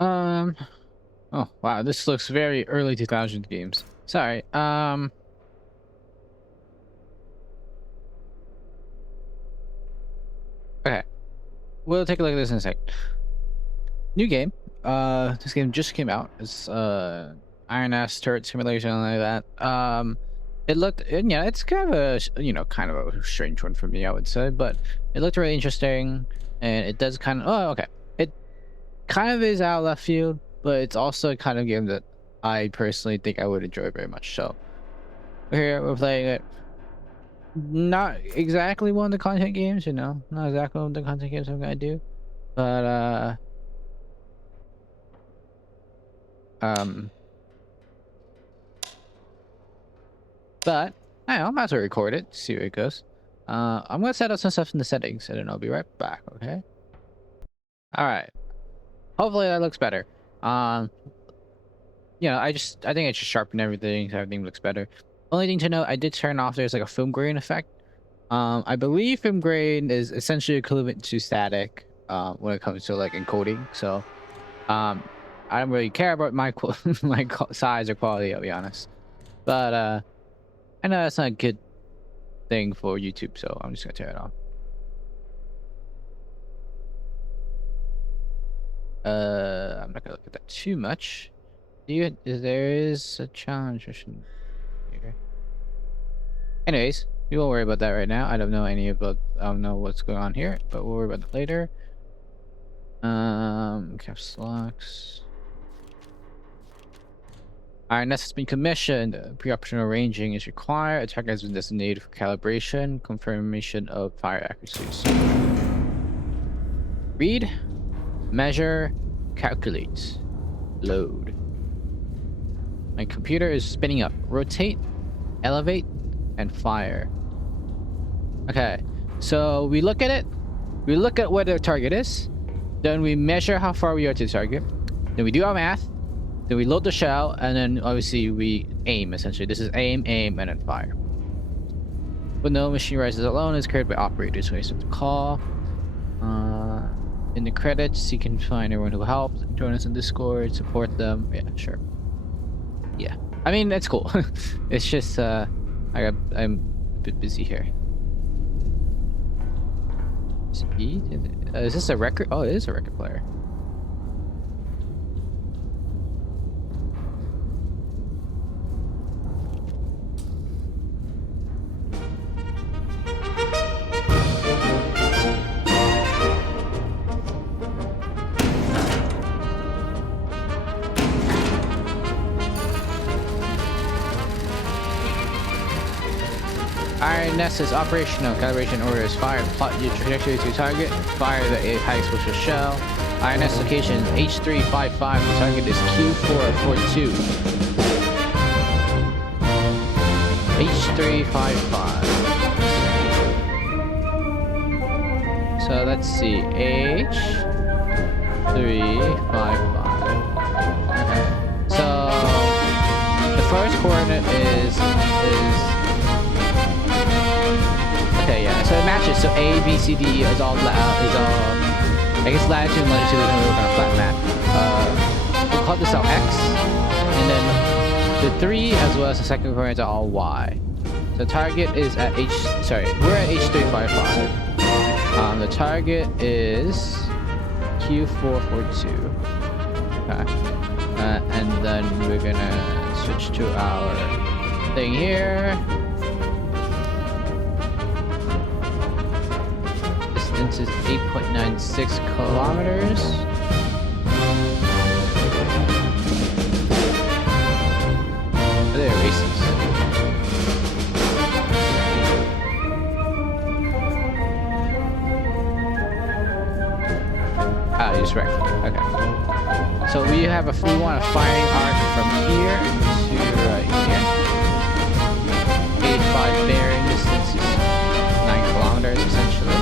Um. Oh wow, this looks very early 2000 games. Sorry. Okay. We'll take a look at this in a sec. New game. This game just came out. It's IRS turret simulation like that. It looked, and yeah, it's kind of kind of a strange one for me, I would say, but it looked really interesting, and it does kind of. Oh, okay. It kind of is out of left field, but it's also a kind of game that I personally think I would enjoy very much. So we're playing it. Not exactly one of the content games, not exactly one of the content games I'm gonna do, but um. But I don't know, I might as well record it, see where it goes. I'm gonna set up some stuff in the settings and then I'll be right back, okay? Alright. Hopefully that looks better. I think I just sharpened everything so everything looks better. Only thing to note, I did turn off there's like a film grain effect. I believe film grain is essentially equivalent to static when it comes to like encoding. So I don't really care about my size or quality, I'll be honest. But I know that's not a good thing for YouTube, so I'm just gonna turn it off. I'm not gonna look at that too much. There is a challenge mission here. Anyways, we won't worry about that right now. I don't know what's going on here, but we'll worry about that later. Caps locks. IRS has been commissioned. Pre-operational ranging is required. A target has been designated for calibration. Confirmation of fire accuracies. Read, measure, calculate, load. My computer is spinning up. Rotate, elevate, and fire. Okay, so we look at it. We look at where the target is. Then we measure how far we are to the target. Then we do our math. Then we load the shell, and then obviously we aim, essentially. This is aim, and then fire. But no machine rises alone is carried by operators, so we have to call. In the credits, you can find everyone who helped. Join us in Discord, support them. Yeah, sure. Yeah. I mean, it's cool. It's just, I'm a bit busy here. Is this a record? Oh, it is a record player. IRS is operational. Calibration orders fire. Plot your trajectory to target. Fire the high explosive shell. IRS location H355. The target is Q442. H355. So let's see. H355. Okay. So the first coordinate is okay, yeah. So it matches. So A, B, C, D is all I guess latitude and longitude is on a flat map. We'll call this out X, and then the 3 as well as the second coordinates are all Y. So target is at we're at H355. The target is Q442. Okay. And then we're gonna switch to our thing here. Distance is 8.96 kilometers. Oh, there are races. Ah, you just wrecked. Okay. So we want a firing arc from here to right here. 85 bearing distance is 9 kilometers essentially.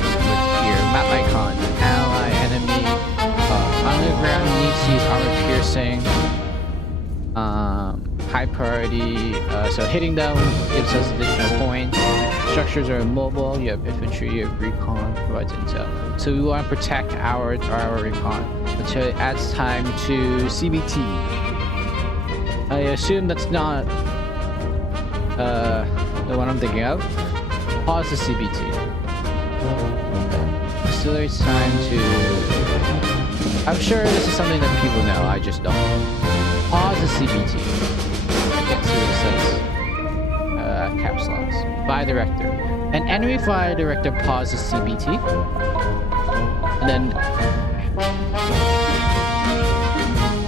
With your map icon, ally, enemy. On the ground needs to use armor piercing. High priority. So hitting them gives us additional points. structures are immobile. You have infantry, you have recon, provides intel. So we want to protect our recon until it adds time to CBT. I assume that's not the one I'm thinking of. Pause the CBT. Accelerates time to... I'm sure this is something that people know, I just don't. Pause the CBT. I can't see what it says. Caps locks. Fire director. An enemy fire director pauses CBT. And then...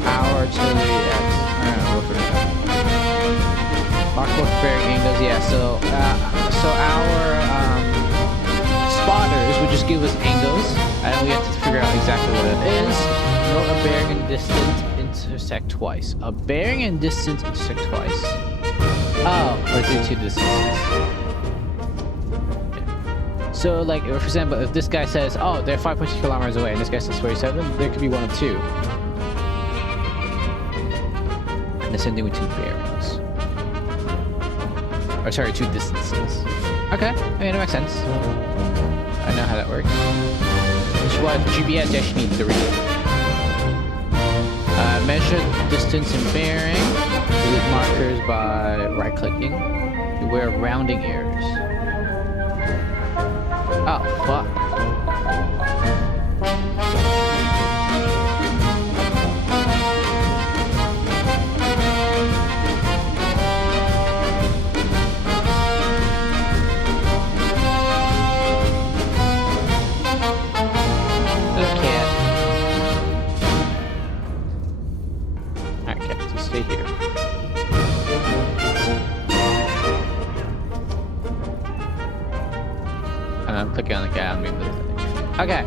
Our artillery X. Alright, we'll go for that. Mark both bearing angles, yeah, so our spotters would just give us angles, and we have to figure out exactly what it is. Note a bearing and distance intersect twice. A bearing and distance intersect twice. Oh, or due to distances. Yeah. So, like, for example, if this guy says, oh, they're 5.2 kilometers away, and this guy says 47, there could be one of two. And the same thing with two bearings. Or sorry, two distances. Okay, I mean, it makes sense. I know how that works. Which is why for GPS you actually need 3. Measure distance and bearing. Delete markers by right-clicking. Beware of rounding errors. Oh, fuck. Here. And I'm clicking on the guy. Okay.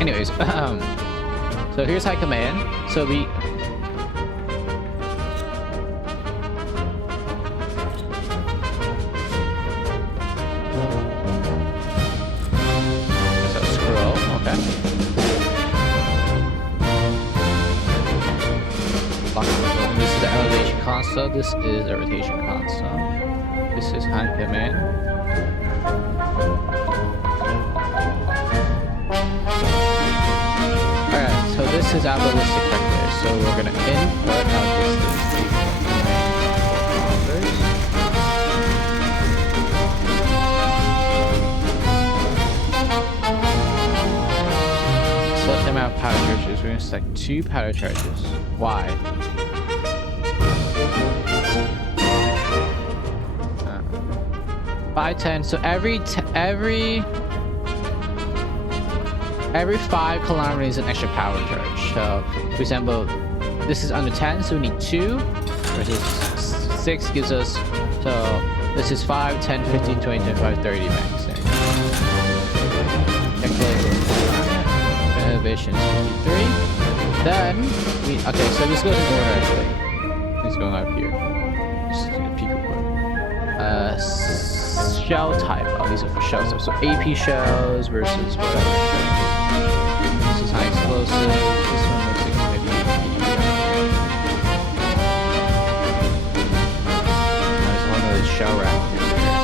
Anyways, so here's high command. So we. So scroll. Okay. This is the elevation console. This is the rotation console. This is hand command. Alright, so this is our ballistic vector. So we're gonna input our distance select them out powder charges. We're gonna select 2 powder charges. Why? 5, 10. So every 5 kilometers an extra power charge. So, for example, this is under 10, so we need 2 versus 6 gives us. So this is 5, 10, 15, 20, 25, 30 max. Innovation is 53. Then we so this goes in order actually. It's going up here. This is the peak report. Shell type. Oh, these are for shell stuff. So AP shells versus whatever shells. This is high explosive. This one looks like maybe AP. There's one of those shell raptors here.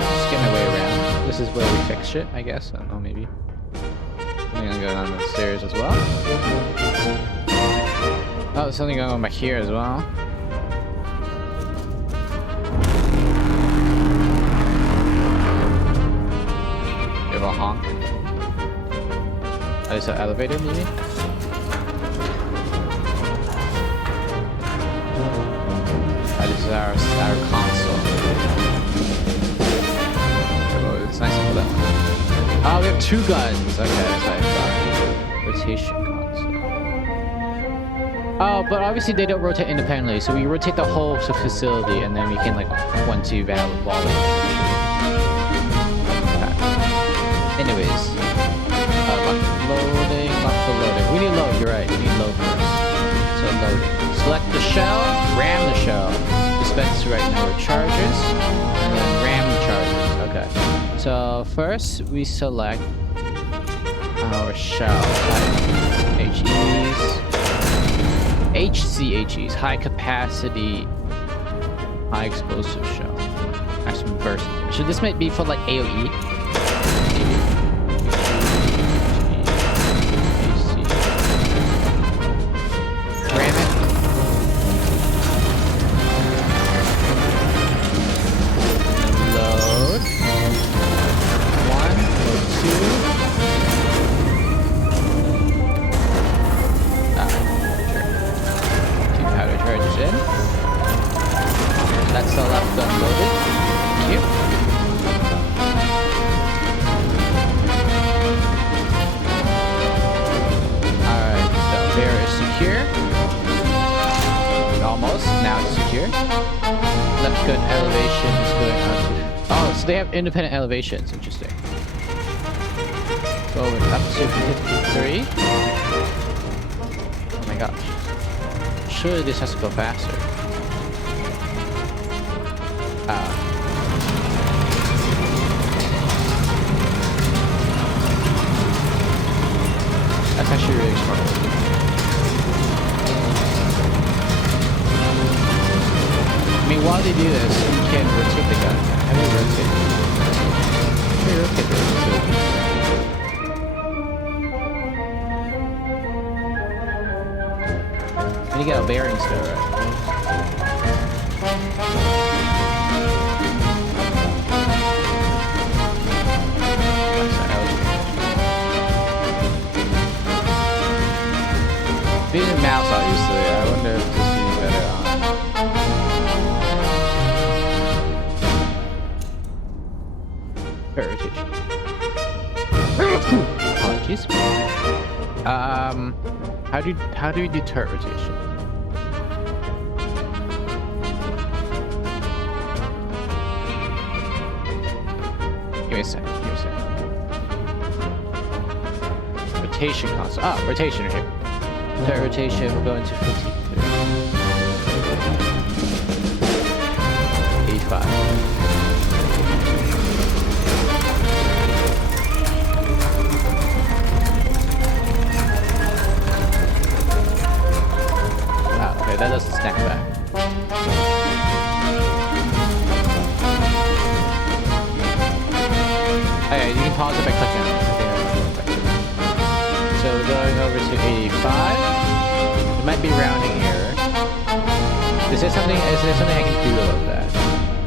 Just get my way around. This is where we fix shit, I guess. I don't know, maybe. I'm gonna go down the stairs as well. Oh, there's something going on back here as well. You have a honk. Oh, is that elevator maybe? Oh, this is our console. Oh, it's nice to put that one. Oh, we have 2 guns. Okay, that's what I thought. Rotation console. Oh, but obviously they don't rotate independently, so we rotate the whole facility, and then we can like 1-2 volley. Okay. Anyways, loading, not for loading. We need load. You're right. We need load first. So loading. Select the shell, ram the shell, dispense right now charges, and then ram the charges. Okay. So first we select our shell type. HEs, HCHEs, high capacity High explosive shell. Maximum burst. So this might be for like AoE. Ram it. Load. 1 or 2. Sure. 2 powder charges in. That's the left unloaded. Thank you. Alright, the bear is secure. Almost. Now it's secure. Left gun elevation is going on to... Oh, so they have independent elevations. Interesting. Going up to 53. Oh my gosh. Surely this has to go faster. That's actually really smart. I mean, while they do this, you can rotate the gun. How do you rotate? How do you rotate this? And you get a bearing still, right? Using mouse, obviously. I wonder if this would be better on turret rotation. Apologies. How do we do turret rotation? Give me a second. Rotation console. Ah, rotation right here. Turret rotation will go into 53. 85. Wow, okay, that doesn't snap back. Okay, you can pause it by clicking on it. So we're going over to 85. It might be rounding error. Is there something I can do about that?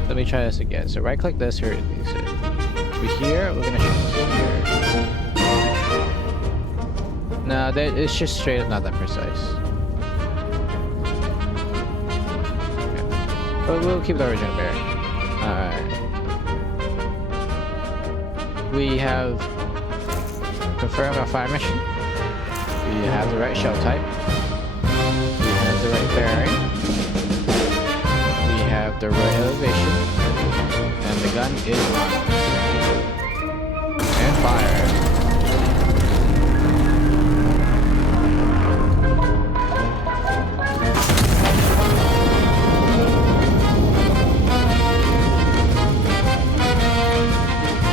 Let me try this again. So right click this or release it. We're here, we're gonna shoot here. No, it's just straight up not that precise. Okay. But we'll keep the original bearing. Alright. We have confirmed our fire mission. We have the right shell type. We have the right bearing. We have the right elevation. And the gun is on. And fire.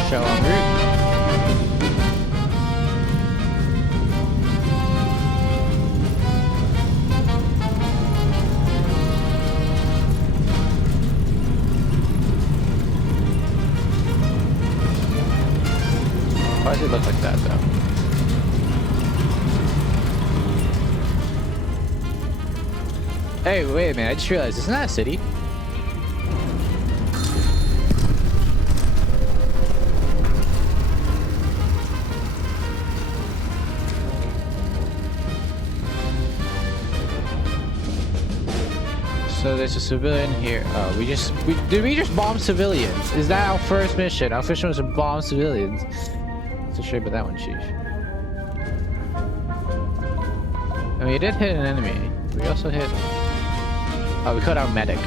Shell en route. Why does it look like that, though? Hey, wait a minute. I just realized, isn't that a city? So there's a civilian here. Oh, did we just bomb civilians? Is that our first mission? Our first mission was to bomb civilians. So sure about that one, Chief. I mean, we did hit an enemy. We also hit... Oh, we caught our medic.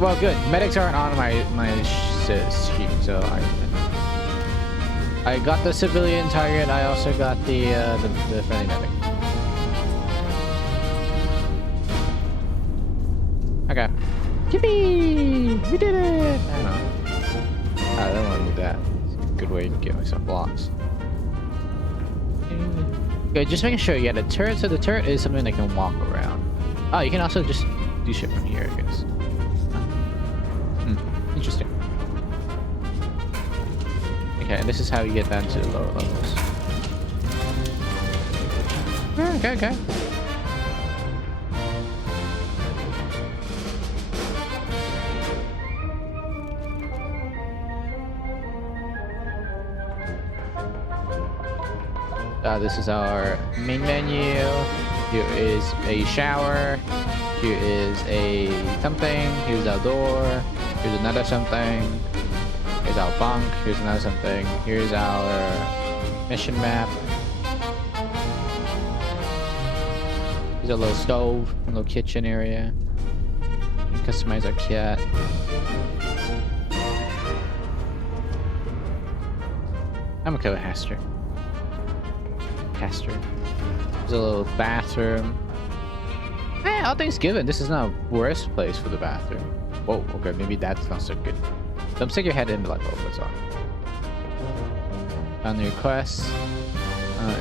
Well, good. Medics aren't on my sheet, so I got the civilian target. I also got the friendly medic. Okay. Yippee! We did it! I don't know. I don't want to do that. It's a good way to get myself blocks. Okay, just making sure. Yeah, the turret. So the turret is something that can walk around. Oh, you can also just do shit from here, I guess. Interesting. Okay, and this is how you get down to the lower levels. Okay. This is our main menu. Here is a shower. Here is a something. Here's our door. Here's another something. Here's our bunk. Here's another something. Here's our mission map. Here's a little stove, a little kitchen area. We can customize our kit. I'm okay with Hester. There's a little bathroom. Hey, all things given, this is not a worse place for the bathroom. Whoa, okay, maybe that's not so good. Don't stick your head in the light bulb, that's all. On the requests,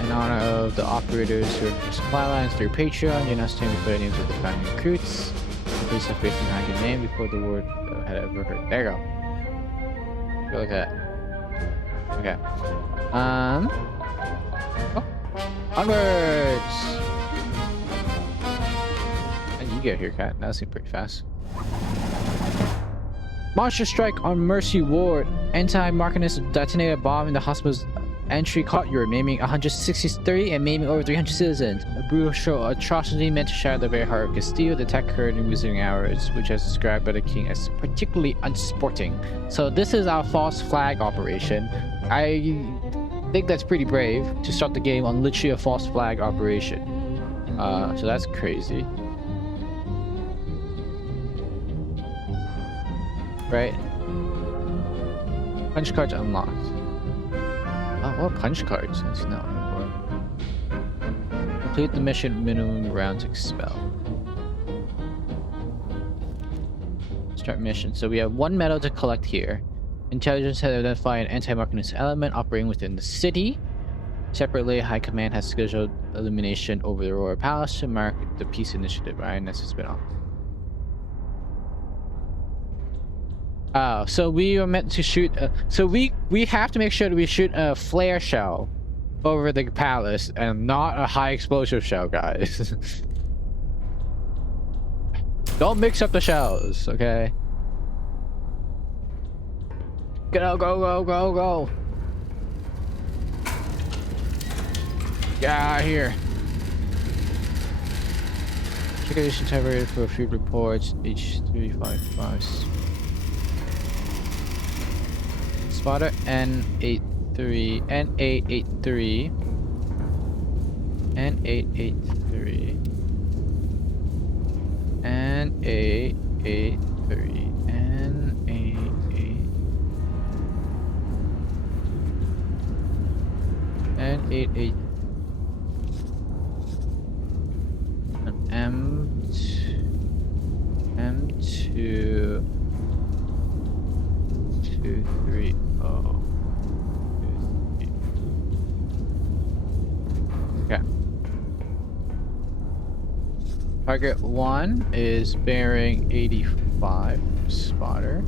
in honor of the operators who are for supply lines through Patreon, you're now standing for the names of the founding recruits. Please have faith behind your name before the word had ever heard. There you go. Go look at that. Okay. Oh. Onwards! And you get a haircut. That seemed pretty fast. Monster strike on Mercy Ward. Anti-Markinist detonated a bomb in the hospital's entry courtyard, maiming 163 and maiming over 300 citizens. A brutal atrocity meant to shatter the very heart of Castile. The attack occurred in visiting hours, which is described by the king as particularly unsporting. So this is our false flag operation. I think that's pretty brave to start the game on literally a false flag operation. So that's crazy. Right? Punch cards unlocked. Oh, what punch cards? That's not important. Complete the mission, minimum rounds expelled. Start mission. So we have one medal to collect here. Intelligence has identified an anti-Markinist element operating within the city. Separately, High Command has scheduled elimination over the Royal Palace to mark the peace initiative. INS has been on. Oh, so we are meant to shoot. So we have to make sure that we shoot a flare shell over the palace and not a high explosive shell, guys. Don't mix up the shells, okay? Go. Get out of here. Check addition temporary for a few reports. H355. Spotter N83. N883. N883. N883. N88 M2 230 Okay. Target 1 is bearing 85 spotter.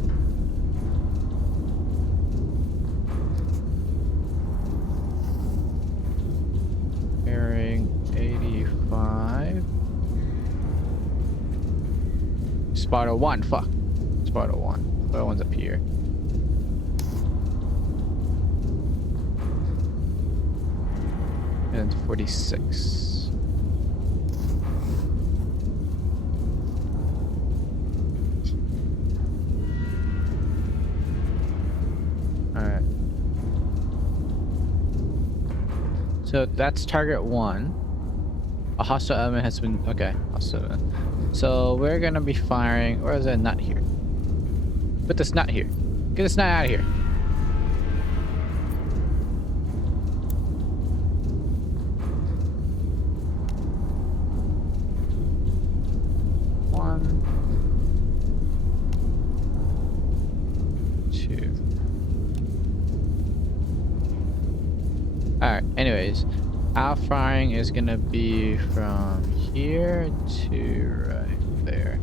Bearing 85. Spotter 1, fuck. Spotter 1. Spotter 1's up here. And 46. Alright. So that's target 1. A hostile element has been... Okay, hostile element. So we're gonna be firing... Or is that nut here? Put this nut here. Get this nut out of here. Alright, anyways, our firing is gonna be from here to right there.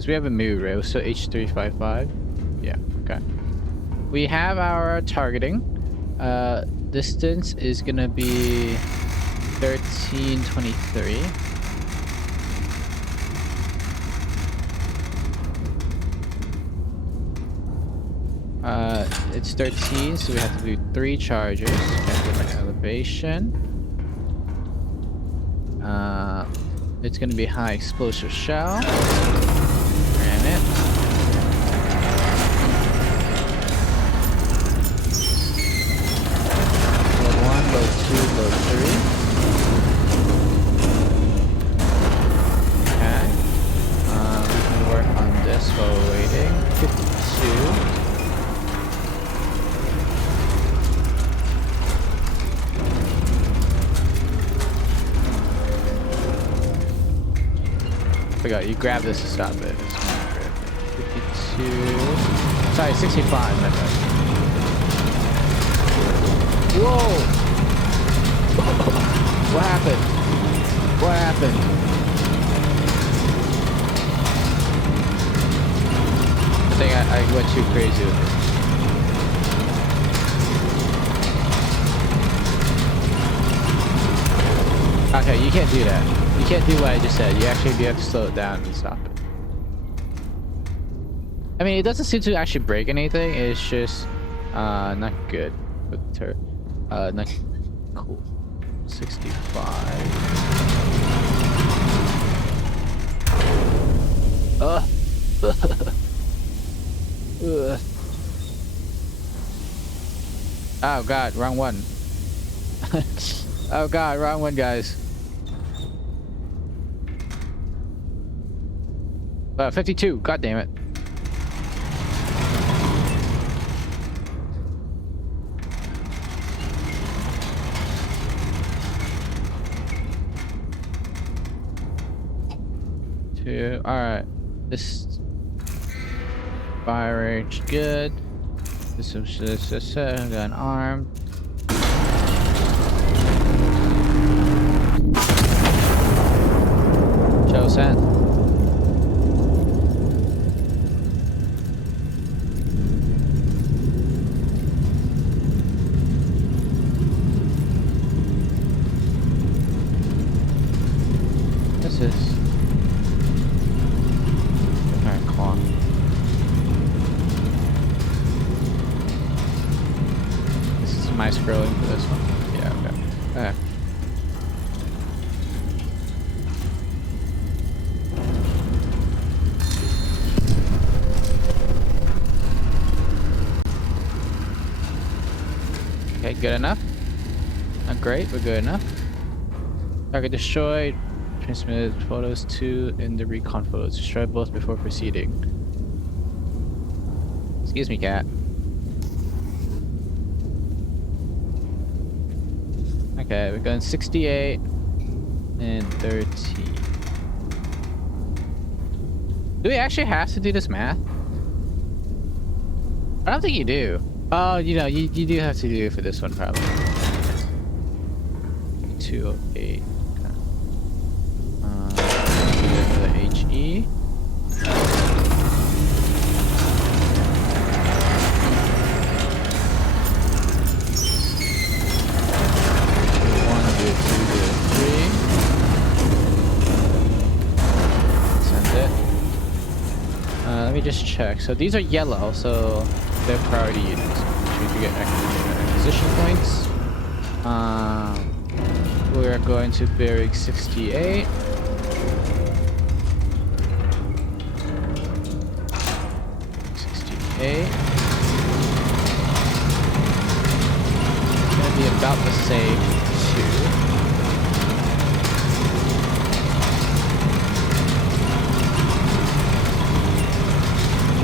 Because we haven't moved, right? So H355. Yeah, okay. We have our targeting. Distance is gonna be 1323. It's 13, so we have to do 3 charges. Get my elevation. It's gonna be high explosive shell. Ram it. Load 1, load 2, load 3. Okay. We can work on this while we're waiting. 52. Forgot, you grab this to stop it. 52. Sorry, 65, my bad. Whoa! What happened? What happened? I think I went too crazy with it. Okay, you can't do that. You can't do what I just said. You actually do have to slow it down and stop it. I mean, it doesn't seem to actually break anything. It's just not good with the turret. Not cool. 65. Oh god, wrong one. Oh god, wrong one, guys. 52. God damn it. Two. All right. This fire range good. This is gun armed. Show sent. This is alright, clock. This is my scrolling for this one. Yeah, okay. Okay. Okay, good enough. Not great, but good enough. Target destroyed. Transmitted photos to in the recon photos. Destroy both before proceeding. Excuse me, cat. Okay, we're going 68 and 13. Do we actually have to do this math? I don't think you do. Oh, you know, you do have to do it for this one, probably. 208. HE. Let me just check. So these are yellow, so they're priority units. Make sure you get acquisition points. We're going to Bearing 68. It's gonna be about the same too.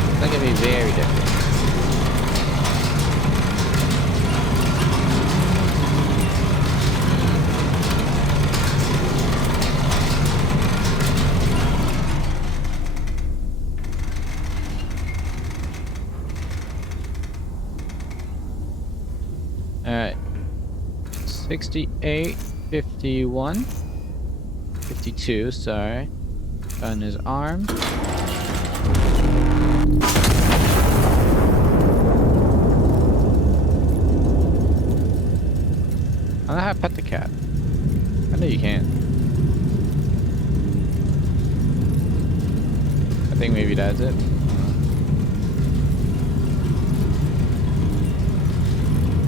It's not gonna be very different. Alright. 68, 51, 52, sorry. Gun is armed. cap. I know you can. I think maybe that's it.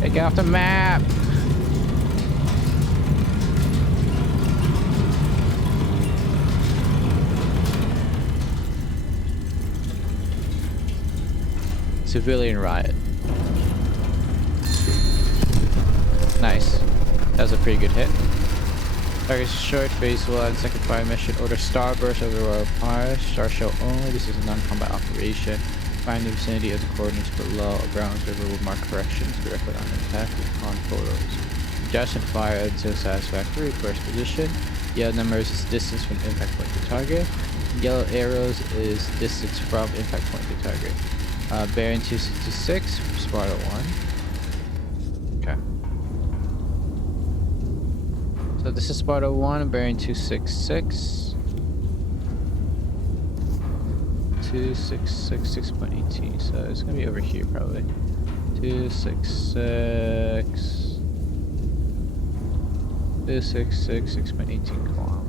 Hey, get off the map! Civilian riot. Nice. That was a pretty good hit. Target destroyed. Phase 1. Second fire mission. Order starburst over Royal Pirates. Star show only. This is a non-combat operation. Find the vicinity of the coordinates below. A ground observer will mark corrections directly on impact with on photos. Adjust and fire until satisfactory. First position. Yellow numbers is distance from impact point to target. Yellow arrows is distance from impact point to target. Bearing 266, Sparta 1. Okay. So this is Sparta 1, bearing 266. 266, 6.18. So it's gonna be over here probably. 266. 266, 6.18 kilometers.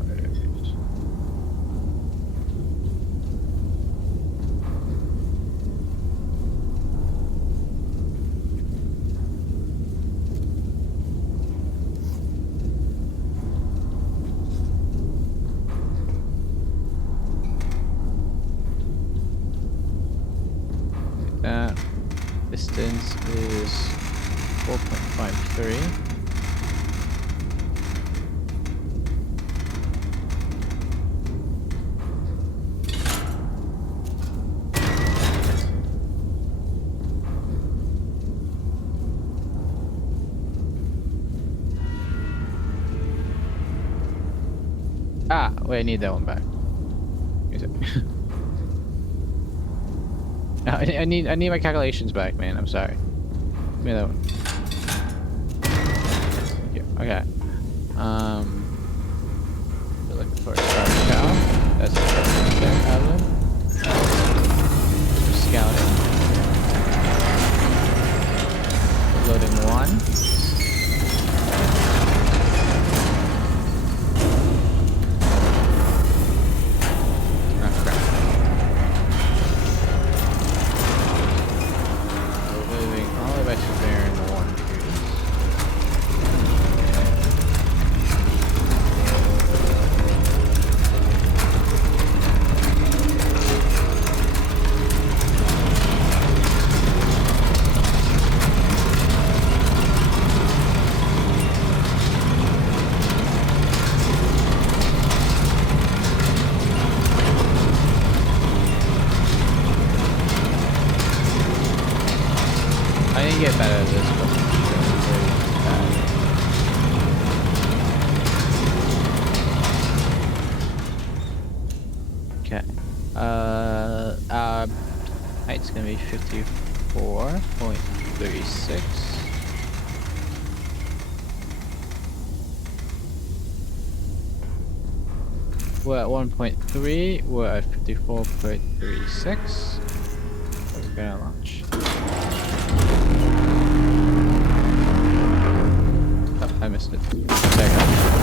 That distance is 4.53. Ah, wait, I need that one back. Is it? I need my calculations back, man. I'm sorry. Give me that one. Yeah, okay. We're looking for a star cow. That's the first thing out of them. We're scouting. Loading 1. Get better at this, but okay. Our height's gonna be 54.36. We're at 1.3. We're at 54.36. We're gonna launch. I missed it. There you go.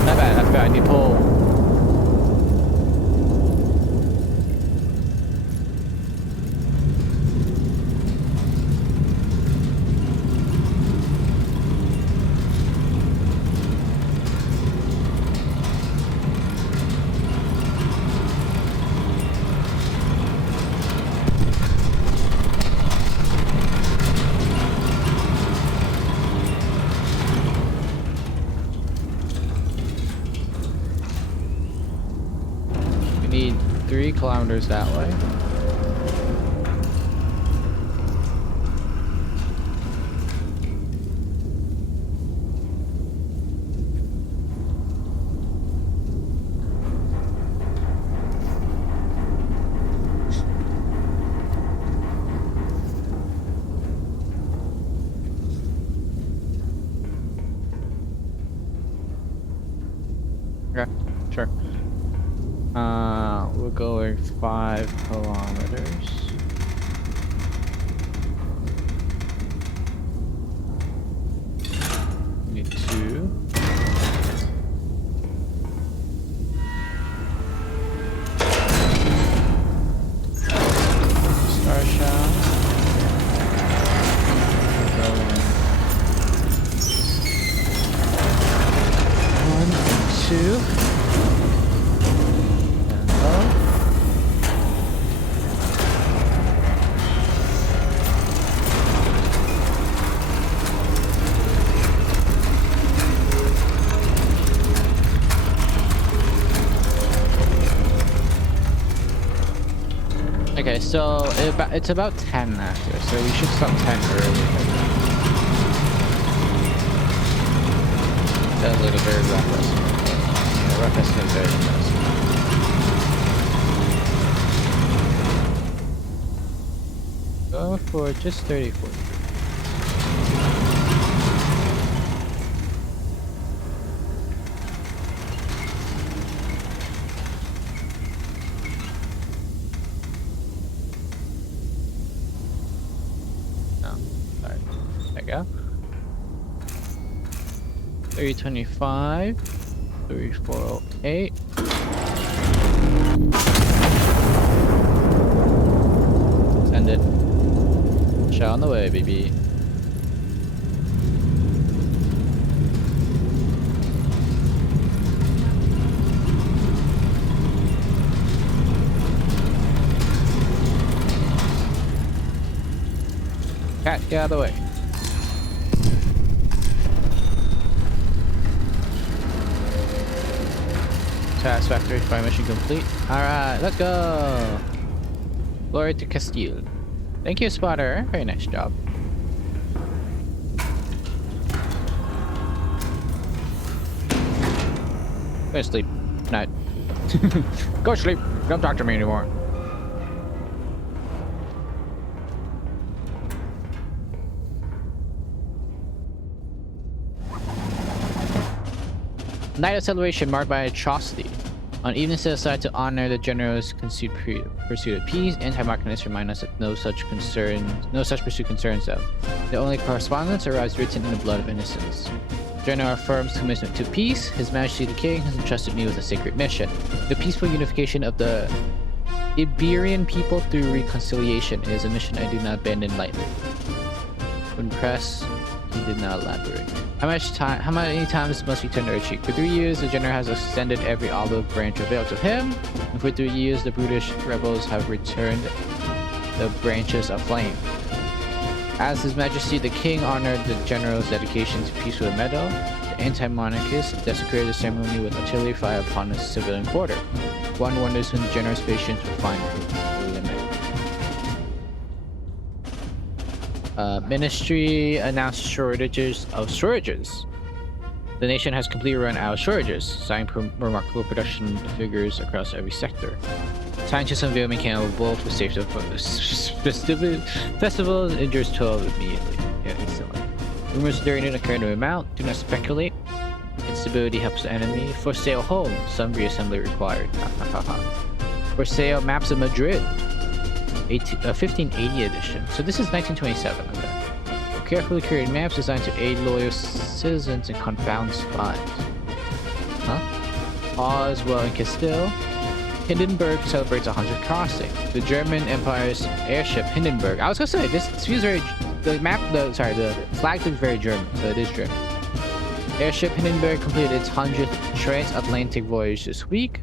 Not bad, not bad. I need pull. Need 3 kilometers that way. Okay, sure. We're going 5 kilometers. Need 2. So it's about 10 after, so we should stop 10 early. That's like a very rough estimate. Yeah, rough estimate, very rough estimate. Go for just 34. Go. 325, 3408. Send it. Shot on the way, baby. Cat, get out of the way. Satisfactory, fire mission complete. Alright, let's go! Glory to Castile. Thank you, spotter. Very nice job. Go to sleep. Night. Go to sleep. Don't talk to me anymore. Night of celebration marked by atrocity. On evenings set aside to honor the general's pursuit of peace, anti-Marconists remind us that no such pursuit concerns them. The only correspondence arrives written in the blood of innocence. General affirms commitment to peace. His Majesty the King has entrusted me with a sacred mission: the peaceful unification of the Iberian people through reconciliation. It is a mission I do not abandon lightly. When pressed, he did not elaborate. How many times must we turn our cheek? For 3 years, the general has extended every olive branch available to him, and for 3 years, the brutish rebels have returned the branches aflame. As His Majesty the King honored the general's dedication to peace with a medal, the anti-monarchists desecrated the ceremony with artillery fire upon a civilian quarter. One wonders when the general's patience will find a limit. Ministry announced shortages of storages. The nation has completely run out of storages, citing remarkable production figures across every sector. Scientists unveil mechanical bolts with safety festivals injures 12 immediately. Yeah, instantly. Rumors during it occur no amount. Do not speculate. Instability helps the enemy. For sale home. Some reassembly required. For sale maps of Madrid. 1580 edition. So this is 1927. Okay. Carefully curated maps designed to aid loyal citizens and confound spies. Huh? Pause well in Castile. Hindenburg celebrates 100 crossing. The German Empire's airship Hindenburg. I was gonna say this feels very. The flag looks very German, so it is German. Airship Hindenburg completed its 100th transatlantic voyage this week,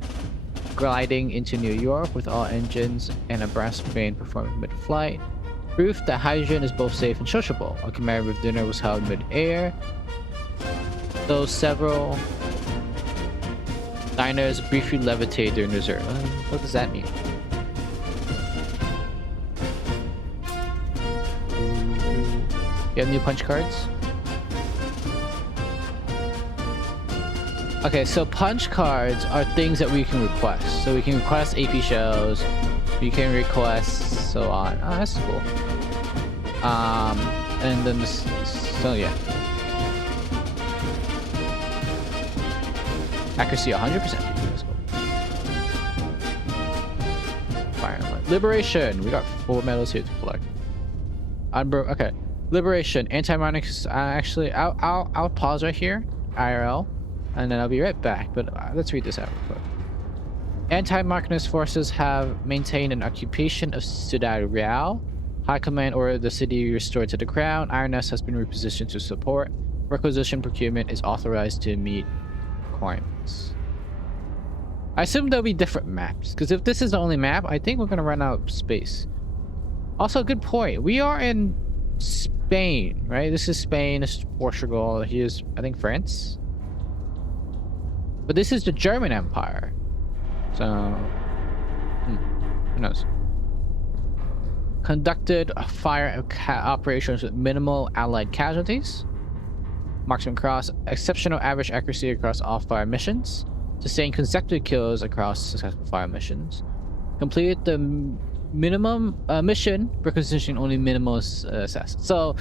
gliding into New York with all engines and a brass band performing mid-flight. Proof that hydrogen is both safe and sociable. A commemorative dinner was held mid-air, though several diners briefly levitated during dessert. What does that mean? You have new punch cards? Okay, so punch cards are things that we can request. So we can request AP shells, we can request so on. Oh, that's cool. And then this, so yeah. Accuracy 100%. Let's go. Fire. Liberation. We got 4 medals here to collect. Okay. Liberation. Anti-monarchist. Actually, I'll pause right here. IRL. And then I'll be right back, but let's read this out real quick. Anti-Marconist forces have maintained an occupation of Ciudad Real. High Command ordered the city restored to the crown. Ironess has been repositioned to support. Requisition procurement is authorized to meet requirements. I assume there'll be different maps, because if this is the only map, I think we're going to run out of space. Also, good point. We are in Spain, right? This is Spain, this is Portugal, here's, I think, France. But this is the German Empire. So, who knows? conducted fire operations with minimal allied casualties. Marksman cross, exceptional average accuracy across all fire missions. Sustained consecutive kills across successful fire missions. Completed the minimum mission requisitioning only minimal success. So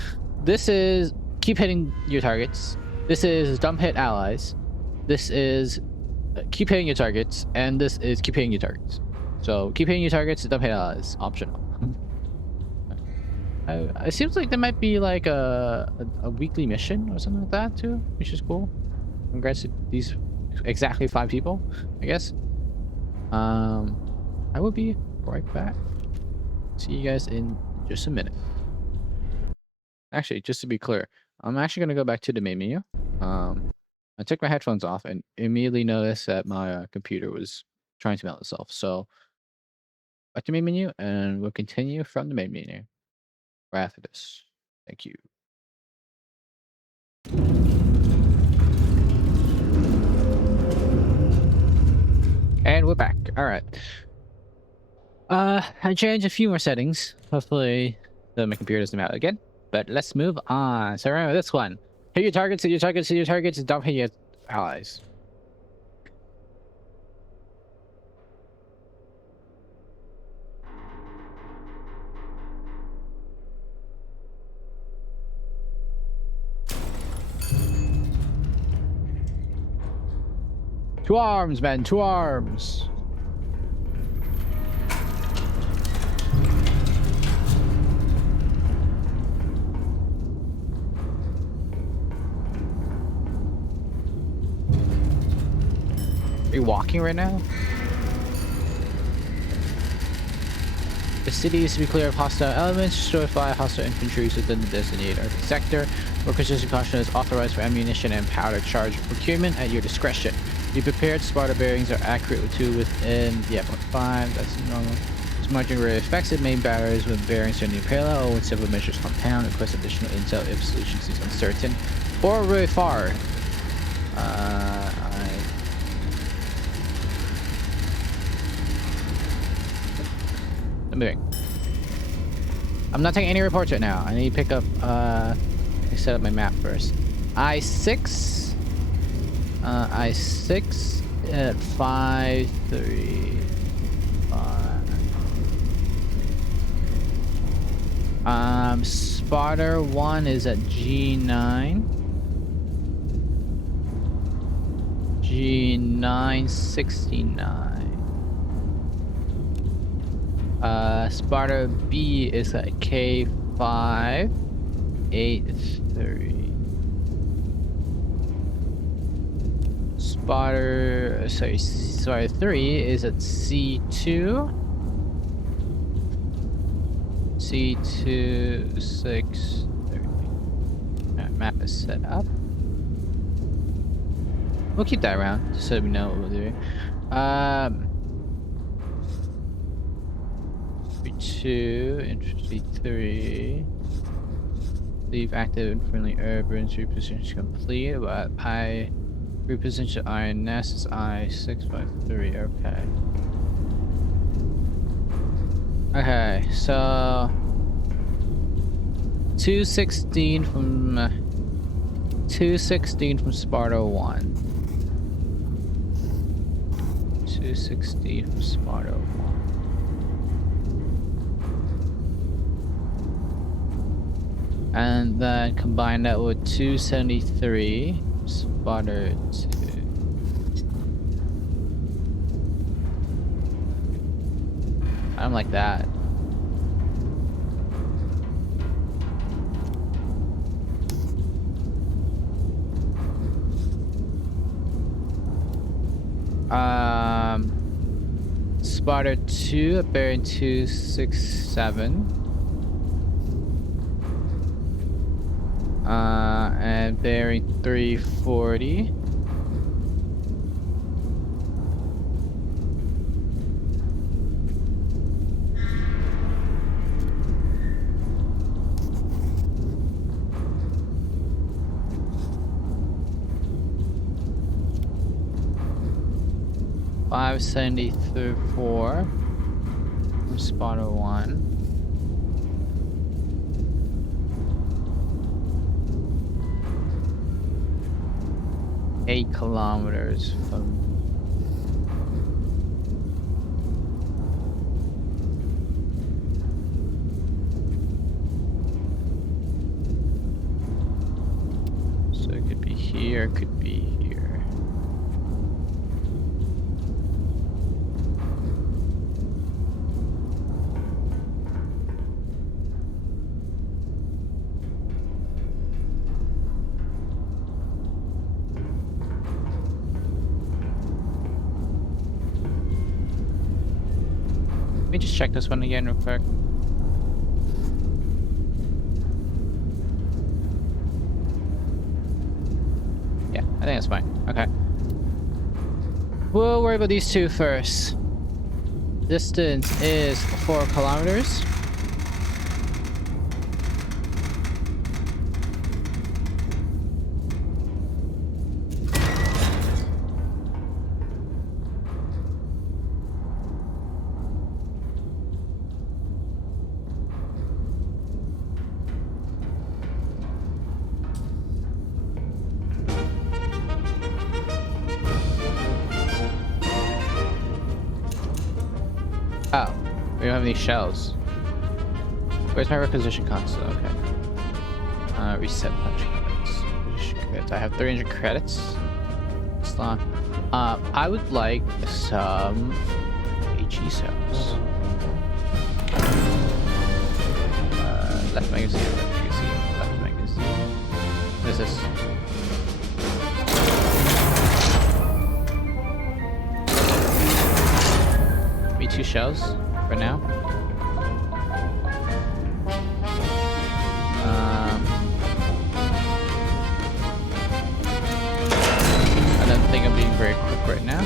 this is keep hitting your targets. This is dump hit allies. This is keep hitting your targets, and this is keep hitting your targets. So keep hitting your targets, dump hit allies, optional. It seems like there might be like a weekly mission or something like that too, which is cool. Congrats to these exactly 5 people, I guess. I will be right back. See you guys in just a minute. Actually, just to be clear, I'm actually gonna go back to the main menu. I took my headphones off and immediately noticed that my computer was trying to melt itself. So back to main menu, and we'll continue from the main menu right after this. Thank you. And we're back. All right. I changed a few more settings. Hopefully, my computer doesn't melt again. But let's move on. So remember this one: hit your targets, hit your targets, hit your targets, and don't hit your allies. To arms, men! To arms! Are you walking right now? The city is to be clear of hostile elements, destroyed by hostile infantry within the designated sector. Requisition caution is authorized for ammunition and powder charge procurement at your discretion. Be prepared, Sparta bearings are accurate to within the F-15, that's normal. This margin rarely affects it. Main batteries with bearings are near parallel or when several measures compound. Request additional intel if solution seems uncertain or really far. I'm moving. I'm not taking any reports right now. I need to pick up, let me set up my map first. I6 at 535. Sparta 1 is at G9. G9 69. Sparta B is at K5 83. Sparta 3 is at C2. C2 630. Map is set up. We'll keep that around just so we know what we're doing. 2, infantry 3. Leave active and friendly urbans. Reposition complete. But I reposition INS is I653. Okay. Okay, so 216 from Sparta 1. 216 from Sparta 1. And then combine that with 273 Sparta 2. I don't like that. Sparta 2 at bearing 267. And bearing 340. .574 from Sparta 1. 8 kilometers from. So it could be here, it could be here. Let me just check this one again real quick. Yeah, I think that's fine. Okay. We'll worry about these two first. Distance is 4 kilometers. Oh, we don't have any shells. Where's my requisition console? Okay. Reset punch credits. I have 300 credits. It's long. I would like some HE cells. Left magazine, left magazine. What is this? Me 2 shells for now. I don't think I'm being very quick right now.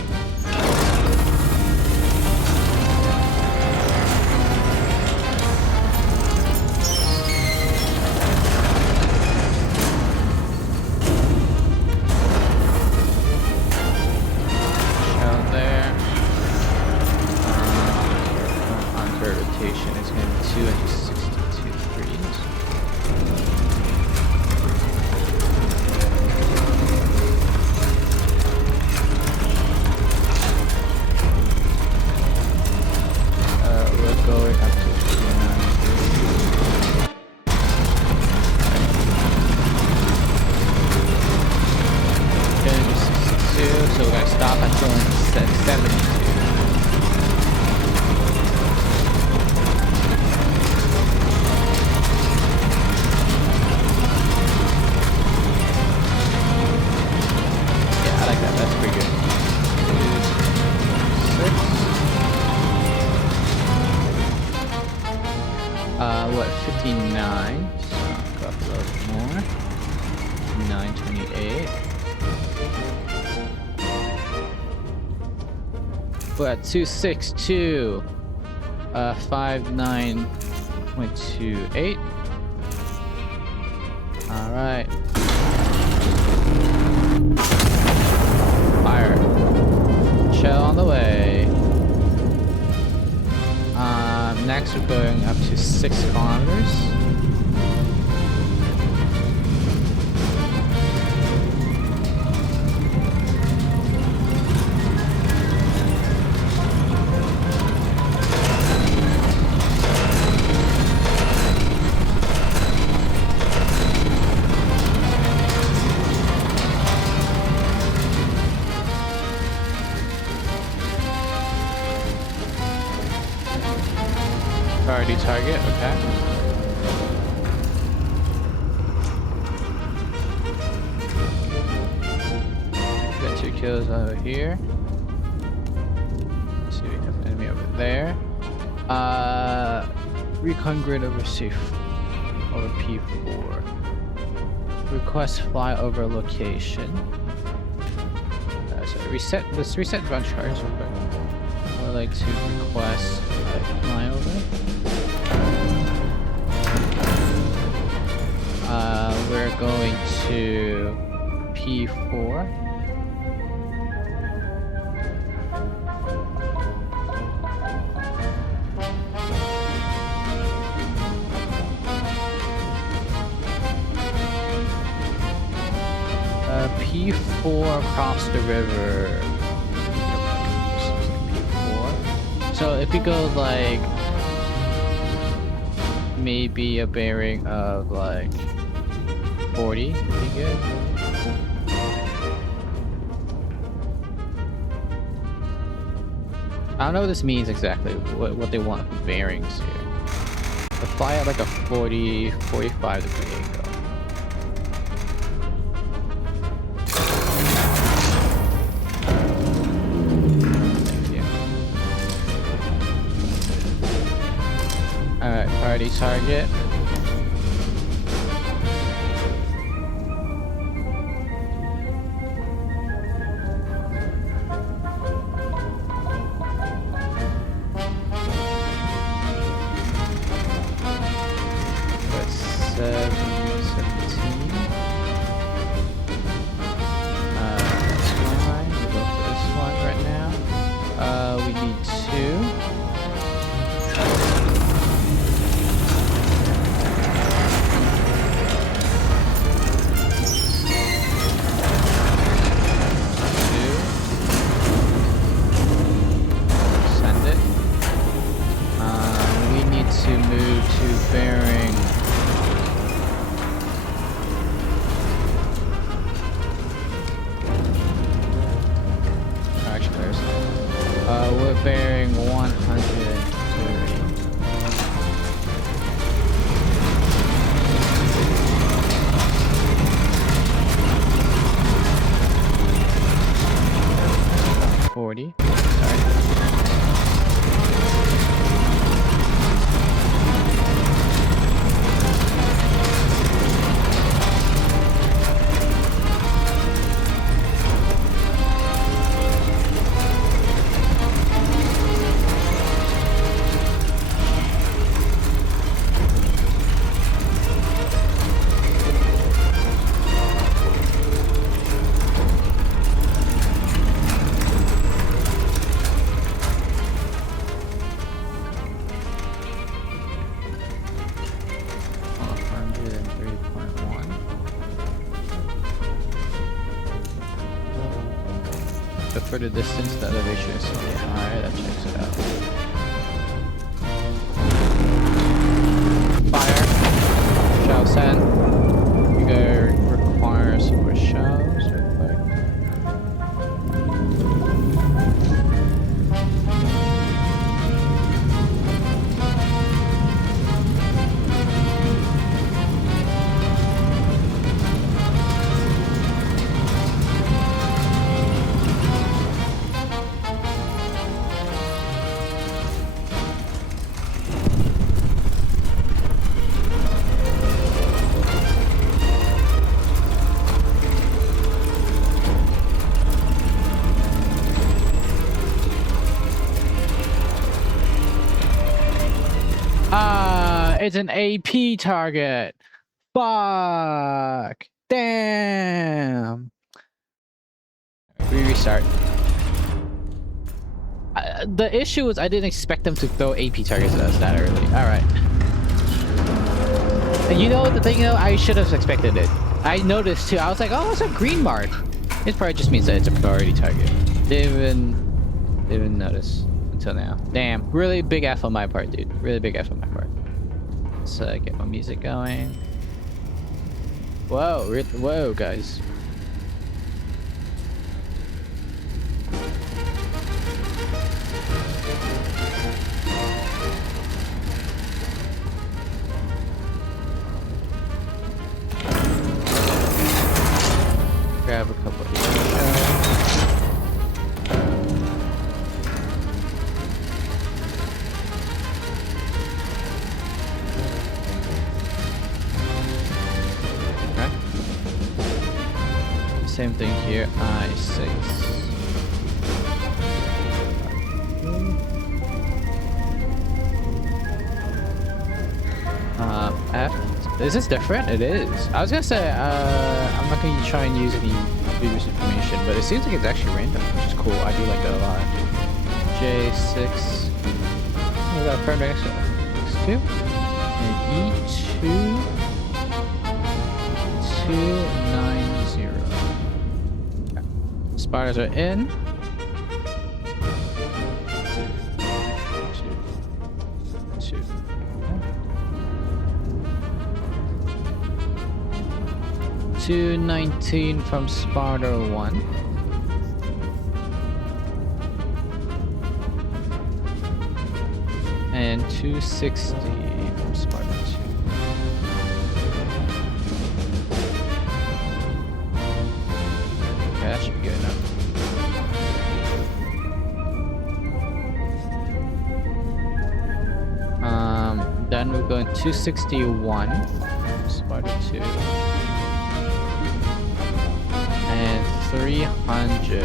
What, 59? So a couple of more. 928. We're at 262. 59.28. Alright. Fire. Shell on the way. Next we're going up to 6 kilometers. Priority target, okay. Got 2 kills over here. Let's see, we have an enemy over there. Recon grid over safe over P4. Request fly over location. So let's reset bunch charge real quick. I would like to request fly over. We're going to P4. P4 across the river. P4. So if we go like maybe a bearing of like 40 would be good. I don't know what this means exactly, what they want for bearings here. But fly at like a 40, 45 degree angle. Alright, party target. That's 17. That's fine. We'll go for this one right now. We need 2. Bearing actually there's we're bearing 130. 40. Sorry. 103.1. So for the distance, the elevation is slightly higher. That checks it out. Fire. Shell send. You go require some more shells real quick. It's an AP target. Fuck. Damn. We restart. The issue is I didn't expect them to throw AP targets at us that early. Alright. And you know what the thing though? I should have expected it. I noticed too. I was like, oh, it's a green mark. It probably just means that it's a priority target. Didn't even notice until now. Damn. Really big F on my part, dude. Really big F on my part. Let's get my music going. Whoa, whoa, guys. Grab a couple of these. Same thing here, I6. F. Is this different? It is. I was gonna say, I'm not gonna try and use any previous information, but it seems like it's actually random, which is cool. I do like that a lot. J6. We got a friend next to X2. And E2. 290. Spiders are in. 2. 219 from Sparta 1. And 260 from Sparta 2. Okay, that should be good enough. Then we're going 261 from Sparta 2. And 300.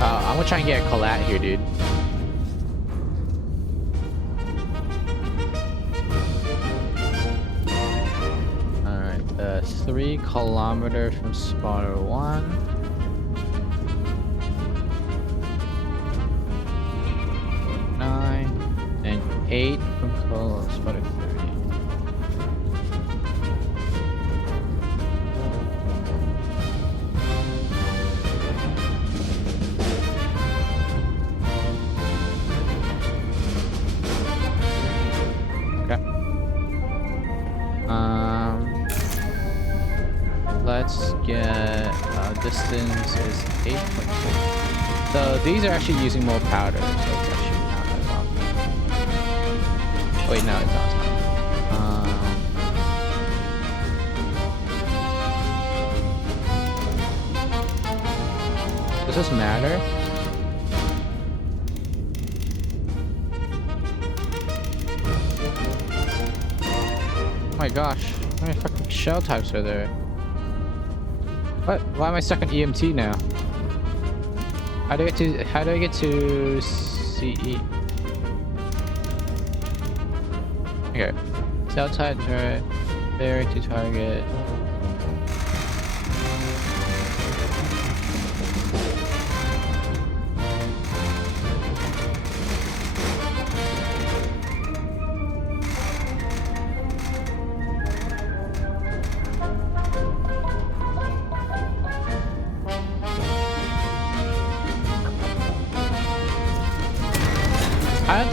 I'm gonna try and get a collat here, dude. Alright, 3 kilometers from Sparta 1. And 8 from Sparta 30. Okay. Let's get distance is 8.2. So these are actually using more powder, so it's actually not that long. Wait, no, it's not. Does this matter? Oh my gosh, how many fucking shell types are there? What? Why am I stuck on EMT now? How do I get to CE? Okay. Cell type turret. There to target.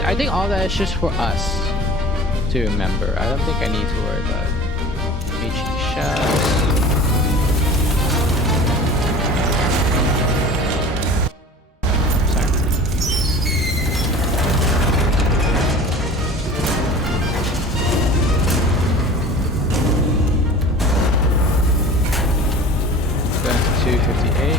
I think all that is just for us to remember. I don't think I need to worry about it. HE shells. Sorry. That's 258.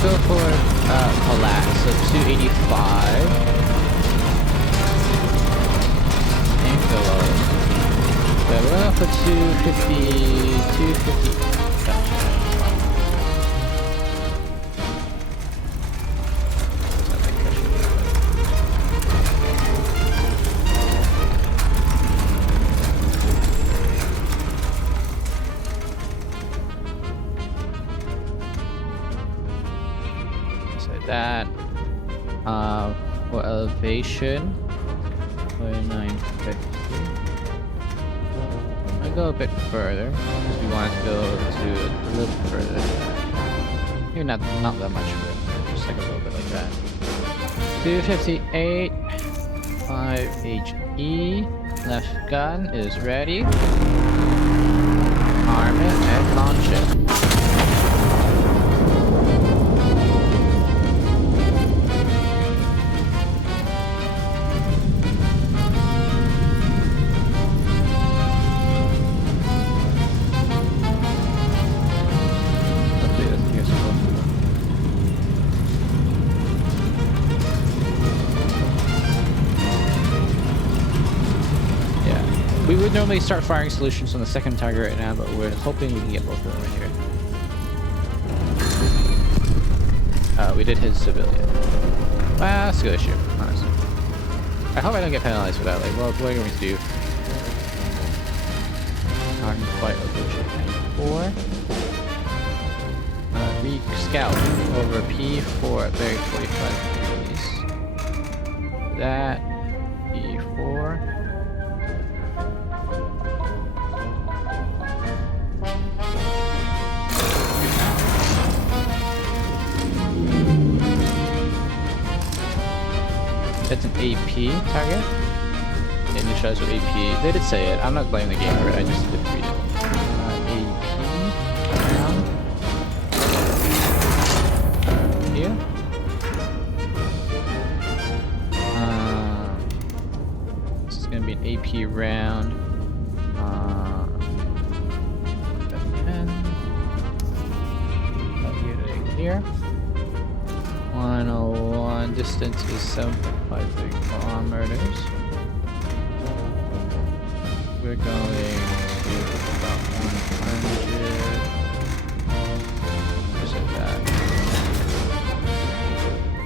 Go for collapse, so 285. And go low. But we're going for 250. 250. That for elevation 2950. I'll go a bit further because we want to go to a little further. Maybe not that much further, just like a little bit like that. 258 5HE. Left gun is ready. Arm it and launch it. would normally start firing solutions on the second target right now, but we're hoping we can get both of them right here. We did hit civilian. Well, that's a good issue, honestly. I hope I don't get penalized for that. Like, what are we going to do? Armed fight over 4. Re-scout over P4 at very 45 degrees. That P4. That's an AP target. Initialize with AP. They did say it. I'm not blaming the game for it. I just didn't read it. AP round. Here. This is gonna be an AP round. 10. Here. 101. Distance is 7.53 kilometers. We're going to about 100. Where's it at?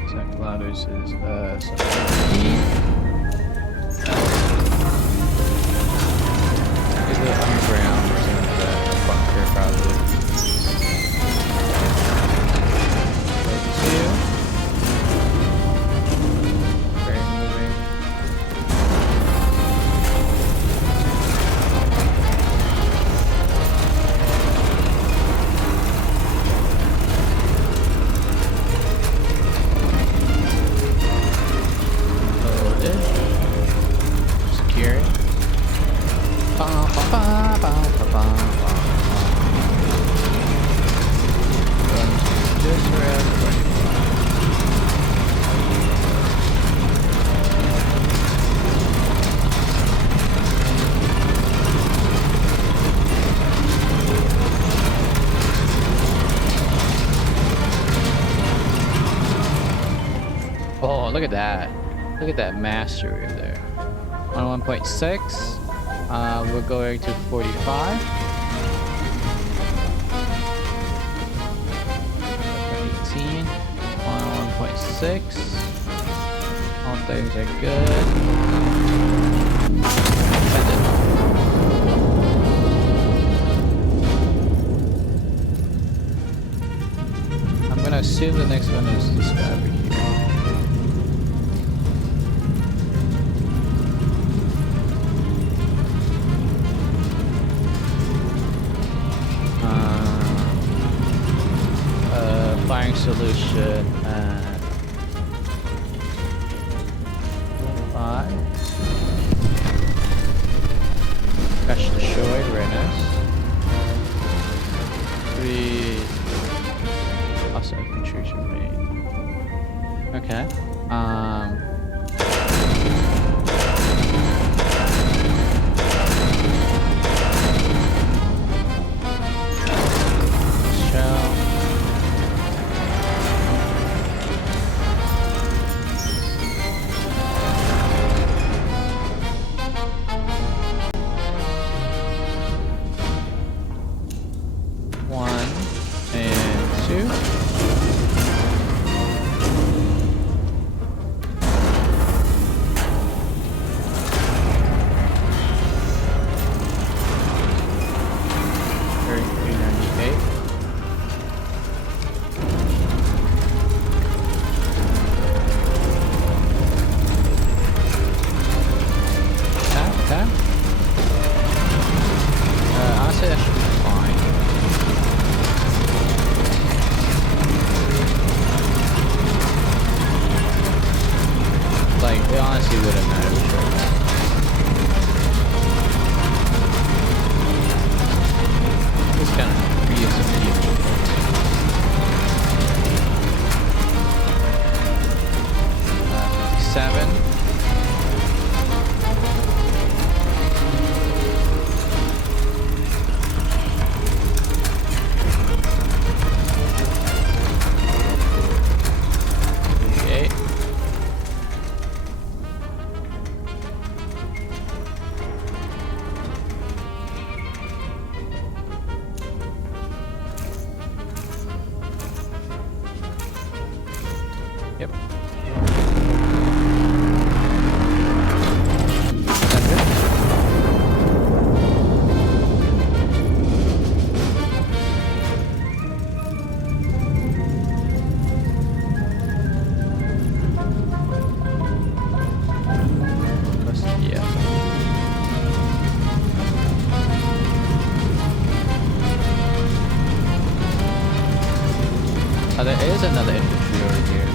Exact kilometers is 17. Is it underground or something like that? A bunker probably. 2. Oh, look at that. Look at that mastery over there. On 1.6. We're going to 45. 18. On 1.6. All things are good. I'm gonna assume the next one is this guy over here. Firing solution at 5. Crash destroyed, very nice. 3. Also intrusion rate. Okay. Honestly, that should be fine. Like, it honestly wouldn't matter which way. Just kind of reuse some people. 57. Yep. That's it. Yeah. Oh, there is another infantry over here.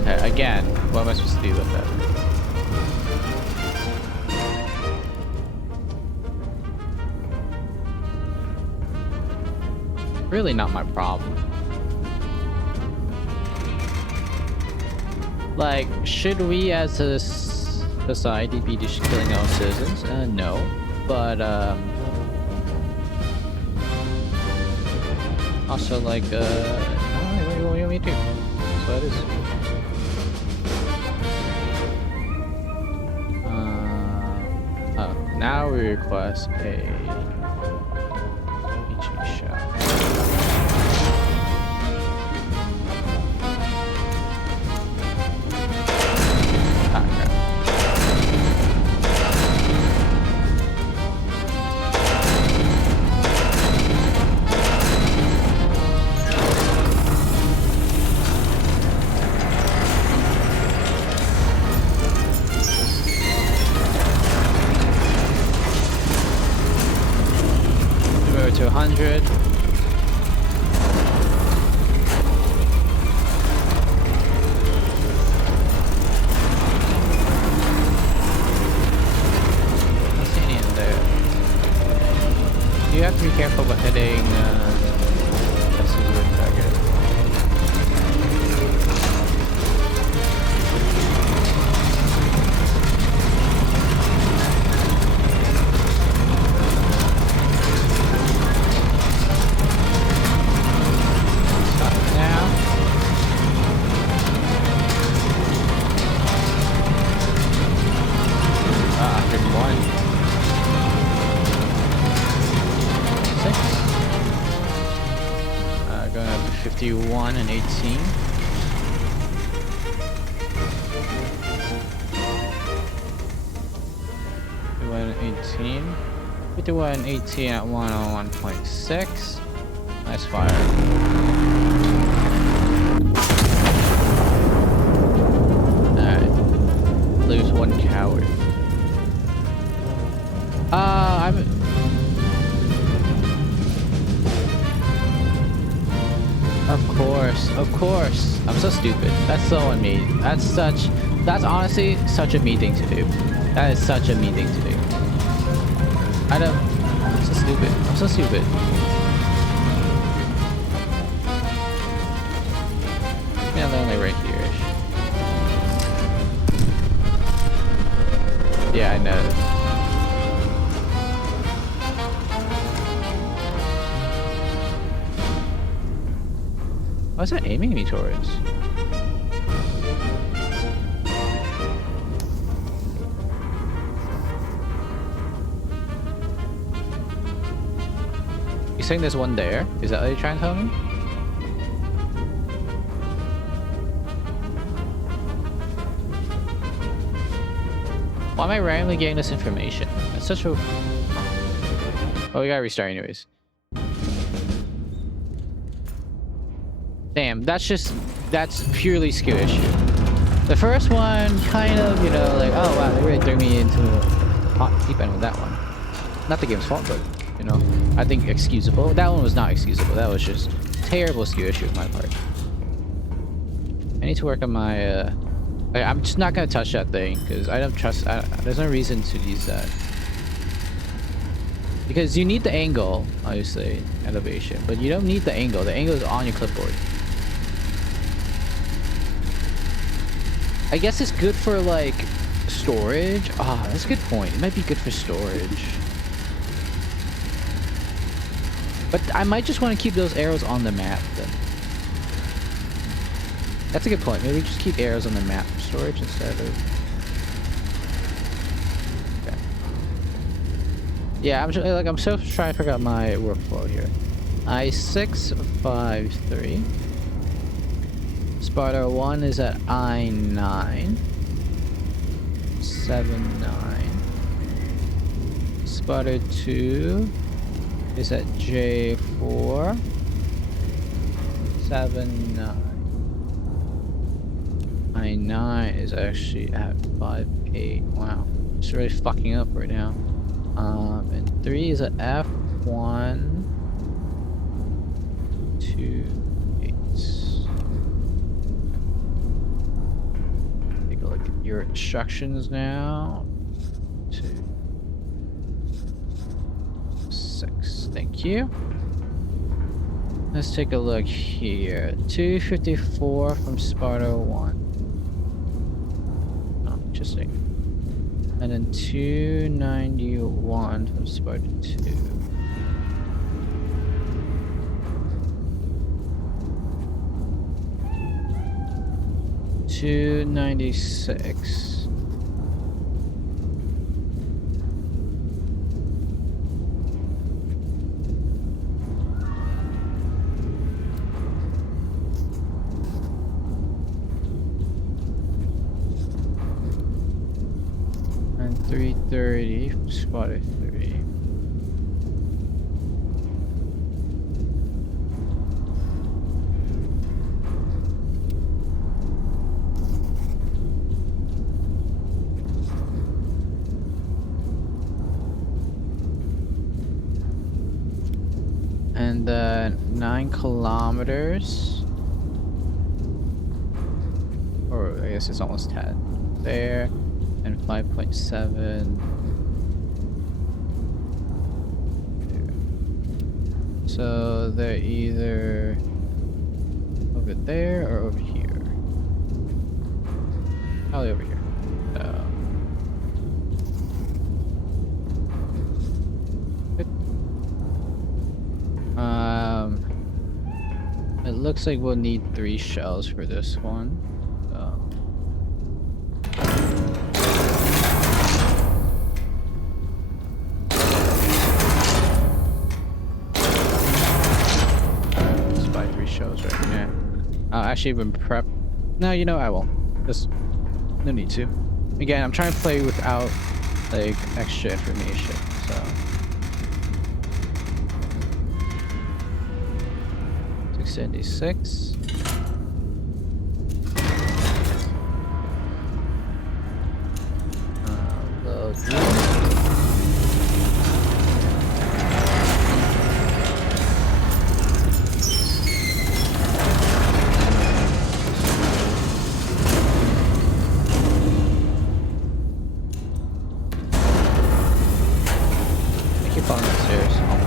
Okay, again, what am I supposed to do with that? Really not my problem. Like, should we as a society be just killing our own citizens? No. But, also, like, what do you want me to do? That's what it is. Oh, now we request a shot. To 100. Not seeing any in there. You have to be careful about hitting that's a weird target. Going up to 51 and 18. 51 and 18 at 101.6. Nice fire. Alright. Lose one coward. Of course. I'm so stupid. That's so on me. That's honestly such a me thing to do. That is such a me thing to do. I'm so stupid. I'm so stupid. Yeah, they're only right here-ish. Yeah, I know. What's it aiming me towards? You saying there's one there? Is that what you're trying to tell me? Why am I randomly getting this information? That's such a... Oh, we gotta restart anyways. Damn, that's purely skill issue. The first one, kind of, you know, like, oh wow, they really threw me into the hot deep end with that one. Not the game's fault, but, you know, I think excusable. That one was not excusable. That was just terrible skill issue on my part. I need to work on my, I'm just not gonna touch that thing, because I don't trust, there's no reason to use that. Because you need the angle, obviously, elevation, but you don't need the angle. The angle is on your clipboard. I guess it's good for, like, storage. Ah, that's a good point. It might be good for storage. But I might just want to keep those arrows on the map, then. That's a good point. Maybe just keep arrows on the map for storage instead of... Okay. Yeah, I'm still trying to figure out my workflow here. I653. Sparta 1 is at I9. 79. Sparta 2 is at J4. 79. I9 is actually at 58. Wow. It's really fucking up right now. And 3 is at F1. 2, 8. Take a look at your instructions now. 2, 6. Thank you. Let's take a look here. 254 from Sparta 1. Oh, interesting. And then 291 from Sparta 2. 296. And 330 from Sparta 3. And 9 kilometers, or I guess it's almost 10 there, and 5.7 there. So they're either over there or over here. Probably over here. It looks like we'll need 3 shells for this one. Let's buy 3 shells right now. I'll actually even prep. No, you know I won't. Just no need to. Again, I'm trying to play without like extra information. So. 76. Load. I keep falling upstairs almost.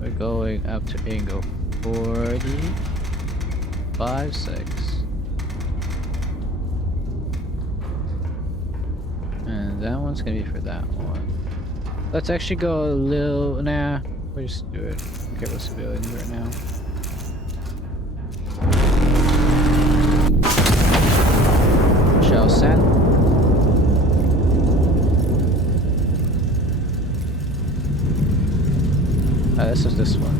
We're going up to angle 45.6. And that one's gonna be for that one. Let's actually go a little. Nah, we'll just do it. Okay, let's do it right now. Shell sent. This is this one.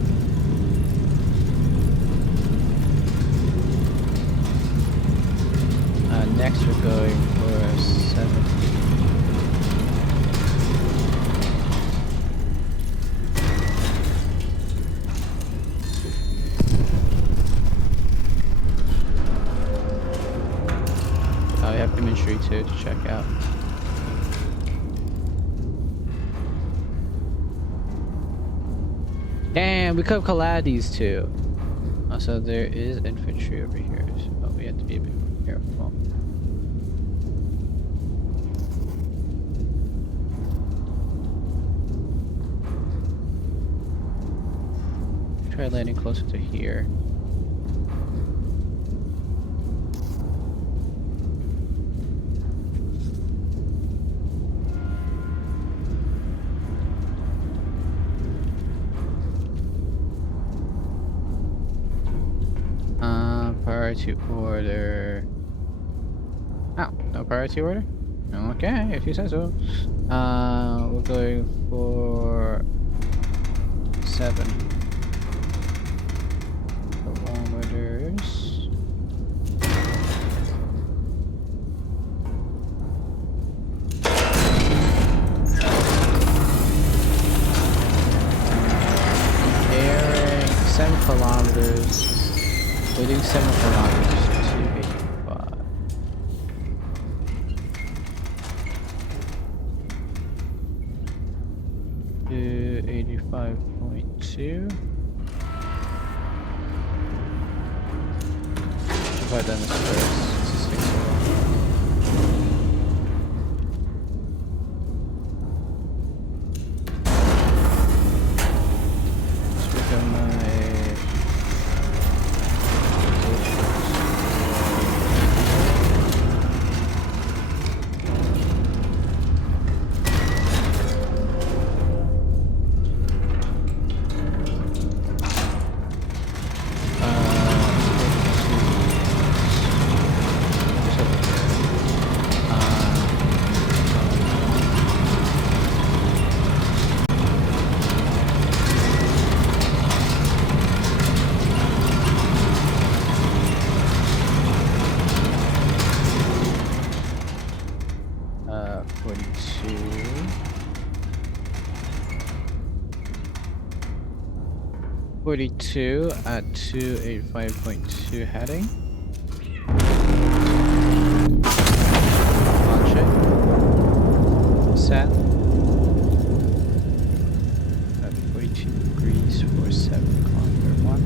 Next we're going for 70. We have imagery too to check out. Damn, we could have collabed these two. Also, there is infantry over here, so we have to be a bit more careful. Try landing closer to here. Priority order. Oh, no priority order? Okay, if you say so. We're going for 7 kilometers. Airing 7 kilometers. We're doing 7 kilometers to 85. To 85.2. If I've done this first, it's a 6 Let's look at my Forty-two at 285.2 heading. Launch it. Set. At 42 degrees for 7 kilometer 1.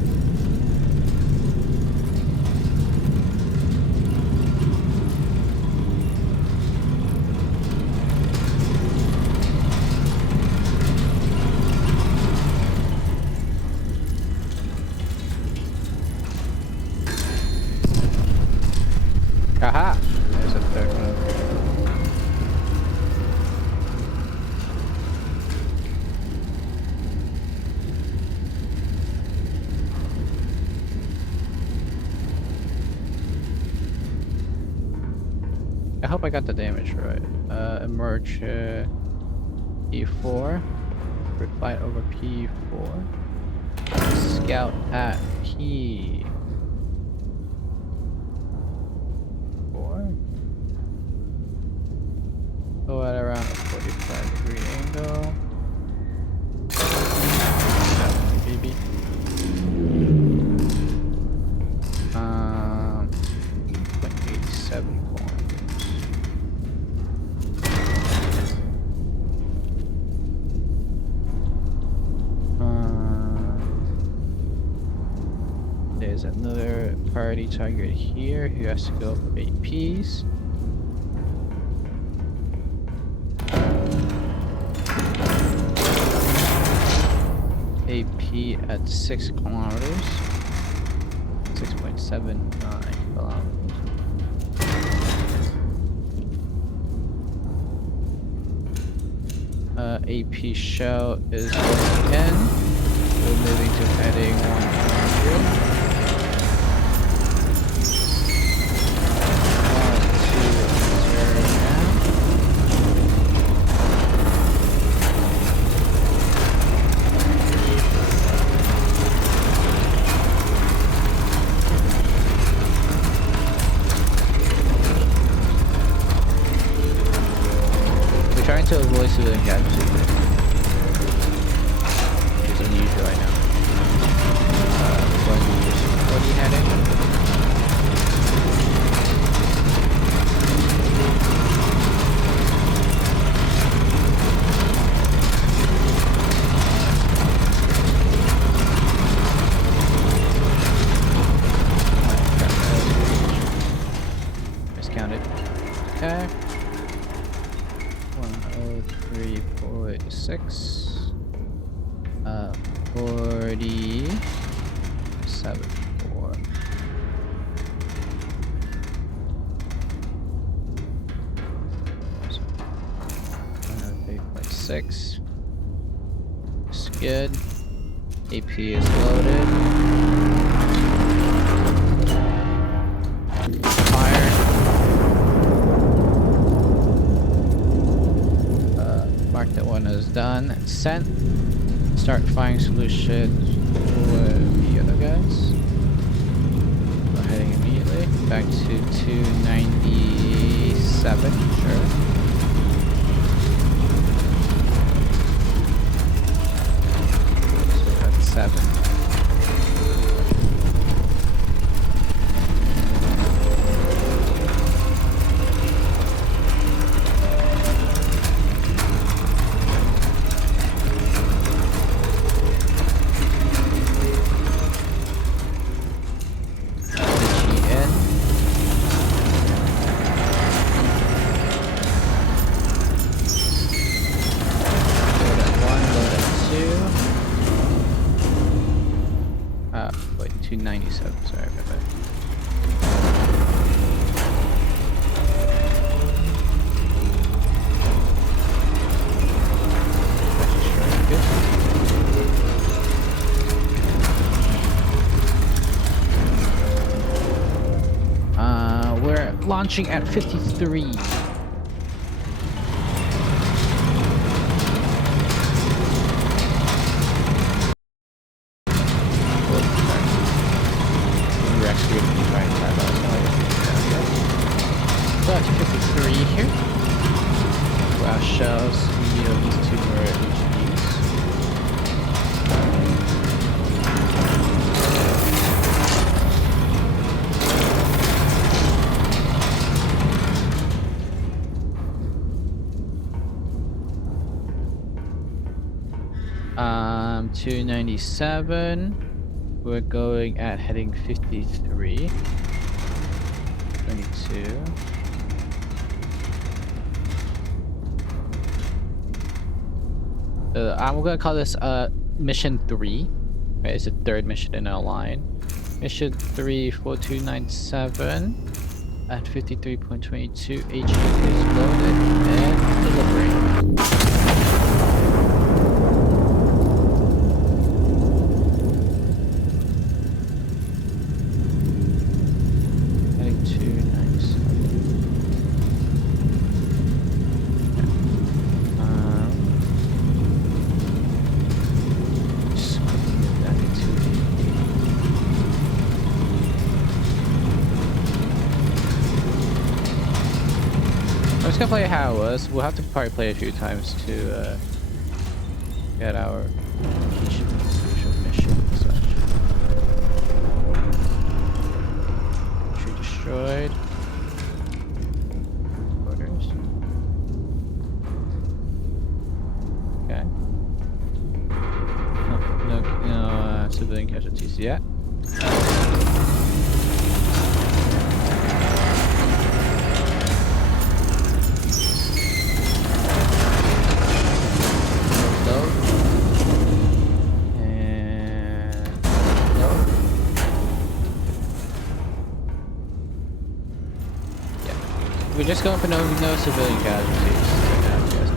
Aha! There's a third one. I hope I got the damage right. Emerge P4. Fight over P4. Scout at P4. Go at around a 45-degree angle. Baby. 0.87 kilometers. There's another priority target here who has to go for APs. AP at 6 kilometers. 6.79 kilometers. AP shell is going in. We're moving to heading 100. Trying to avoid civilian casualties, which is unusual right now. Going to just 40 heading. counted. Okay. 103.6. 47.4. Six. It's good. AP is loaded. Fire. Mark that one as done and sent. Start firing solutions for the other guys. We're heading immediately back to 297. Sure. Seven. Launching at 53. So at 53 here. Glass shells. We need at least 2 more HPs. Um, 297. We're going at heading 53. 22. I'm gonna call this mission 3. Right, it's the 3rd mission in our line. Mission 3, 4297 at 53.22. HE is loaded and delivering. I'm just gonna play how it was. We'll have to probably play a few times to get our crucial mission and such. Tree destroyed. Orders. Okay. No civilian casualties yet. We're just going for no civilian casualties right now, guys.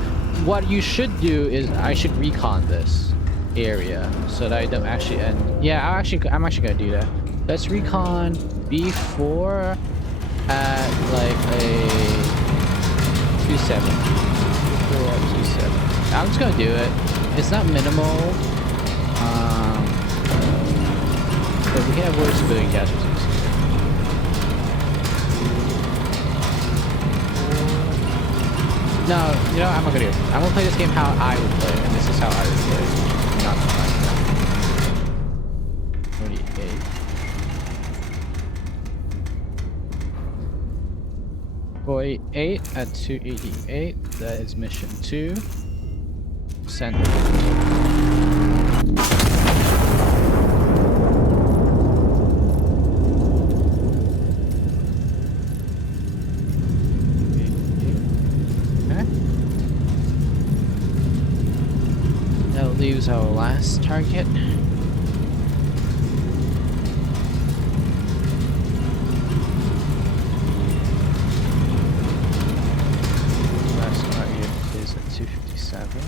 What you should do is I should recon this area so that I don't actually end. Yeah, I'm actually gonna do that. Let's recon B4 at like a 27. B4 at 27. I'm just gonna do it. It's not minimal. But we can avoid civilian casualties. No, you know what I'm not gonna do. I'm gonna play this game how I would play it, and this is how I would play it. Not like that. 48. 48 at 288. That is mission 2. Send it. is our last target. Last target is at 257.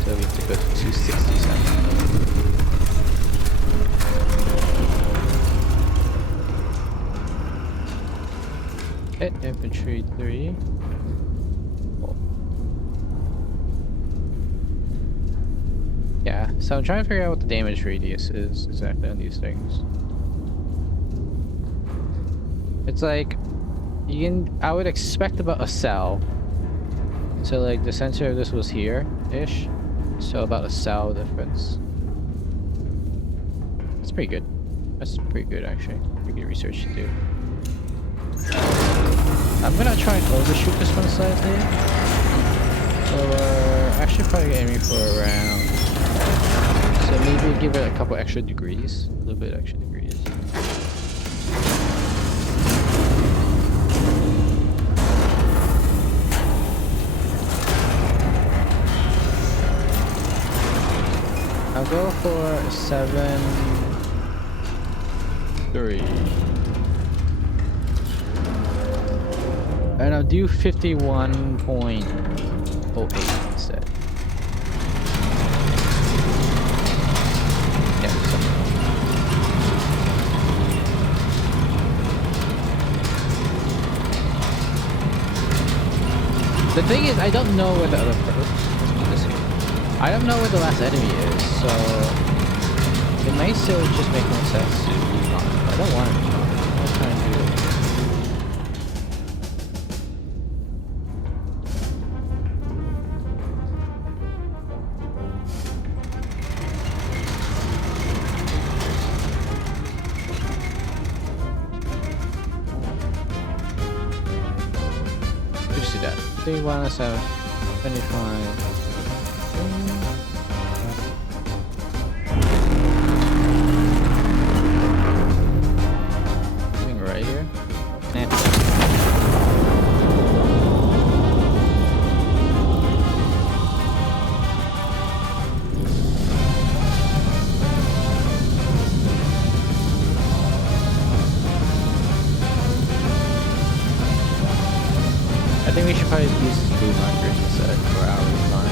So we have to go to 267. Hit infantry 3. Yeah, so I'm trying to figure out what the damage radius is exactly on these things. It's like, I would expect about a cell. So like the center of this was here-ish. So about a cell difference. That's pretty good. That's pretty good actually. Pretty good research to do. I'm gonna try and overshoot this one slightly. Or actually probably aiming for around. So maybe give it a couple extra degrees. A little bit extra degrees. I'll go for 7-3. And I'll do 51.08 instead. Yeah, something. The thing is, I don't know where the other I don't know where the last enemy is, so it may still just make more sense to be gone. I don't want it to be gone. I want to try and do it. Did you see that? 317, 25. Right here. I think we should probably use these blue markers instead for our line.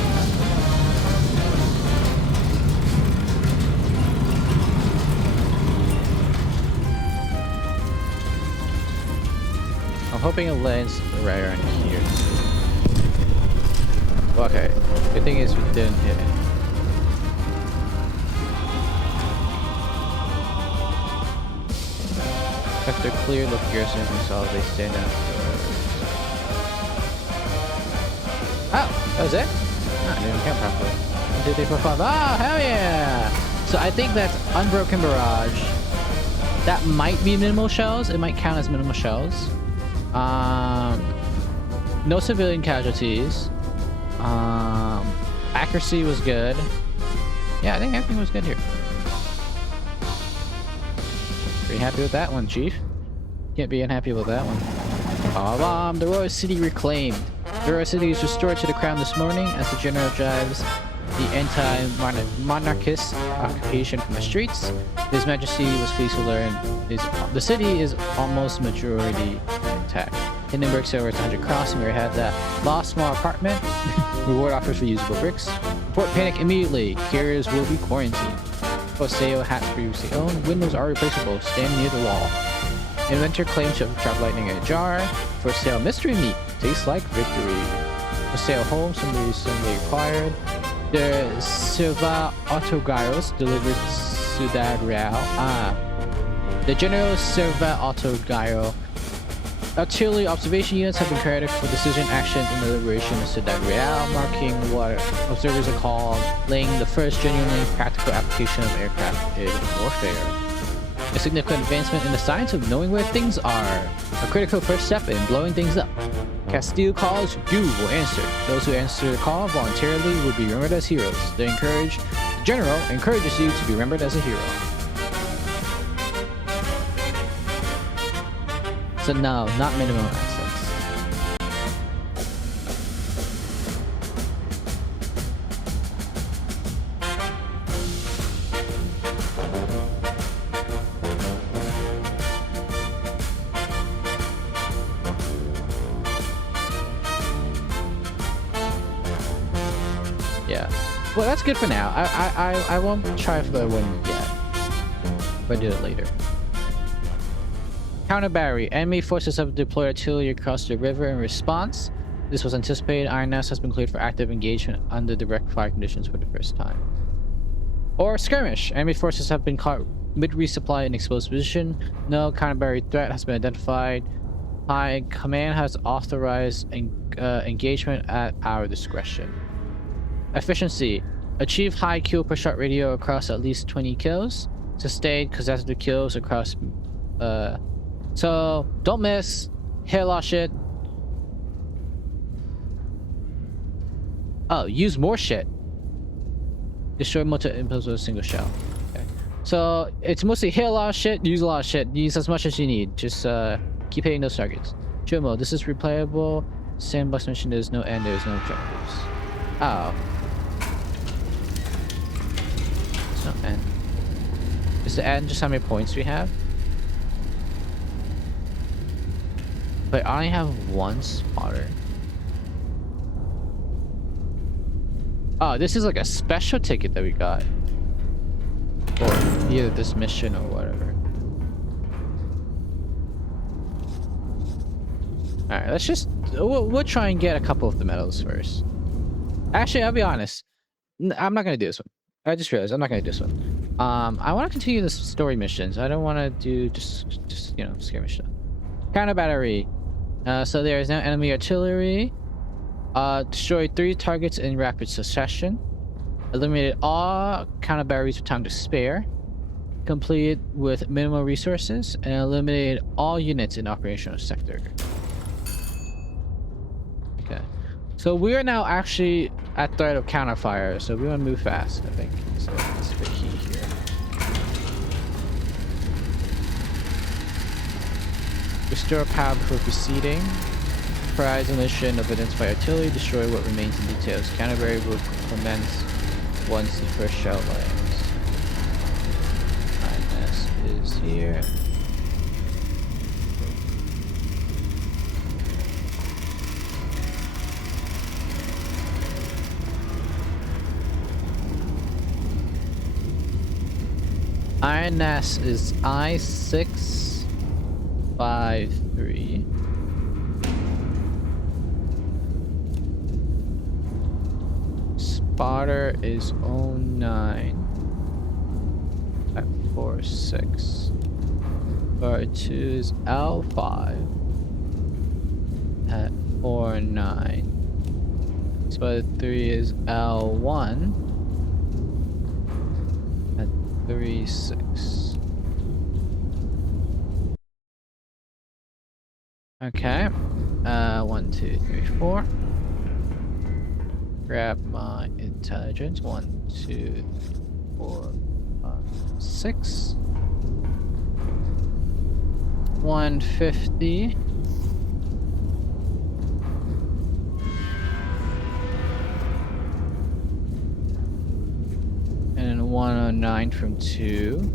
I'm hoping it lands right around here. Okay, good thing is we didn't hit it. After clear, look garrison consolidate, stand out. Oh, that was it? Ah, I didn't count properly. 1, 2, 3, 4, 5. Oh, hell yeah! So I think that's unbroken barrage. That might be minimal shells. It might count as minimal shells. No civilian casualties. Accuracy was good. Yeah, I think everything was good here. Pretty happy with that one, Chief. Can't be unhappy with that one. The royal city reclaimed. The royal city is restored to the crown this morning as the general drives the anti-monarchist occupation from the streets. His Majesty was pleased to learn the city is almost majority intact. Hindenburg Silver 100 Crossing, where we had that lost small apartment. Reward offers for usable bricks. Report panic immediately. Carriers will be quarantined. For sale, hats previously owned. Windows are replaceable. Stand near the wall. Inventor claims to have dropped lightning in a jar. For sale, mystery meat. Tastes like victory. For sale, home. Somebody recently acquired. The Silva Autogyros delivered Ciudad Real. The General Silva Autogyro. Artillery observation units have been credited for decision actions in the liberation of Ciudad Real, marking what observers are called laying the first genuinely practical application of aircraft in warfare. A significant advancement in the science of knowing where things are. A critical first step in blowing things up. Castile calls, you will answer. Those who answer the call voluntarily will be remembered as heroes. The General encourages you to be remembered as a hero. So no, not minimum access. Yeah. Well, that's good for now. I won't try for the one yet. But do it later. Counter battery. Enemy forces have deployed artillery across the river in response. This was anticipated. Iron Nest has been cleared for active engagement under direct fire conditions for the first time. Or skirmish. Enemy forces have been caught mid-resupply in exposed position. No counter battery threat has been identified. High command has authorized engagement at our discretion. Efficiency. Achieve high kill per shot ratio across at least 20 kills. Sustained consecutive kills across... So, don't miss. Hair loss shit. Oh, use more shit. Destroy multiple impulse with a single shell. Okay. So, it's mostly hair loss shit. Use a lot of shit. Use as much as you need. Just keep hitting those targets. Chill mode. This is replayable. Sandbox mission. There's no end. There's no objectives. Oh. There's no end. Is the end just how many points we have? But I only have one spotter. Oh, this is like a special ticket that we got. For either this mission or whatever. Alright, let's just... We'll try and get a couple of the medals first. Actually, I'll be honest. I'm not going to do this one. I just realized I'm not going to do this one. I want to continue the story missions. I don't want to do just you know, skirmish stuff. Counter battery. So there is now enemy artillery. Destroyed 3 targets in rapid succession. Eliminated all counter batteries with time to spare. Completed with minimal resources. And eliminated all units in operational sector. Okay. So we are now actually at threat of counter fire. So we want to move fast, I think. So that's the key here. Restore power before proceeding. Prize mission of identify artillery. Destroy what remains in details. Counter battery will commence once the first shell lands. INS is here. INS is I-653. Spotter is 09 at 46. Bar 2 is L5 at 49. Spotter 3 is L1 at 36. Okay. 1, 2, 3, 4. Grab my intelligence. 1, 2, 3, 4, 5, 6. 150. And then 109 from 2.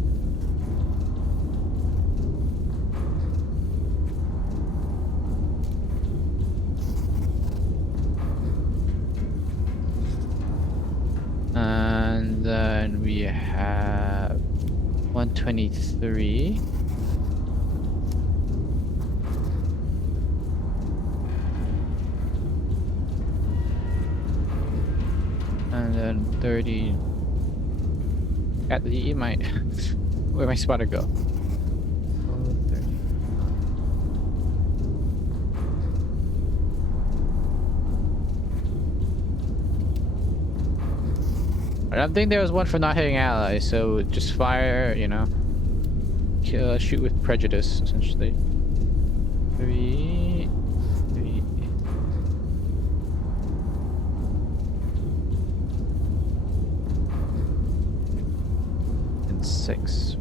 And then we have 123. And then 30. At the might. Where'd my spotter go? I don't think there was one for not hitting allies, so just fire, you know. Shoot with prejudice, essentially. 3. And 6.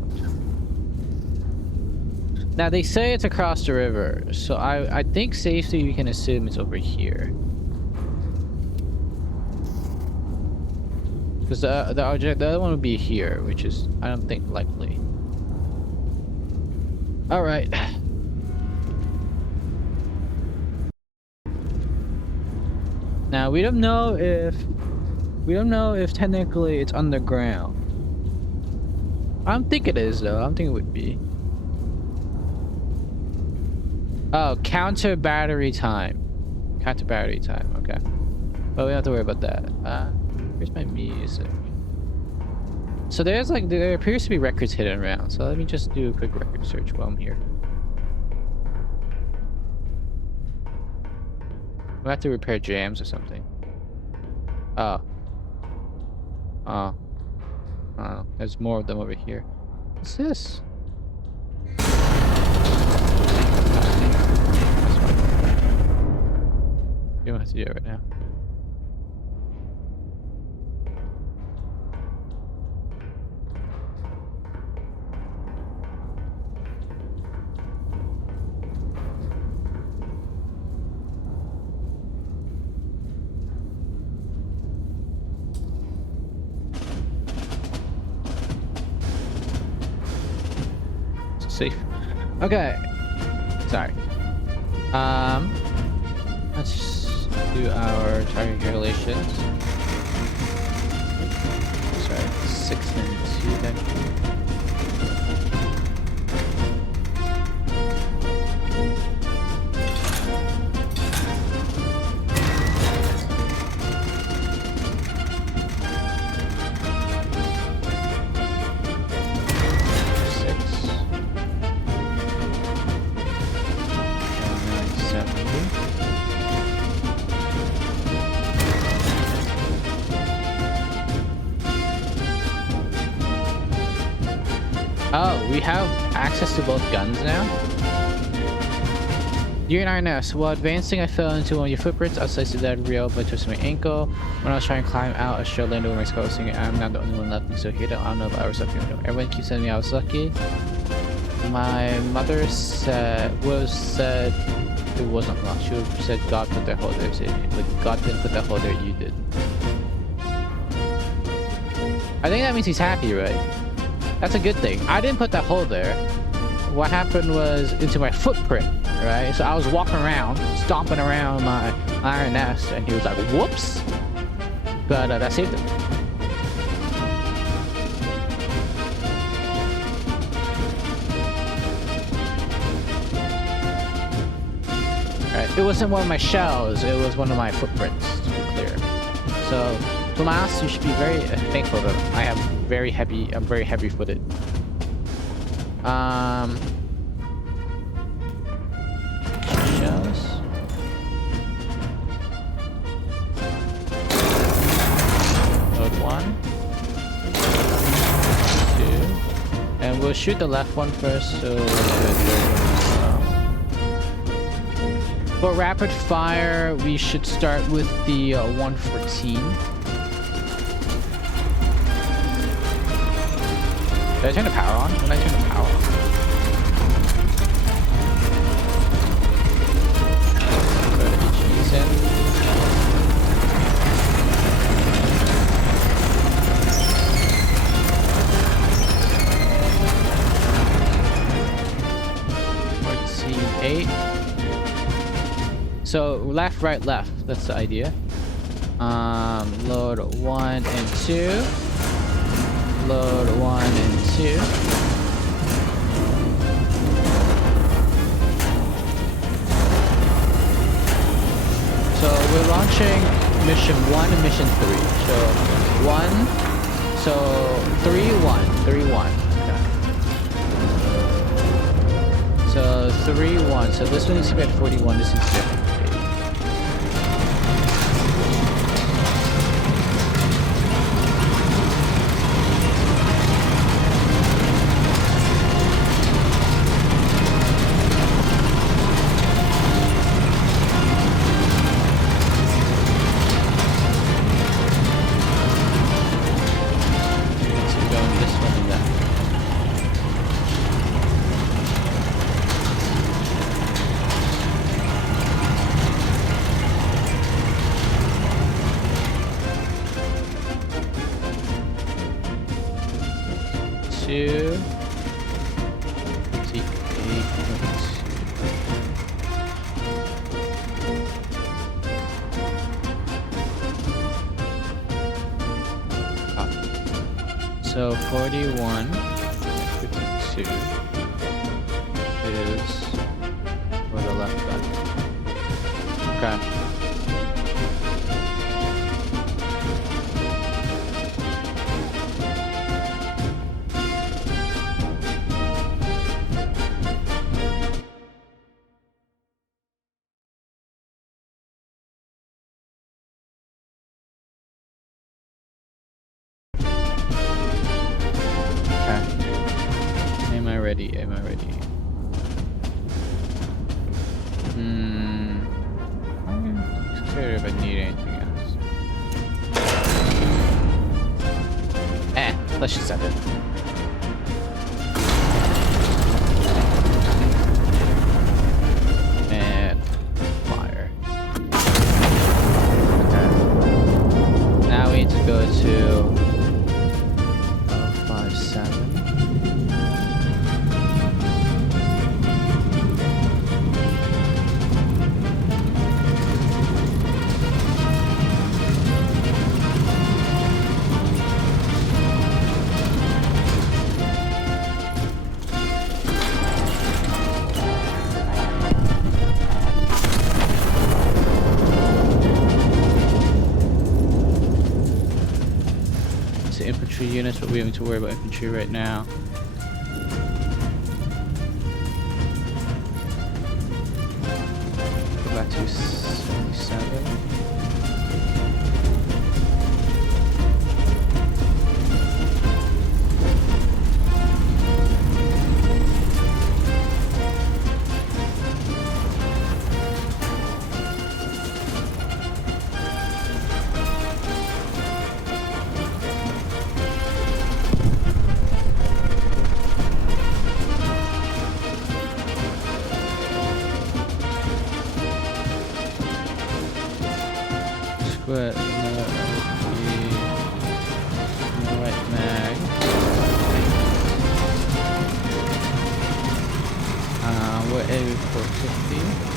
Now they say it's across the river, so I think safely we can assume it's over here. Because the other one would be here, which is, I don't think, likely. Alright. Now, we don't know if We don't know if technically it's underground. I don't think it is though. I don't think it would be. Oh, counter battery time. Counter battery time. Okay. But we don't have to worry about that. Where's my music? So there's like, there appears to be records hidden around. So let me just do a quick record search while I'm here. We have to repair jams or something. Oh. Oh. Oh, there's more of them over here. What's this? You don't have to do it right now. Safe. Okay. Sorry. Let's do our target calculations. Sorry, 6 and 2 then. Oh, we have access to both guns now? Dear INS, while advancing, I fell into one of your footprints. I sliced the dead rail by twisting my ankle. When I was trying to climb out, a shell landed over my skull, singing, I'm not the only one left, and so here, I don't know if I was lucky or not. Everyone keeps telling me I was lucky. My mother said it wasn't luck. She said God put that hole there to save me, but God didn't put that hole there, you did. I think that means he's happy, right? That's a good thing. I didn't put that hole there. What happened was into my footprint, right? So I was walking around, stomping around my iron nest, and he was like, whoops. But that saved him. Right. It wasn't one of my shells, it was one of my footprints, to be clear. So, Tomas, you should be very thankful that I am very heavy. I'm very heavy-footed. Shells. Load 1, 2, and we'll shoot the left one first. So for rapid fire, we should start with the 114. Did I turn the power on? When did I turn the power on? Put HEs in. C8. So left, right, left. That's the idea. Load 1 and 2. Load 1 and 2. So we're launching mission 1 and mission 3. So 1, so 3, 1, 3, 1. Okay. So 3, 1. So this one needs to be at 41. This needs to be at 58. 41, 52 is where the left back. Okay. Am I ready? Am I ready? I'm clear if I need anything else. Let's just send it. And fire. Okay. Now we need to go to 057. Infantry units, but we don't need to worry about infantry right now. Go back to 77. But right mag. We're aiming for 50.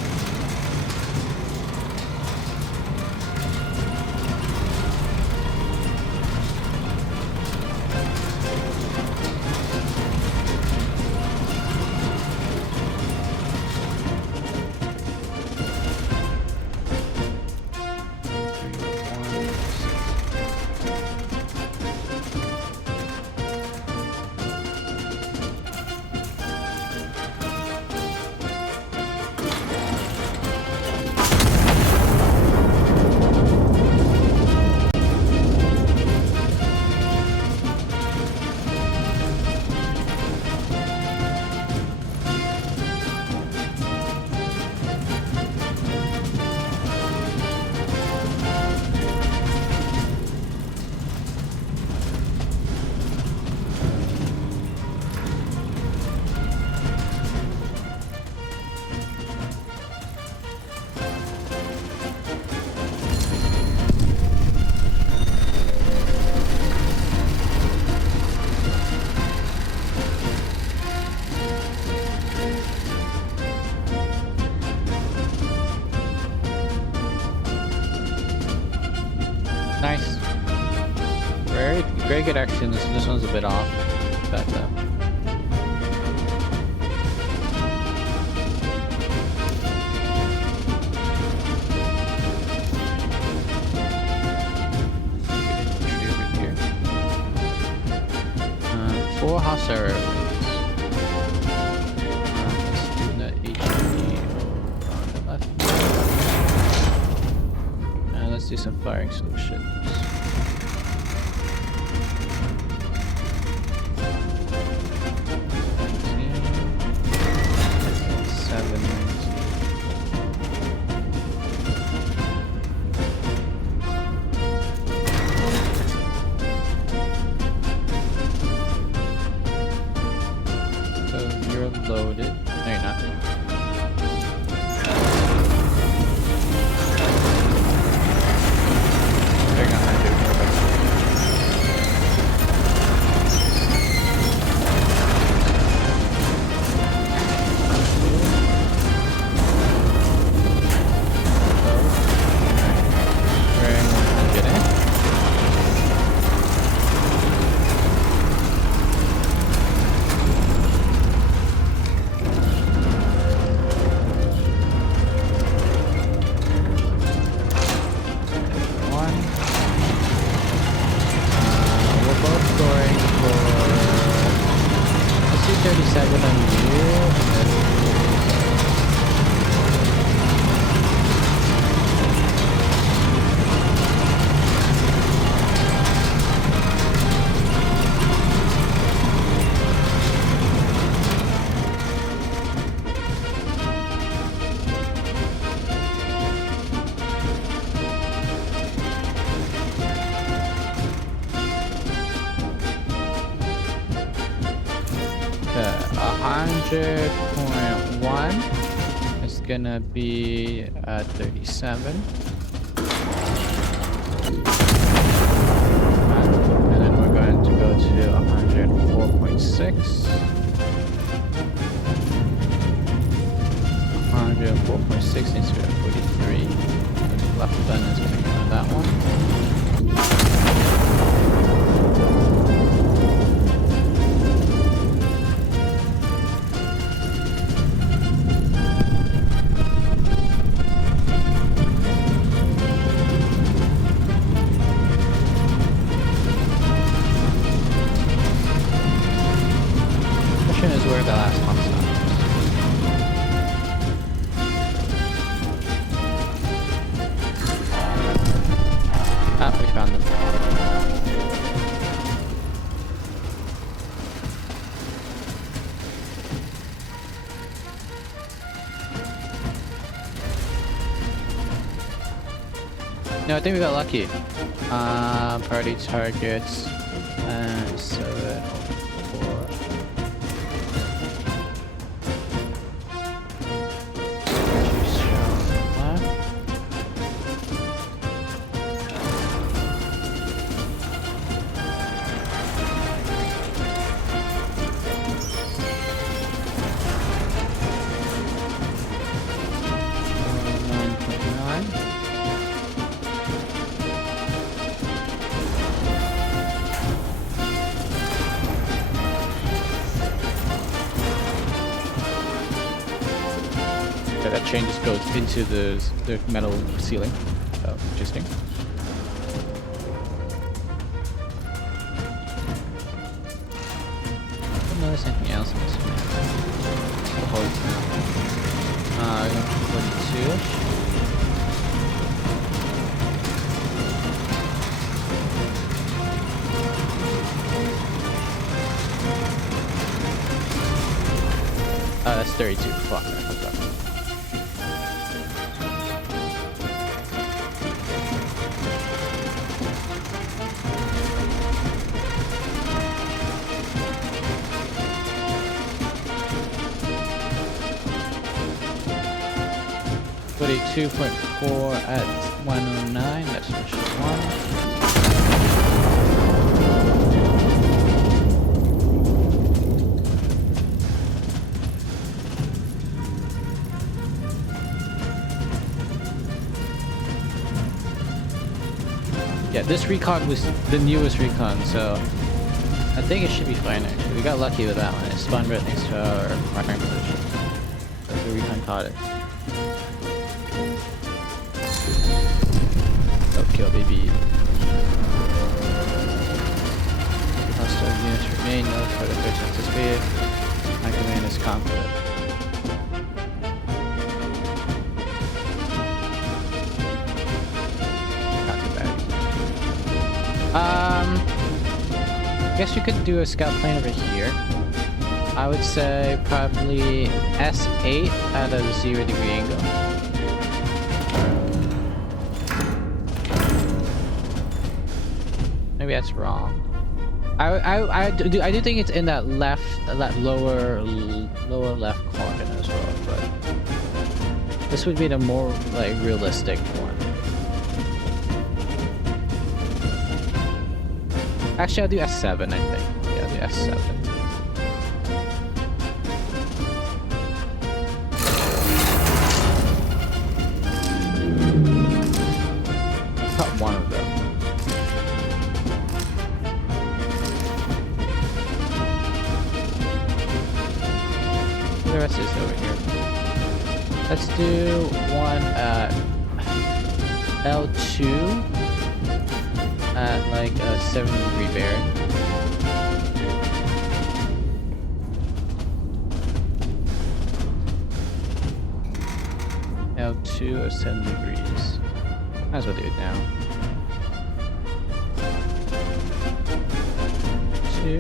Nice. Very good action. This one's a bit off. But four Hussar. Let's do the HP on the left. And let's do some firing solutions. Loaded. No, you're not. They're not gonna do it. 100.1 is gonna be 37. And then we're going to go to 104.6. 104.6 needs to be at 43. The left button is going to go on that one. Mission is where the last one stops. Ah, we found them. No, I think we got lucky. Party targets. 704. That changes goes into the metal ceiling. Oh, interesting. I don't notice anything else in this one. Hold it down. 42-ish. That's 32. Fuck, I fucked up. .4 at 109, that's mission 1. Yeah, this recon was the newest recon, so I think it should be fine actually. We got lucky with that one. It spawned right next to our firing position. So the recon caught it. Kill baby. Hostile units remain notified of their census speed. My command is confident. Not too bad. I guess you could do a scout plane over here. I would say probably S8 at a 0-degree angle. Maybe that's wrong. I do think it's in that lower left corner as well, but this would be the more like realistic one. Actually, I'll do S7. I think. Yeah, I'll do S7. Cut one of them. The rest is over here. Let's do one at L2 at like a 7-degree bearing. L2 at 7 degrees. Might as well do it now. 2.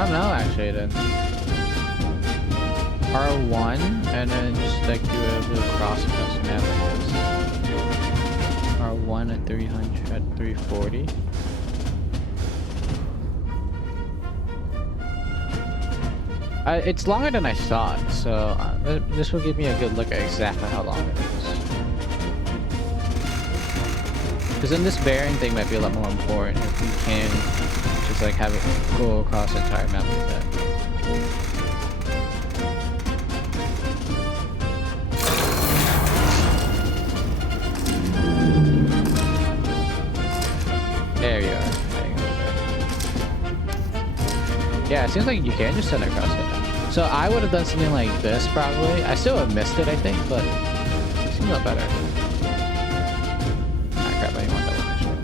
I don't know actually then. R1 and then just like do a little cross across the map like this. R1 at 300 at 340. It's longer than I thought, so this will give me a good look at exactly how long it is. Because then this bearing thing might be a lot more important if you can just like have it go across the entire map like that. There you are. Yeah, it seems like you can just send it across it. So I would have done something like this probably. I still have missed it, I think, but it seems a lot better. Ah, crap, I didn't want that one actually.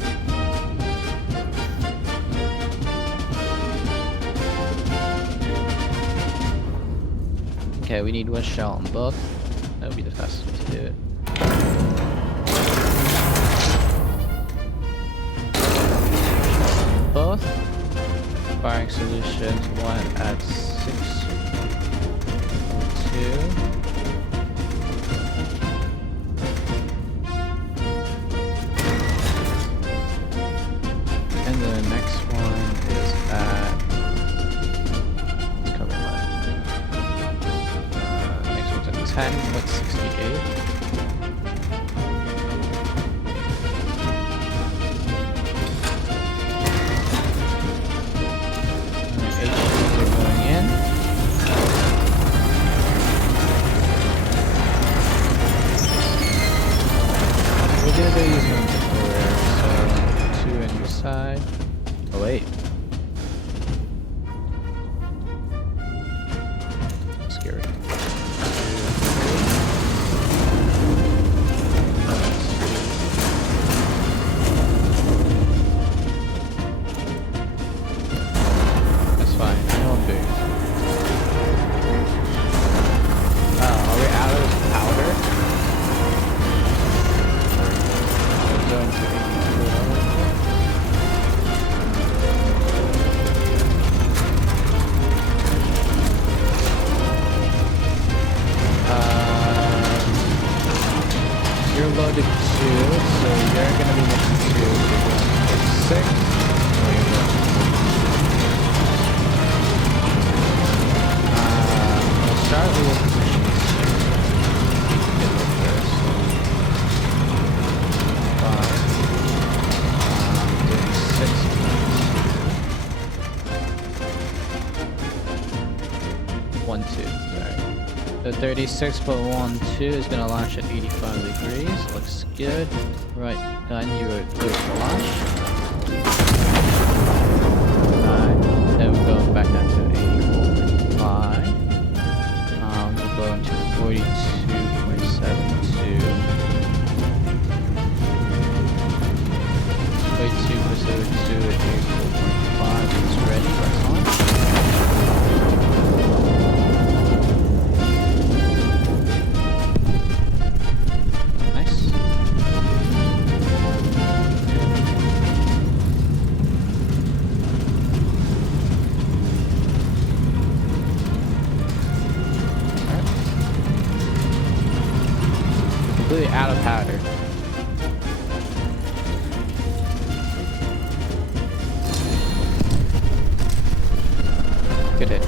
Okay, we need one shell on both. That would be the fastest way to do it. Both. Firing solutions, one at 602. And the next one is at, it's coming left. Next one's at 10.68. Oh wait. Scary. That's fine. I know I'm big. Are we out of powder? We're going to 82. You're loaded 2, so you're gonna be missing 2. 6. We'll start with position 6. Get look first. 5. 36. 1, 2. Sorry. The 36.12 is going to launch at 85 degrees. Looks good. Right, done. You are good for launch. Alright, then we're going back down to 84.5. We'll go into 42.72. 42.72 at 84.5 is ready. Let's launch. Out of powder. Good hit.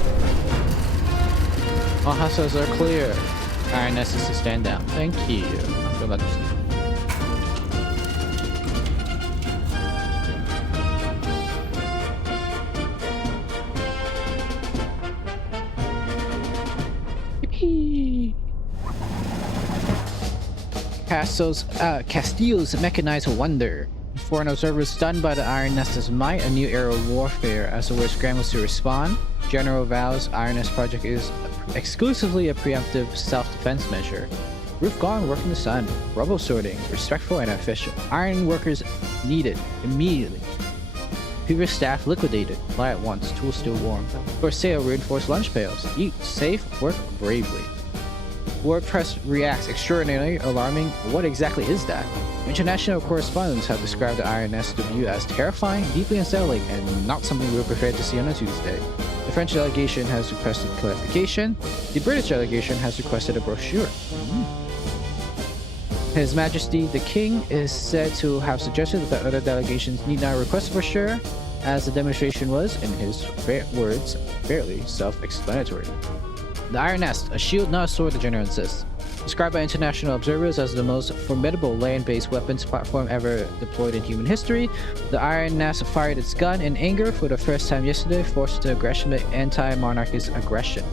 All hostiles are clear. Iron Nest is to stand down. Thank you. I'm going back to sleep. Castillo's mechanized wonder. For an observer stunned by the Iron Nest's might, a new era of warfare as the world scrambles to respond. General vows Iron Nest project is exclusively a preemptive self-defense measure. Roof gone, work in the sun. Rubble sorting, respectful and official. Iron workers needed immediately. Previous staff liquidated. Fly at once, tools still warm. For sale, reinforced lunch pails. Eat safe, work bravely. WordPress reacts extraordinarily alarming. What exactly is that? International correspondents have described the Iron Nest to view as terrifying, deeply unsettling, and not something we were prepared to see on a Tuesday. The French delegation has requested clarification. The British delegation has requested a brochure. His Majesty the King is said to have suggested that other delegations need not request a brochure, as the demonstration was, in his words, fairly self-explanatory. The Iron Nest, a shield not a sword, the general insists. Described by international observers as the most formidable land-based weapons platform ever deployed in human history, the Iron Nest fired its gun in anger for the first time yesterday, forced into aggression by anti-monarchist aggression.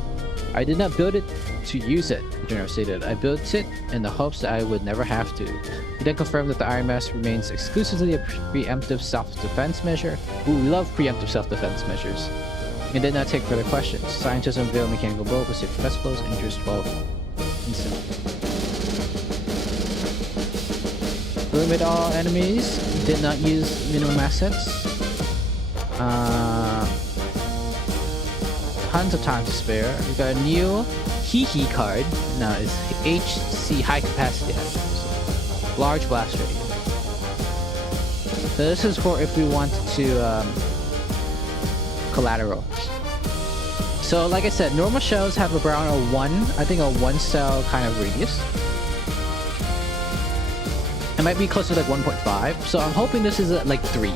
I did not build it to use it, the general stated. I built it in the hopes that I would never have to. He then confirmed that the Iron Nest remains exclusively a preemptive self-defense measure. Ooh, we love preemptive self-defense measures. He did not take further questions. Scientists unveiled mechanical bolt with safety festivals and introduced 12 incidents. Limit all enemies. Did not use minimum assets. Tons of time to spare. We got a new Hee card. Now it's HC, high capacity. So large blast radius. So this is for if we want to collateral. So like I said, normal shells have around a 1 cell kind of radius. It might be close to like 1.5. So I'm hoping this is at like 3.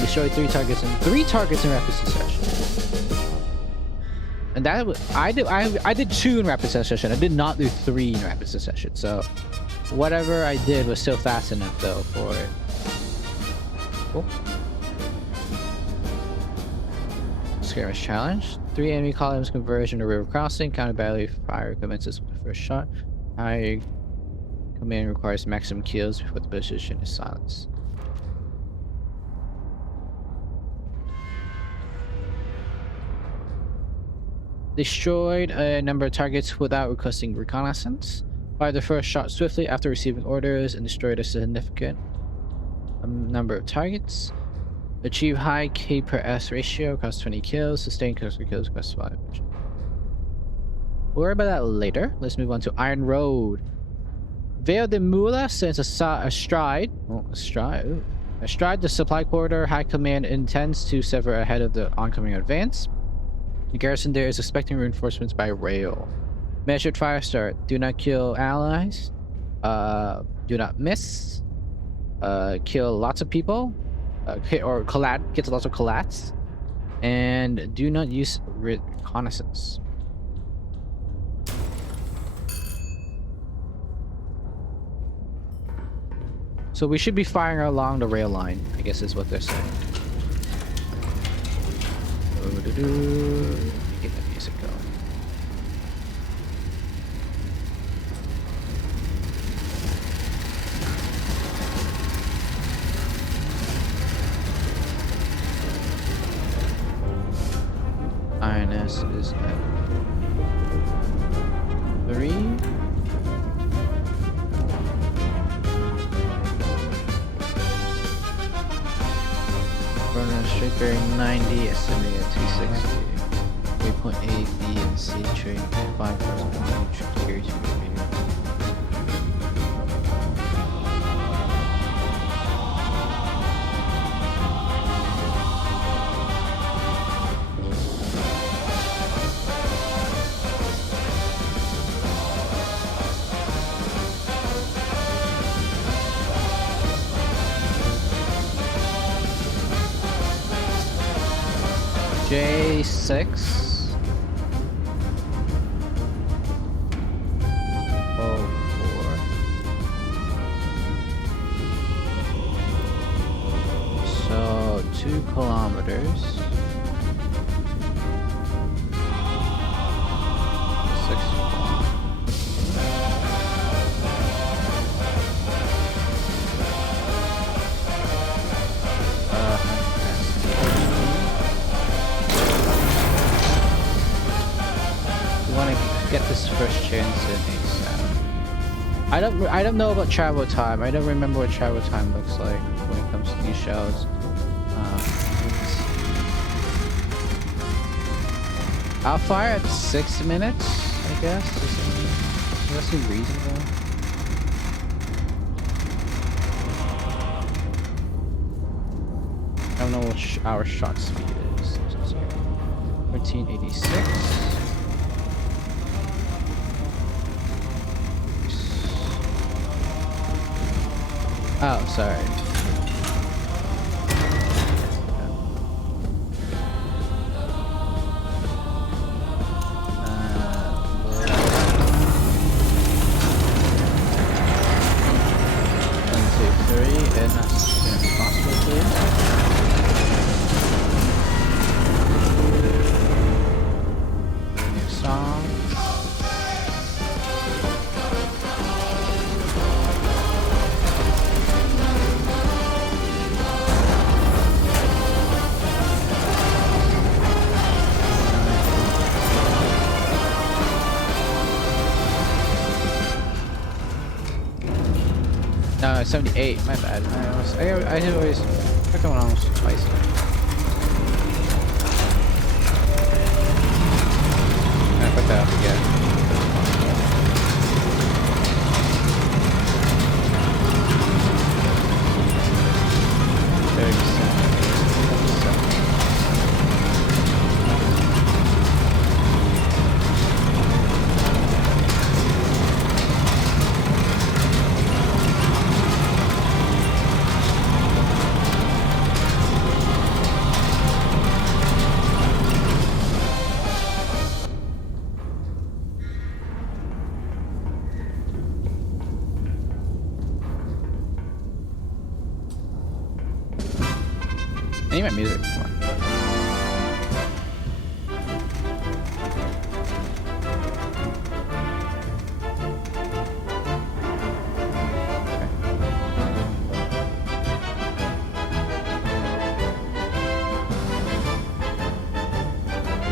Destroy 3 targets in rapid succession. And that I did 2 in rapid succession. I did not do 3 in rapid succession. So whatever I did was still fast enough though for it. Cool. Skirmish challenge. 3 enemy columns converge in a river crossing. Counter battle fire commences with the first shot. High command requires maximum kills before the position is silenced. Destroyed a number of targets without requesting reconnaissance. Fired the first shot swiftly after receiving orders and destroyed a significant number of targets. Achieve high K per S ratio, cost 20 kills. Sustained critical kills, cost 5. We'll worry about that later. Let's move on to Iron Road. Vale de Mula sends astride the supply corridor. High command intends to sever ahead of the oncoming advance. The garrison there is expecting reinforcements by rail. Measured fire start. Do not kill allies. Do not miss. Kill lots of people. Get lots of collats. And do not use reconnaissance. So we should be firing along the rail line, I guess is what they're saying. Get the music going. INS is at 3. Straight bearing 90, estimated at 260. Waypoint A, B, and C train 5,000 carry 2 meters. J6. So 2 kilometers. 6 get this first chance in ASAP. I don't know about travel time. I don't remember what travel time looks like when it comes to these shells. I'll fire at 6 minutes, I guess. Does that seem reasonable? I don't know what our shot speed is. 1786. Oh, sorry. And as soon as possible, please. A new song. No, 78. My bad. I always pick one almost twice. I put that up again. I need my music. Come on.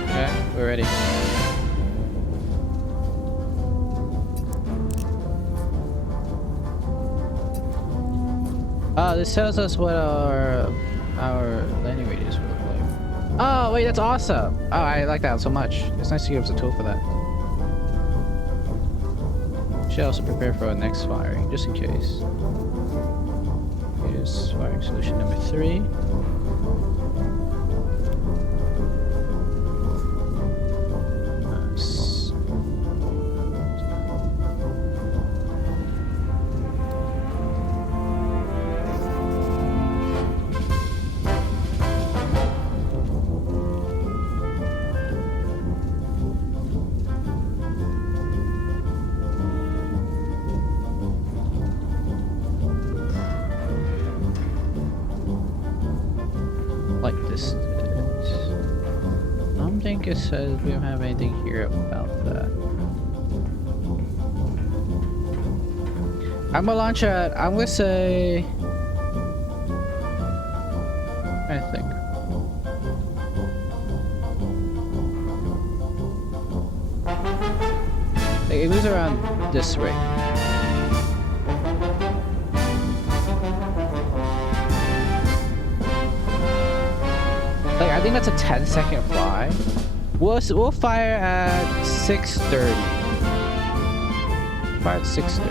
Okay, we're ready. This tells us what our landing radius will look like. Oh wait, that's awesome. Oh, I like that so much. It's nice to give us a tool for that. Should also prepare for our next firing, just in case. Here's firing solution number 3. It says we don't have anything here about that. I'm gonna launch at, I'm gonna say, I think. It moves around this rate. Like, I think that's a 10-second fly. We'll fire at 6:30. Fire at 6:30.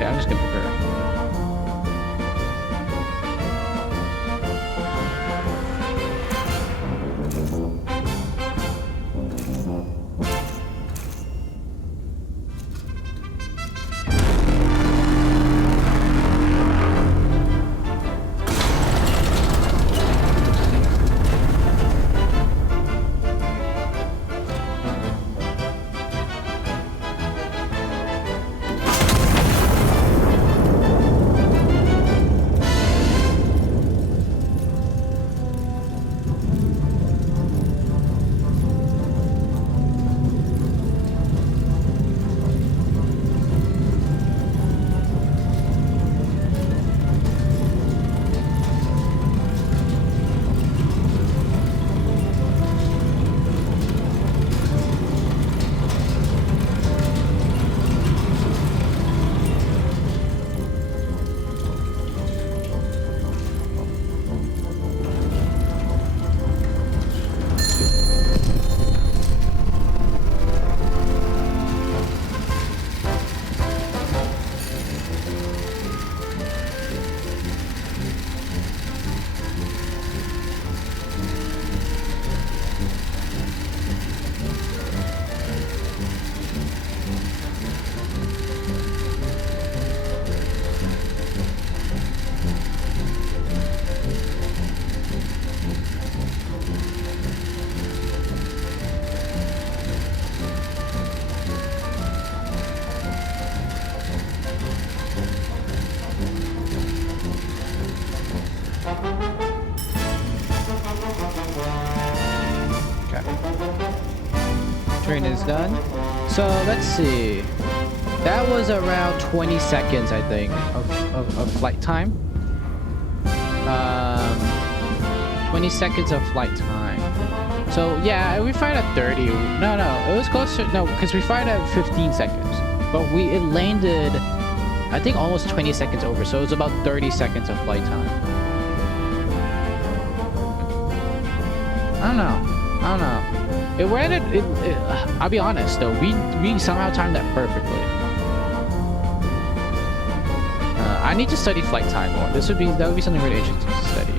Yeah, I'm just gonna prepare. Train is done. So let's see. That was around 20 seconds, I think, of flight time. 20 seconds of flight time. So yeah, we fired at 30. No, it was closer. No, because we fired at 15 seconds, but it landed, I think, almost 20 seconds over. So it was about 30 seconds of flight time. I don't know. I'll be honest though, we somehow timed that perfectly. I need to study flight time more. That would be something really interesting to study.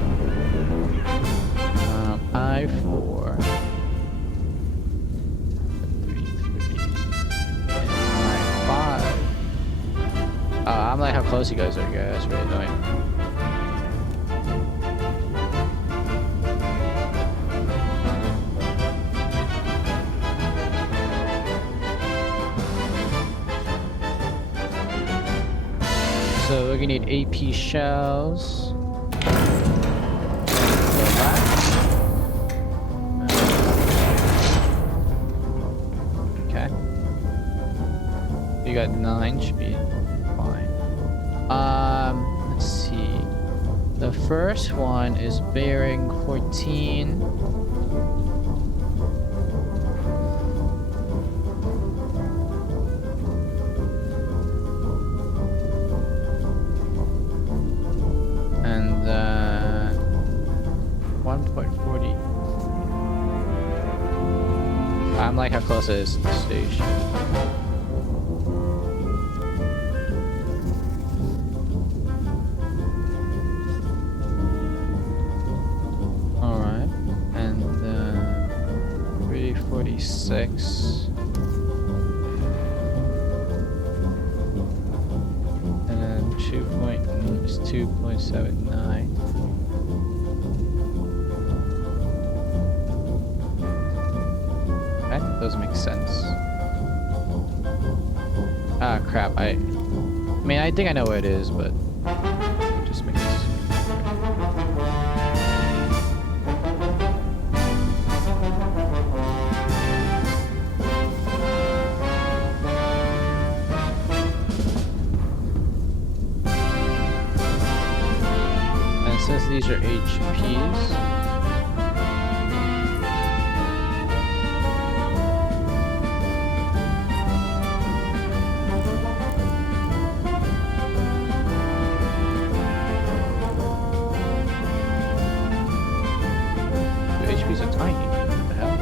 I4 and I5. I'm like how close you guys are, guys. That's really annoying. So we're gonna need AP shells. Okay. You got 9, should be fine. Let's see. The first one is bearing 14. And 1.40. I'm like how close it is to the station. Alright. And 346. And then 2.79. Okay, those make sense. Ah, crap. I mean, I think I know where it is, but it just makes sense. And since these are HPs, HPs are tiny. What the hell?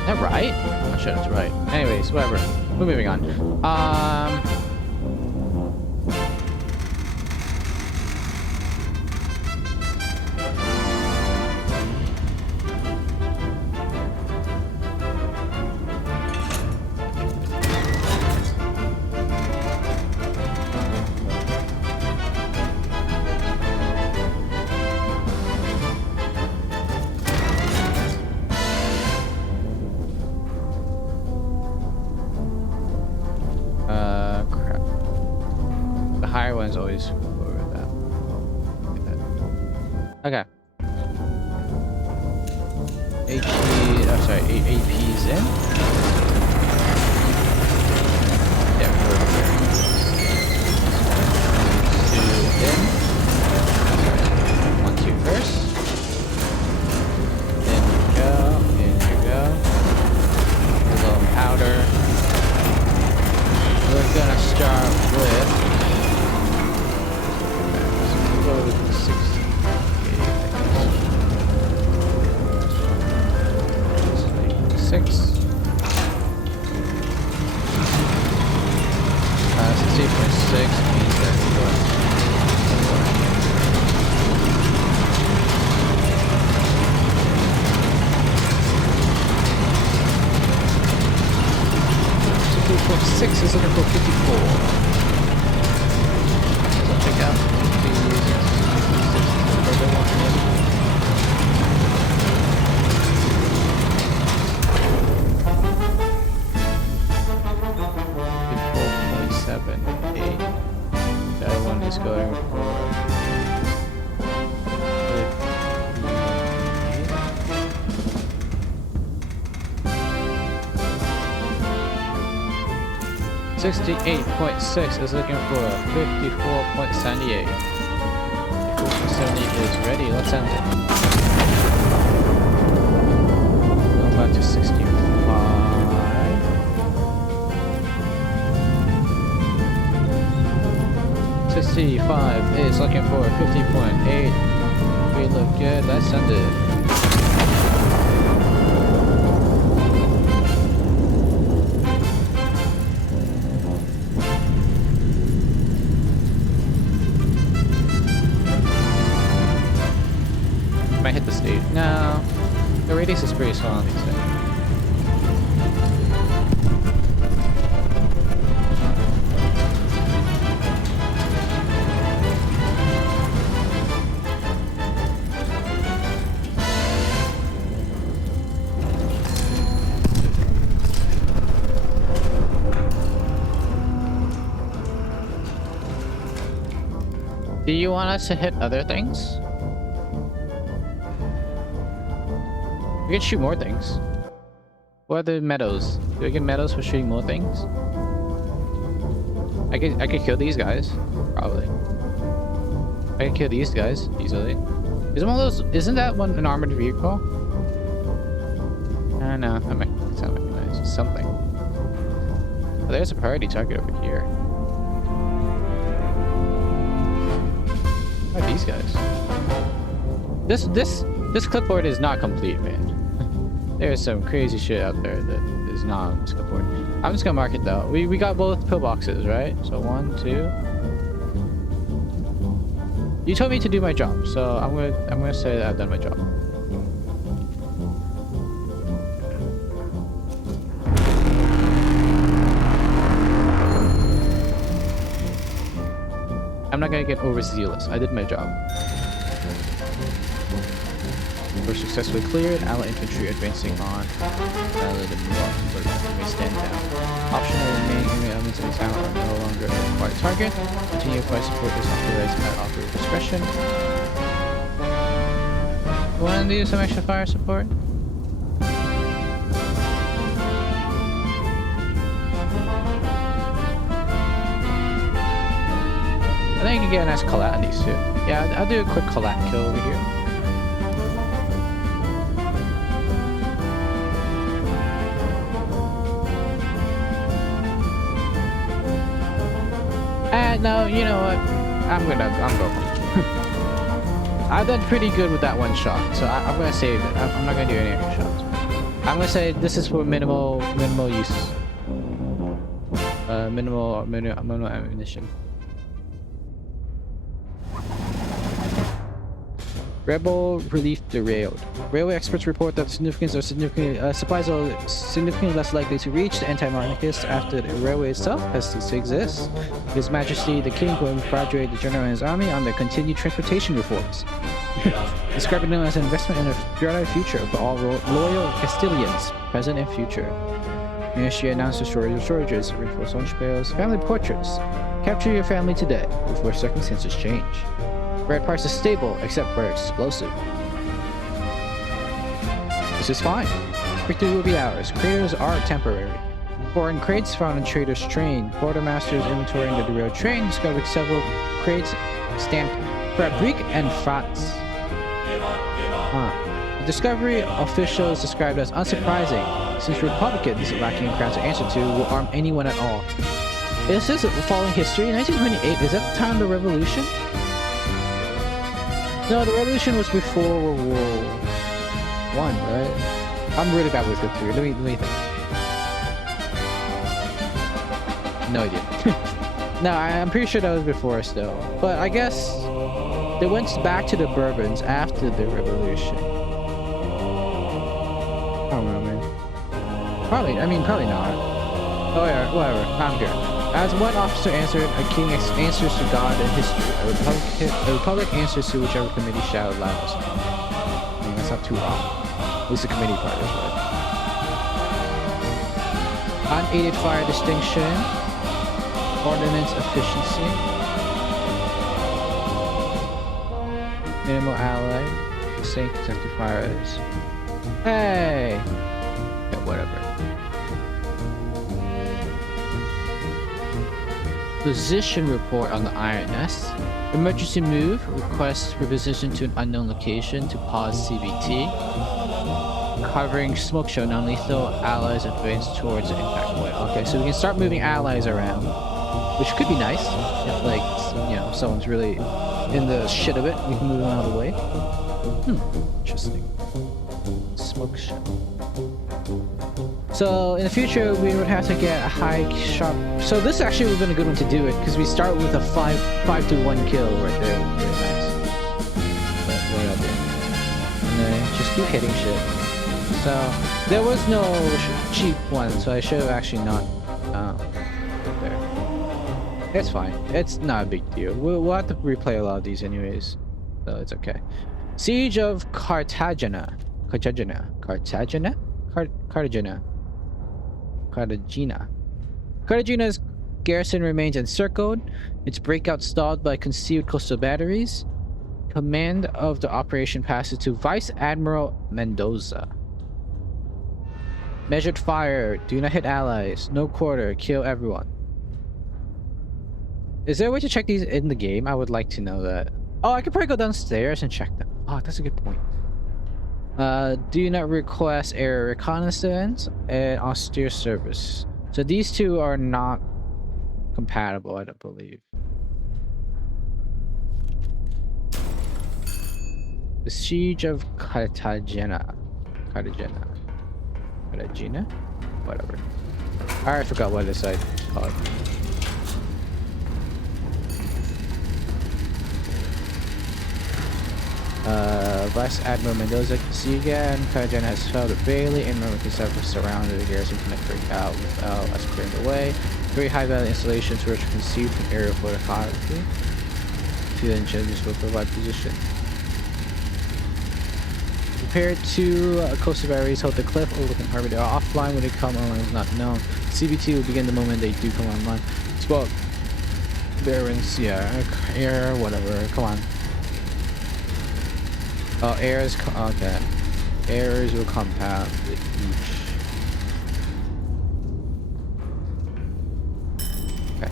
Is that right? I'm not sure that's right. Anyways, whatever. We're moving on. Crap. The higher one's always over that. Okay. AP's in. Yeah, we're here. 2 in. 1, 2 first. In you go. A little powder. We're gonna start with 6. 60.6 means that we're going to 6 is looking for 54. So check out these further one in. 4.78. The other one is going for 68.6 is looking for 54.78. 54.78 is ready. Let's end it. Going back to 65. 65 is looking for 50.8. We look good. Let's end it. Might hit the stage. No. The radius is pretty small on these things. Do you want us to hit other things? We can shoot more things. What are the meadows? Do I get meadows for shooting more things? I could kill these guys, probably. I can kill these guys easily. Isn't that one an armored vehicle? I don't know. That might sound like nice. Something. Oh, there's a priority target over here. What are these guys? This clipboard is not complete, man. There's some crazy shit out there that is not on this clipboard. I'm just gonna mark it though. We got both pillboxes, right? So 1, 2. You told me to do my job, so I'm gonna say that I've done my job. I'm not gonna get overzealous. I did my job. We're successfully cleared. Allied infantry advancing on. Allied may stand down. Optional remaining enemy elements in the town are no longer a required target. Continue fire support is authorized at operator discretion. Want to do some extra fire support? I think you can get a nice collat on these too. Yeah, I'll do a quick collat kill over here. No, you know what? I'm going. I've done pretty good with that one shot, so I'm gonna save it. I'm not gonna do any extra shots. I'm gonna say this is for minimal use. Minimal ammunition. Rebel relief derailed. Railway experts report that supplies are significantly less likely to reach the anti-monarchists after the railway itself has ceased to exist. His Majesty the King will congratulate the general and his army on their continued transportation reforms, describing them as an investment in a brighter future for all loyal Castilians, present and future. Ministry announced the shortages, reinforced lunch pails, family portraits. Capture your family today before circumstances change. Bread price is stable, except for explosive. This is fine. Victory will be ours. Craters are temporary. Foreign crates found in trader's train. Quartermasters inventorying the derailed train discovered several crates stamped Fabrique and France. The discovery officials described as unsurprising, since Republicans lacking a crowd to answer to will arm anyone at all. Is this following history? 1928, is that the time of the revolution? No, the revolution was before World War I, right? I'm really bad with history. Let me think. No idea. No, I'm pretty sure that was before us though. But I guess they went back to the Bourbons after the revolution. I don't know, man. Probably not. Oh yeah, whatever. I'm good. As one officer answered, a king answers to God and history. A republic answers to whichever committee shouted loudest. I mean, that's not too wrong. At least the committee part is right. Unaided fire distinction. Ordnance efficiency. Minimal ally. Same protective fires. Hey! Yeah, whatever. Position report on the INS. Emergency move. Request reposition to an unknown location to pause CBT. Covering smoke show. Non-lethal allies advance towards the impact point. Okay, so we can start moving allies around, which could be nice if, like, you know, someone's really in the shit of it. We can move them out of the way. Interesting. Smoke show. So in the future, we would have to get a high sharp. So this actually would have been a good one to do it because we start with a 5-to-1 kill right there. Very nice. But what up there? And then just keep hitting shit. So there was no cheap one, so I should have actually not put there. It's fine. It's not a big deal. We'll have to replay a lot of these anyways, so it's okay. Siege of Cartagena. Cartagena's garrison remains encircled. Its breakout stalled by concealed coastal batteries. Command of the operation passes to Vice Admiral Mendoza. Measured fire. Do not hit allies. No quarter. Kill everyone. Is there a way to check these in the game? I would like to know that. Oh, I could probably go downstairs and check them. Oh, that's a good point. Do not request air reconnaissance and austere service. So these two are not compatible, I don't believe. The Siege of Cartagena. Cartagena? Whatever. I already forgot what this side is called. Vice Admiral Mendoza, see you again. Cartagena has failed at Bailey, and Americans have surrounded the garrison cannot break out without us clearing the way. Very high value installations which are conceived from aerial photography. Few engines will provide position. Prepare to coastal batteries hold the cliff overlooking harbor. They are offline when they come online is not known. CBT will begin the moment they do come online. Well, bearings, yeah, air, whatever. Come on. Oh, airs. Okay. Errors will compound with each. Okay.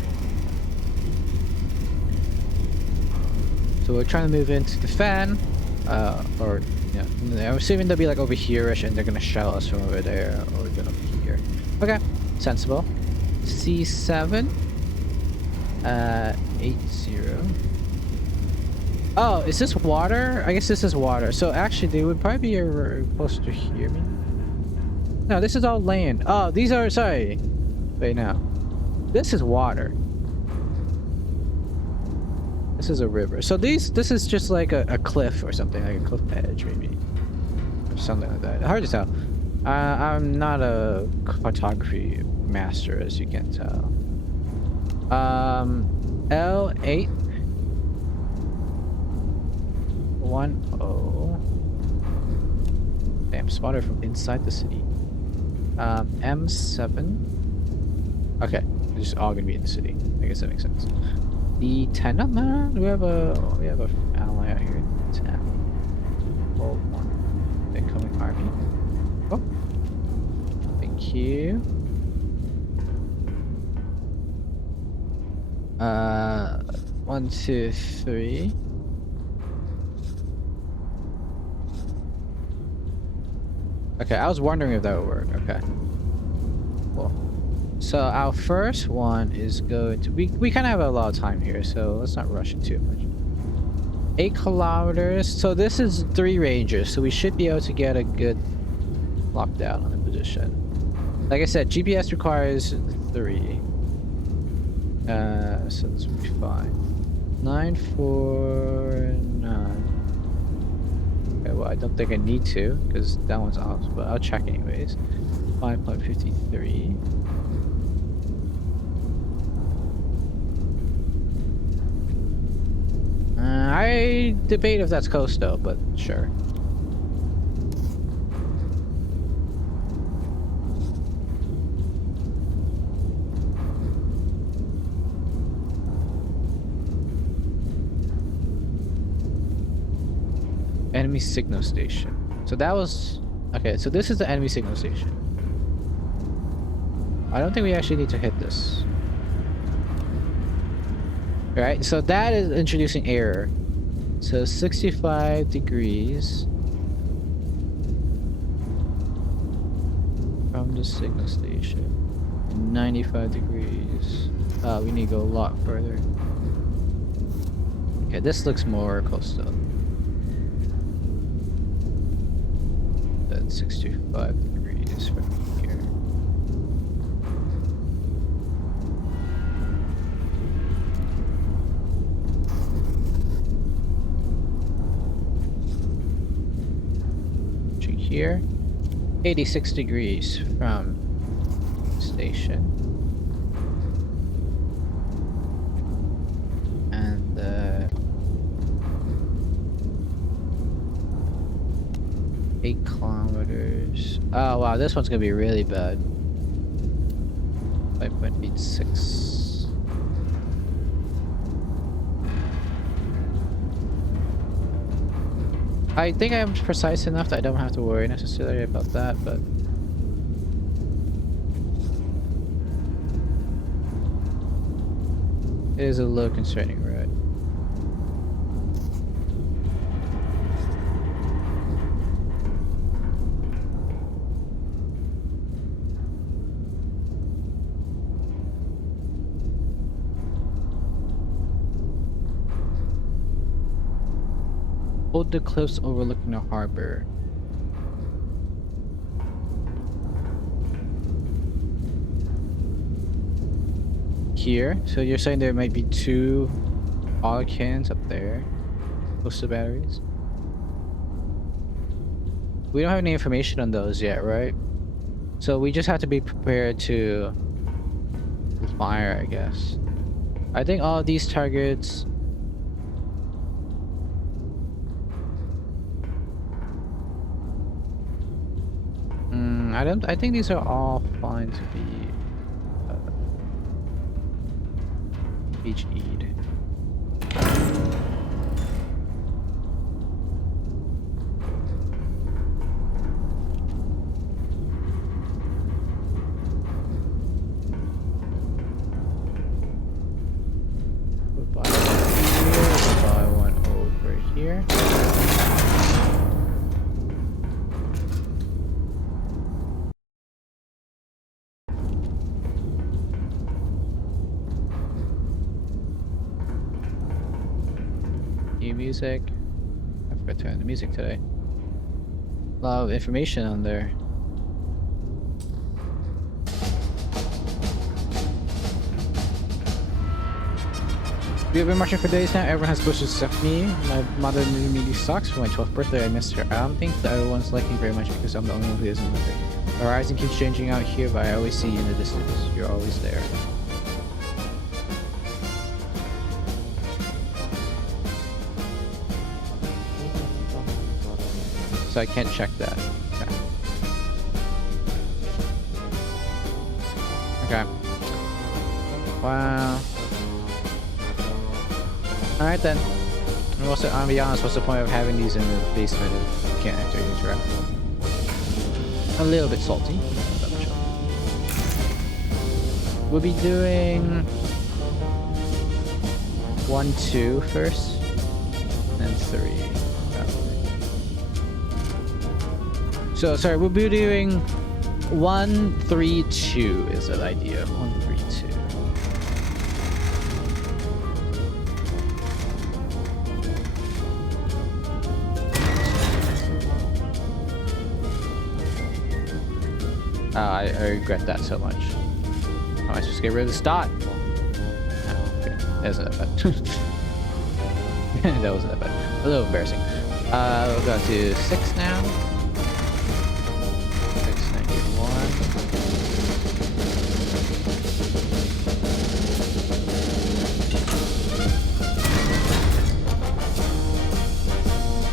So we're trying to move into the fan. Or, yeah. I'm assuming they'll be like over here-ish and they're gonna shell us from over there or even over here. Okay. Sensible. C7. 80. Oh, is this water? I guess this is water. So actually, they would probably be closer to here. Maybe? No, this is all land. Oh, these are, sorry. Wait, now. This is water. This is a river. So this is just like a cliff or something, like a cliff edge maybe. Or something like that. Hard to tell. I'm not a cartography master, as you can tell. L8. 10. Damn, spotted from inside the city. M7. Okay, they're just all gonna be in the city. I guess that makes sense. D10. No, we have a ally out here. 10. Hold one. Incoming army. Oh, thank you. 1, 2, 3. Okay, I was wondering if that would work. Okay. Cool. So our first one is going to... We kind of have a lot of time here, so let's not rush it too much. 8 kilometers. So this is 3 rangers, so we should be able to get a good lockdown on the position. Like I said, GPS requires 3. So this will be fine. 949. Okay, well, I don't think I need to, because that one's off, but I'll check anyways. 5.53. I debate if that's coastal, but sure. Enemy signal station. So that was... Okay, so this is the enemy signal station. I don't think we actually need to hit this. Right, so that is introducing error. So 65 degrees from the signal station. 95 degrees. We need to go a lot further. Okay, this looks more coastal. That's 65 degrees from here. Here, 86 degrees from station, and 8 kilometers. Oh wow, this one's gonna be really bad. 5.86. I think I'm precise enough that I don't have to worry necessarily about that, but it is a little concerning, right? Hold the cliffs overlooking the harbor. Here, so you're saying there might be 2 oil cans up there, close to batteries. We don't have any information on those yet, right? So we just have to be prepared to fire, I guess. I think all of these targets. I think these are all fine to be HE'd. Buy one over here. Music. I forgot to turn on the music today. A lot of information on there. We have been marching for days now. Everyone has bushes except me. My mother made me these socks for my 12th birthday. I missed her. I don't think that everyone's liking very much because I'm the only one who isn't living. The horizon keeps changing out here, but I always see you in the distance. You're always there. So I can't check that. Okay. Wow. Alright then. And also, I'll be honest, what's the point of having these in the basement if you can't actually interact with them? A little bit salty. We'll be doing 1, 2 first, and 3. So sorry, we'll be doing 1, 3, 2 is the idea. 1, 3, 2. I regret that so much. How am I supposed to get rid of the start? Oh, okay. That wasn't that bad. That wasn't that bad. A little embarrassing. We'll go to 6 now. 691.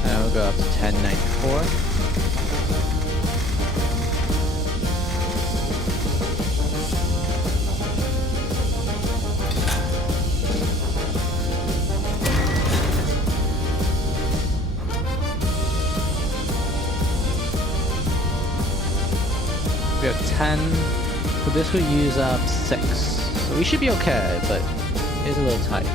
And we'll go up to 1094. We have 10, so this would use up 6. So we should be okay, but it's a little tight.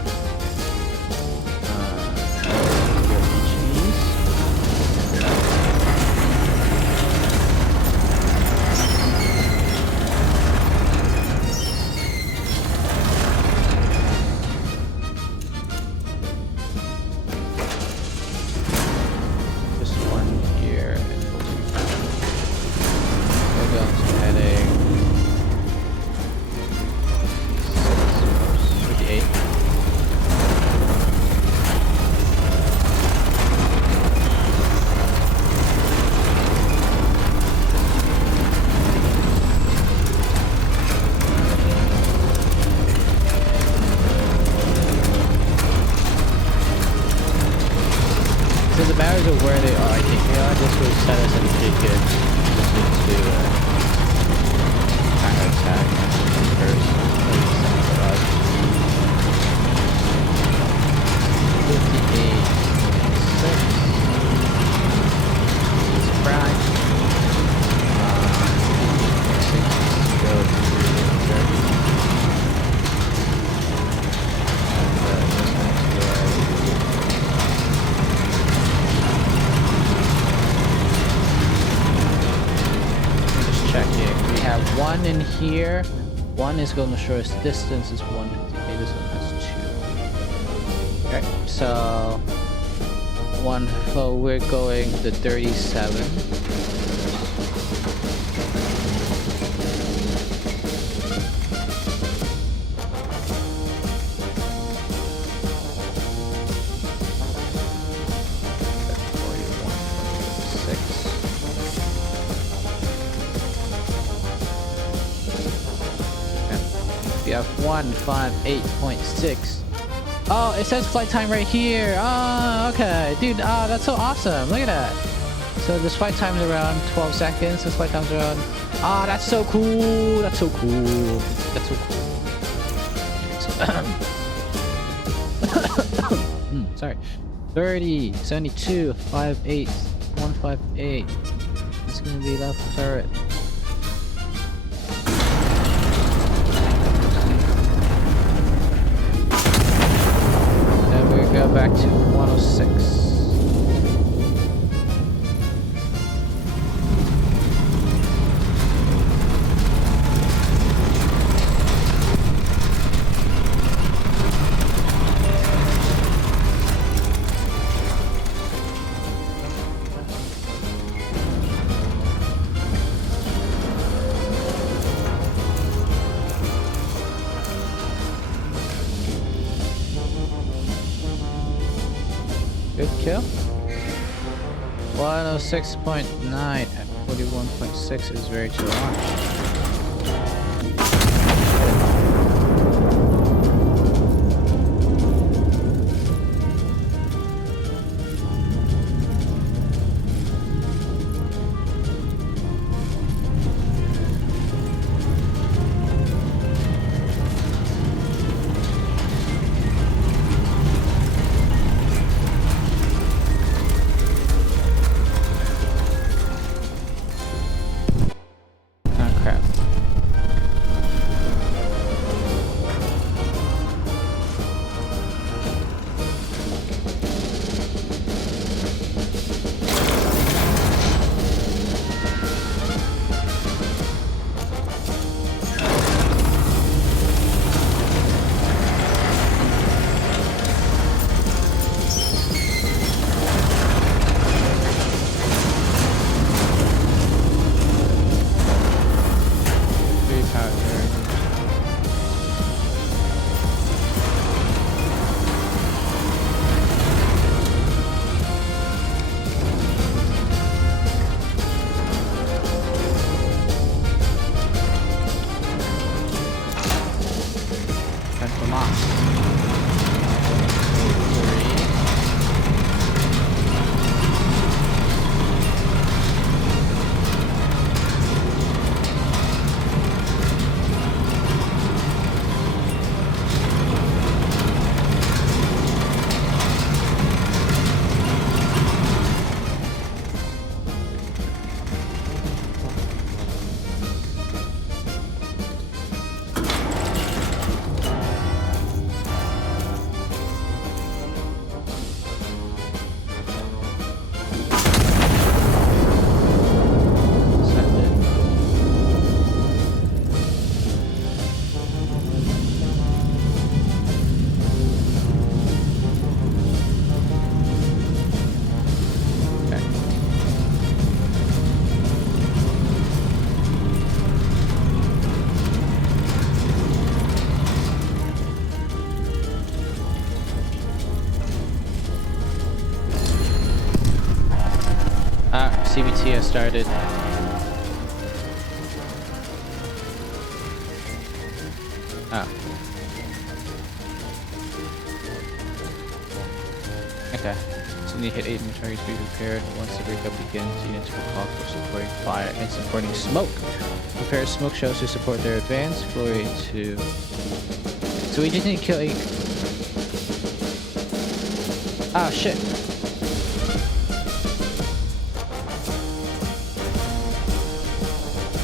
where they are. I think this will set us in a pretty good position to counter attack first. 58, 6. It's prime. 6 go to 30. We have one in here. One is going to show us distance is 158. This one has 2. Okay, so we're going to 37. We have 158.6. Oh, it says flight time right here. Oh, okay. Dude, that's so awesome. Look at that. So this flight time is around 12 seconds. This flight time is around... that's so cool. That's so cool. That's so cool. Sorry. 30, 72, 58, 158. It's going to be left turret. Go back to 106. Good kill. 106.9 at 41.6 is ready to launch. CBT has started. Oh. Okay. So Instantly hit 8 targets be repaired. Once the breakup begins, units will call for supporting fire and supporting smoke. Prepare smoke shells to support their advance. Glory to... So we just need to kill 8... Ah, shit.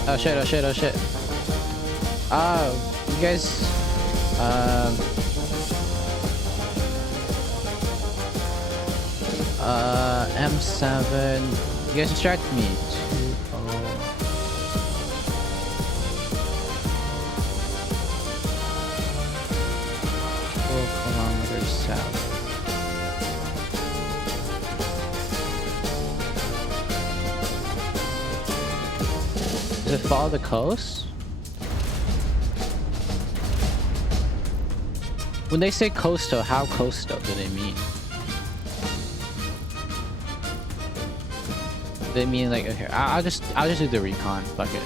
Oh shit, oh shit, oh shit. You guys... M7... You guys distract me. 2-0. 4 kilometers south. Does it follow the coast? When they say coastal, how coastal do they mean? They mean like, okay, I'll just do the recon. Fuck it.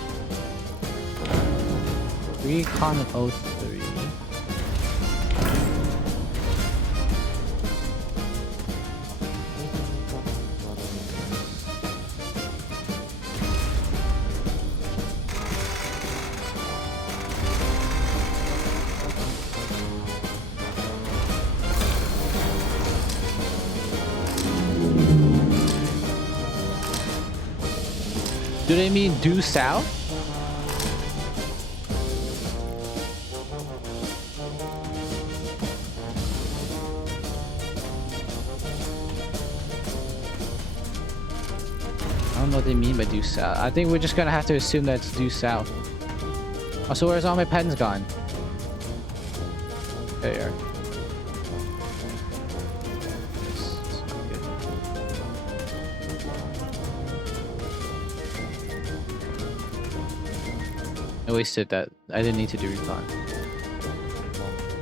Recon of 03. Do they mean due south? I don't know what they mean by due south. I think we're just gonna have to assume that's due south. Oh, so where's all my pens gone? There you are. I wasted that. I didn't need to do recon.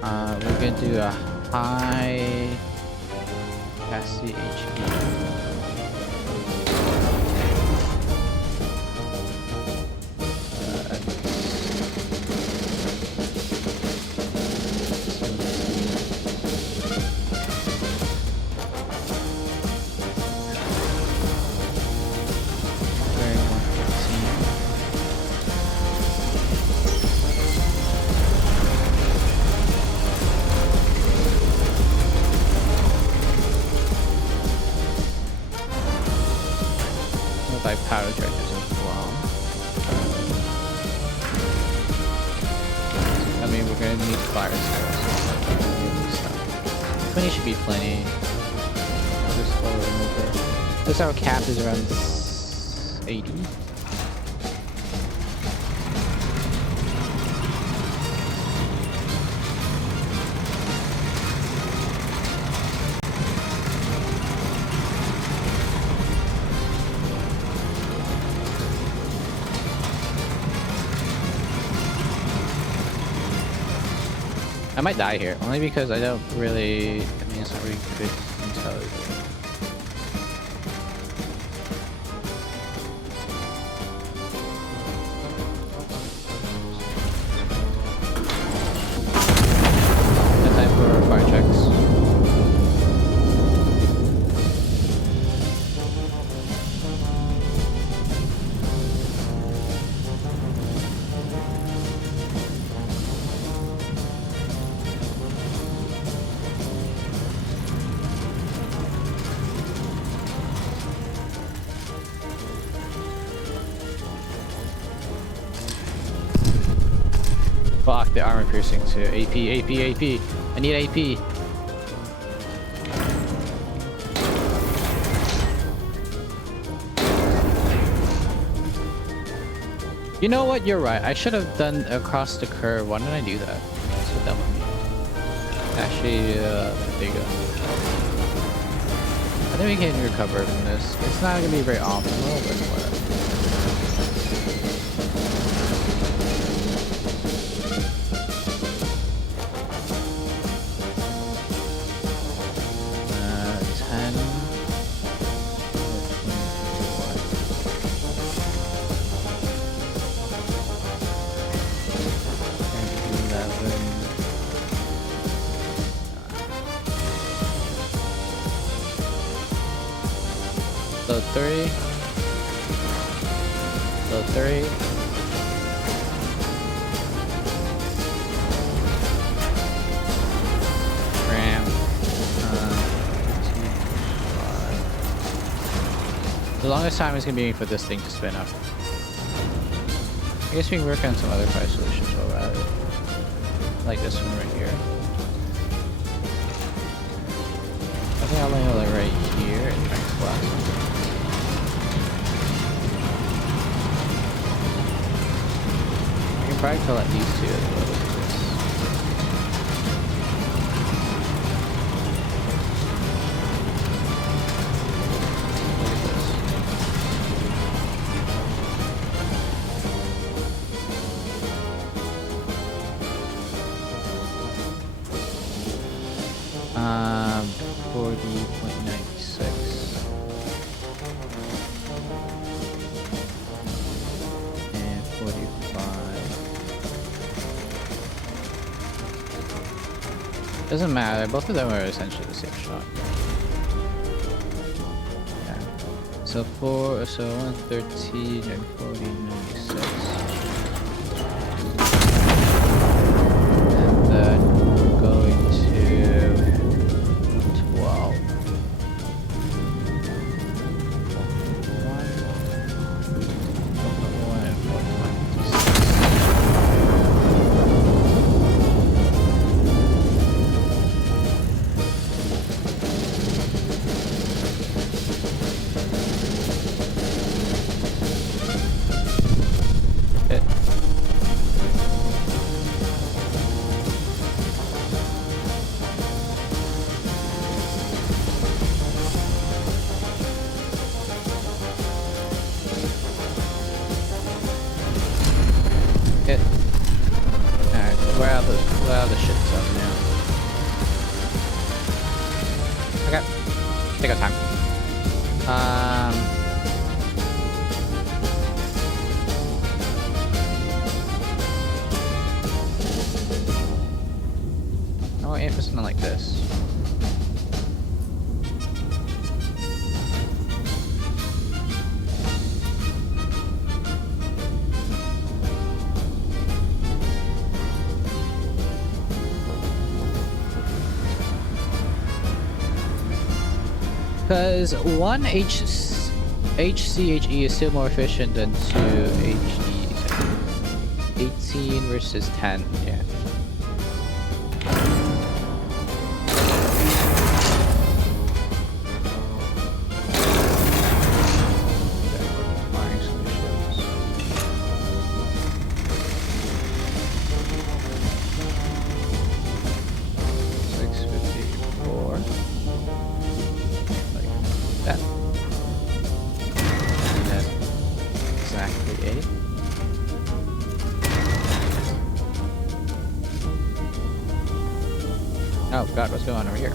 We're gonna do a high capacity HP. Power charges as well. I mean, we're gonna need fire skills. 20 should be plenty. Just slow remover. This our cap is around 80. I might die here, only because I don't really... I mean, it's not really good intelligence. No time for fire checks. Fuck, the armor piercing too. AP, AP, AP. I need AP. You know what? You're right. I should have done across the curve. Why didn't I do that? That's what that would be. Actually, there you go. I think we can recover from this. It's not gonna be very optimal, but whatever. 3. Load 3. Ramp. The longest time is going to be for this thing to spin up. I guess we can work on some other fire solutions while we're at it. Like this one right here. I think I'll lay it right here and try and collapse it. I can probably fill at these two as well as this. Look at this. Um, 40.96. And 45. Doesn't matter, both of them are essentially the same shot. Yeah. So 113 and 40.96. And then going to 12. Hit. Alright, we're out of the shit zone now. Okay. Take our time. I'll aim for something like this. Because 1 HCHE is still more efficient than 2 HEs. 18 versus 10, yeah. Oh god, what's going on over here?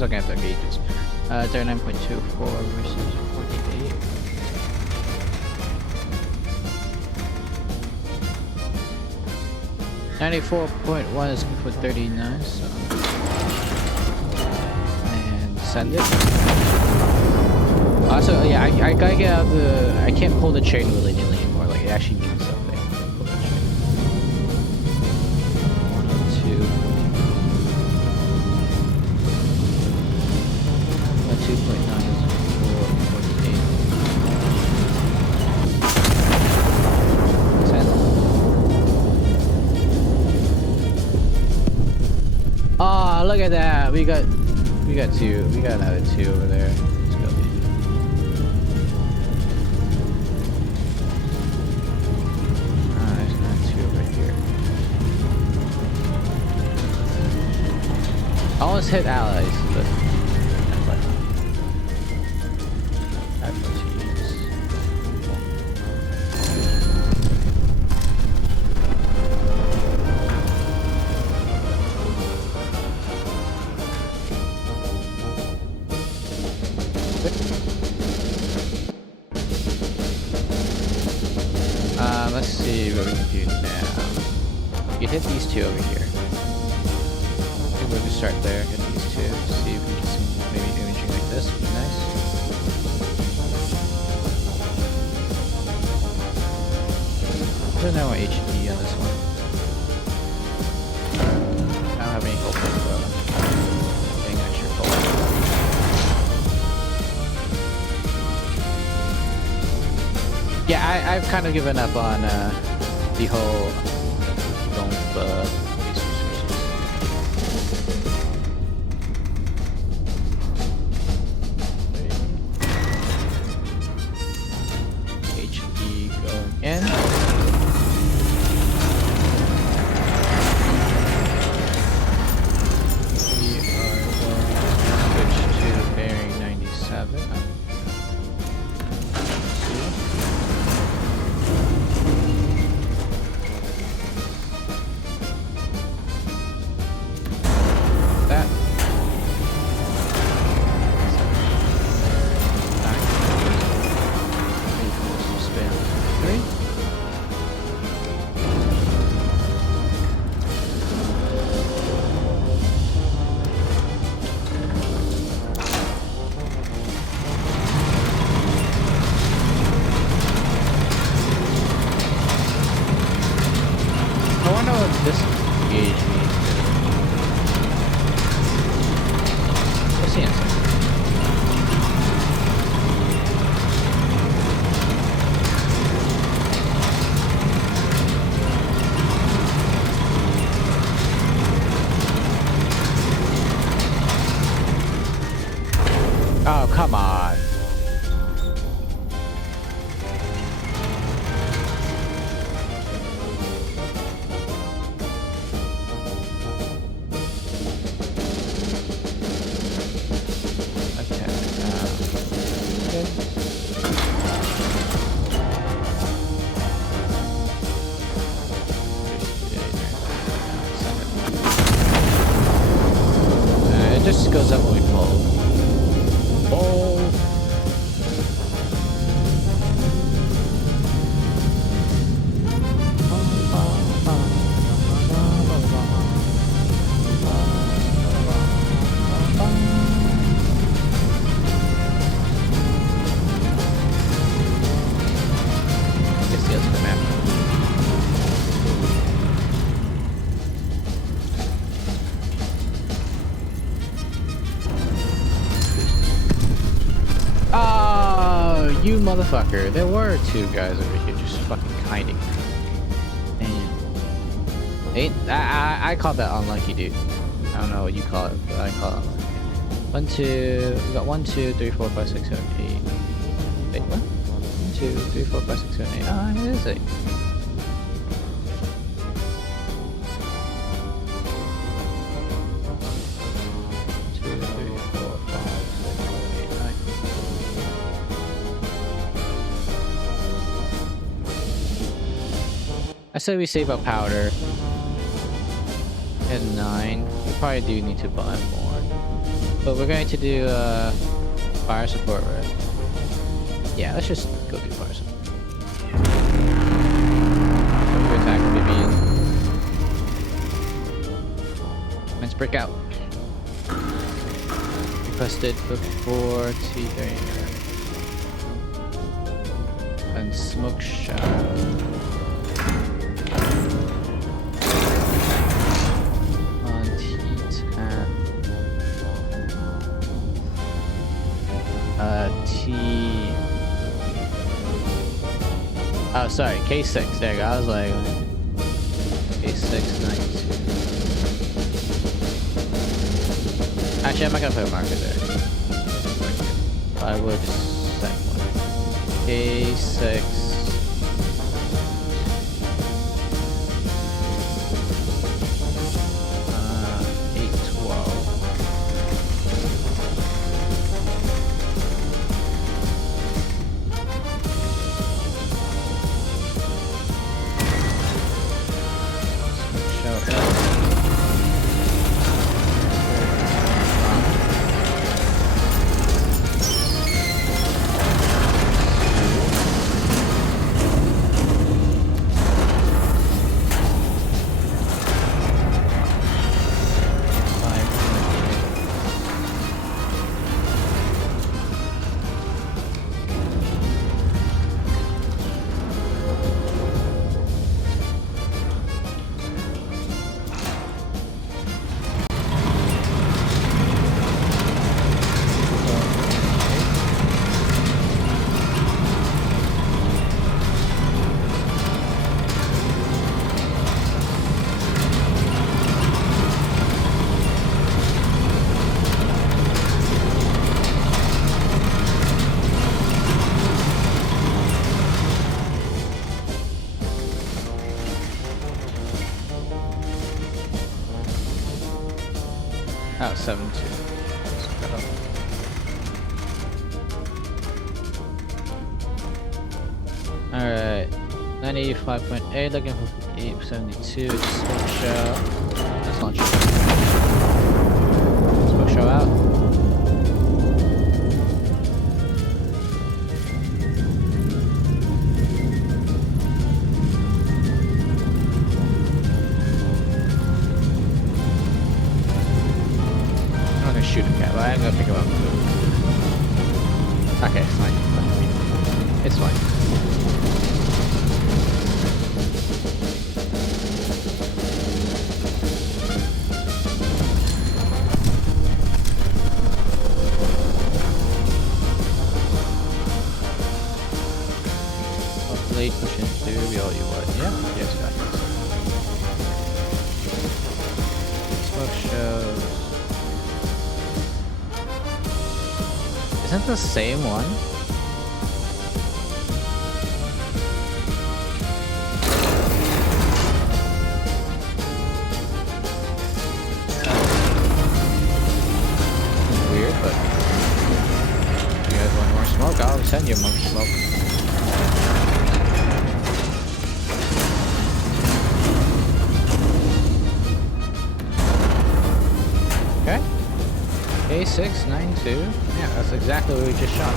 Looking at the gauges. 39.24 versus 48. .1 is good for 39, so send it. Also, yeah, I gotta get out the. I can't pull the chain willy-nilly anymore. Like, it actually means something. Pull the chain. 102. 2.9 is 4.8. 10. Oh, look at that. We got two. We got another 2 over there. Let's go. Ah, there's another 2 over here. I almost hit allies, but let's see what we can do now. You hit these 2 over here. Maybe we'll just start there. Hit these 2. See if we can see maybe imaging like this would be nice. I don't know what HD on this one. I don't have any hope of getting an extra gold. Yeah, I've kind of given up on the whole don't HD going in. We are going to switch to bearing 97. This gauge means what's the answer? Oh, come on. It just goes up when we pull. Oh. Guess the other map. Oh, you motherfucker. There were 2 guys over here just fucking hiding. Damn. I call that unlucky, dude. I don't know what you call it, but I call it unlucky. 1, 2, we got 1, 2, 3, 4, 5, 6, 7, 8. Wait, what? 1, 2, 3, 4, 5, 6, 7, 8. Ah, it is 8. I say we save up powder. At 9. We probably do need to buy more. But we're going to do fire support, right? Yeah, let's just go do fire support. Go attack Vivian. Let's break out. requested before T3. And smoke shot. On T10. Oh, sorry, K6. There you go. I was like, K692. Actually, I'm not gonna put a marker there. I would set one. K6. Oh, 7-2. Alright. 985.8, looking for 872. It's smoke show. Let's launch it. Smoke show out. Shoot him, cat, but I'm gonna pick him up. Okay, it's fine. It's fine. Hopefully pushing through all you want. Yeah, yes, got this. Smoke shows. Isn't the same one? Weird, but you guys want more smoke? I'll send you more smoke. Okay. A692. Yeah, that's exactly what we just shot.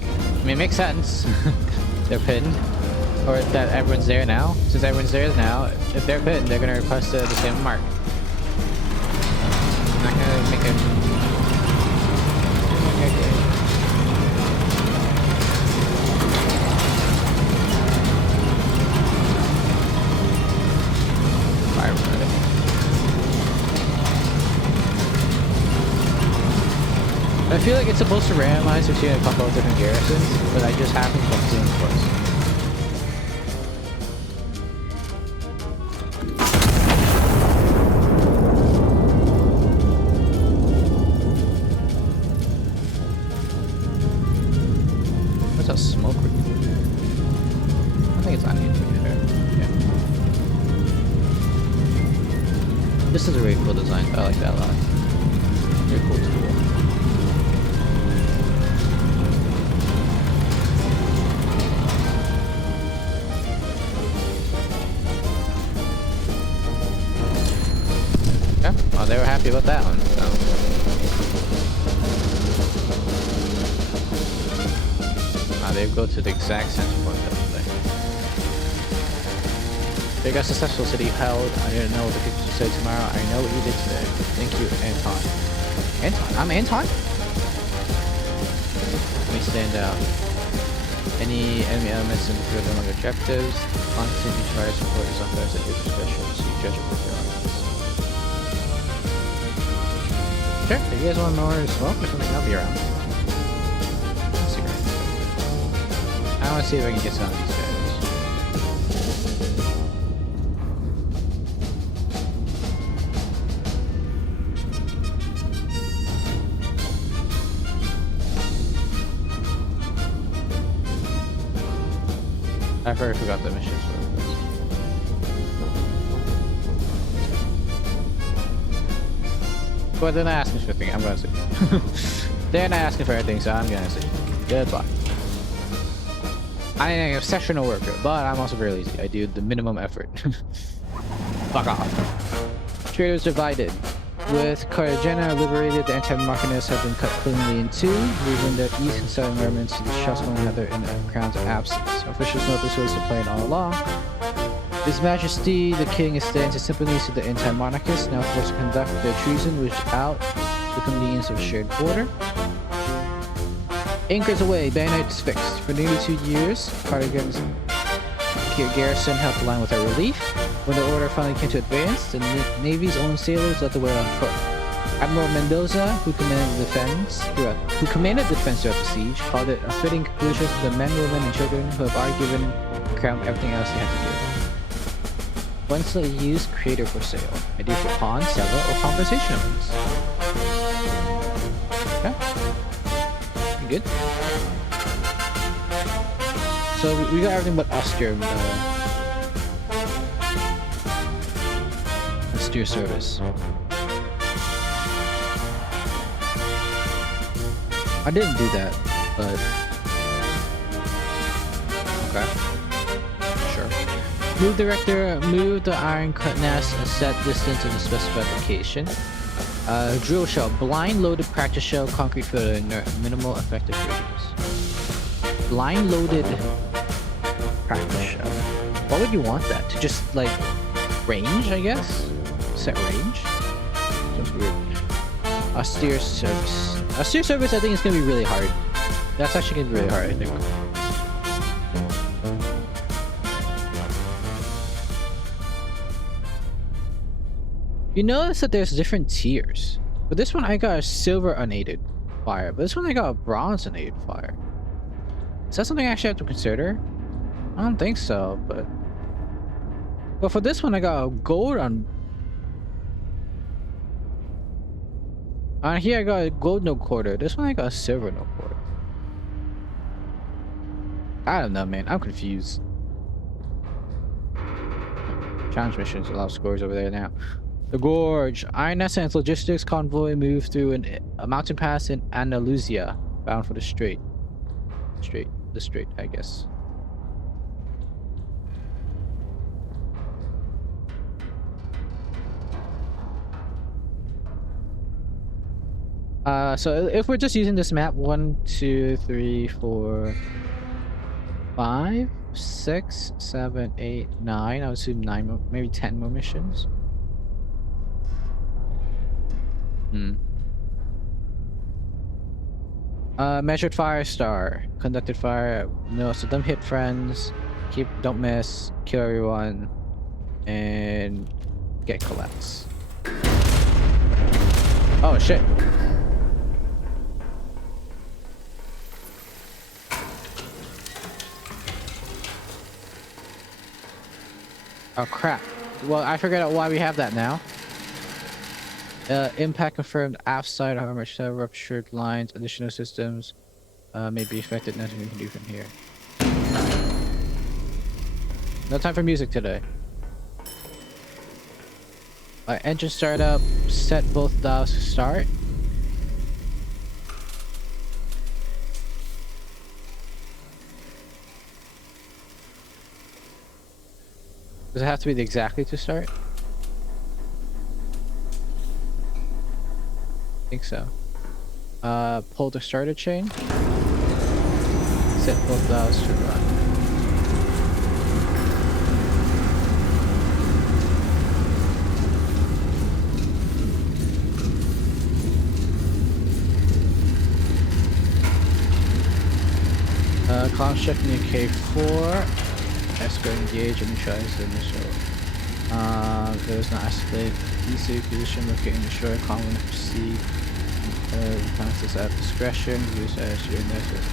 I mean, it makes sense. They're pinned. Or that everyone's there now. Since everyone's there now, if they're pinned, they're gonna request the same mark. I'm not gonna make it... I feel like it's supposed to randomize between a couple of different garrisons, but I just happen to have seen it twice. What's that smoke? I think it's on you, to be fair. Yeah. This is a really cool design. I like that a lot. Very cool tool. Oh, they were happy about that one, so. They go to the exact center point of the thing. Big a successful city held. I didn't know what the future would say tomorrow. I know what you did today. Thank you, Anton. Anton? I'm Anton? Let me stand out. Any enemy elements in the field among objectives. Constant fire support is authorized at your discretion. See judgment with your elements. Sure, if you guys want more smoke or something, I'll be around. Let's see. I want to see if I can get some of these guys. I forgot the missions. But they're not asking for anything. I'm gonna say. They're not asking for anything, so I'm gonna say goodbye. I am an exceptional worker, but I'm also very lazy. I do the minimum effort. Fuck off. Traders divided. With Cartagena liberated, the anti-Marcanists have been cut cleanly in two, leaving the east and southern governments to distrust one another in the crown's absence. Officials note this was the plan all along. His Majesty, the King, extends his sympathies to the anti-monarchists, now forced to conduct their treason without the convenience of shared border. Anchors away, bayonets fixed. For nearly 2 years, Cartagena's garrison held the line without relief. When the order finally came to advance, the Navy's own sailors led the way on foot. Admiral Mendoza, who commanded defense throughout the siege, called it a fitting conclusion for the men, women, and children who have already given the crown everything else they had to give. Once the used creator for sale, ideal for pawn, seller, or conversation events. Okay. Good. So we got everything but austere service. I didn't do that, but okay, sure. Move director, move the iron cutlass a set distance in a specified location. Drill shell, blind loaded practice shell, concrete filter, inert, minimal effective radius. Blind loaded practice shell. Why would you want that? To just like range, I guess? Set range? That's weird. Austere service. Austere service, I think it's gonna be really hard. That's actually gonna be really hard, I think. You notice that there's different tiers. But this one I got a silver unaided fire, but this one I got a bronze unaided fire. Is that something I actually have to consider? I don't think so, but for this one I got a gold on. Here I got a gold no quarter. This one I got a silver no quarter. I don't know, man. I'm confused. Challenge missions, a lot of scores over there now. The Gorge. Iron Essence Logistics Convoy moved through a mountain pass in Andalusia, bound for the Strait. The Strait, I guess. So if we're just using this map, 1, 2, 3, 4, 5, 6, 7, 8, 9. I would assume 9 more, maybe 10 more missions. Measured fire star. Conducted fire. No, so don't hit friends. Don't miss. Kill everyone. And get collapse. Oh shit. Oh crap. Well, I figured out why we have that now. Impact confirmed. Aft side armor shell ruptured lines. Additional systems may be affected. Nothing we can do from here. No time for music today. Engine startup. Set both dials to start. Does it have to be exactly to start? I think so. Pull the starter chain. Set both dials to run. Ship near K4. Escort engage and neutralize the missile. There is no escalate. DC position located in the shore. Common proceed. Responses at discretion. Use as your network.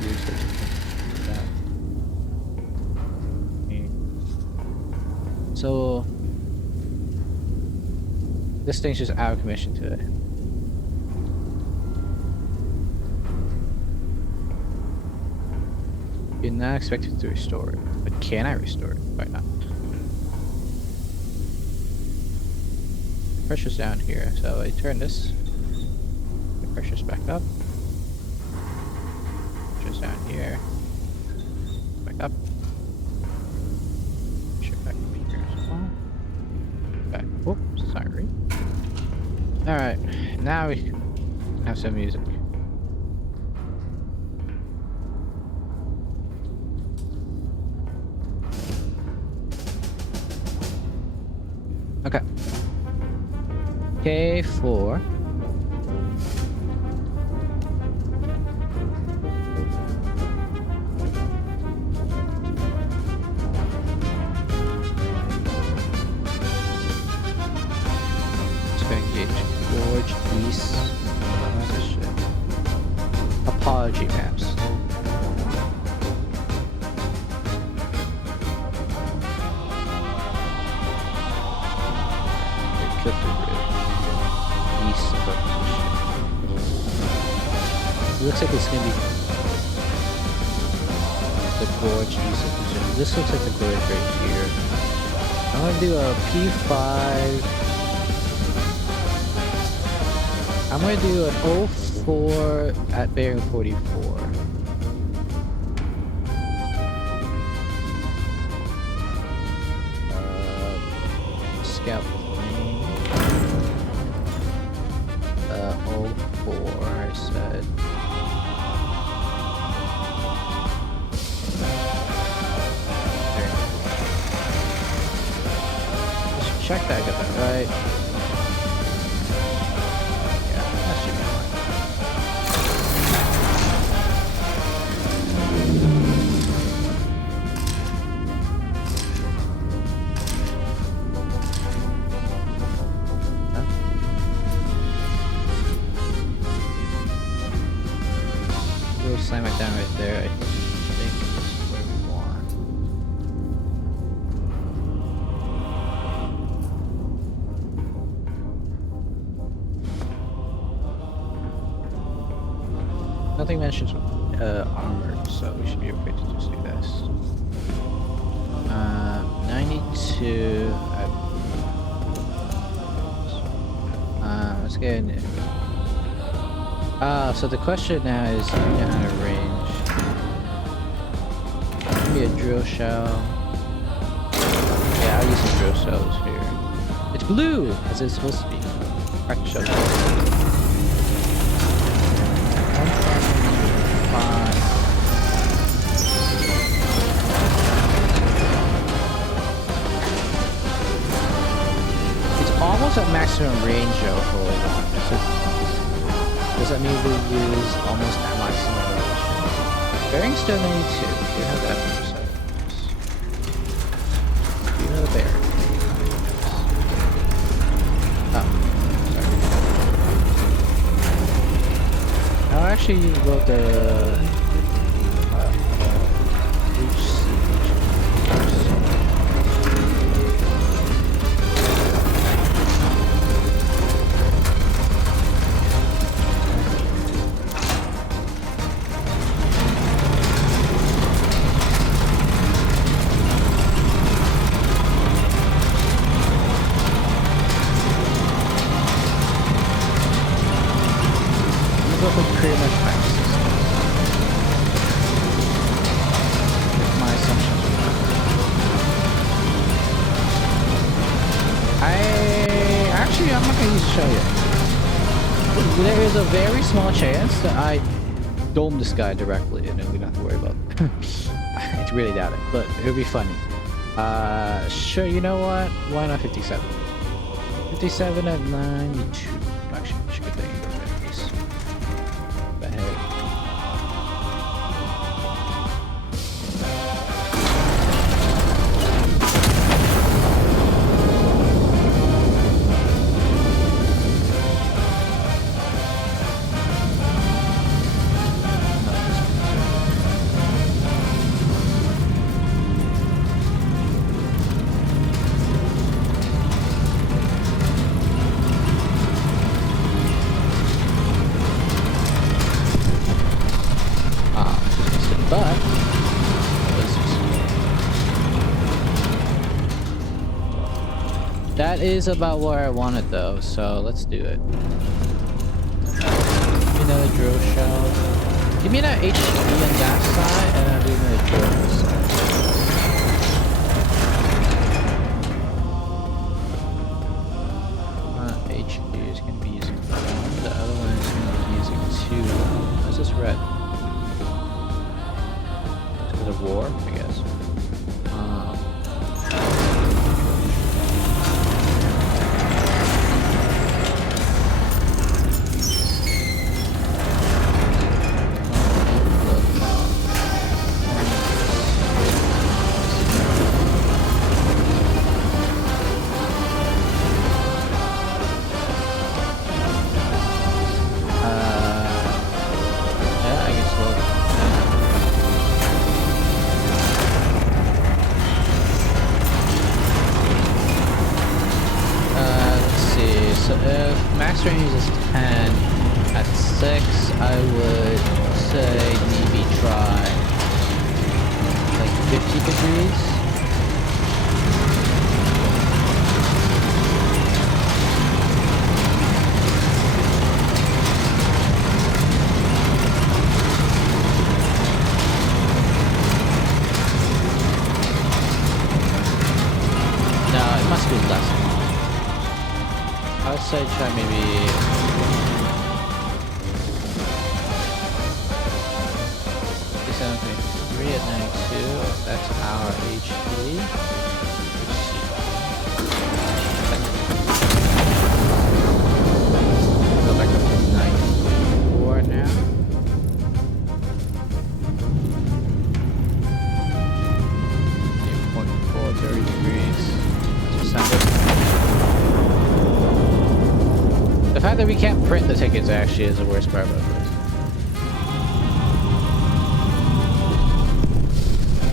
Use that. So this thing's just out of commission today. You're not expected to restore it, but can I restore it? Why not? Pressure's down here, so I turn this. The pressure's back up. Pressure's down here. Back up. Pressure back up here as well. Back. Whoops, sorry. Alright, now we can have some music. Okay. K4. Let's go engage Gorge East. What's this shit? Apology maps. Clip the bridge. East of our position. It looks like it's gonna be the Gorge east of position. This looks like the Gorge right here. I'm gonna do a P5. I'm gonna do an 04 at bearing 44. Scout. 04, I said. Let's check that, get that right. Yeah, that should be fine. Slam it down right there. I think this is what we want. Nothing mentions armor, so we should be okay to just do this. 92. Let's get in there. So the question now is, do you know how to range? Maybe a drill shell. Yeah, I'll use some drill shells here. It's blue, as it's supposed to be. Practice shell. 1.5. It's almost at maximum range though. Hold on. Does that mean we use almost that maximum range? Bearing still 92. You have that for yourself. You know the bearing. Oh, sorry. I'll actually wrote the HC. Pretty much practice this. If my assumptions are correct. I'm not gonna use a shell yet. There is a very small chance that I dome this guy directly and then we don't have to worry about it. It's really doubt it, but it would be funny. Sure, you know what? Why not 57? 57 at 92. Actually, I should get the angle there, please. The heck? is about where I want it though, so let's do it. Give me another drill shell. Give me another HP on that side, and I'll do another drill on this side. HP is going to be using 1, the other one is going to be using 2. What's this red? Is it a war, I guess? Max range is 10. At 6, I would say maybe try like 50 degrees. No, it must be less. I would say try maybe 3 at 92. That's our HP. Go back up to 94 now. .4, 30 degrees. The fact that we can't print the tickets actually is the worst part about this.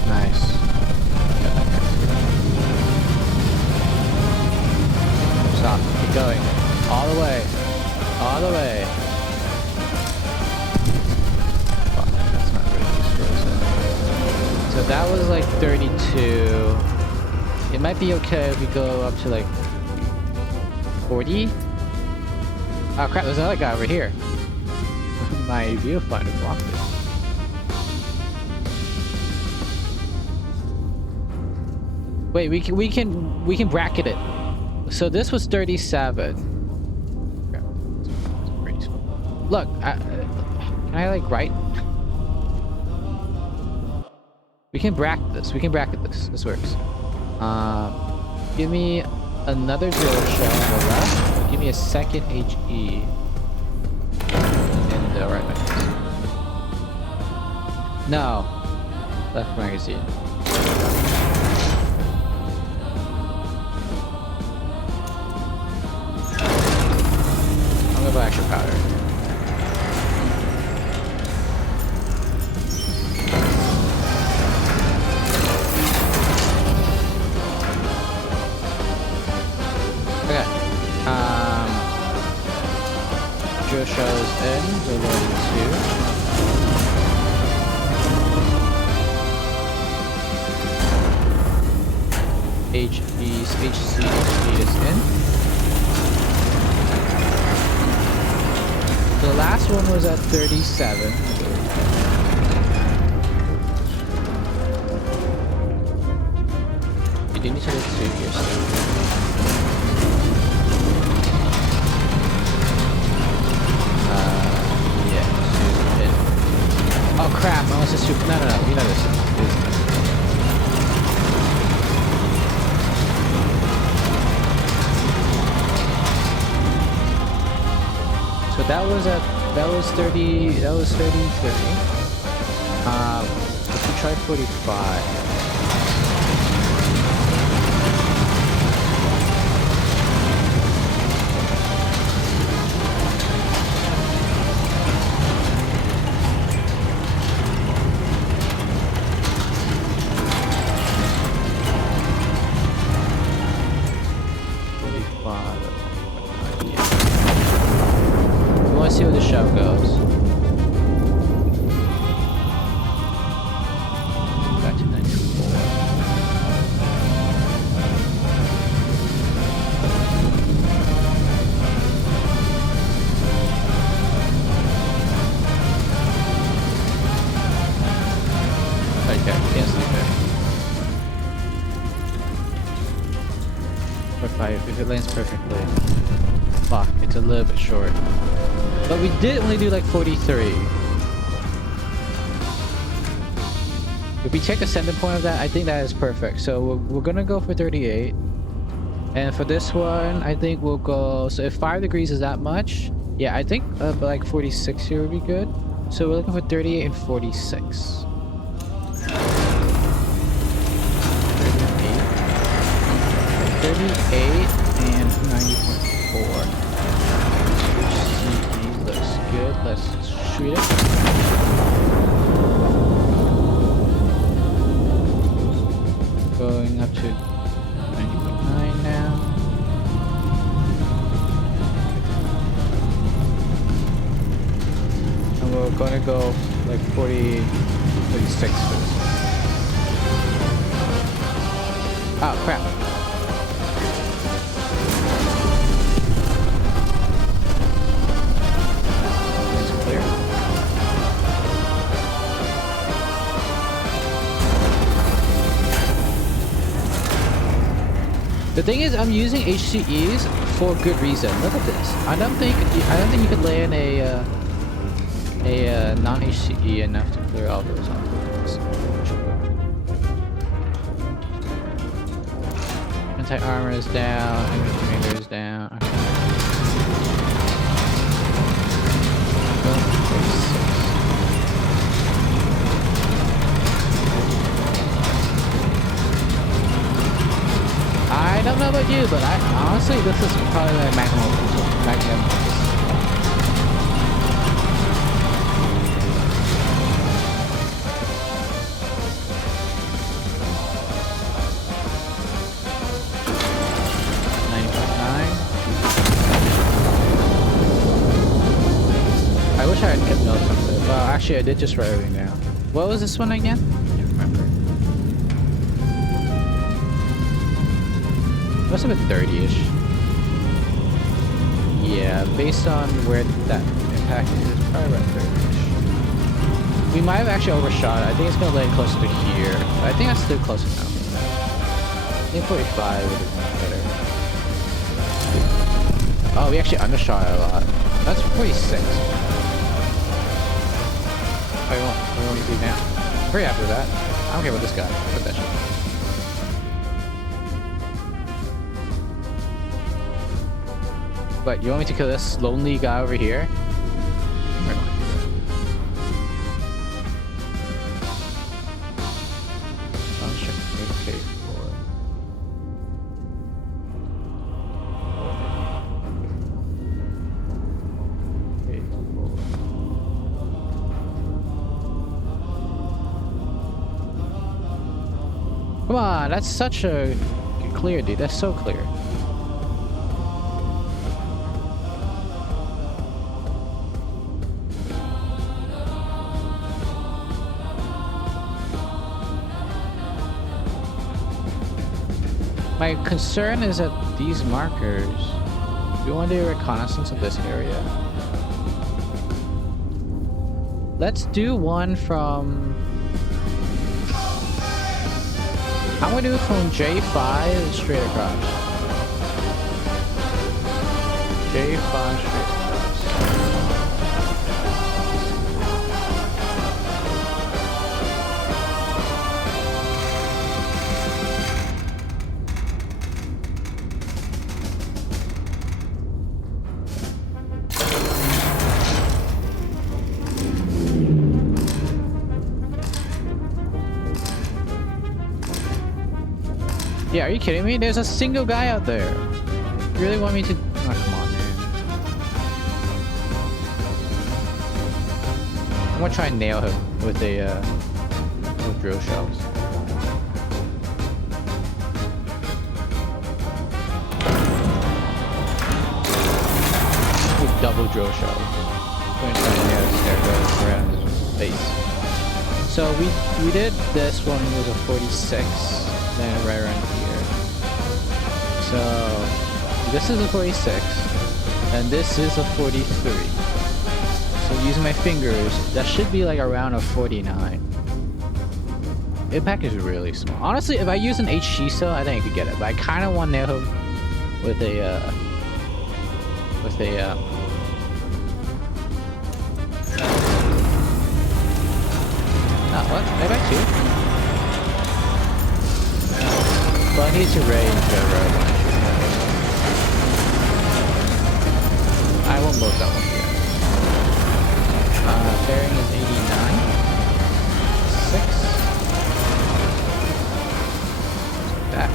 Nice. Stop. Keep going. All the way. All the way. Fuck, that's not really useful, is it? So that was like 32. It might be okay if we go up to like 40. Oh crap, there's another guy over here. My viewfinder blocked it. Wait, we can bracket it. So this was 37. Crap, that's pretty small. Look, can I like write? We can bracket this. We can bracket this. This works. Give me another drill shell on the left. Give me a second HE in the right magazine. No, left magazine. I'm gonna buy extra powder. Okay. Drill shells in, we're loading 2. HC is in. The last one was at 37. You do need to look through here still. Oh crap, unless it's super. No, you know this. So that was 30, that was 30. If we try 45. See where the show goes. Back to 94. if it lands perfectly. Fuck, it's a little bit short. But we did only do like 43. If we take a center point of that, I think that is perfect. So we're gonna go for 38. And for this one, I think we'll go... So if 5 degrees is that much, yeah, I think like 46 here would be good. So we're looking for 38 and 46. 38 and 90.4. HCE looks good. Let's shoot it. Going up to 90.9 now. And we're gonna go like 40, 46 for this one. Oh crap. The thing is, I'm using HCEs for good reason. Look at this. I don't think you could lay in a non-HCE enough to clear all those obstacles. Anti-armor is down. Anti-commander is down. Okay. I don't know about you, but honestly, this is probably my magnum. I wish I had kept notes on it. Well, actually, I did just write everything down. What was this one again? I can't remember. Must have been 30-ish. Yeah, based on where that impact is, probably around 30-ish. We might have actually overshot it. I think it's going to land closer to here. But I think that's still close enough. I think 45 would have been better. Oh, we actually undershot it a lot. That's 46. What do you want me to do now? I'm pretty happy with that. I don't care about this guy. Put that shit. But you want me to kill this lonely guy over here? We're going to do that. I'll check AK4. Come on, that's such a clear, dude. That's so clear. My concern is that these markers, we want to do a reconnaissance of this area. Let's do one from... I'm going to do it from J5 straight across. J5 straight across. Yeah, are you kidding me? There's a single guy out there. You really want me to... Oh, come on, man. I'm gonna try and nail him with a, with drill shells. With double drill shells. I'm gonna try and nail this guy around his face. So we did this one was a 46. Then right around here. So this is a 46 and this is a 43. So using my fingers, that should be like around a 49. Impact is really small. Honestly, if I use an HG cell, I think I could get it, but I kind of want to nail him with a oh, what? Maybe I too. Well, I need to range over when I shoot that. I won't load that one yet. Bearing is 89. 6. Like that.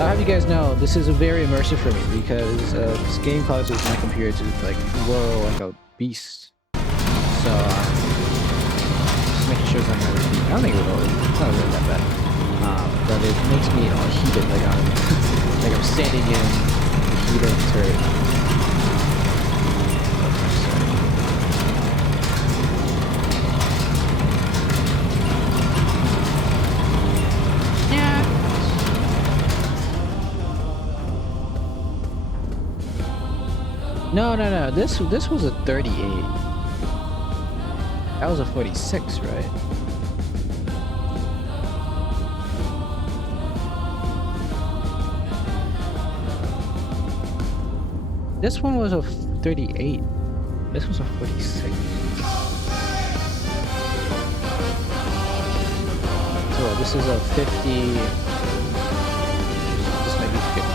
I'll have you guys know, this is very immersive for me because this game causes my computer to like whirl like a beast. So just making sure it's not gonna repeat. I don't think it will. It's not really that bad. But it makes me all heated, like I'm standing in the heat of the turret. No. This was a 38. That was a 46, right? This one was a 38. This was a 46. So this is a 50. This might be 50.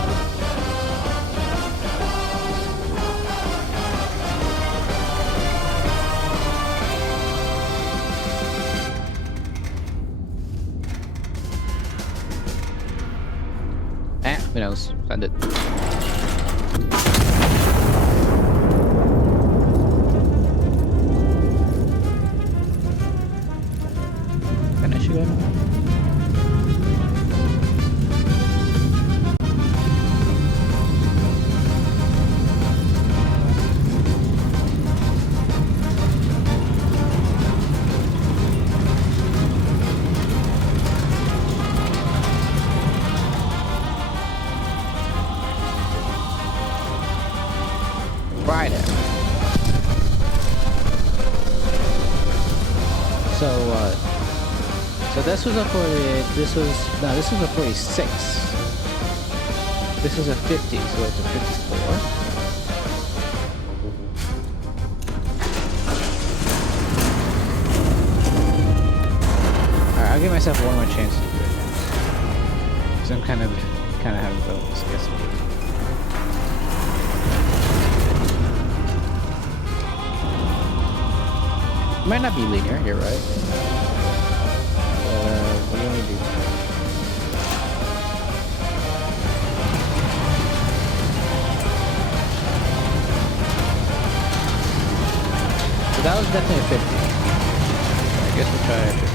Who knows? Send it. Finish again. Friday. So this was a 48. This was a 46. This is a 50, so it's a 54. Alright, I'll give myself one more chance to do it. Because I'm kind of having trouble guessing. Might not be linear, you're right. What do you want me to do? So that was definitely a 50. I guess we'll try a 50.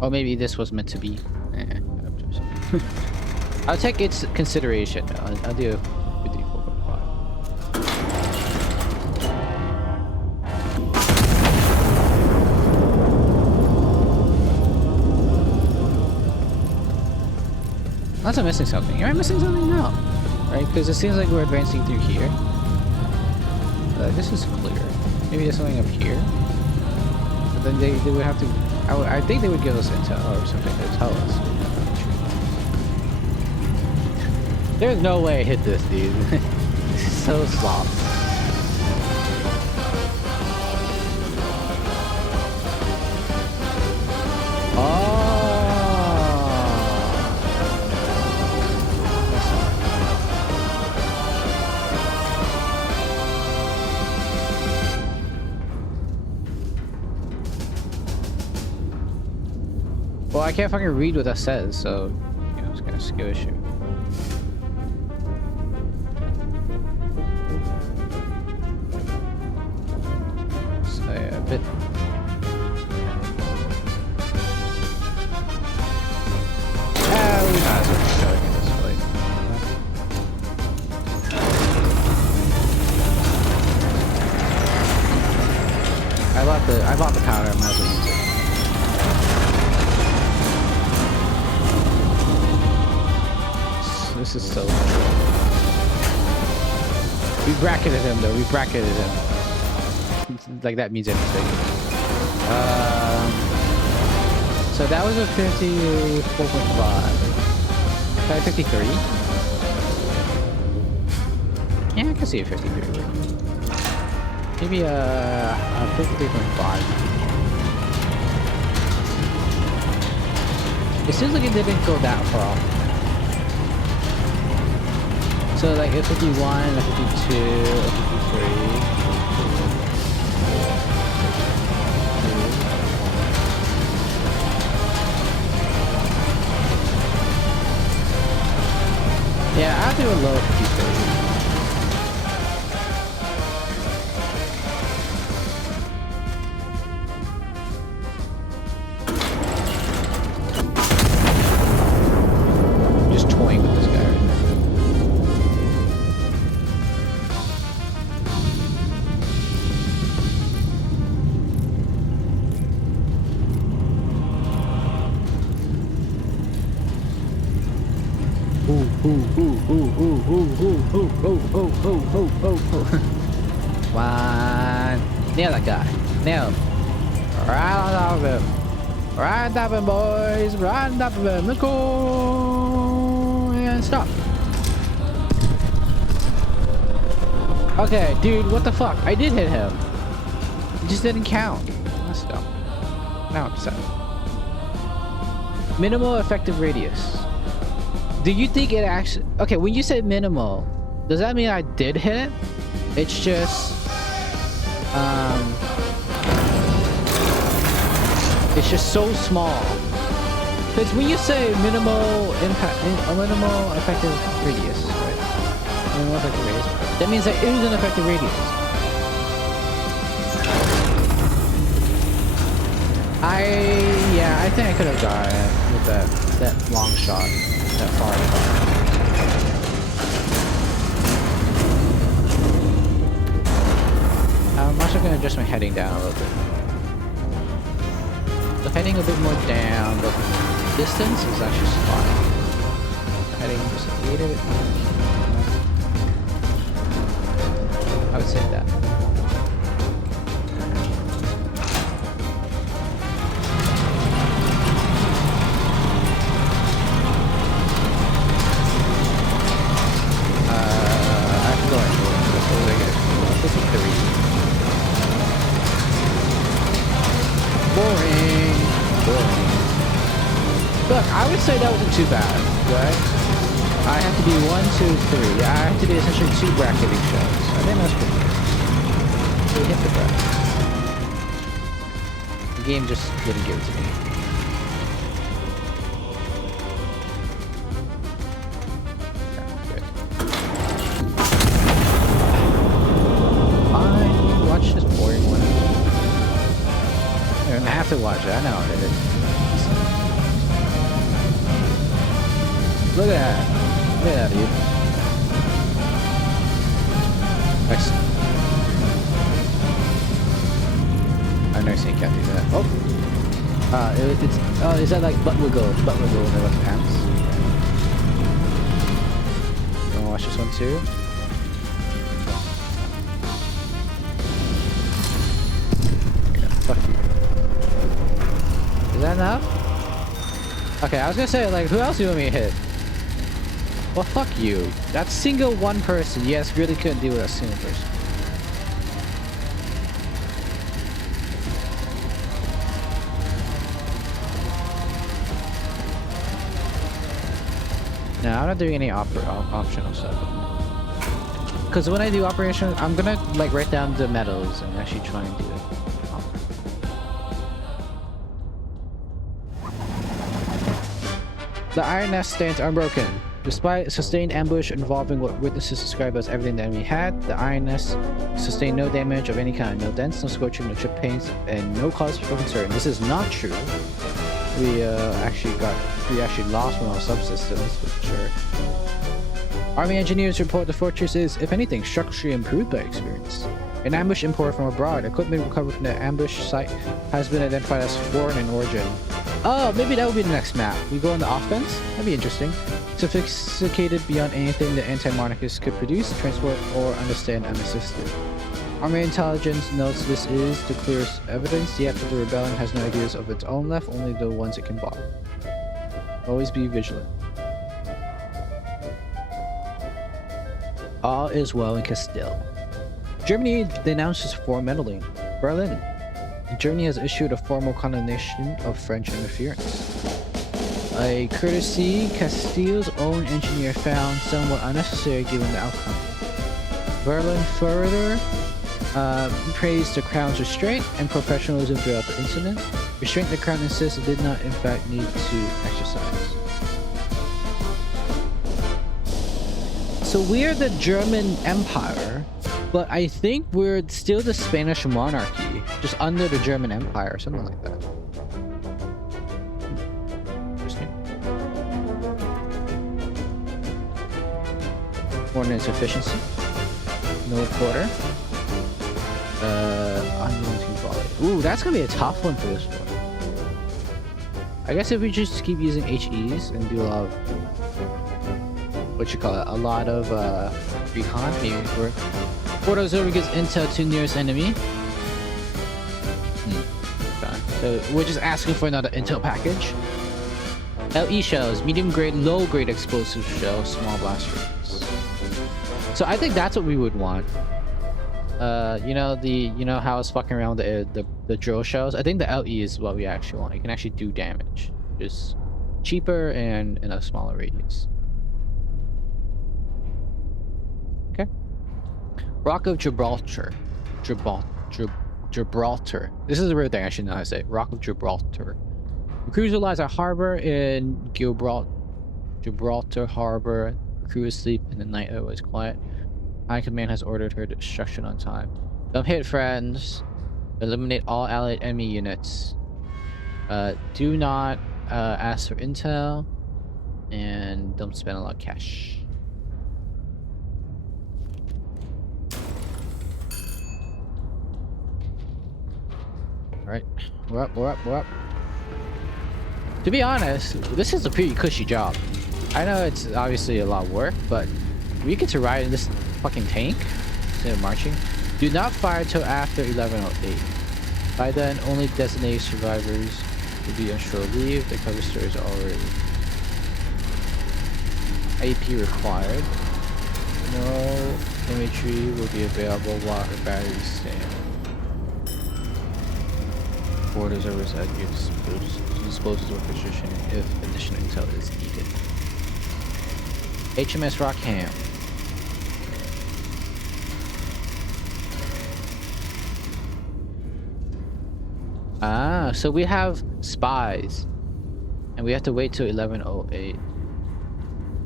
Or maybe this was meant to be. I'll take its consideration. I'll do 54.5. Unless I'm missing something. Am I missing something? No. Right? Because it seems like we're advancing through here. This is clear. Maybe there's something up here. But then they would have to... I think they would give us intel or something to tell us. There's no way I hit this, dude. This is so slow. Well, I can't fucking read what that says, so you know, it's kind of a skill issue. So yeah, a bit. We might as well just go get this fight. I left This is so. We bracketed him though. We bracketed him. Like that means anything. So that was a 54.5. 53. Yeah, I can see a 53. Maybe a 53.5. It seems like it didn't go that far. So like a 51, a 52, a 53. Yeah, I'll do a low 53. Just toying with this guy right now. One. Nail that guy. Nail him. Right on top of him. Right on top of him, boys. Right on top of him. Let's go. And stop. Okay, dude, what the fuck? I did hit him. It just didn't count. Let's go. Now I'm upset. Minimal effective radius. Do you think it actually... Okay, when you said minimal, does that mean I did hit it? It's just... It's just so small. Because when you say minimal impact... minimal effective radius, right? Minimal effective radius. That means there is an effective radius. Yeah, I think I could have got it with that long shot. That far. I'm also going to adjust my heading down a little bit. The heading a bit more down, but distance is actually fine. Heading just a little bit more. I would say that. I would say that wasn't too bad, right? I have to be 1, 2, 3. I have to be essentially 2 bracketing shots. I think that's pretty good. So we hit the bracket. The game just didn't give it to me. Fine, watch this boring one. I have to watch it. I know it is. Look at that. Look at that, dude. Excellent. I've never seen a cat do that. Oh! Is that like butt wiggle? Butt wiggle when they left pants? You wanna watch this one too? Yeah, fuck you. Is that enough? Okay, I was gonna say, like, who else do you want me to hit? Well, fuck you. That single one person, yes, really couldn't deal with a single person. No, I'm not doing any optional stuff. Because when I do operation, I'm gonna like write down the medals and actually try and do it. The iron nest stands unbroken. Despite a sustained ambush involving what witnesses describe as everything the enemy had, the iron nest sustained no damage of any kind. No dents, no scorching, no chip pains, and no cause for concern. This is not true. We actually lost one of our subsystems, for sure. Army engineers report the fortress is, if anything, structurally improved by experience. An ambush import from abroad. Equipment recovered from the ambush site has been identified as foreign in origin. Oh, maybe that would be the next map. We go on the offense? That'd be interesting. Sophisticated beyond anything the anti-monarchists could produce, transport, or understand unassisted. Army intelligence notes this is the clearest evidence, yet the rebellion has no ideas of its own left, only the ones it can borrow. Always be vigilant. All is well in Castile. Germany denounces foreign meddling. Berlin. Germany has issued a formal condemnation of French interference. A courtesy Castile's own engineer found somewhat unnecessary given the outcome. Berlin further praised the Crown's restraint and professionalism throughout the incident. Restraint the Crown insists it did not in fact need to exercise. So we're the German Empire, but I think we're still the Spanish monarchy, just under the German Empire or something like that. Interesting. Ordnance efficiency. No quarter. Unwanted volley. Ooh, that's gonna be a tough one for this one. I guess if we just keep using HEs and do a lot of, what you call it, a lot of recon, maybe work. Port Auxiliary gives intel to nearest enemy. So we're just asking for another intel package. LE shells, medium grade, low grade explosive shells, small blast radius. So I think that's what we would want. You know how I was fucking around with the drill shells? I think the LE is what we actually want. It can actually do damage. Just cheaper and in a smaller radius. Okay. Rock of Gibraltar. Gibraltar. This is a weird thing I should know how to say. Rock of Gibraltar. The cruiser lies at harbor in Gibraltar Harbor. The crew is asleep in the night. It was quiet. High Command has ordered her destruction on time. Don't hit friends. Eliminate all allied enemy units. Do not ask for intel. And don't spend a lot of cash. Alright. We're up. To be honest, this is a pretty cushy job. I know it's obviously a lot of work, but we get to ride in this fucking tank instead of marching. Do not fire till after 11:08. By then, only designated survivors will be on shore leave. The cover story is already AP required. No imagery will be available while her batteries stand. Borders are at your disposal of position if additional intel is needed. HMS Rockham. Ah, so we have spies. And we have to wait till 11:08.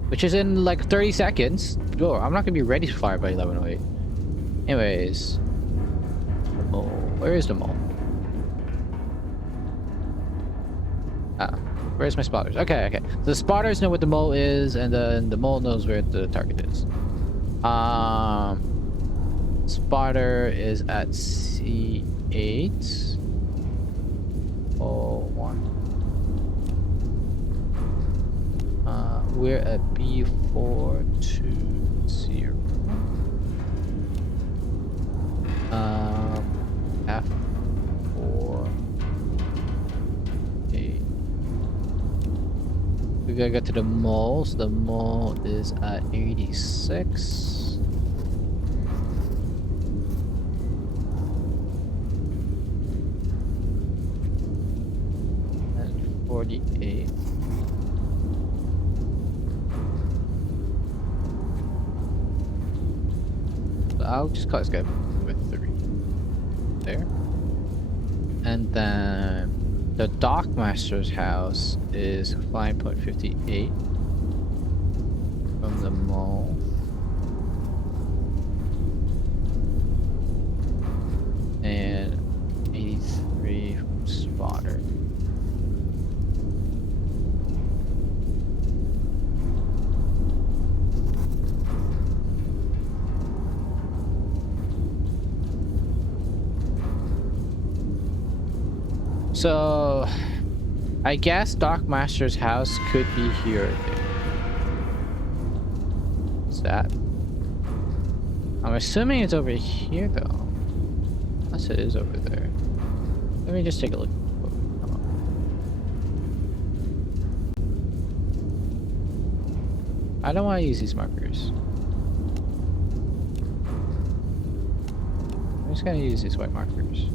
Which is in like 30 seconds. Oh, I'm not gonna be ready to fire by 11:08. Anyways. The mole. Where is the mole? Ah, where's my spotters? Okay. So the spotters know what the mole is, and then the mole knows where the target is. Spotter is at C8. 01. We're at B420. F4. We gotta get to the mall. So the mall is at 86. And 48. So I'll just call this guy with 3. There. And then the Dockmaster's house is 5.58 from the mall. And 83 from Spotter. So I guess Dockmaster's house could be here. I think. What's that? I'm assuming it's over here though. Unless it is over there. Let me just take a look. I don't want to use these markers. I'm just gonna use these white markers.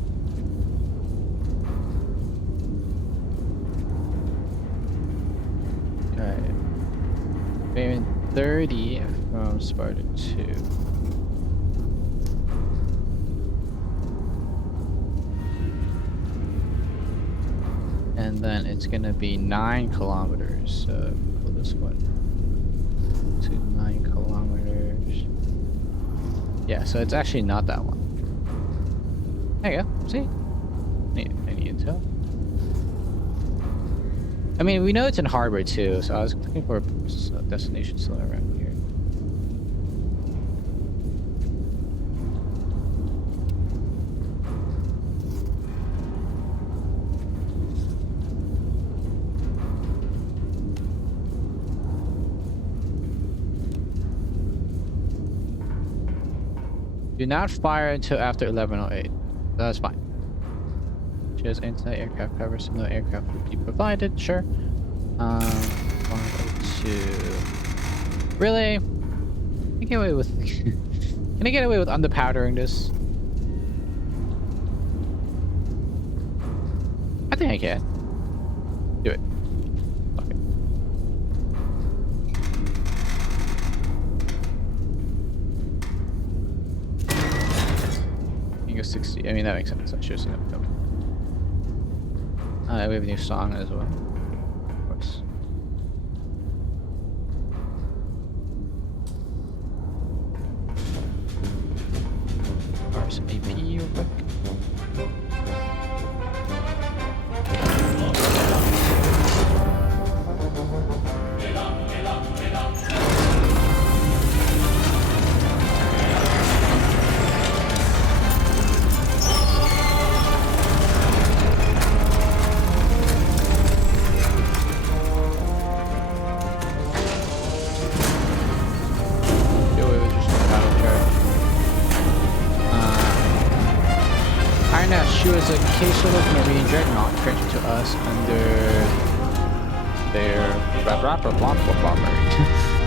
Alright. Payment 30 from Sparta 2. And then it's gonna be 9 kilometers. So for this one. To 9 kilometers. Yeah, so it's actually not that one. There you go. See? Any intel? I mean, we know it's in harbor too, so I was looking for a destination somewhere around here. Do not fire until after 11:08. That's fine. Just anti-aircraft cover, some aircraft would be provided, sure. 102. Really? Can I get away with can I get away with underpowdering this? I think I can. Do it. Fuck it. You go 60. I mean that makes sense. I should have seen that coming. We have a new song as well. Of course. RSAP real quick. She was a case-of marine dreadnought transferred to us under their bomber.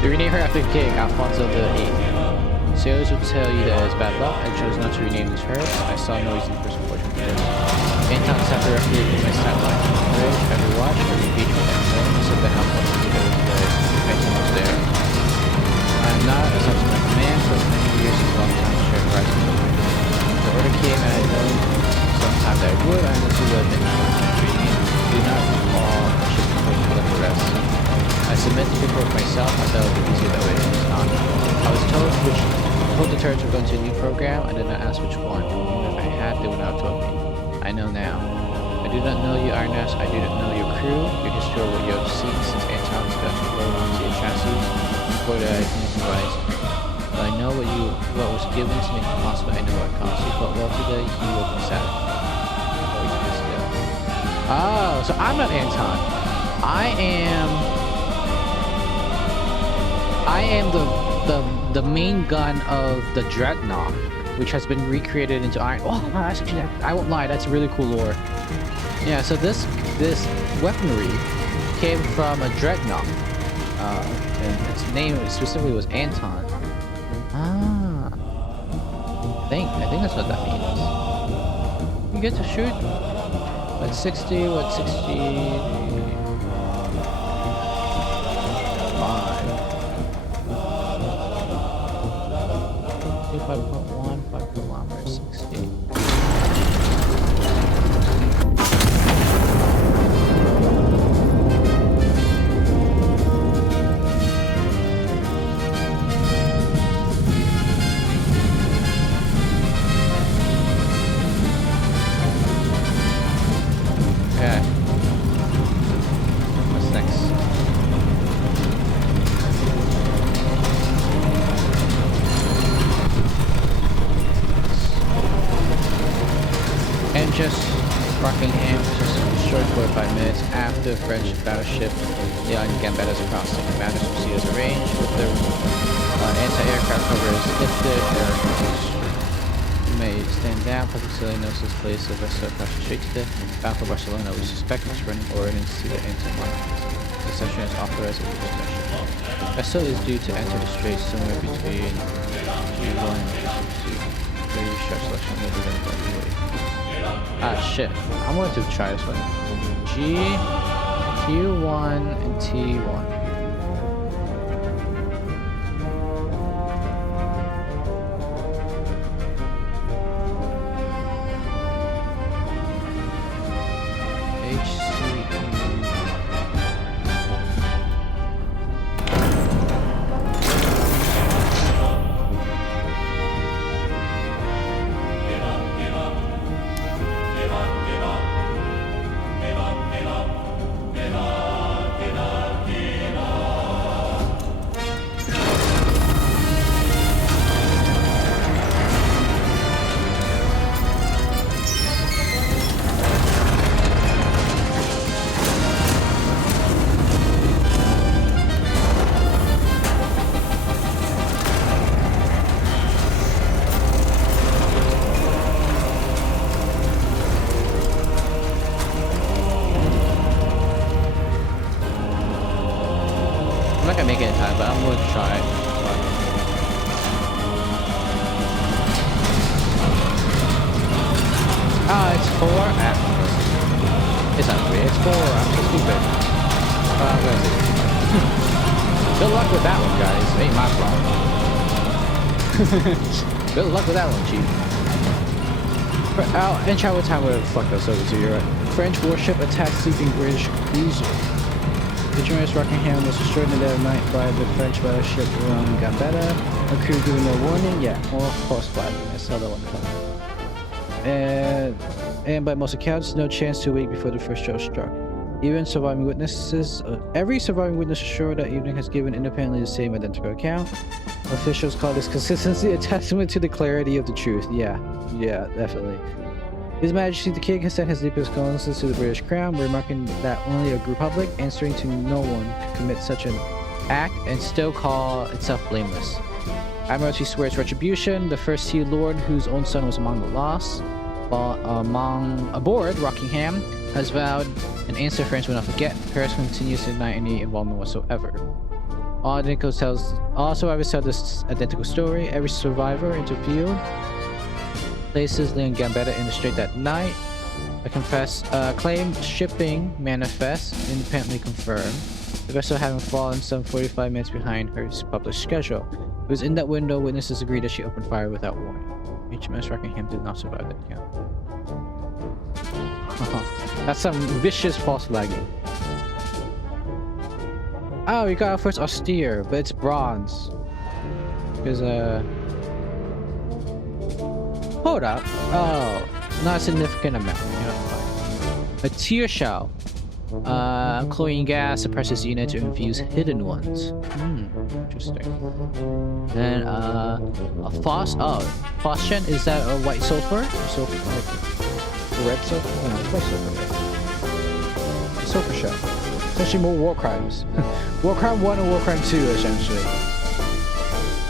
They renamed her after King Alfonso VIII. Sailors would tell you that it's bad luck. I chose not to rename these hers. I saw no reason for support for this. Anton sat directly in my satellite. Every watch, every beach with them. So the help was together today. Anton was there. I am not a subsequent command for many years and a long time to share horizons with me. The order came and I know sometimes I would, I honestly would admit do not all ships to let the rest. I submit to report myself, I thought it would be easier that way. It's not. I was told the turrets were going to a new program, I did not ask which one. Even if I had, they would not have told me. I know now. I do not know you, Arnes, I do not know your crew. You're just sure what you have seen since Anton's got to load onto your chassis before that I can supervise. But I know what was given to make it possible, I know what cost. You fought well today, you will be sad. Oh, so I'm not Anton. I am the main gun of the dreadnought, which has been recreated into iron. Oh, actually, I won't lie. That's really cool lore. Yeah. So this weaponry came from a dreadnought, and its name specifically was Anton. Ah. I think that's what that means. You get to shoot. What 60? What 60? 5.1, 5 kilometers, 60. 45 minutes after French battleship Leon Gambetta's crossing. Commanders proceed as arranged with their anti-aircraft cover is lifted. You may stand down. Public civilian knows this place of vessel across the strait to the bound for Barcelona. We suspect it's running ordnance to the anti-market. The session is authorized at the discussion. Vessel is due to enter the strait somewhere between G1 and G2. Very sharp selection will be done by the way. Ah shit. I'm going to try this one. G, Q1, and T1. Make it in time, but I'm going to try. Ah, it's 4. It's not 3. It's 4. I'm so stupid. Good luck with that one, guys. It ain't my problem. Good luck with that one, Chief. And travel time would have fucked us over too. You're right. French warship attacked sleeping British cruiser. The HMS Rockingham was destroyed in the dead of night by the French battleship Gambetta. A crew giving no warning. Yeah, more course 5. I saw that one coming. And by most accounts, no chance to wake before the first shell struck. Even surviving witnesses, every surviving witness ashore that evening has given independently the same identical account. Officials call this consistency a testament to the clarity of the truth. Yeah, definitely. His Majesty the King has sent his deepest condolences to the British Crown, remarking that only a republic answering to no one could commit such an act and still call itself blameless. Admiralty swears retribution. The First Sea Lord, whose own son was among the lost, aboard Rockingham, has vowed an answer France will not forget. Paris continues to deny any involvement whatsoever. All survivors tell this identical story. Every survivor interviewed places Leon Gambetta in the strait that night. Claim shipping manifest independently confirmed. The vessel having fallen some 45 minutes behind her published schedule. It was in that window witnesses agreed that she opened fire without warning. HMS Rockingham did not survive that account. That's some vicious false flagging. Oh, we got our first austere, but it's bronze. Because hold up. Oh, not a significant amount. A tear shell. Chlorine gas suppresses unit to infuse hidden ones. Interesting. Then a phosgen, is that a white sulfur? Sulfur, red sulfur? No, white sulfur, right? Sulfur shell. Essentially more war crimes. War crime 1 and war crime 2, essentially.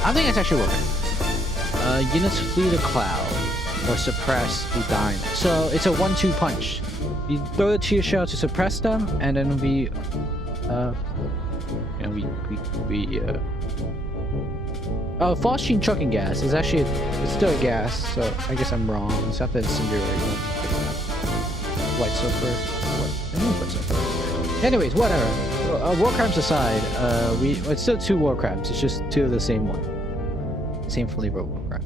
I think it's actually war crime. Units flee the cloud or suppress the dime. So it's a 1-2 punch. You throw the tear shell to suppress them, and then phosgene trucking gas is actually it's still a gas, so I guess I'm wrong. It's not the incendiary one. White sulfur. White sulfur. Anyways, whatever. War crimes aside, it's still 2 war crimes. It's just 2 of the same one. Same flavor of war crime.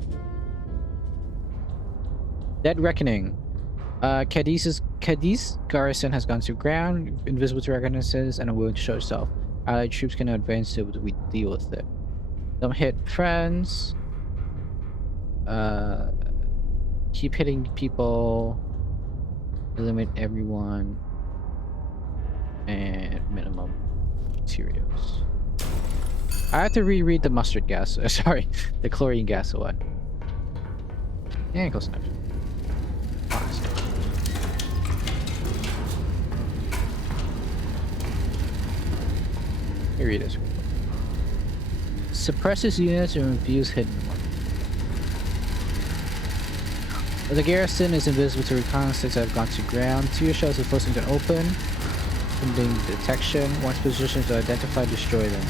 Dead Reckoning. Cadiz garrison has gone to ground, invisible to reconnaissance, and unwilling to show itself. Allied troops cannot advance till we deal with it. Don't hit friends. Keep hitting people. Eliminate everyone. And minimum materials. I have to reread the mustard gas. Sorry, the chlorine gas one. Yeah, close enough. Let me read this. Suppresses units and reviews hidden ones. The garrison is invisible to reconnaissance that have gone to ground. 2 shells of forcing can open. Pending detection. Once positioned to identify, destroy them.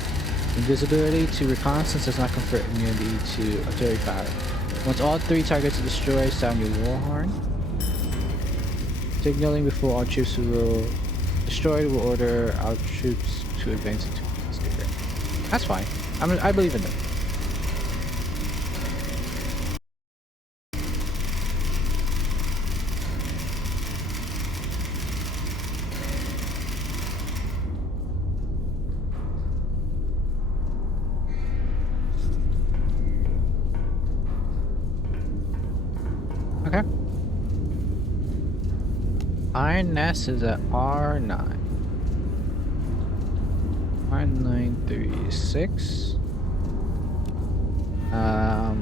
Invisibility to reconnaissance does not confer immunity to artillery fire. Once all 3 targets are destroyed, sound your war horn. Signaling before all troops will destroyed will order our troops to advance into the sticker. That's fine. I believe in them. Okay. Iron Nest is at R9. R936.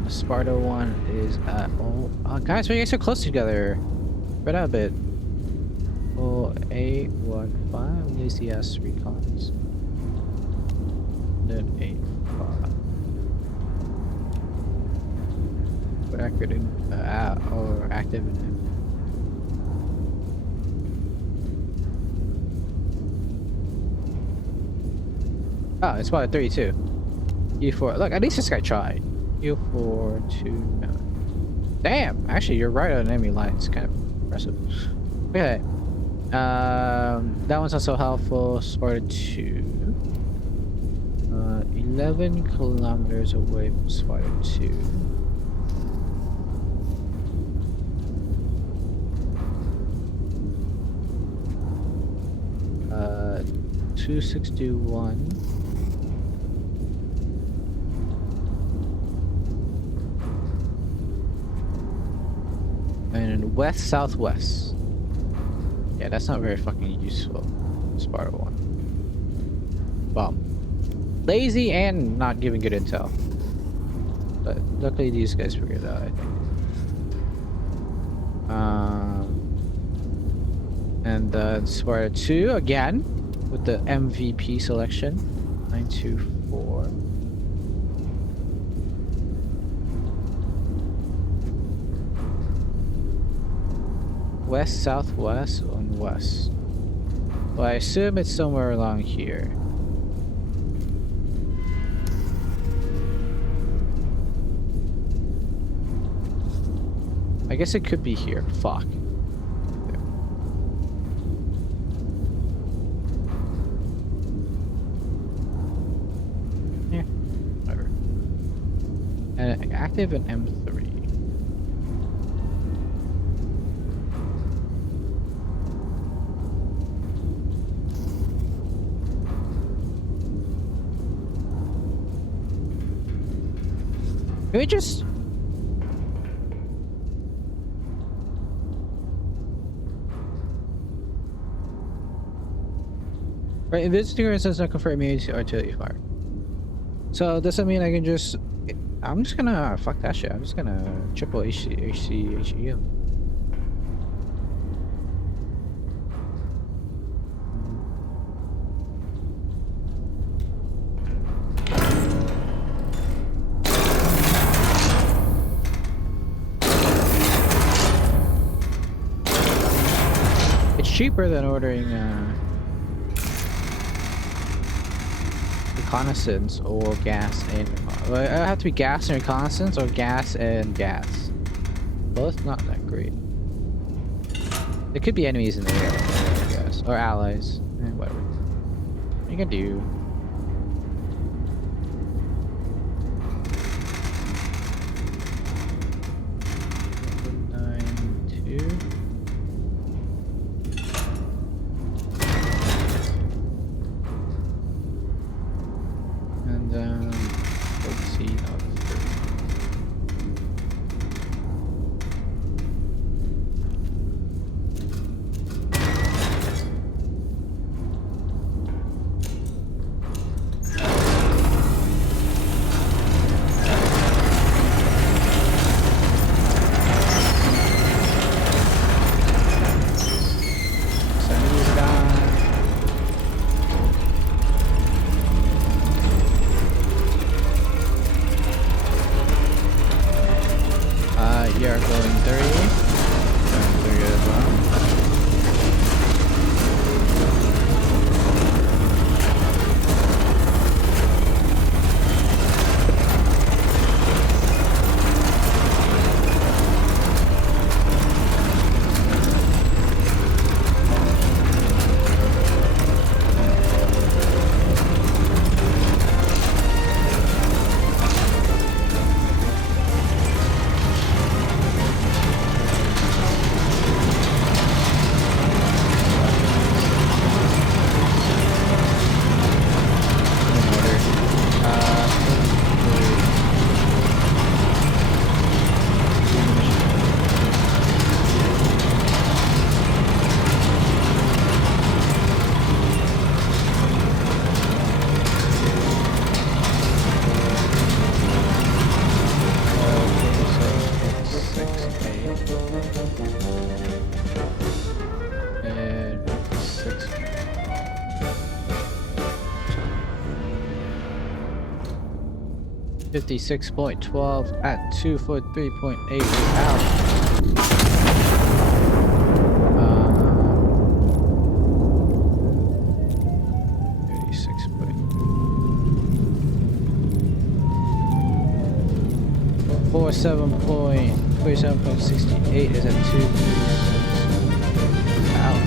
Sparta 1 is at guys, we get so close together. Spread out a bit. 0815 UCS recons. Then 85. But accurate in or active in him. Oh, it's about a 32. U4. Look, at least this guy tried. U429. Damn! Actually, you're right on enemy line. It's kind of impressive. Okay. That one's also helpful. Sparta 2. 11 kilometers away from Sparta 2. Uh, 261. And west southwest. Yeah, that's not very fucking useful. Sparta 1. Bomb. Lazy and not giving good intel. But luckily these guys figured it out, I think. And Sparta 2 again with the MVP selection. 924. West, southwest, and west. Well, I assume it's somewhere along here. I guess it could be here. Fuck. Yeah, whatever. And active in M3. Can we just... Right, investigator does not confirm immunity to artillery fire. So does that mean I can just... I'm just gonna... Fuck that shit. I'm just gonna triple HE. Cheaper than ordering reconnaissance or gas and well, it have to be gas and reconnaissance or gas and gas. Both not that great. There could be enemies in the air, I guess, or allies. Whatever. You can do. 56.12 at 2 foot 3.8 out. 36 point 47.68 is at 2 out.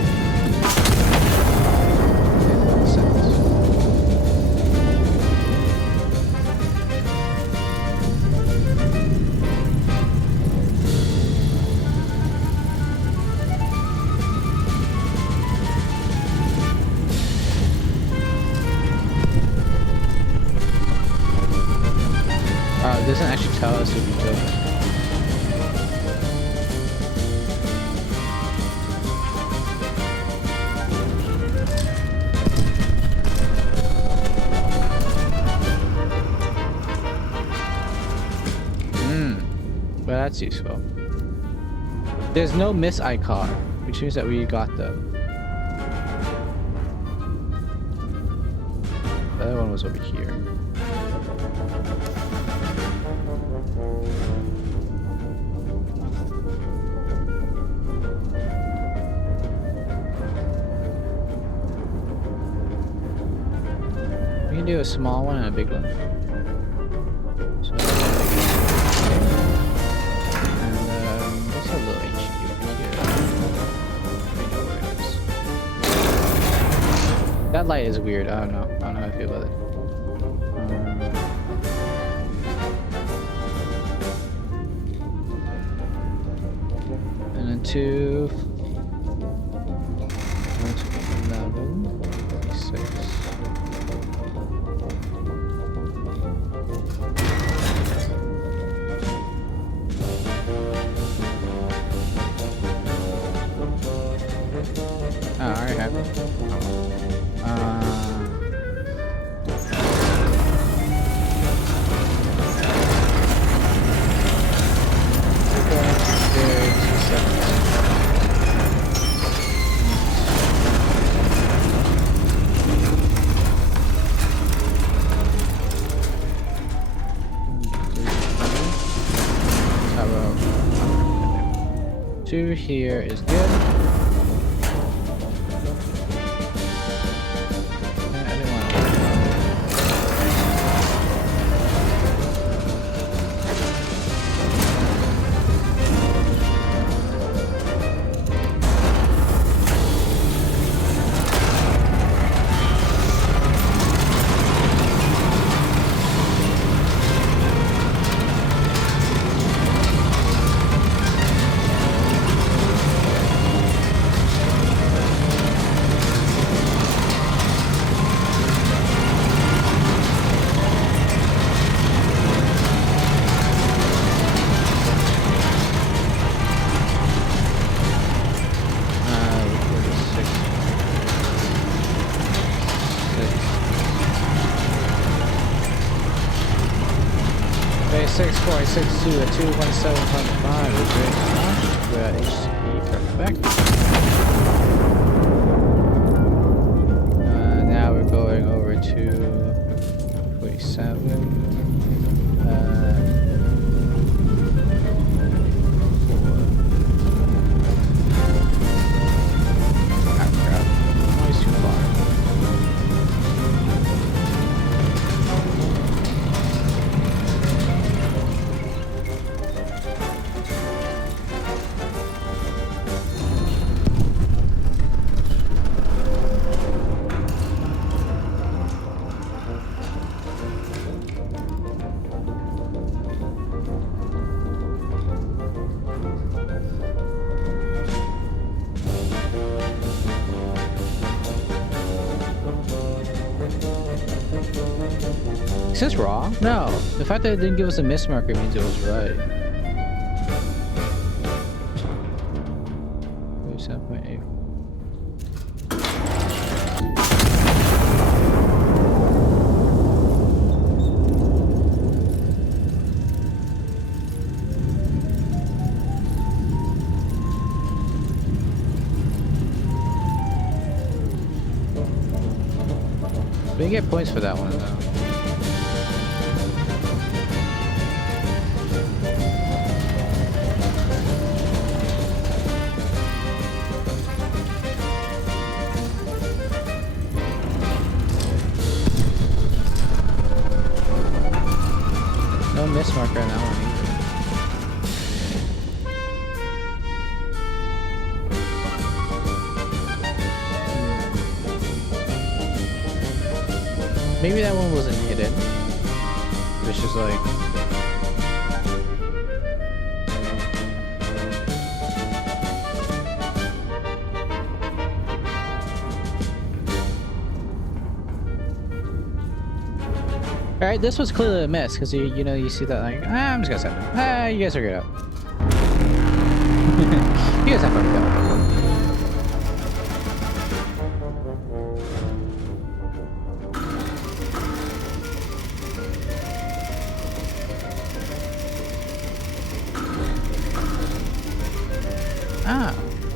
It doesn't actually tell us if we killed it. Well, that's useful. There's no miss icon, which means that we got them. The other one was over here. We can do a small one and a big one. So, and there's a little HQ over here. We know where it is. That light is weird. I don't know. I don't know how I feel about it. And then 2, 11, 6. Oh, I already have it. 2 here is good. Okay, 6462 at 217.5 is good enough. We're at HCE perfect. Now we're going over to 47. Is this wrong? No. The fact that it didn't give us a miss marker means it was right. 37.8. We can get points for that one though. price marker on that one either. Maybe that one wasn't hidden. It's just like... Alright, this was clearly a miss, because you know, you see that like, I'm just gonna say, you guys figure it out. You guys have fun with that.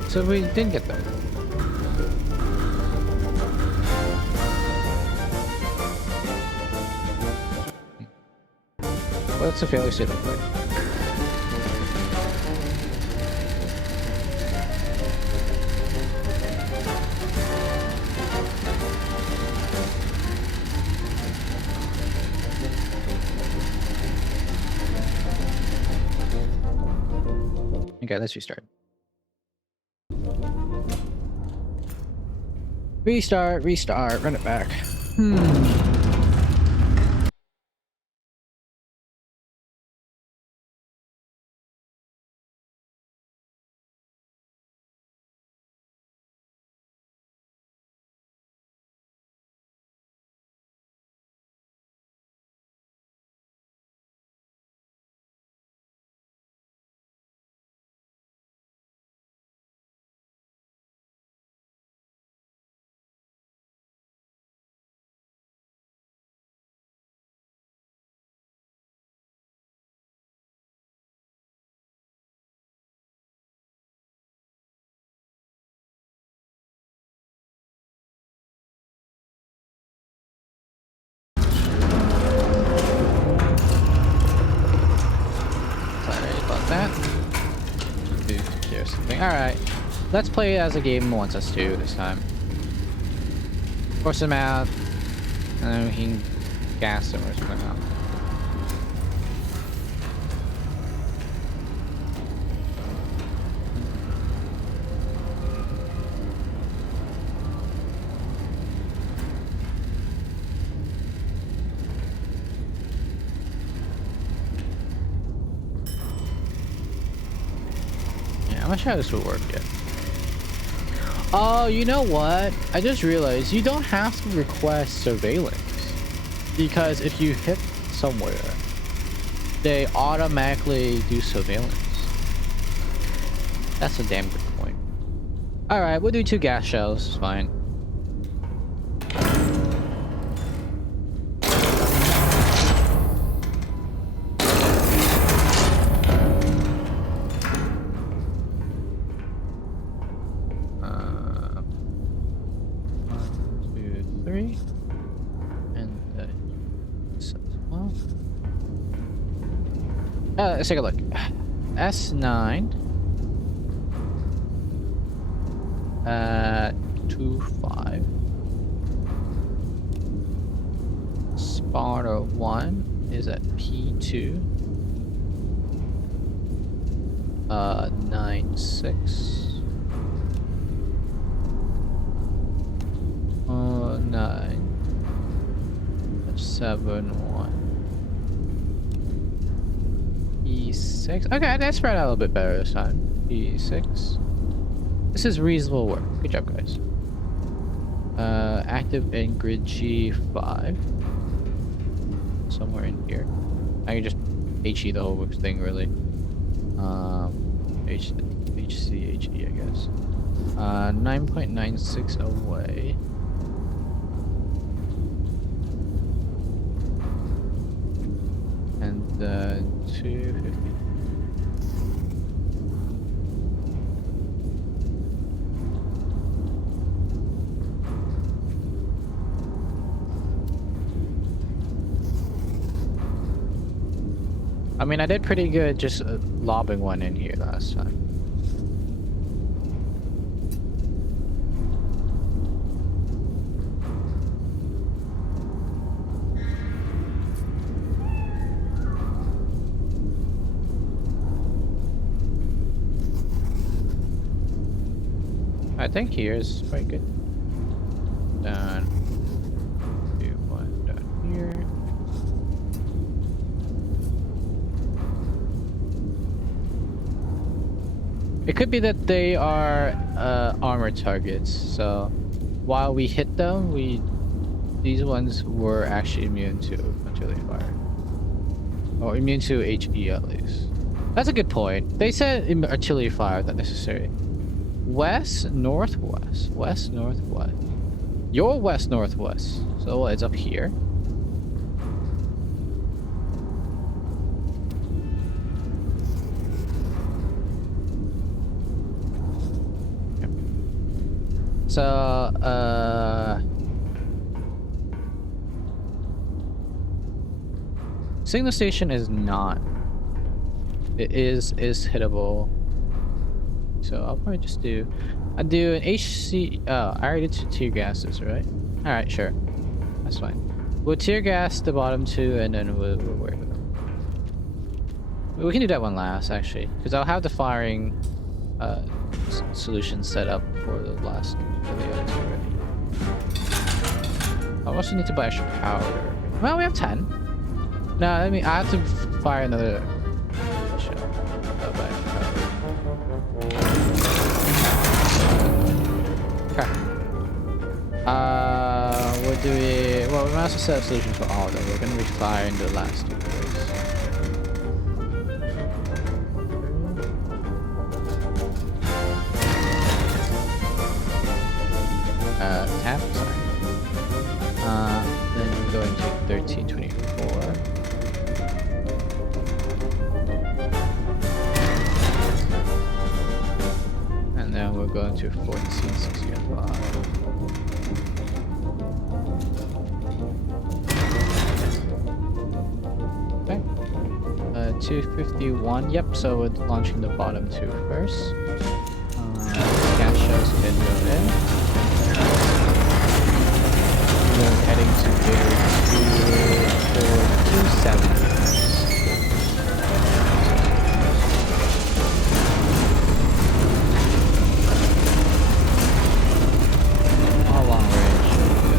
So we did get them. What's the failure state look like? Okay, let's restart. Restart, run it back. Alright, let's play it as a game wants us to this time. Force him out, and then we can gas him or something out. I'm not sure how this will work yet. Oh, you know what? I just realized you don't have to request surveillance. Because if you hit somewhere, they automatically do surveillance. That's a damn good point. Alright, we'll do 2 gas shells. It's fine. Let's take a look. S9. 25. Sparta 1 is at P2. 96. 9. 7-1. E6. Okay, that spread out a little bit better this time. E6. This is reasonable work. Good job, guys. Active in grid G5. Somewhere in here. I can just HE the whole thing, really. HC, HE, I guess. 9.96 away. And 250. I mean, I did pretty good just lobbing one in here last time. think here is quite good. Done. Do one down here. It could be that they are armored targets, so while we hit them, these ones were actually immune to artillery fire. Or immune to HE at least. That's a good point. They said artillery fire, not necessary. West, northwest. West, northwest. You're west, northwest. So it's up here. So, signal station is not. It is hittable. So I'll probably just I'll do an HC. Oh, I already did tear gases, right? All right, sure, that's fine. We'll tear gas the bottom two, and then we'll work with them. We can do that one last, actually, because I'll have the firing solution set up for the last for the other two already. I also need to buy extra powder. Well, we have 10. No, I mean I have to fire another shell. I'll buy extra powder. Okay. We'll do it. Well, we might as well set a solution for all of them. We're gonna be firing the last two first. Tap, sorry. Then we go into 1324. And then we're going to 1465. Okay. 251. Yep, so we're launching the bottom two first. Gas shells can go in. We're heading to their 2427. How long range should we do?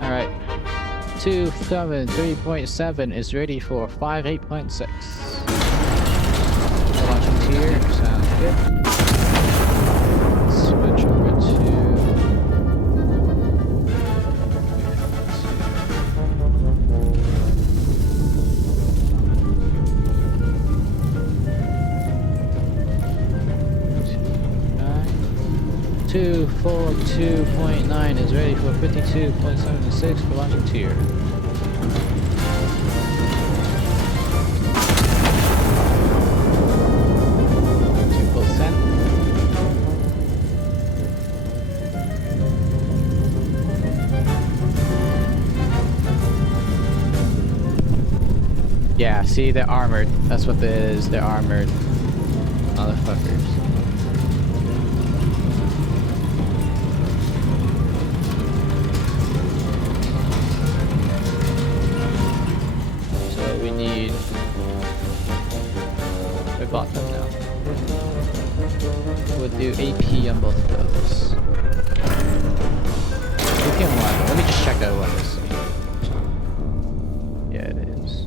Alright. 273.7 is ready for 58.6. Launching tier, sounds good. Switch over to 242.9 is ready for 52.76 for launching tier. Yeah, see, they're armored. That's what it is. They're armored. Motherfuckers. So we need... We bought them now. We'll do AP on both of those. AP on one. Let me just check that one. Yeah, it is.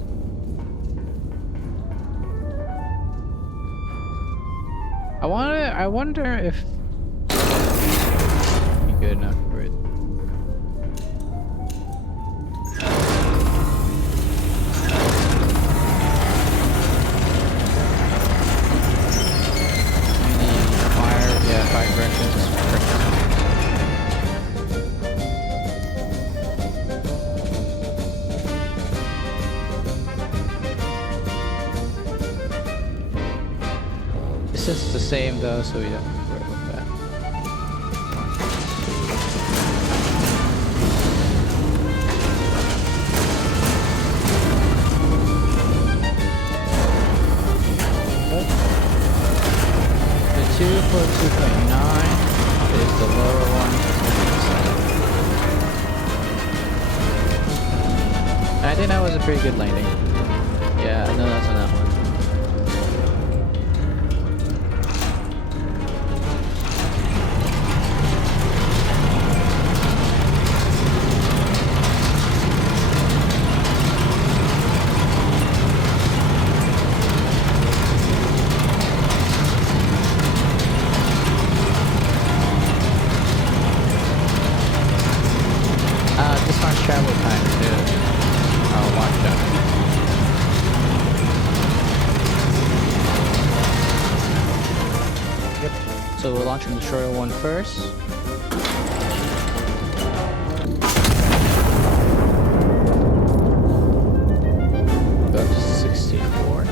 I wonder if be good enough for it. distance is the same though, so we don't have to worry about that. The 2 for 2.9 is the lower one. I think that was a pretty good landing. Yeah, no, that's on that one. This one's travel time too. I'll watch that. Yep. So we'll launch from the shorter one first. Go up to 64.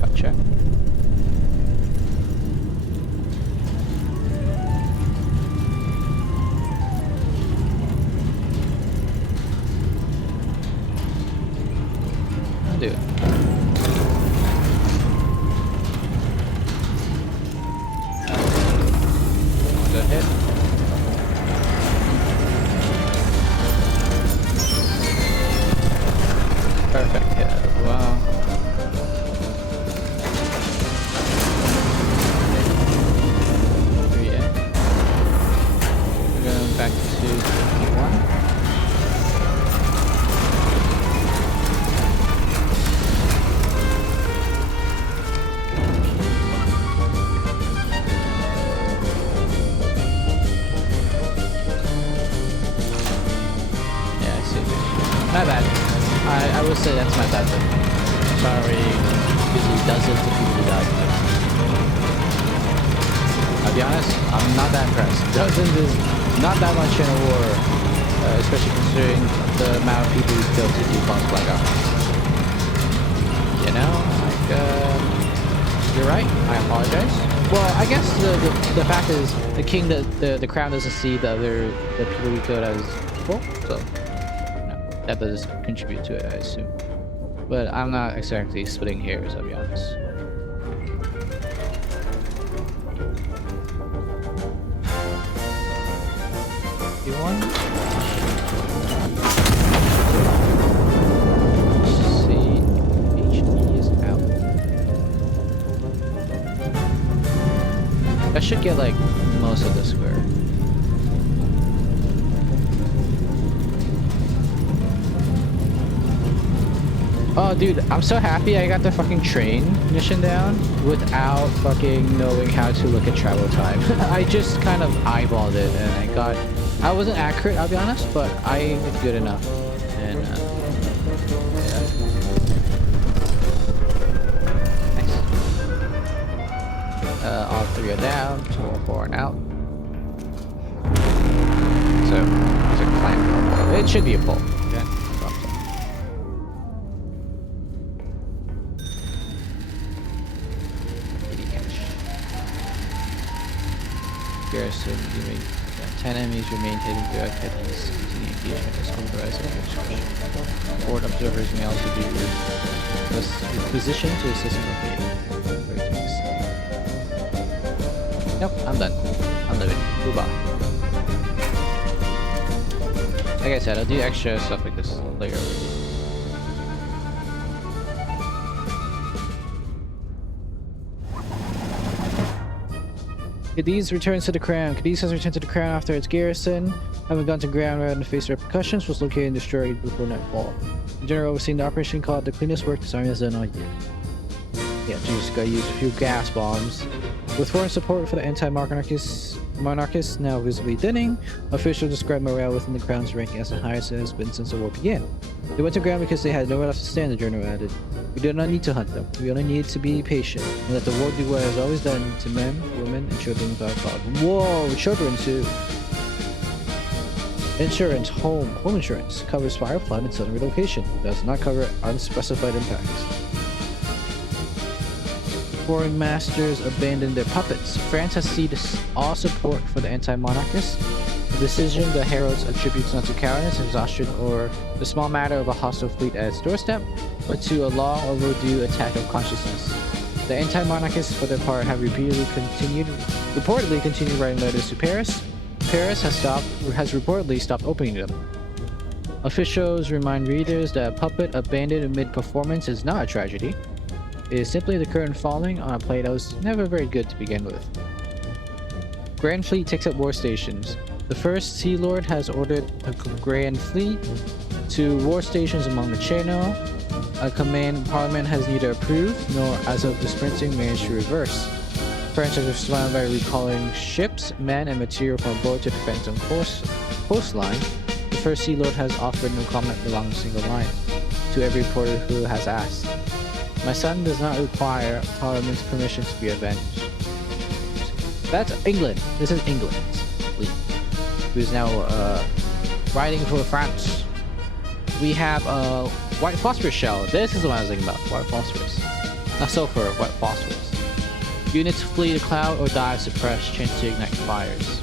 Gotcha. I'll do it. Good hit. Perfect hit as well. Yeah. We're going back to 51. Yeah, I see. My bad. I would say that's my bad. Sorry, usually does it to people that. I'll be honest, I'm not that impressed. Dozens is not that much in a war, especially considering the amount of people we killed to do boss Black Ops. You know, like, you're right. I apologize. Well, I guess the fact is the crown doesn't see the people we killed as full, so. That does contribute to it, I assume. But I'm not exactly splitting hairs, I'll be honest. You won? Let's see. HE is out. That should get like most of the square. Oh, dude, I'm so happy I got the fucking train mission down without fucking knowing how to look at travel time. I just kind of eyeballed it and I wasn't accurate, I'll be honest, but I did good enough. And, yeah. Nice. All 3 are down, 2 or 4 are out. So, it's a climb. It should be a pull. Okay. Garrison, 10 enemies remain hidden throughout Headley's continuing engagement as authorized at your discretion. Board observers may also be positioned to assist in locating. Nope, I'm done. I'm leaving. Goodbye. Like I said, I'll do extra stuff like this later. Cadiz returns to the crown. Cadiz has returned to the crown after its garrison, having gone to ground rather than face repercussions, was located and destroyed before nightfall. The general overseeing the operation called the cleanest work this army has done all year. Yeah, just gotta use a few gas bombs. With foreign support for the anti-monarchists now visibly thinning, officials describe morale within the crown's ranking as the highest it has been since the war began. They went to ground because they had nowhere else to stand, the journal added. We do not need to hunt them. We only need to be patient and let the war do what it has always done to men, women, and children without a problem. Whoa, children too. Insurance, home insurance covers fire, flood, and sudden relocation. Does not cover unspecified impacts. Foreign masters abandoned their puppets. France has ceded all support for the anti-monarchists. The decision the heralds attributes not to cowardice, exhaustion, or the small matter of a hostile fleet at its doorstep, but to a long overdue attack of consciousness. The anti-monarchists, for their part, have reportedly continued writing letters to Paris. Paris has reportedly stopped opening them. Officials remind readers that a puppet abandoned mid-performance is not a tragedy. It is simply the curtain falling on a play that was never very good to begin with. Grand Fleet takes up war stations. The first Sea Lord has ordered a Grand Fleet to war stations along the Channel. A command Parliament has neither approved nor, as of this printing, managed to reverse. France has responded by recalling ships, men, and material from aboard to defend its own coastline. The first Sea Lord has offered no comment along a single line to every reporter who has asked. My son does not require Parliament's permission to be avenged. That's England. This is England's fleet, who's now riding for France. We have a white phosphorus shell. This is what I was thinking about. White phosphorus. Not sulfur, white phosphorus. Units flee the cloud or die suppressed, chance to ignite fires.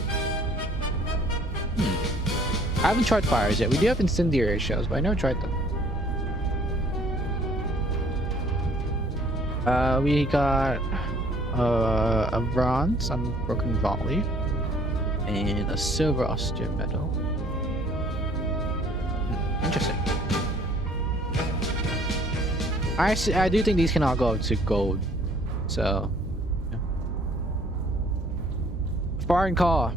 I haven't tried fires yet. We do have incendiary shells, but I never tried them. We got a bronze unbroken volley and a silver austere medal. Interesting. I do think these can all go up to gold. So, yeah. Foreign call.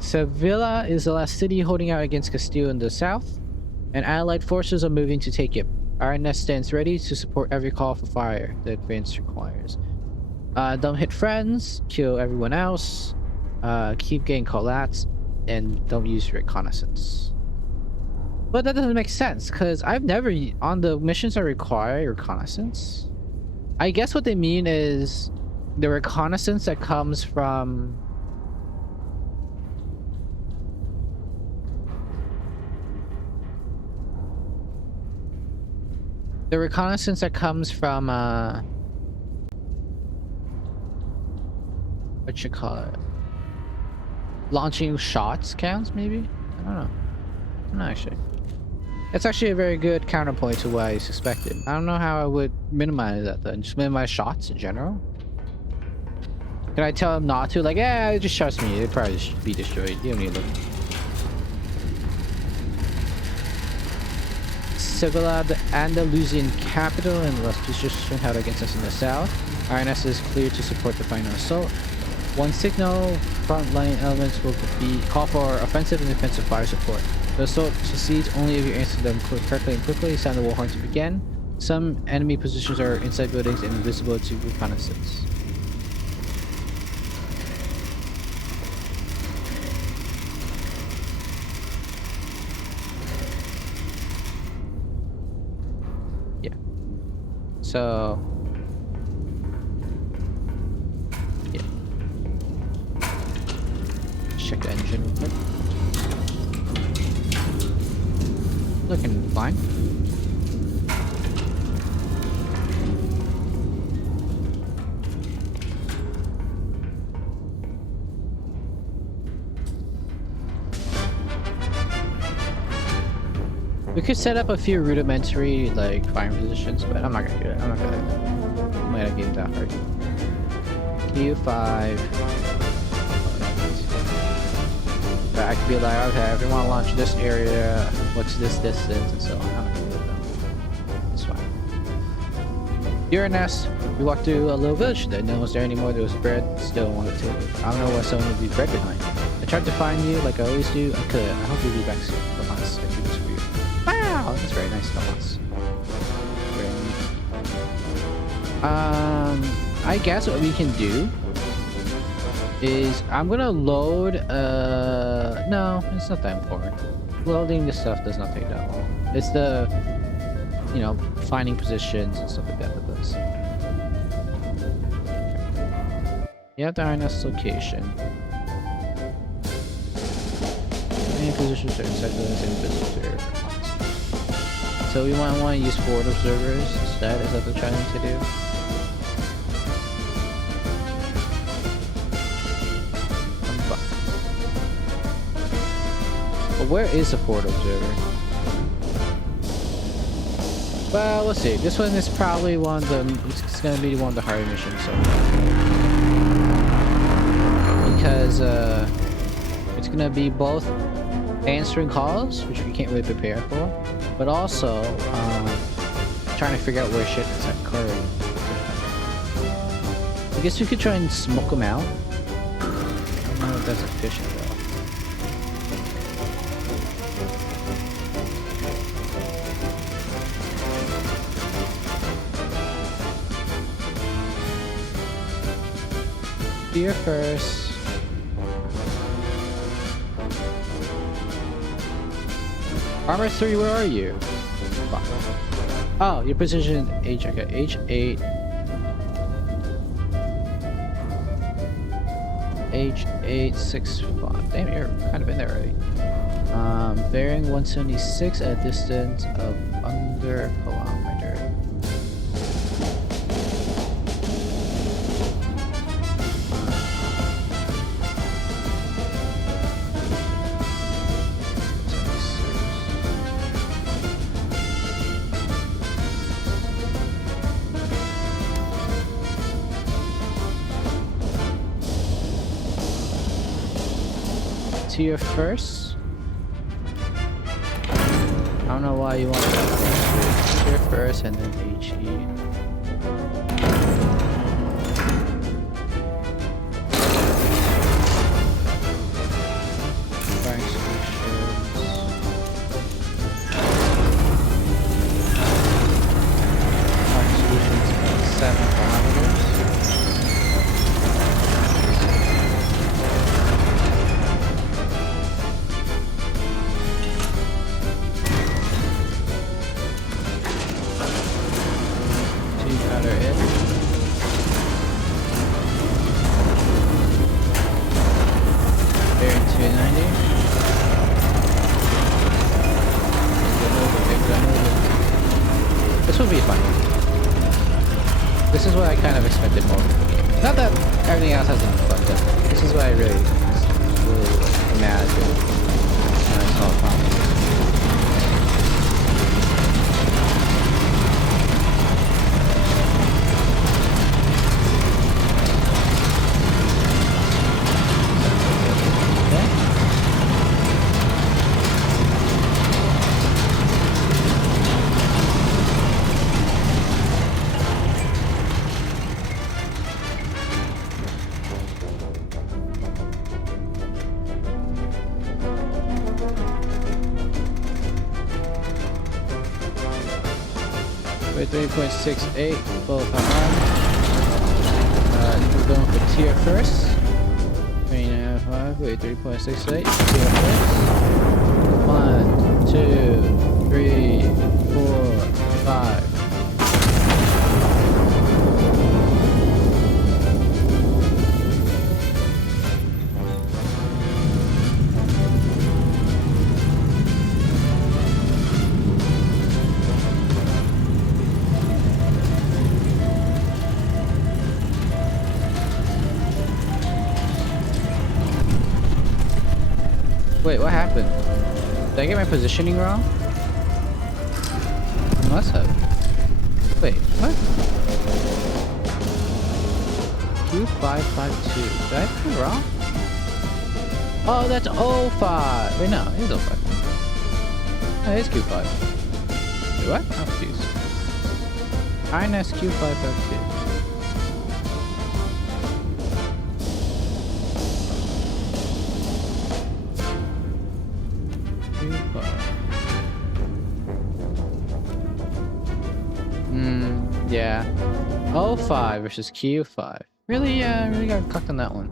Sevilla is the last city holding out against Castile in the south, and allied forces are moving to take it. Our nest stands ready to support every call for fire the advance requires. Don't hit friends, kill everyone else, keep getting call-outs, and don't use reconnaissance. But that doesn't make sense, because I've never, on the missions that require reconnaissance, I guess what they mean is the reconnaissance that comes from... The reconnaissance that comes from, what you call it? Launching shots counts, maybe? I don't know. I'm not actually. It's actually a very good counterpoint to what I suspected. I don't know how I would minimize that then. Just minimize shots in general? Can I tell him not to? Like, yeah, just trust me. It'd probably be destroyed. You don't need to look. Sevilla, the Andalusian capital, and the last position held against us in the south. INS is clear to support the final assault. One signal, frontline elements will be call for offensive and defensive fire support. The assault succeeds only if you answer them correctly and quickly. Sound the war horn to begin. Some enemy positions are inside buildings and invisible to reconnaissance. So, yeah. Check the engine real quick. Looking fine. We could set up a few rudimentary, like, firing positions, but I'm not gonna do that. I'm not gonna do that. Might have gamed that hard. Q5. But I could be like, okay, if you want to launch this area, what's this distance, and so on. I'm not gonna do that. It's fine. Uranus. We walked through a little village that no one was there anymore. There was bread still on the table. I don't know why someone would leave bread behind. I tried to find you like I always do. I could. I hope you'll be back soon. But honestly, I do this for you. Wow, that's very nice, Thomas. Very neat. I guess what we can do is I'm gonna load. No, it's not that important. Loading this stuff does not take that long. It's the, you know, finding positions and stuff like that that does. You have the RNS location. Any positions are inside the same visitor. So we might want to use forward observers instead. Is that what they're trying to do? But where is the forward observer? Well, let's see. This one is probably one of the. It's gonna be one of the harder missions. So. Because it's gonna be both answering calls, which we can't really prepare for, but also trying to figure out where shit is at currently. I guess we could try and smoke them out. I don't know if that's efficient though. Here first. Armor 3, where are you? Oh, your position H, okay, H8. H865. Damn, you're kind of in there already. Bearing 176 at a distance of under a kilometer. Tier first. I don't know why you want that. Tier first and then HE. Firing solutions. Firing solutions at 7 kilometers. This is what I kind of expected more. Not that everything else hasn't been fun, but this is what I really imagined when I saw Tommy. Wait, 3.68, both on. We're going for tier first. 3.95, wait, 3.68, tier first. 1, 2, 3, 4, 5. Wait, what happened? Did I get my positioning wrong? I must have. Wait, what? Q552. Did I put it wrong? Oh, that's 05. Wait, no, it is 05. No, it is Q5. Wait, what? I'm confused. INS Q552. Yeah, Yeah. O5 versus Q5. Really? Yeah, I really got cocked on that one.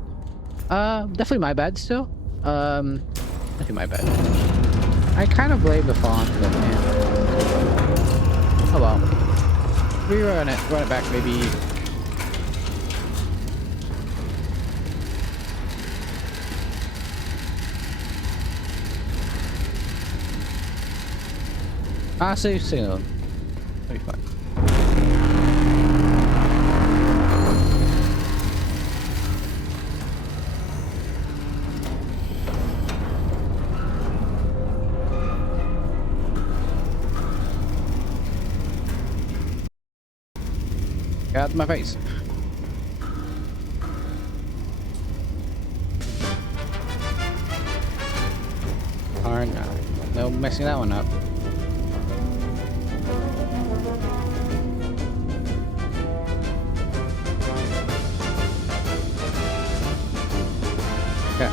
Definitely my bad still. Definitely my bad. I kind of blame the font, but yeah. Oh well. Rerun it. Run it back, maybe. Save signal. That'll be fine. Get out of my face. Darn, no messing that one up. Okay.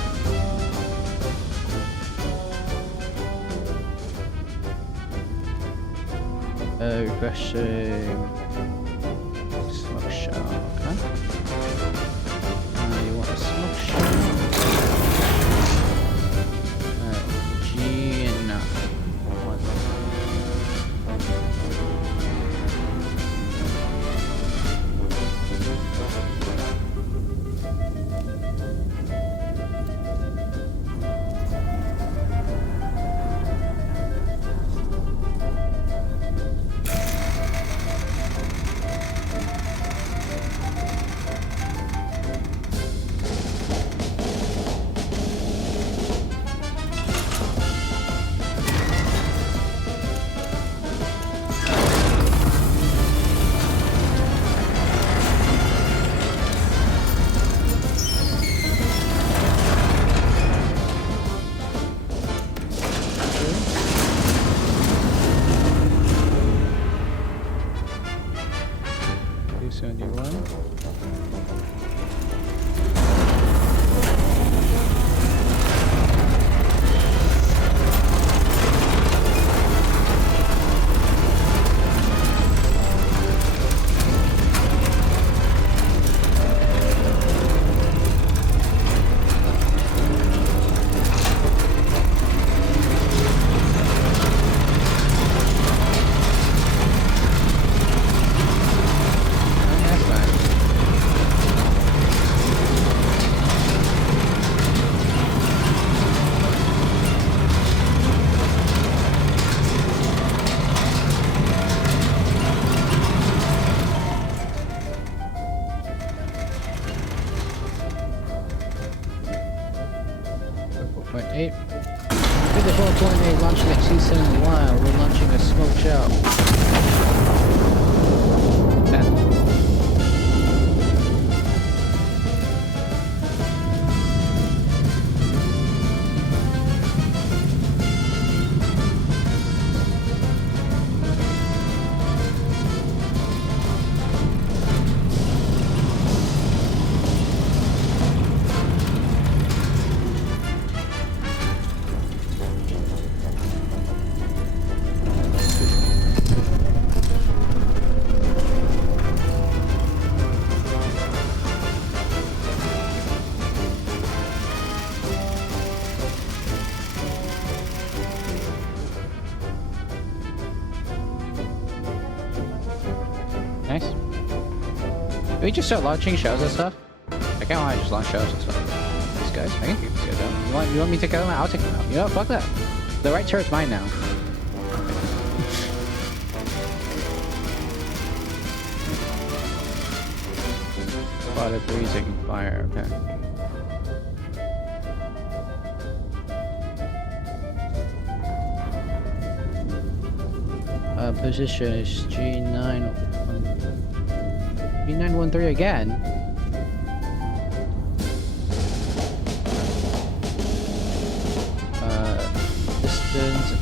Refreshing. Smoke shell, okay. You want a smoke shell? G and launching at T7 while we're launching a smoke shell. 10. Nice. Can we just start launching shells and stuff? I can't want to just launch shells and stuff. These guys, I can take these guys out. You want me to take them out? I'll take them out. You know what? Fuck that. The right turret's mine now. Spotted 3 taking fire, okay. Position is G913 again. Distance is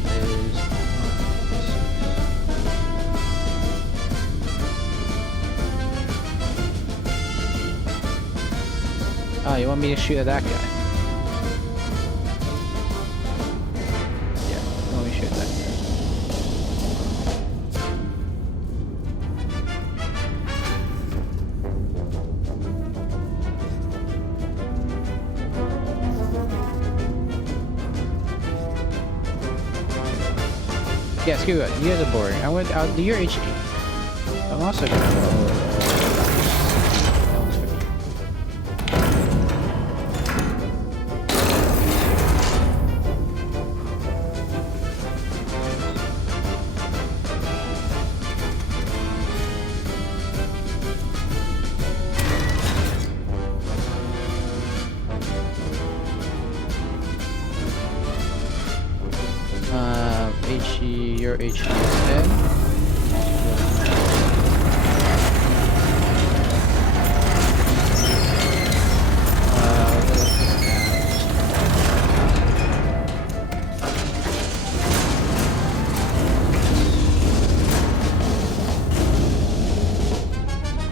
oh, you want me to shoot at that guy? Yeah, you want me to shoot at that guy. Yeah, screw it. You guys are boring. I'll do your HE. I'm also gonna. HE, your HE is 10.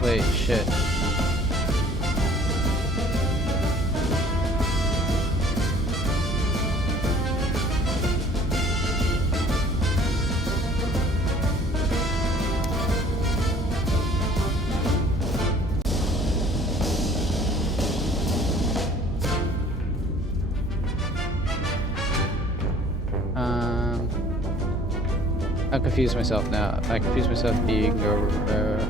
Wait, shit. I confused myself now. I confused myself being renegade.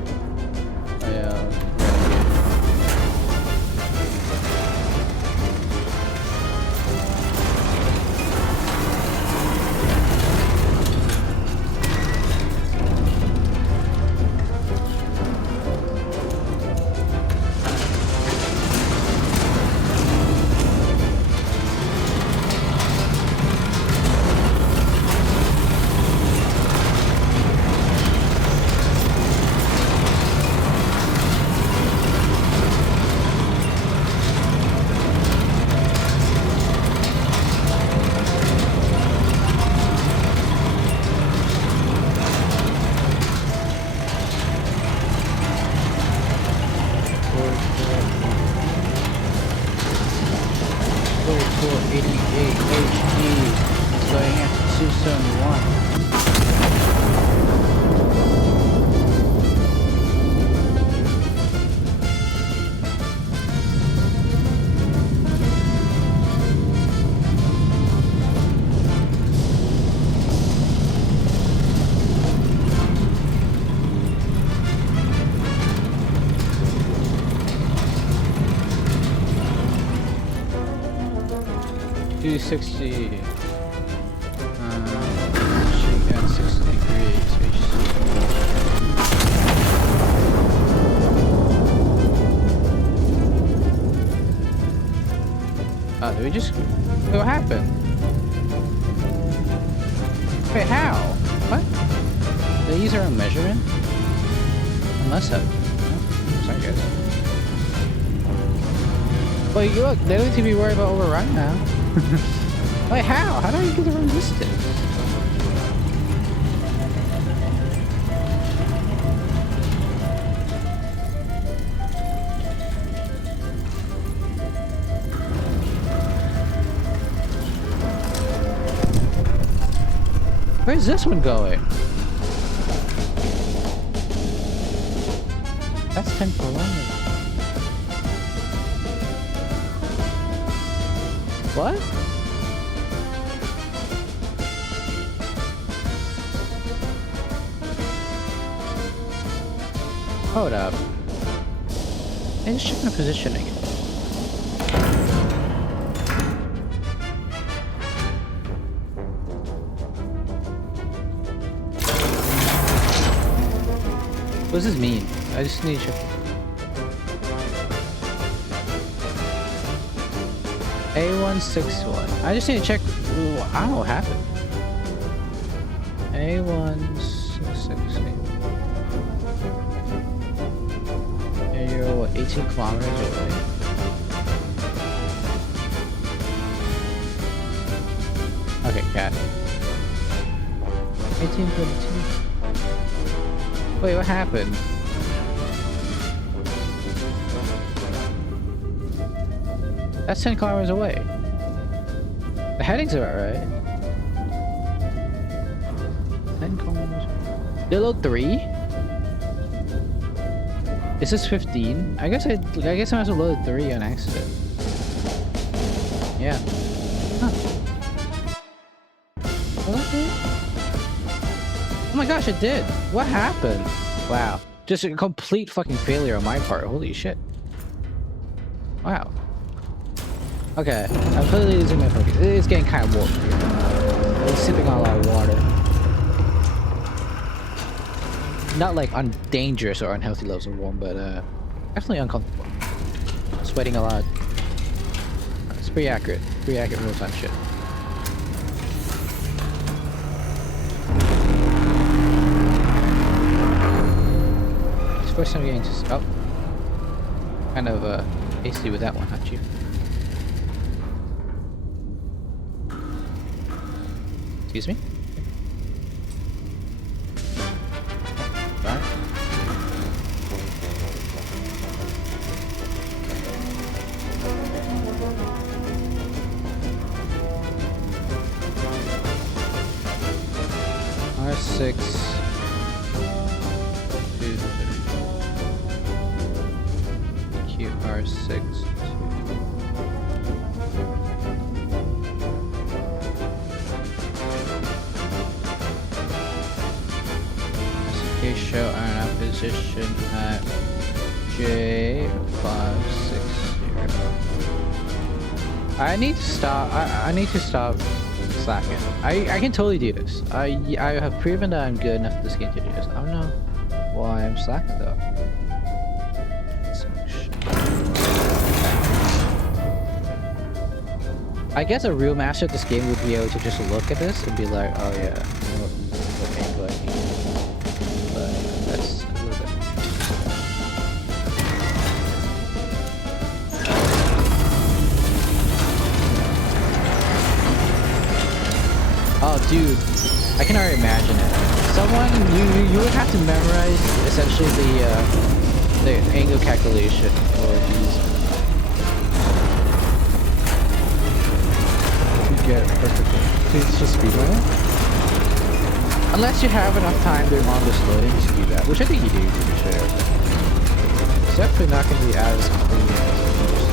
88 HD going at 271. At 60 degrees HC. Did we just... What happened? Wait, how? What? Did they use our own measurement? Unless that... Oh, sorry guys. Wait, look, they don't need to be worried about overrun now. Wait, how? How do I get the wrong distance? Where's this one going? That's 10 kilometers. What? Hold up. And just checking the positioning. What does this mean? I just need to check. A161. I just need to check. Ooh, I don't know what happened. A168. And you're what, 18 kilometers away? Okay, cat. 1822. Wait, what happened? That's 10 kilometers away. The heading's about right. 10 kilometers. Below 3? Is this 15? I guess I must have loaded 3 on accident. Yeah. Huh. Was that 3? my gosh, it did. What happened? Wow. Just a complete fucking failure on my part. Holy shit. Wow. Okay, I'm clearly losing my focus. It's getting kind of warm here. I'm sipping on a lot of water. Not like dangerous or unhealthy levels of warm, but definitely uncomfortable. Sweating a lot. It's pretty accurate. Pretty accurate real-time shit. It's the first time getting to... Oh. Kind of hasty with that one, aren't you? Excuse me? Right. R6 230 QR6 show our position at J560. I need to stop. I need to stop slacking. I can totally do this. I have proven that I'm good enough for this game to do this. I don't know why I'm slacking though. I guess a real master of this game would be able to just look at this and be like, oh yeah, what angle I need. That's a little bit. Oh, dude, I can already imagine it. Someone you would have to memorize essentially the angle calculation for these. To get perfectly. It's just speedrun it. Unless you have enough time during on this loading to do that, which I think you do, to be fair. It's definitely not going to be as clean as others.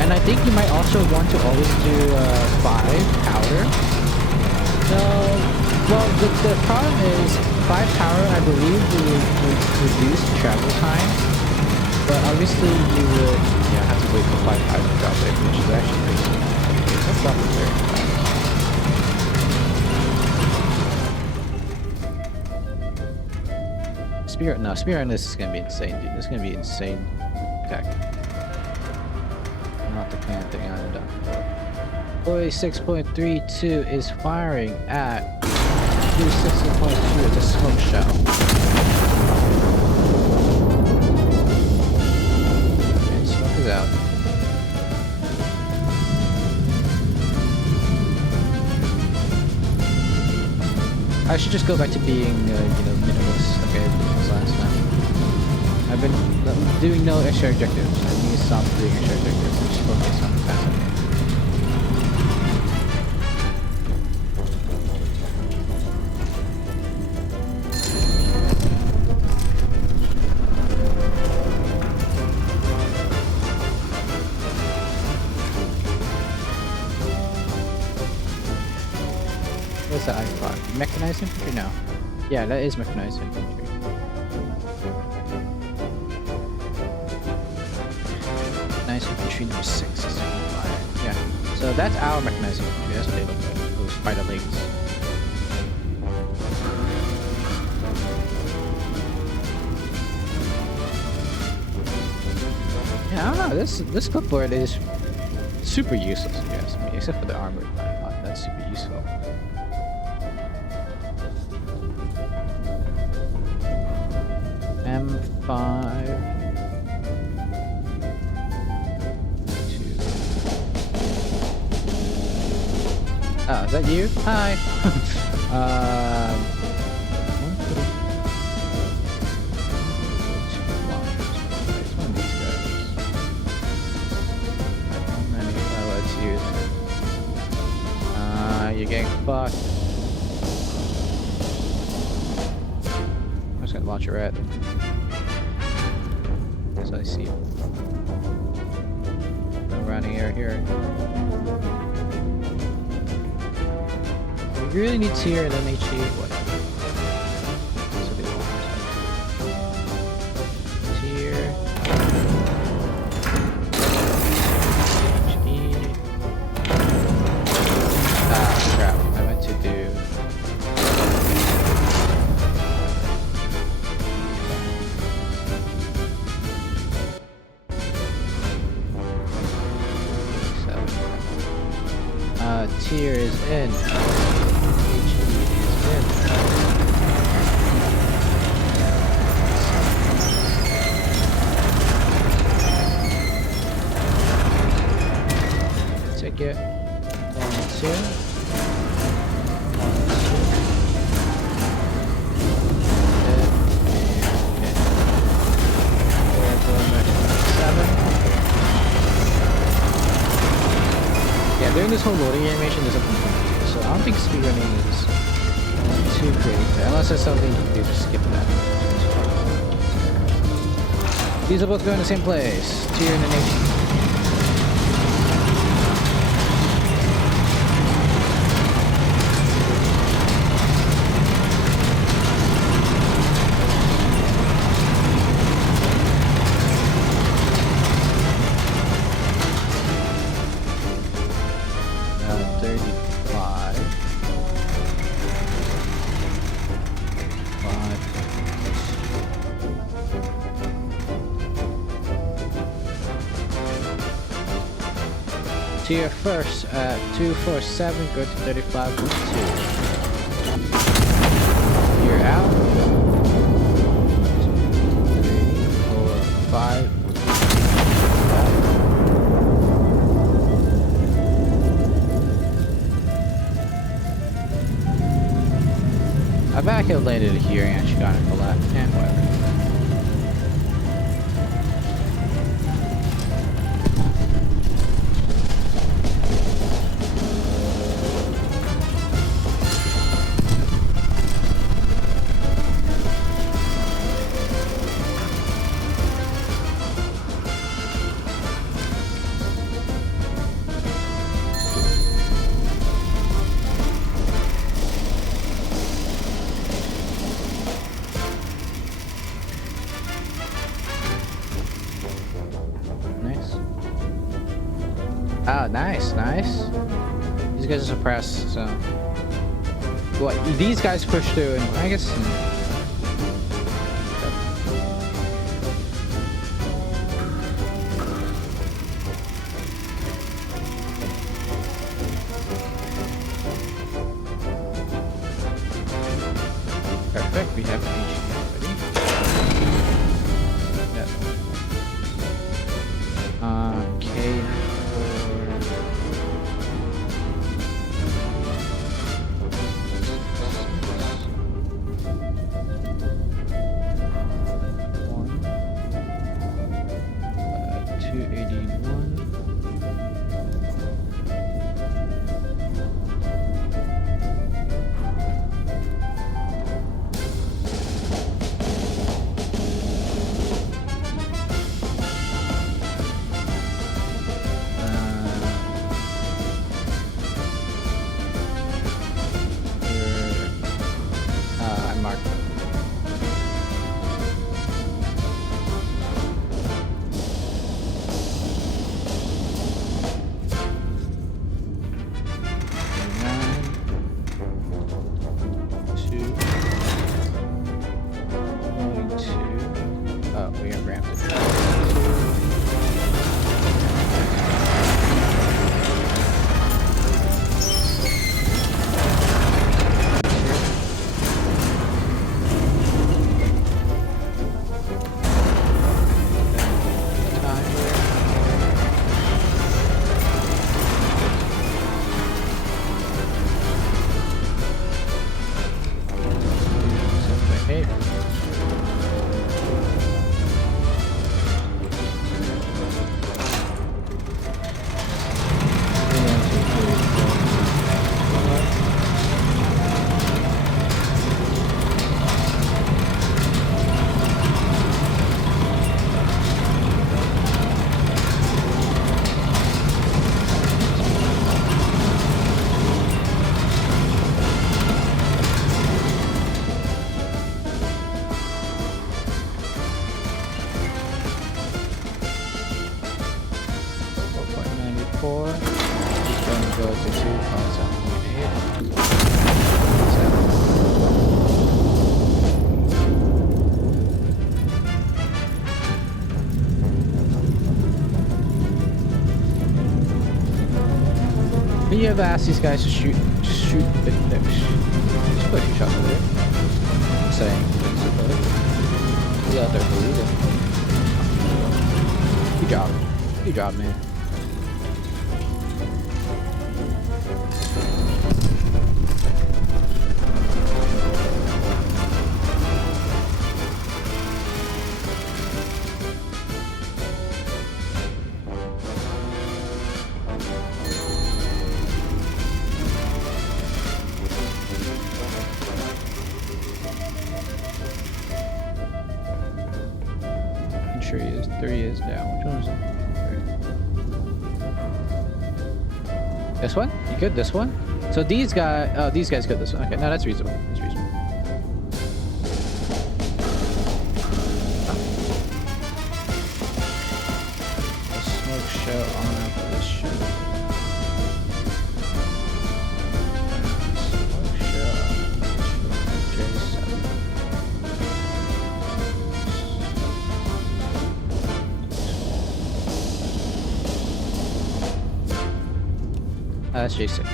And I think you might also want to always do 5 powder. So, well, the problem is 5 powder, I believe, would reduce travel time. But obviously you would have to wait for 5 powder to drop it, which is actually pretty slow. Let's drop it very fast. Spirit on this is gonna be insane, dude. This is gonna be insane tech. Not the kind of thing I'm done for. Boy 6.32 is firing at 360.2 at a smoke shell. Out. I should just go back to being, minimalist like I was last time. I've been doing no extra objectives. I need to stop doing extra objectives and just focus on the passive. What's that icon? Mechanized infantry? No. Yeah, that is mechanized infantry. Mechanized infantry number 6 is fire. Yeah. So that's our mechanized infantry. That's what they look like. Those spider legs. Yeah, I don't know. This clipboard is super useless, I guess. I mean, except for the armor. That's super useful. M5 2. Oh, is that you? Hi. One of these guys. You're getting fucked. I'm just gonna launch a rat. As I see it. surrounding area here. We really need tier and MHE. What? So they want tier. MHE. Ah, crap. I meant to do. Tier is in. HE is in. Ticket. 1, 2. 1, 2. Yeah, during this whole loading animation, there's a component, so I don't think speedrunning is too crazy, unless there's something you can do to skip that. These are both going to the same place, tier and nation. Tier first at 247, go to 35 with 2. You're out. 3, 4, 5. I bet I could have landed it here and actually got it for that. And whatever. Oh, nice, nice. These guys are suppressed, so. What? These guys push through, and I guess. Perfect, we have an HE already. Yeah. K4. you ever asked these guys to shoot big fish? Just put your shot over there. I'm saying, yeah, they're believing. Good job. Good job, man. Sure he is. 3 is down. Which one is it? This one? You good? This one? So these guys. Oh, these guys good. This one. Okay, no, that's reasonable. That's reasonable. A smoke shell on after this shell. Smoke shell. J7. That's J6.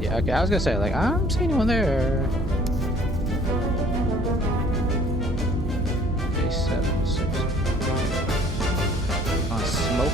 Yeah, okay, I was gonna say, like, I'm seeing one there. J7, 6. On smoke.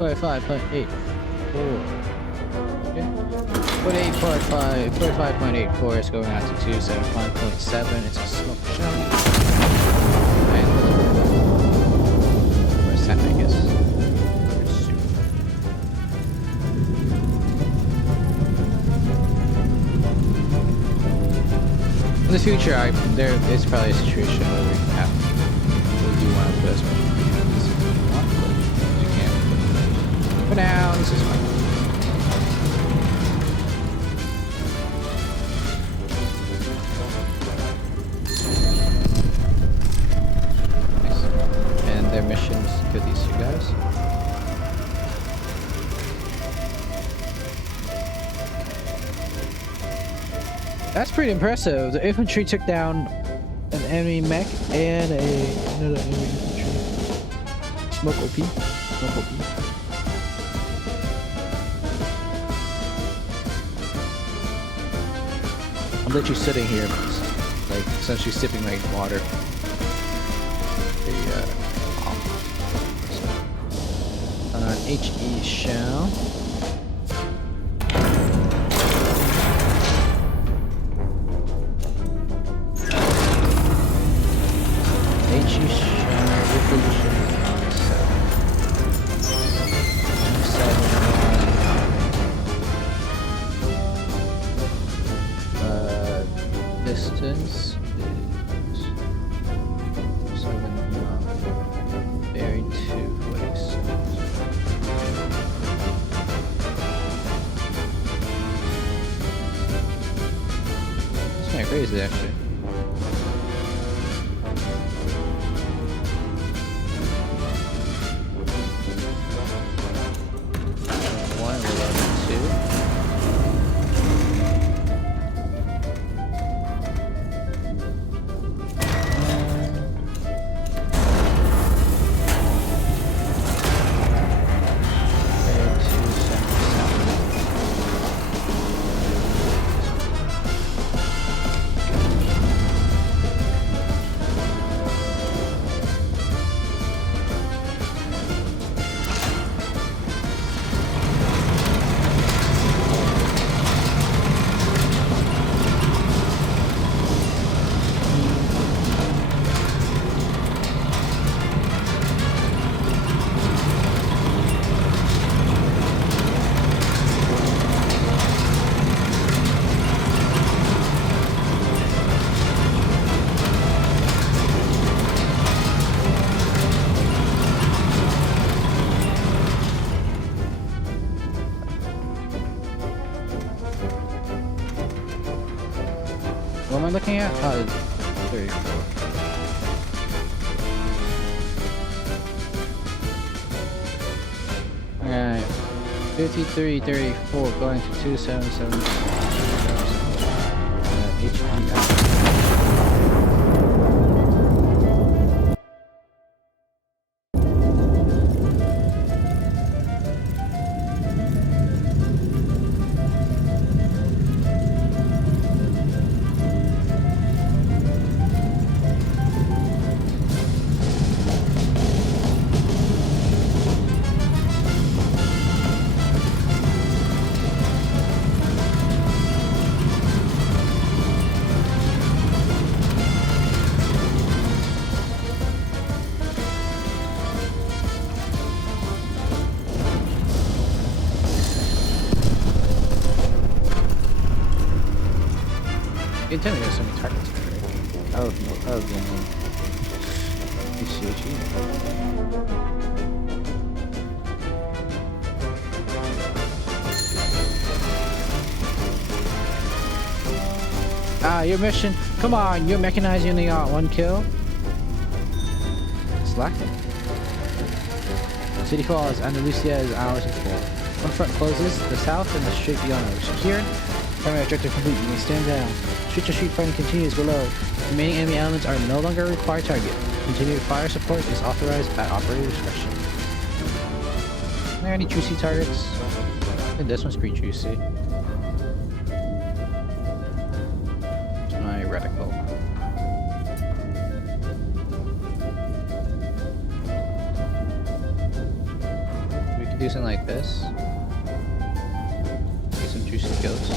Part 5.84. Okay. 45.84 is going out to 275.7. It's a smoke shell. Where's that, I guess? In the future, there is probably a situation where we have we do want to put as much as we want, but we can't. For now, this is fine. Nice. And their missions to these two guys. That's pretty impressive. The infantry took down an enemy mech and another enemy infantry. Smoke OP. Smoke OP. I'm literally sitting here, like essentially sipping like water. HE shell. Distance is 7 bearing 246. That's kind of crazy, actually. 34. Alright. 53, 34, going to 277. HP. You tell me there's so many targets here. Oh, ECHE. Your mission. Come on, you're mechanized, you only got 1 kill. Slacking. City Falls, Andalusia is ours and full. One front closes, the south and the street beyond are secured. Primary objective complete, you can stand down. Street-to-street fighting continues below. Remaining enemy elements are no longer a required target. Continued fire support is authorized at operator discretion. Are there any juicy targets? I think this one's pretty juicy. It's my reticle. We could do something like this. Get some juicy kills.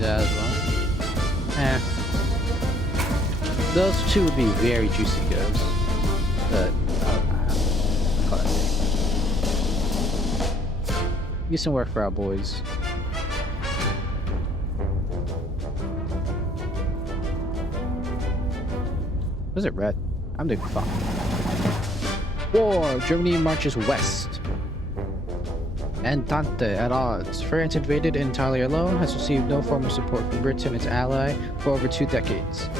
As well. Those two would be very juicy goes. But get some work for our boys. Was it red? I'm doing fine. War! Germany marches west. Entente at odds. France, invaded entirely alone, has received no form of support from Britain, its ally, for over 2 decades.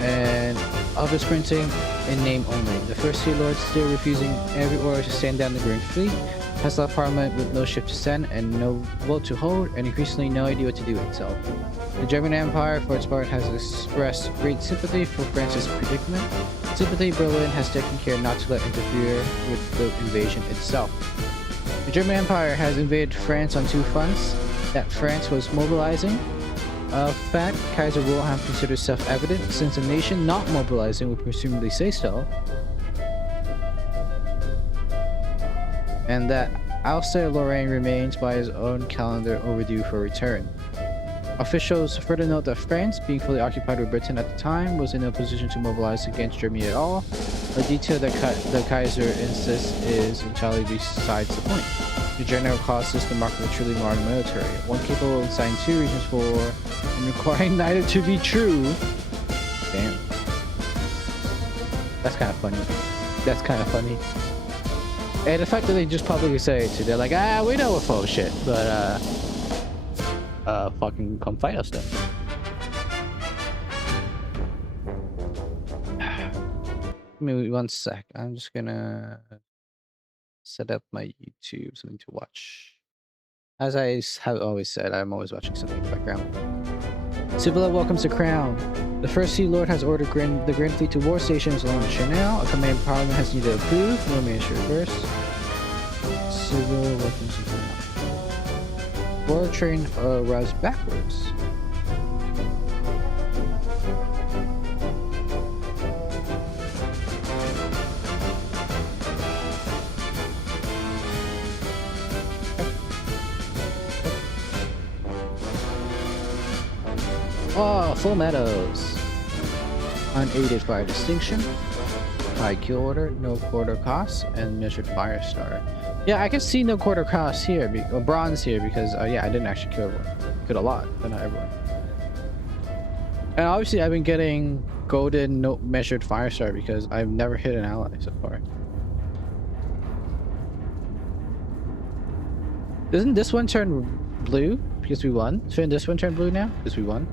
And others printing in name only. The First Sea Lord, still refusing every order to stand down the Grand Fleet, has left Parliament with no ship to send and no vote to hold, and increasingly no idea what to do with itself. The German Empire, for its part, has expressed great sympathy for France's predicament. Sympathy Berlin has taken care not to let interfere with the invasion itself. The German Empire has invaded France on 2 fronts. That France was mobilizing. A fact Kaiser Wilhelm considers self-evident, since a nation not mobilizing would presumably say so. And that Alsace-Lorraine remains by his own calendar overdue for return. Officials further note that France, being fully occupied with Britain at the time, was in no position to mobilize against Germany at all, a detail that the Kaiser insists is entirely besides the point. The general cause system marked a truly modern military, one capable of deciding 2 regions for war, and requiring neither to be true. Damn. That's kind of funny. That's kind of funny. And the fact that they just publicly say it too, they're like, we know we're full of shit, but fucking come fight us then. Give me 1 sec. I'm just gonna set up my YouTube, something to watch. As I have always said, I'm always watching something in the background. Civilla welcomes the crown. The First Sea Lord has ordered the Grand Fleet to war stations along the Channel. A command Parliament has neither approved nor managed to reverse. Civilla welcomes the crown. War train arrives backwards. Oh, full meadows. Unaided fire distinction. High kill order, no quarter cost, and measured fire star. Yeah, I can see no quarter cost here, or bronze here, because yeah, I didn't actually kill everyone. Killed a lot, but not everyone. And obviously, I've been getting golden no measured fire star because I've never hit an ally so far. Doesn't this one turn blue because we won? Shouldn't this one turn blue now because we won?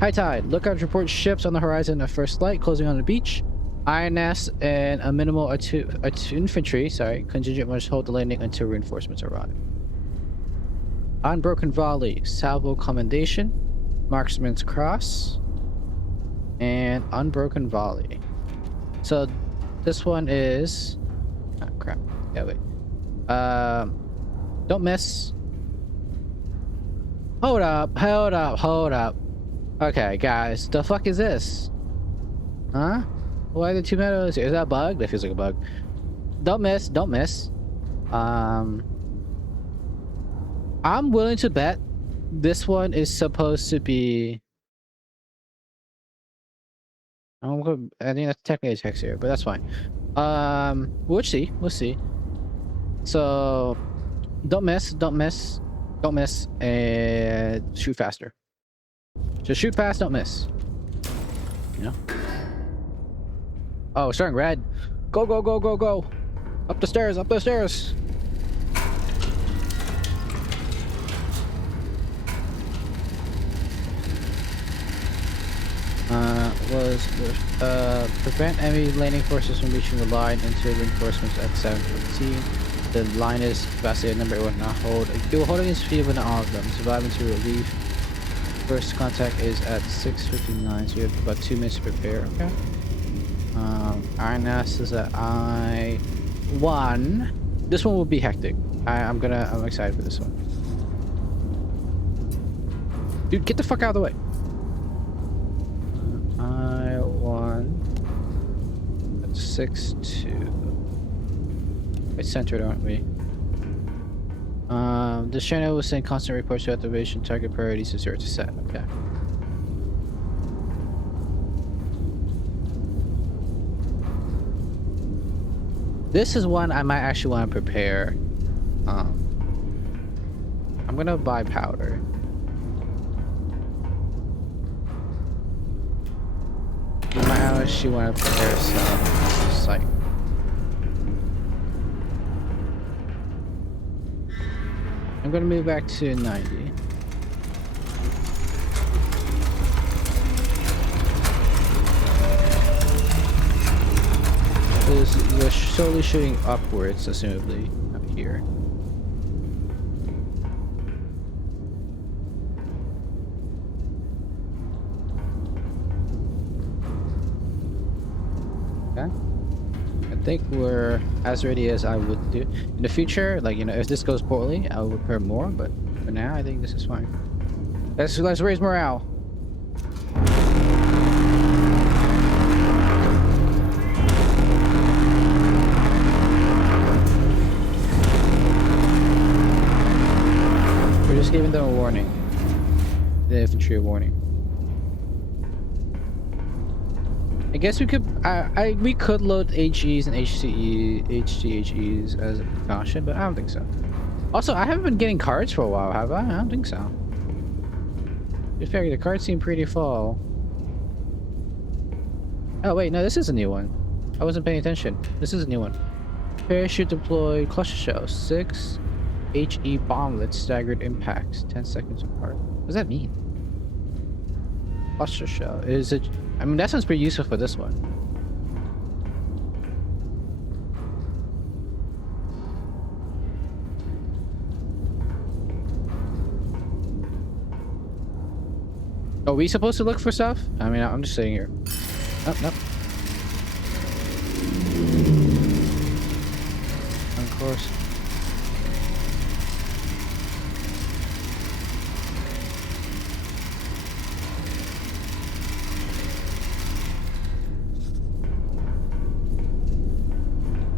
High tide. Lookout reports ships on the horizon at first light, closing on the beach. INS and a minimal infantry, contingent must hold the landing until reinforcements arrive. Unbroken volley, salvo commendation, marksman's cross, and unbroken volley. So this one is, oh crap, yeah, wait. Don't miss. Hold up. Okay, guys, the fuck is this? Huh? Why are the two meadows? Is that a bug? That feels like a bug. Don't miss. I'm willing to bet this one is supposed to be. I think that's technically a text here, but that's fine. We'll see. So, don't miss, and shoot faster. Just shoot fast, don't miss. You know. Oh, starting red. Go. Up the stairs. Prevent enemy landing forces from reaching the line until reinforcements at 7:15. The line is vastly number one. Not hold. You will hold against few, but not all of them. Survive until relief. First contact is at 6:59, so you have about 2 minutes to prepare. Okay. INS is at I1. This one will be hectic. I'm excited for this one. Dude, get the fuck out of the way. I1 at 6-2. We're centered, aren't we? This channel will send constant reports to activation. Target priorities is 0 to set. Okay. This is one I might actually want to prepare. I'm gonna buy powder. I might actually want to prepare some psych. I'm gonna move back to 90. We're slowly shooting upwards, assumably, up here. Okay. I think we're as ready as I would do. In the future, like, you know, if this goes poorly, I'll prepare more, but for now, I think this is fine. Let's raise morale. We're just giving them a warning. The infantry a warning. I guess we could we could load HEs and HCHEs as a precaution, but I don't think so. Also, I haven't been getting cards for a while, have I? I don't think so. In fact, the cards seem pretty full. Oh wait, no, this is a new one. I wasn't paying attention. This is a new one. Parachute deployed cluster shells. 6 HE bomblets, staggered impacts, 10 seconds apart. What does that mean? Cluster shell. Is it? I mean, that sounds pretty useful for this one. Are we supposed to look for stuff? I mean, I'm just sitting here. Oh, nope. Of course.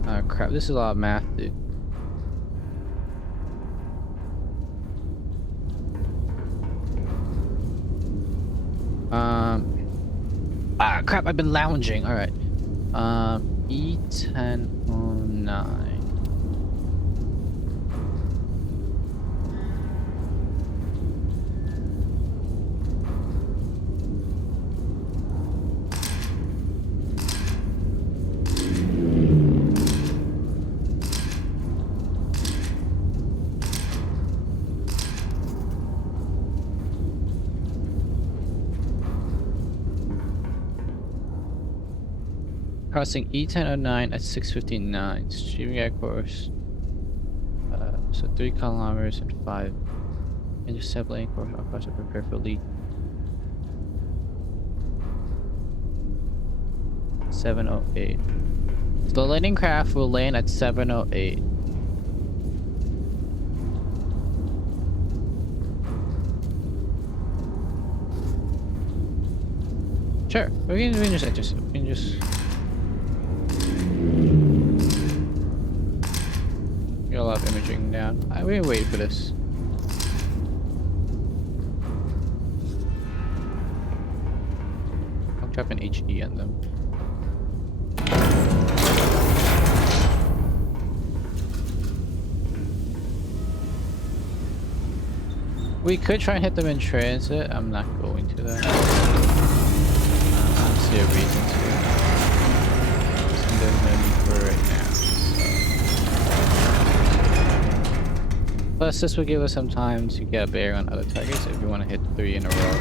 Oh crap, this is a lot of math, dude. Crap, I've been lounging. Alright. E1009. Crossing E1009 at 6:59. Streaming at course. So 3 kilometers and 5. Intercept lane course across to prepare for lead. 7:08. So the landing craft will land at 7:08. Sure, we can just get a lot of imaging down. We can wait for this. I'll drop an HE on them. We could try and hit them in transit. I'm not going to that. I don't see a reason to. There's no need for it right now. Plus, this will give us some time to get a bearing on other targets if we want to hit 3 in a row.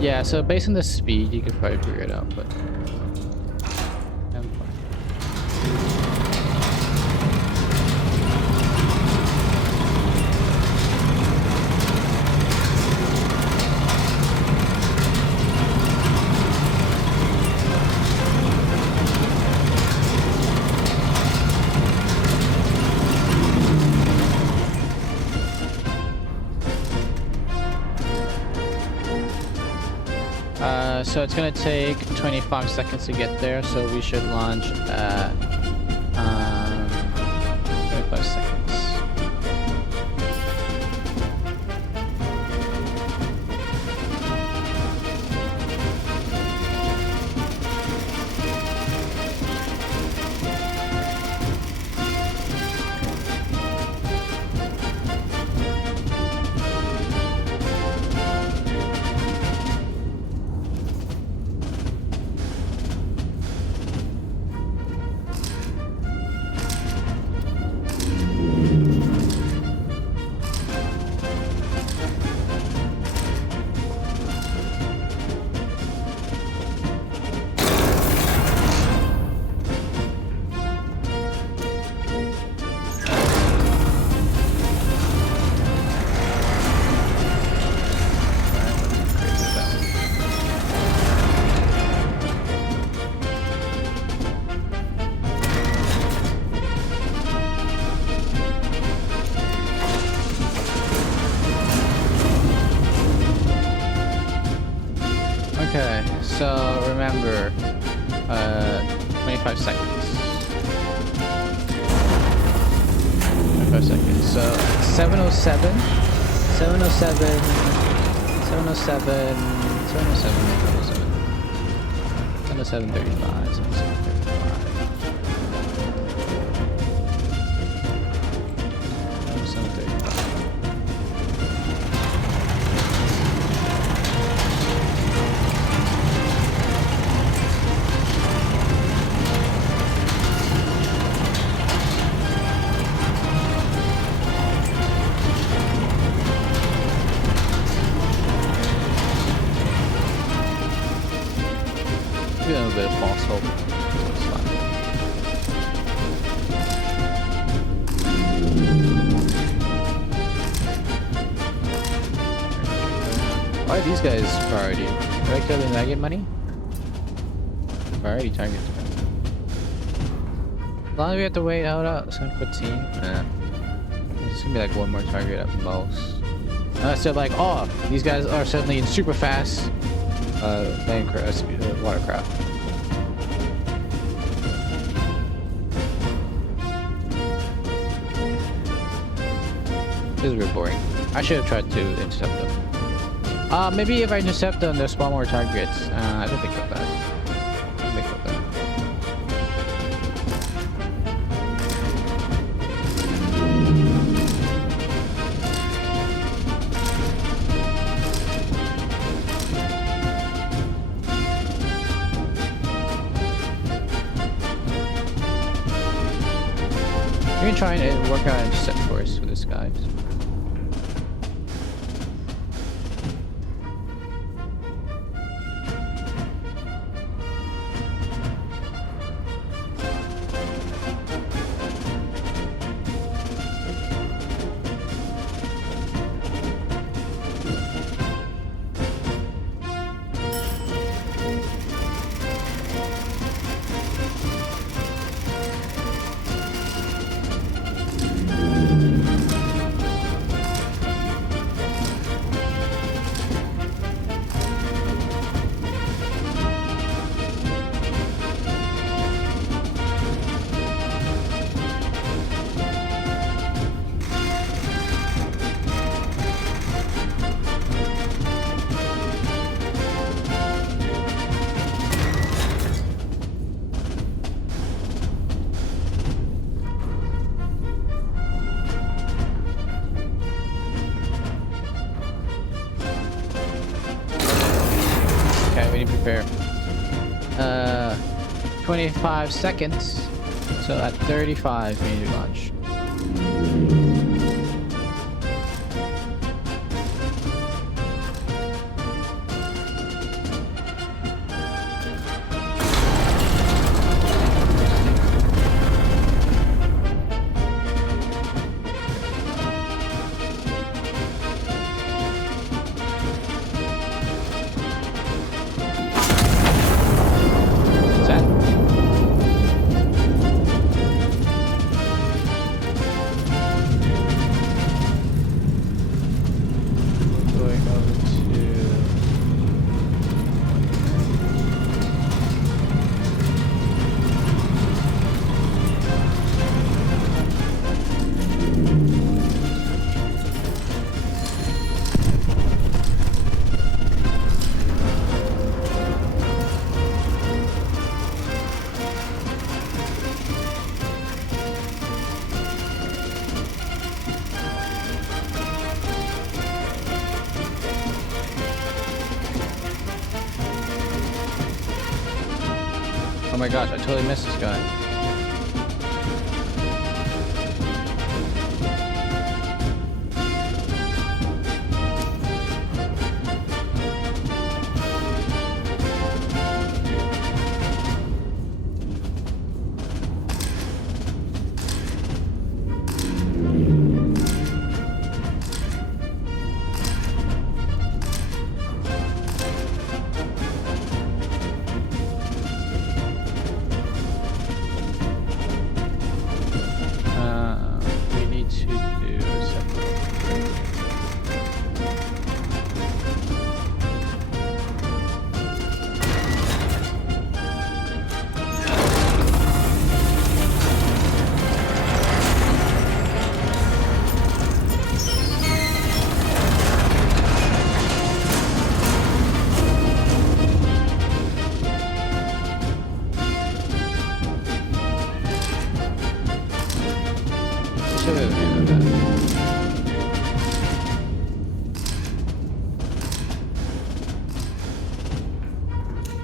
Yeah, so based on the speed, you could probably figure it out, but I'm fine. So it's gonna take 25 seconds to get there, so we should launch at 25 seconds. Okay, so remember, 25 seconds. 25 seconds. So 7:07, 7:07, 7:07, 7:07, 7:07:35, 7:07:35. 7:07:35. A little bit of false hope. It's fine. Why are these guys priority? Do I kill them and I get money? Priority target. As long as we have to wait, hold up. 7:15. Nah. It's gonna be like one more target at most. Unless they're like, oh, these guys are suddenly in super fast watercraft. This is real boring. I should have tried to intercept them. Maybe if I intercept them, they'll spawn more targets. I didn't think about that. We can try and work out a set course with this guy. Prepare. 25 seconds. So at 35 we need to launch. Oh my gosh, I totally missed this guy.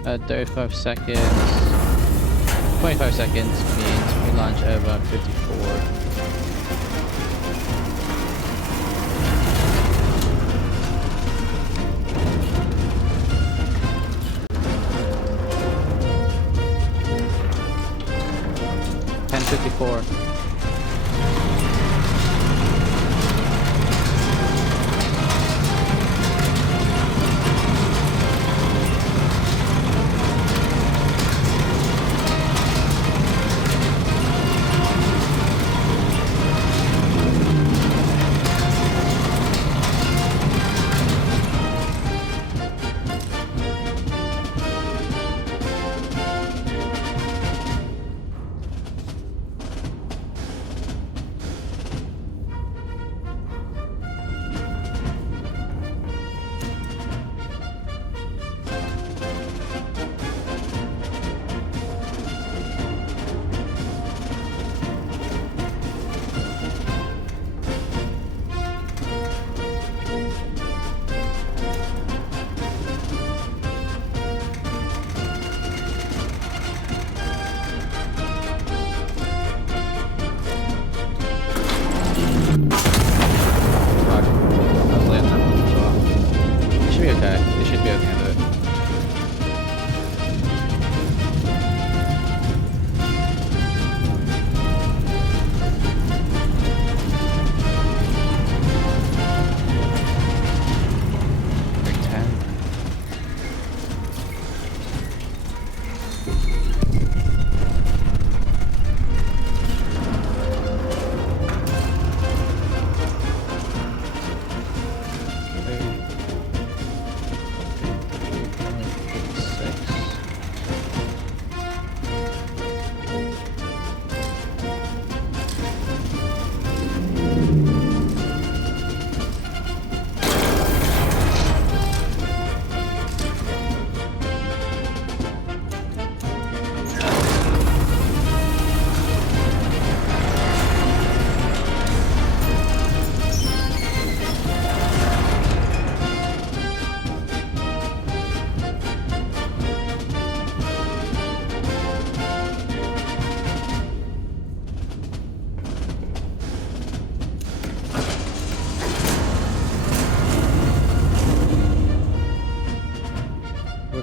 At 35 seconds, 25 seconds means we launch at about 54. $10.54.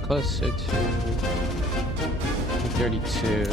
closer to 32.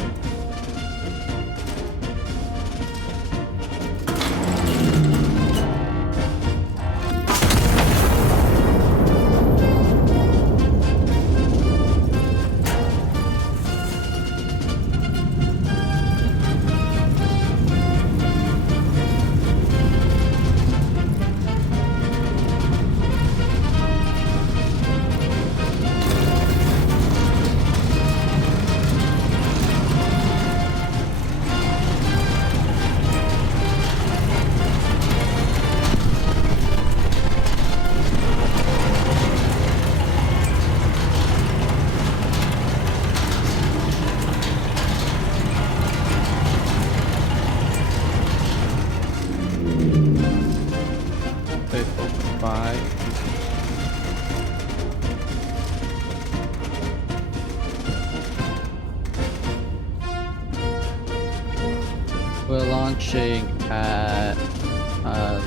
We're launching at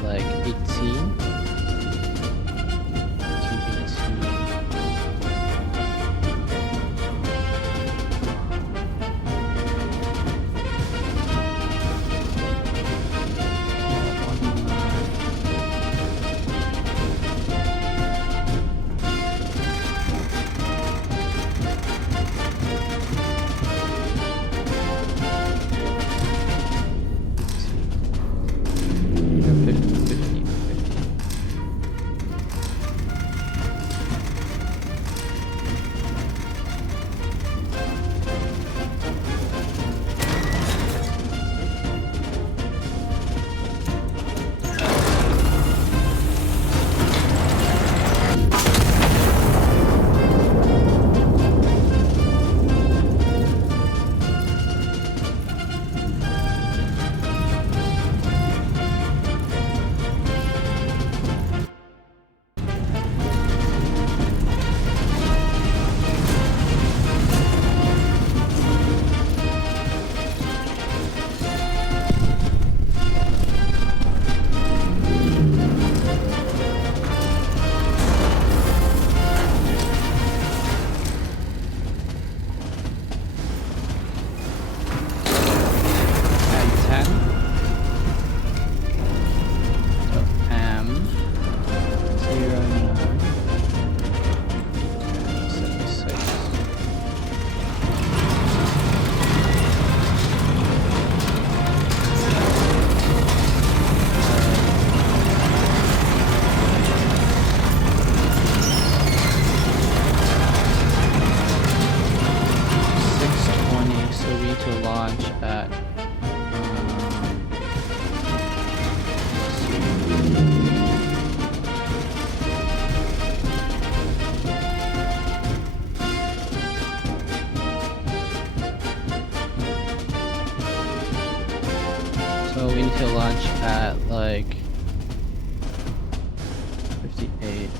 like 18. So we need to launch at like 58.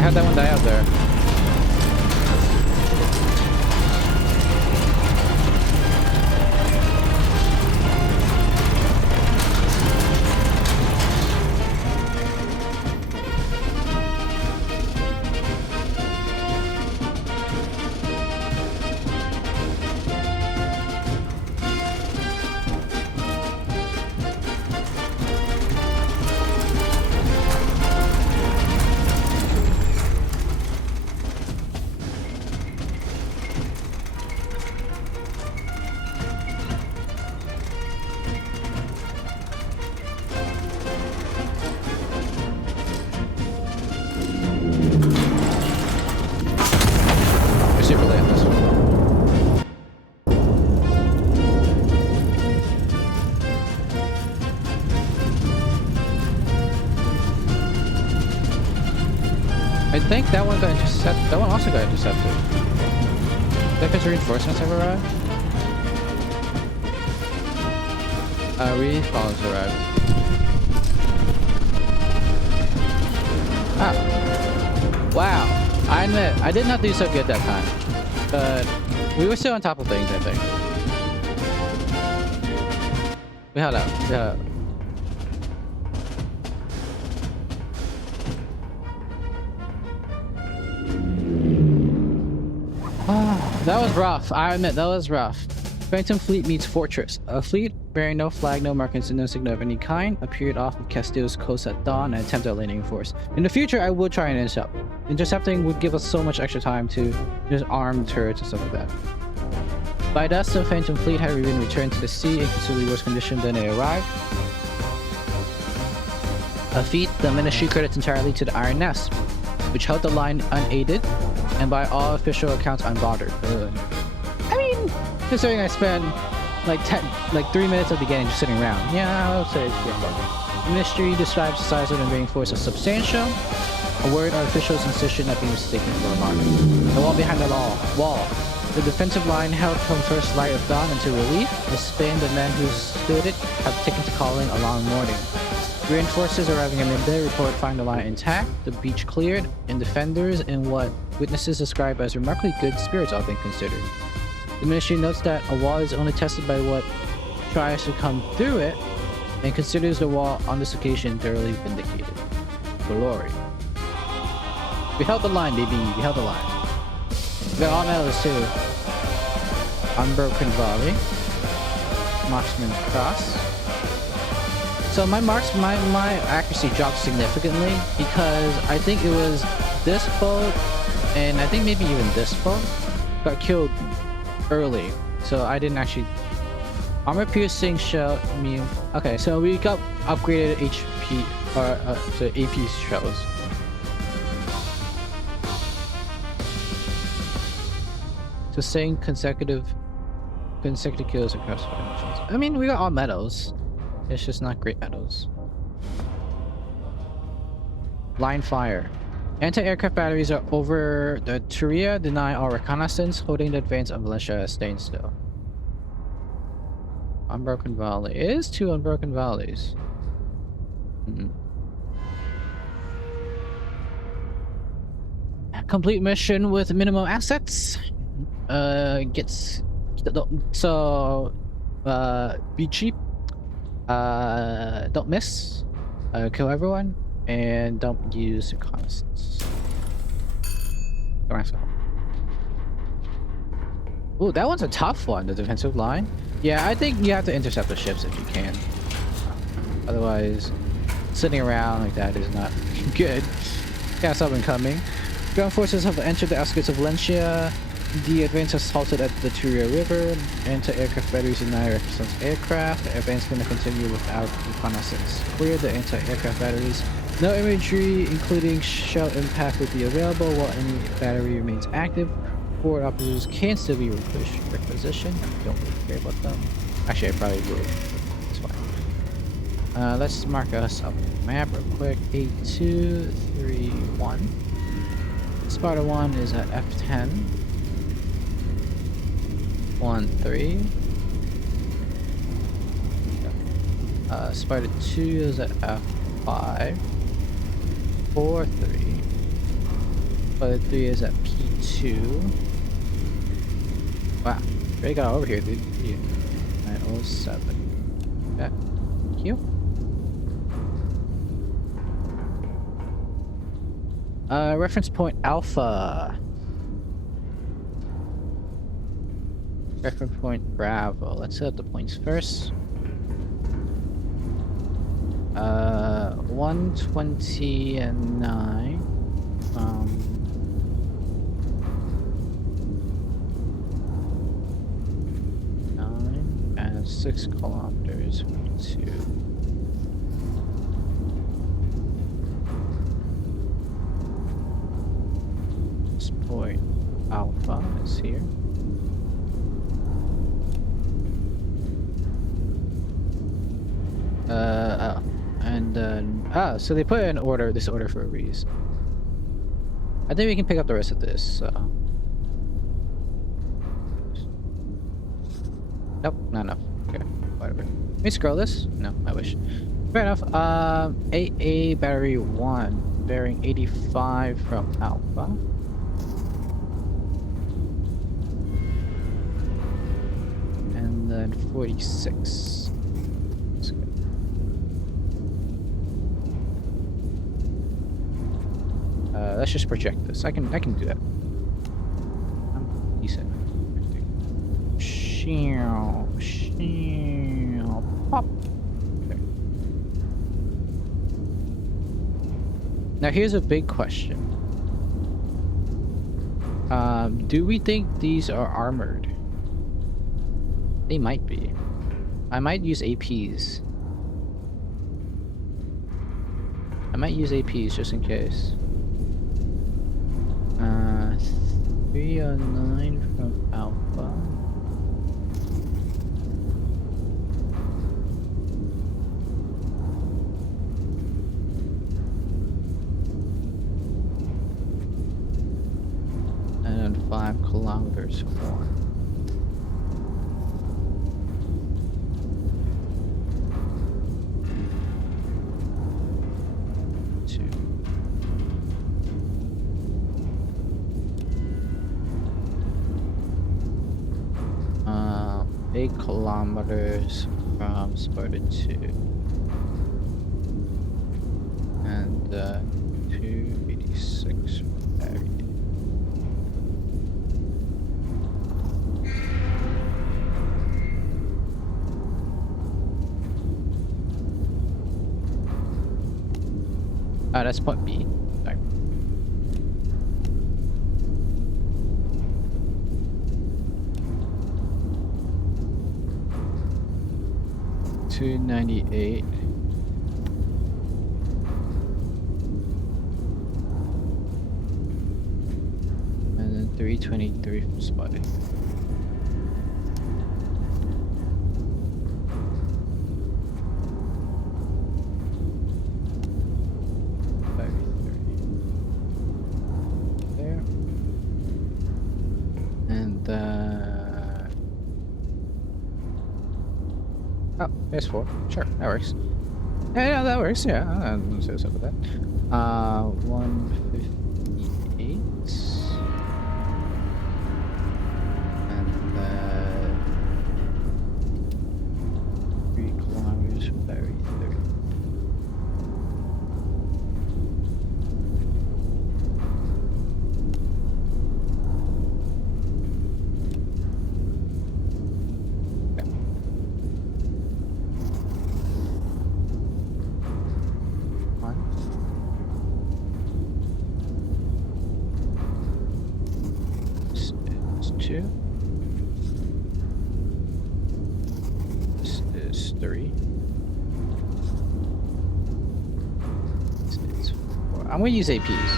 How'd that one die out there? I think that one got intercepted. That one also got intercepted. That because reinforcements have arrived. Respawns arrived. Ah. Wow. I admit, I did not do so good that time. But we were still on top of things, I think. We held out. We held out. That was rough. I admit, that was rough. Phantom Fleet meets Fortress. A fleet bearing no flag, no markings, and no signal of any kind appeared off of Castile's coast at dawn and attempted a landing force. In the future, I would try and intercept. Intercepting would give us so much extra time to just arm turrets and stuff like that. By dusk, the Phantom Fleet had been returned to the sea in considerably worse condition than they arrived. A feat the Ministry credits entirely to the Iron Nest, which held the line unaided and by all official accounts unbothered. I mean, considering I spent like 3 minutes at the beginning just sitting around. Yeah, I would say it's pretty unbothered. The Ministry describes the size of the invading force as substantial, a word our officials insisted not being mistaken for a mark. The wall behind the wall. The defensive line held from first light of dawn until relief. The Spain, the men who stood it, have taken to calling a long morning. Reinforcements arriving at midday report finding the line intact, the beach cleared, and defenders in what witnesses describe as remarkably good spirits all things considered. The Ministry notes that a wall is only tested by what tries to come through it, and considers the wall on this occasion thoroughly vindicated. Glory. We held the line, baby. We held the line. We got all medals too. Unbroken Volley. Marksman Cross. So my accuracy dropped significantly because I think it was this boat and I think maybe even this boat got killed early. So I didn't actually... Armor piercing shell immune. Okay, so we got upgraded HP or so AP shells. Sustain consecutive kills across 5 missions. I mean, we got all medals. It's just not great medals. Line fire. Anti-aircraft batteries are over the Turia, deny all reconnaissance, holding the advance of Valencia staying still. Unbroken Valley. It is 2 Unbroken Valleys. Complete mission with minimum assets. Be cheap. Don't miss. Kill everyone. And don't use reconnaissance. Ooh, that one's a tough one, the defensive line. Yeah, I think you have to intercept the ships if you can. Otherwise, sitting around like that is not good. Got something coming. Ground forces have entered the outskirts of Valencia. The advance has halted at the Turia River. Anti-aircraft batteries deny reconnaissance aircraft. The advance is going to continue without reconnaissance. Clear the anti-aircraft batteries. No imagery, including shell impact, will be available while any battery remains active. Forward operators can still be requisitioned. I don't really care about them. Actually, I probably would. It's fine. Let's mark us up the map real quick. 8231. Sparta 1 is at F10. 13. Sparta 2 is at F5. 43. Sparta 3 is at P2. Wow, they got over here, dude. 907. Okay, thank you. Reference point Alpha. Reference point Bravo. Let's set up the points first. 129. 9 and 6 kilometers from 2. This point Alpha is here. And then so they put in order this order for a reason. I think we can pick up the rest of this. So. Nope, not enough. Okay, whatever. Can we scroll this? No, I wish. Fair enough. AA battery 1, bearing 85 from Alpha. And then 46. That's good. Let's just project this. I can do that. I'm decent. Pop. Okay. Now here's a big question. Do we think these are armored? They might be. I might use APs. I might use APs just in case. 309 from Alpha. And then 5 kilometers more. Kilometers from Sparta 2 and 286 from Barry. That's point B. Sorry. $298. And then 323 from Spotted. There. And oh, there's 4. Sure, that works. Yeah, that works. Yeah, I'm so with that. 158, and 3 kilometers from Barry 30. This is 3. This is 4. I'm gonna use APs.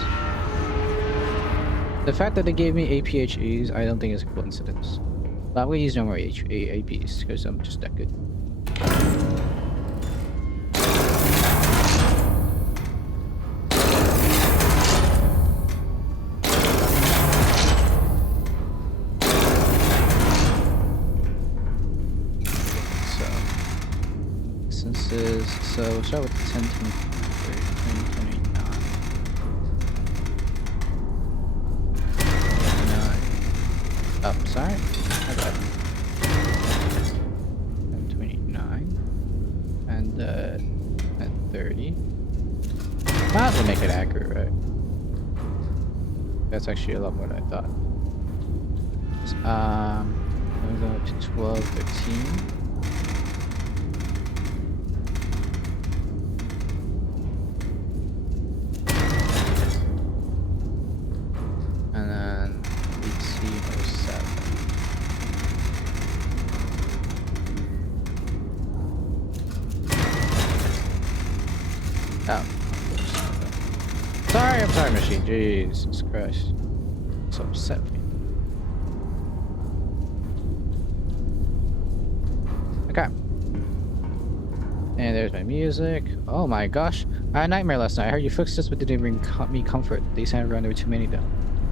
The fact that they gave me APHEs, I don't think is a coincidence. But I'm gonna use no more APs because I'm just that good. So we'll start with 10, 23, 29. 29. Oh, sorry. My bad. 29. And 30. Might as well make it accurate, right? That's actually a lot more than I thought. I'm going up to 12, 13. Sorry, machine. Jesus Christ. So upset with me. Okay. And there's my music. Oh my gosh. I had a nightmare last night. I heard your footsteps, but didn't bring me comfort. They sounded around. There were too many of them.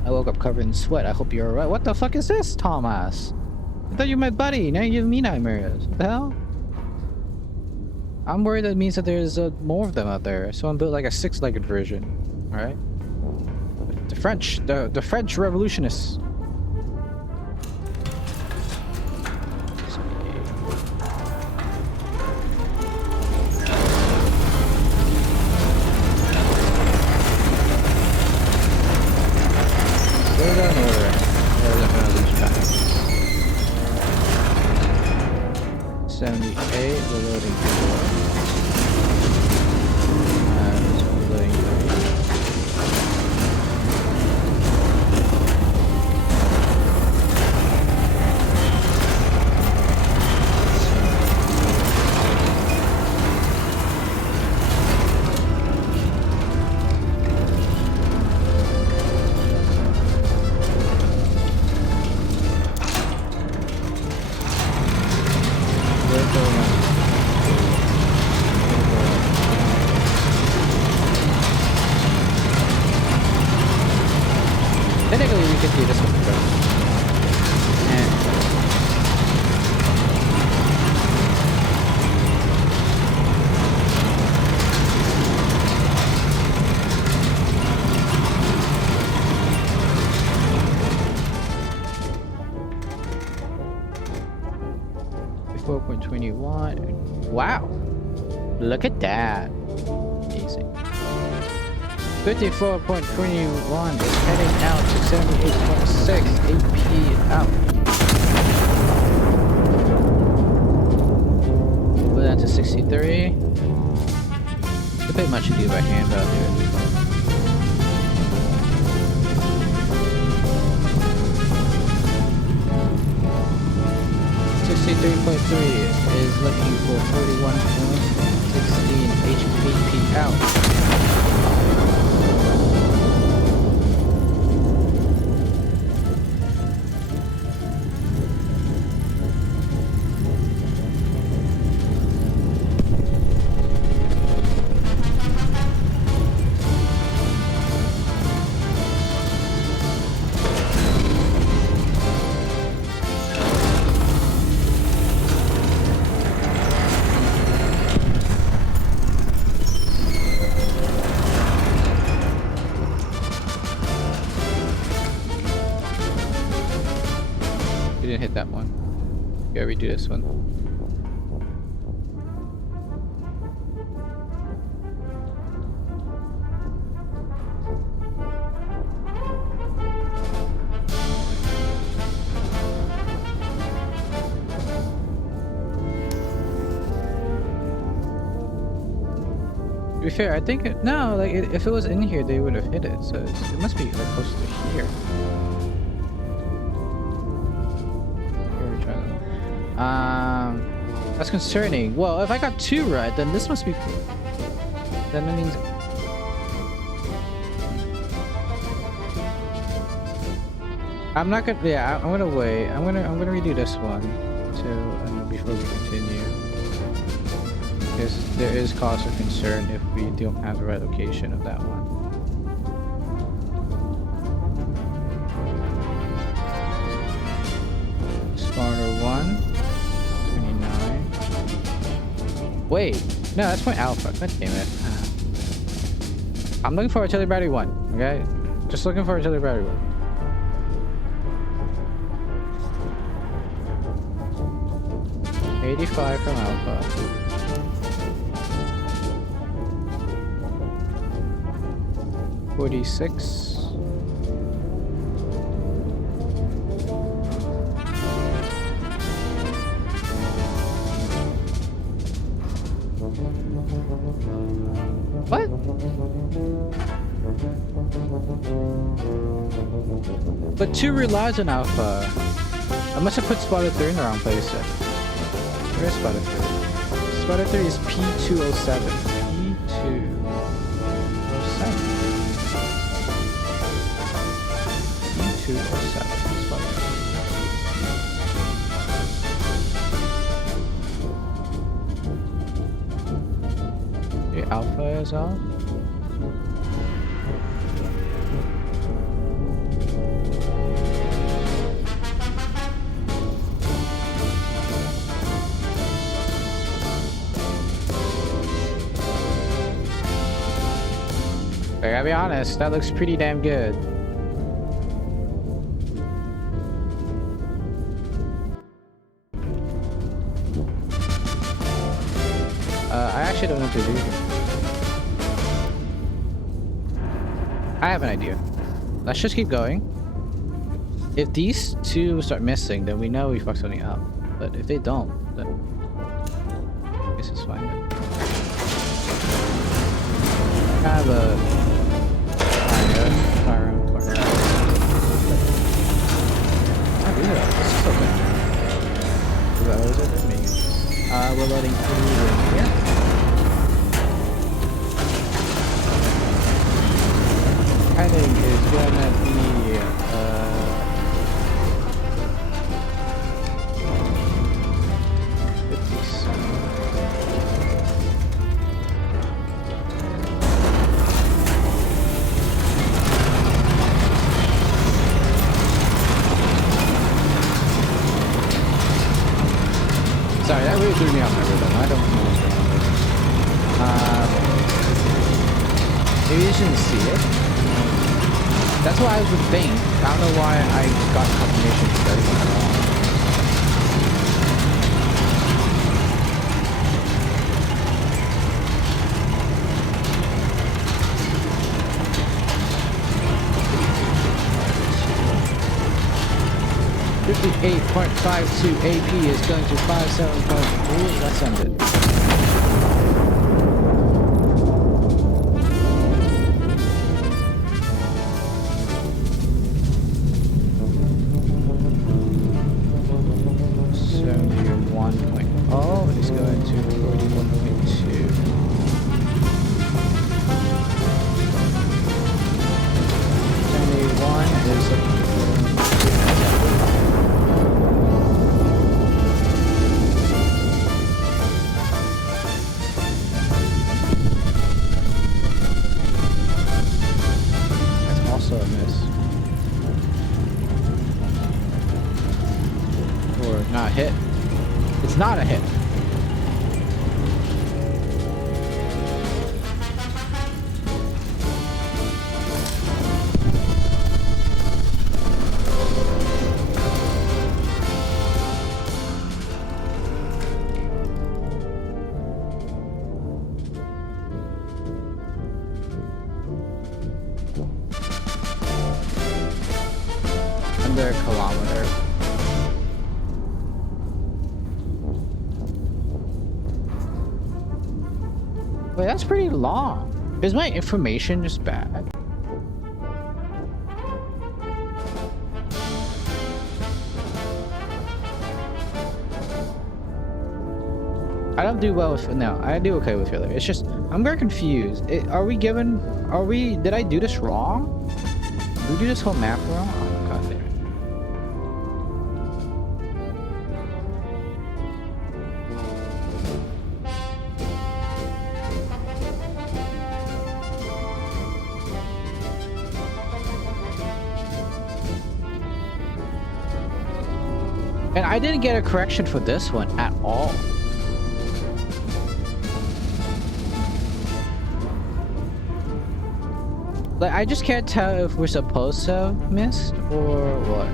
I woke up covered in sweat. I hope you're alright. What the fuck is this, Thomas? I thought you were my buddy. Now you're giving me nightmares. What the hell? I'm worried that means that there's more of them out there. So I'm built like a 6-legged version. Alright? The French. The French revolutionists. Go down order. Or I'm gonna lose back. 78, we're loading 4. This one's loading 3. Technically, we could do this one first. And 4.21. Wow. Look at that. Amazing. 54.21 is heading out to 78.6 AP out. Go down to 63. A bit much to do by hand out here. Is looking for 41.16 HP out. Didn't hit that one. Gotta redo this one. To be fair, I think no, like if it was in here, they would have hit it. So it must be like close to here. That's concerning. Well, if I got 2 right, then this must be. Then that means. I'm not gonna. Yeah, I'm gonna wait. I'm gonna redo this one before we continue, because there is cause for concern if we don't have the right location of that one. Spawner 1. Wait, no, that's point alpha. God damn it. I'm looking for artillery battery 1, okay? Just looking for artillery battery 1. $85 from alpha. $46. What? But 2 relies on alpha. I must have put Spotter 3 in the wrong place then. Where's Spotter 3? Spotter 3 is P207. P207. P207. Spotter 3. The alpha is is off. I gotta be honest, that looks pretty damn good. I actually don't know what to do here. I have an idea. Let's just keep going. If these two start missing, then we know we fucked something up. But if they don't, then I guess it's fine then. Kind of a fire. I do that. This is so good. Is that what it is? Maybe. We're loading through here. I think is gonna be 57. Sorry, that really threw me off my rhythm. I don't know what's going on with this. Maybe you shouldn't see it. That's what I would think. I don't know why I got confirmation for that. .52 AP is going to 57.3. Let's end it. Not a hit. Under a kilometer. Wait, that's pretty long. Is my information just bad? I don't do well with... No, I do okay with filler. It's just... I'm very confused. Did I do this wrong? Did we do this whole map wrong? Oh my god, there. And I didn't get a correction for this one at all. Like, I just can't tell if we're supposed to have missed or what.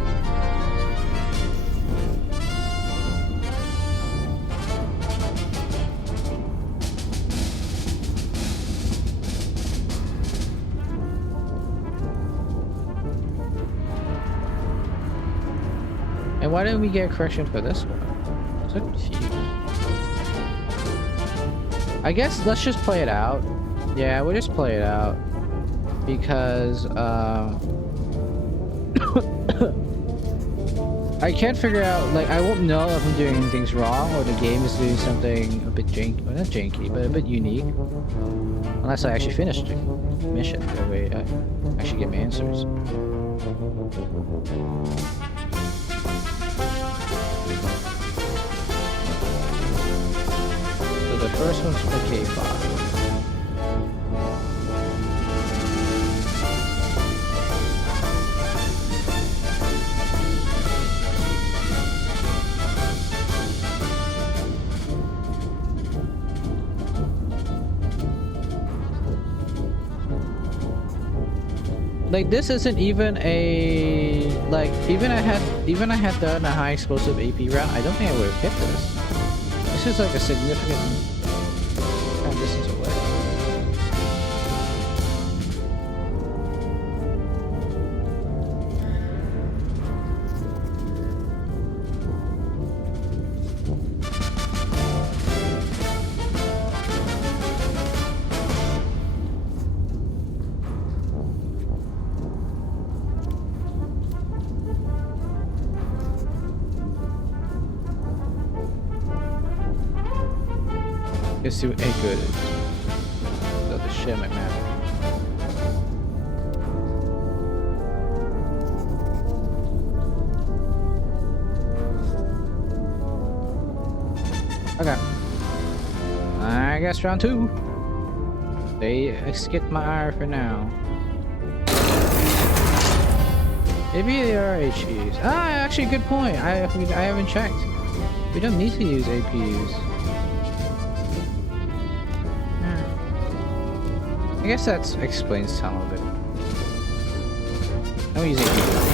And why didn't we get a correction for this one? I'm so confused. I guess let's just play it out. Yeah, we'll just play it out. Because, I can't figure out, like, I won't know if I'm doing things wrong or the game is doing something a bit janky, well, not janky, but a bit unique. Unless I actually finish the mission, that way I actually get my answers. So the first one's for K5. Like this isn't even a like even I had done a high explosive AP round, I don't think I would have hit this. This is like a significant kind of distance away. Let's see what good is. So the shit might matter. Okay. I guess round 2. They skipped my eye for now. Maybe they are HEs. Ah, actually, good point. I haven't checked. We don't need to use APUs. I guess that explains some of it. I'm using APUs.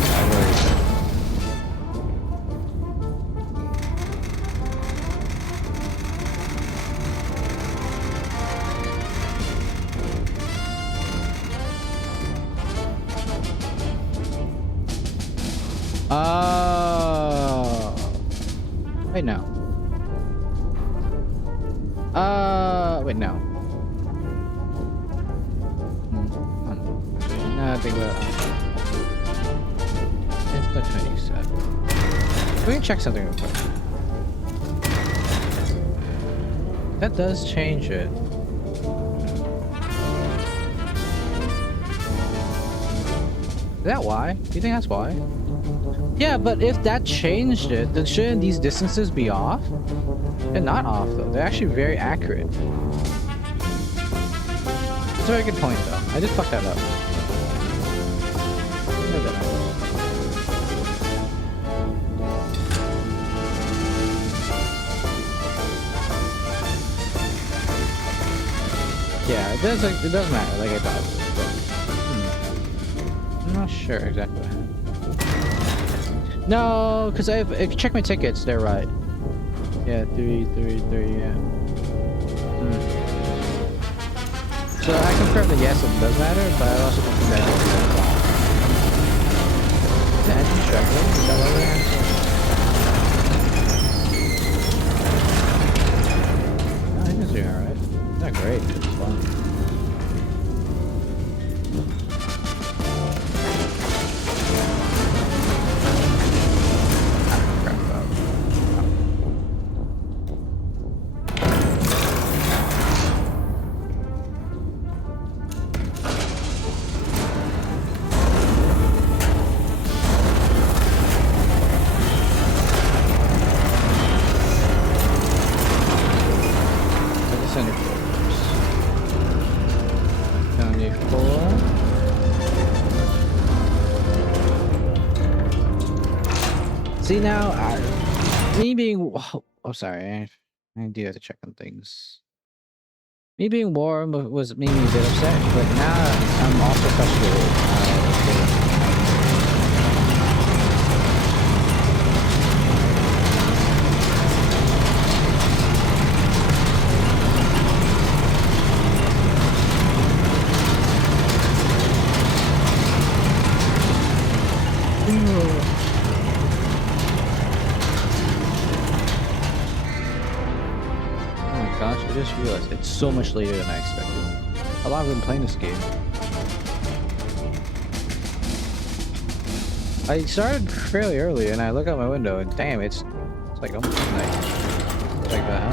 Oh. Wait, no. Wait, no. No, I think that. It's 27. We can check something real quick. That does change it. Is that why? Do you think that's why? Yeah, but if that changed it, then shouldn't these distances be off? They're not off though. They're actually very accurate. That's a very good point though. I did fuck that up. Yeah, it does matter, like I thought it would, but I'm not sure exactly what happened. No, because if you check my tickets, they're right. Yeah, 3, yeah. So I confirmed that yes, it does matter, but I also confirmed that it doesn't matter. Is the engine struggling? Is that why we're answering? No, engine's doing alright. It's not great, it's fun. See now, me being oh sorry, I do have to check on things. Me being warm was made me a bit upset, but now I'm also frustrated. I just realized it's so much later than I expected. How long have I been playing this game? I started fairly early and I look out my window and damn, it's like almost midnight. It's like that,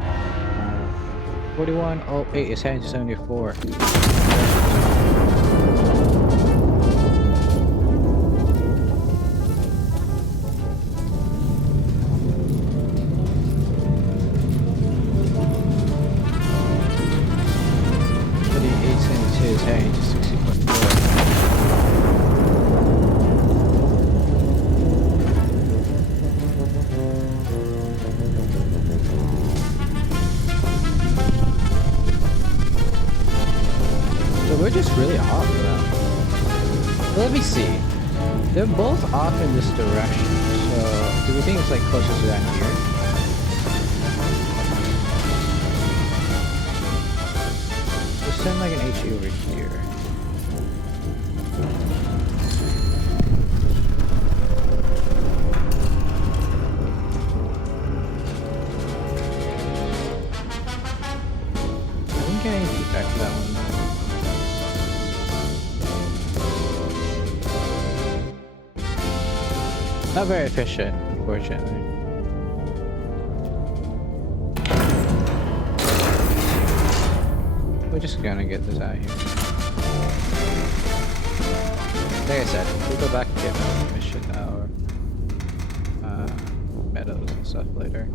huh? 41, oh 8 is heading to 74. We're just really hot now. Let me see. They're both off in this direction. So, do we think it's like closer to that here? Just send like an HE over here. I didn't get any feedback for that one though. Not very efficient, unfortunately. We're just gonna get this out of here. Like I said, we'll go back and get Intermission or meadows and stuff later.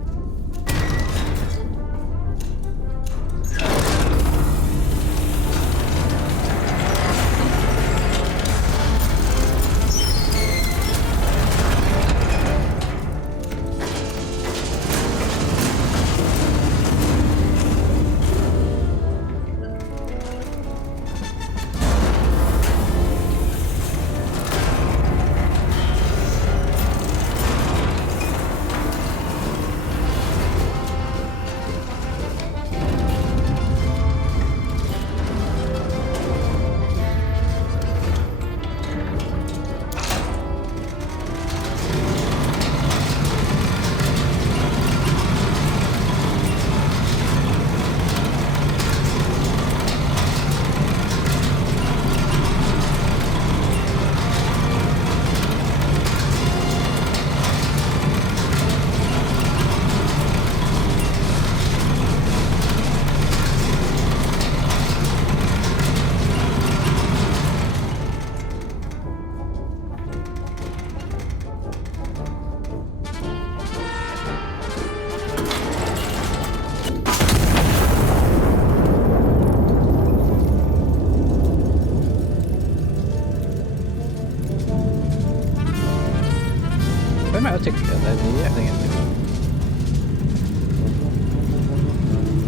I'll take the other. Yeah, I think it's good.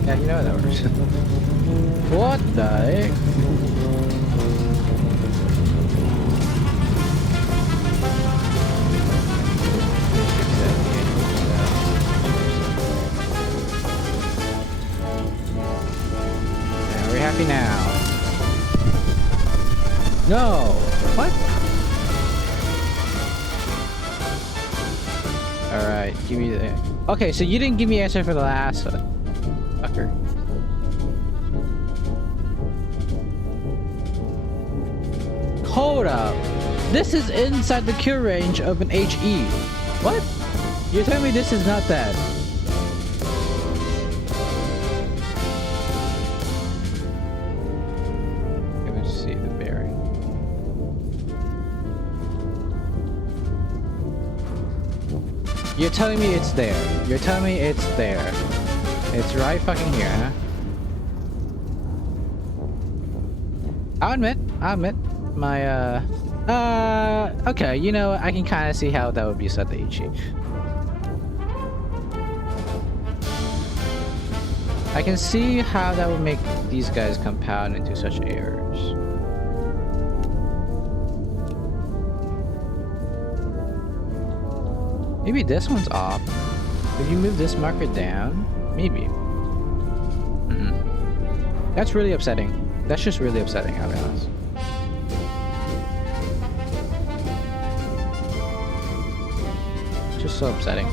Yeah, you know that works. What the heck? Are we happy now? No! What? Alright, give me the... Okay, so you didn't give me answer for the last one. Fucker. Hold up. This is inside the kill range of an HE. What? You're telling me this is not that? Let me see the bearing. You're telling me it's there. You're telling me it's there. It's right fucking here, huh? I'll admit, my, okay, you know, I can kind of see how that would be set to HE. I can see how that would make these guys compound into such errors. Maybe this one's off. If you move this marker down, maybe. That's really upsetting. That's just really upsetting, I'll be honest. Just so upsetting.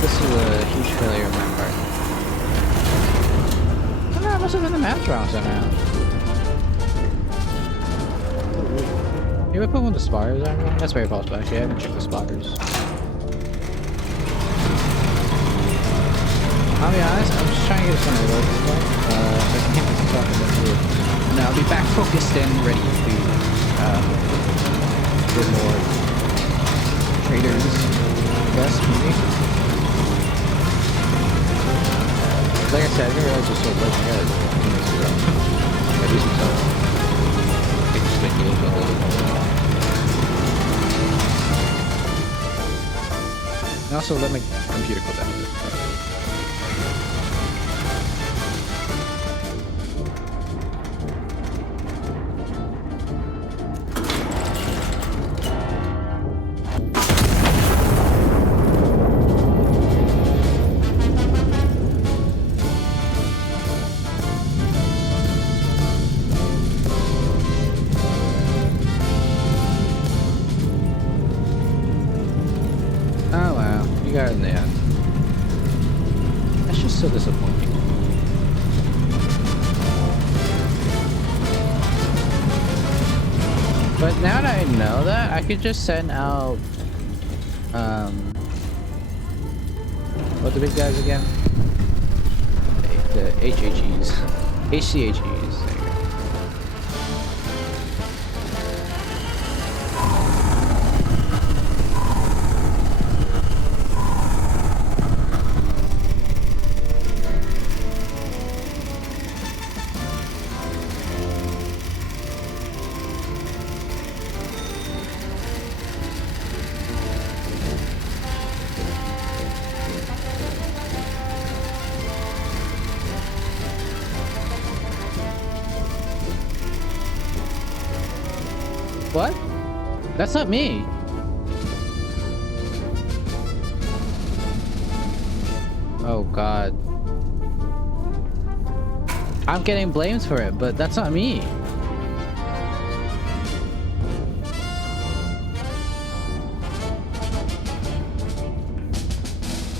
This is a huge failure on my part. I don't know, I must have been the math wrong somehow. Maybe I put one of the spotters on wrong? That's very possible actually, I haven't checked the spotters. I'll be honest, I'm just trying to get some of the road this way. So I can hit this stuff and then do it. And I'll be back focused and ready for you. get more traders. Best maybe. Like I said, I didn't realize it was so late. At least we saw it. Just make it look a little. And also let my computer go down. In the end. That's just so disappointing. But now that I know that, I could just send out what the big guys again? The HHEs. HCHEs. There you go. What? That's not me. Oh god. I'm getting blamed for it, but that's not me.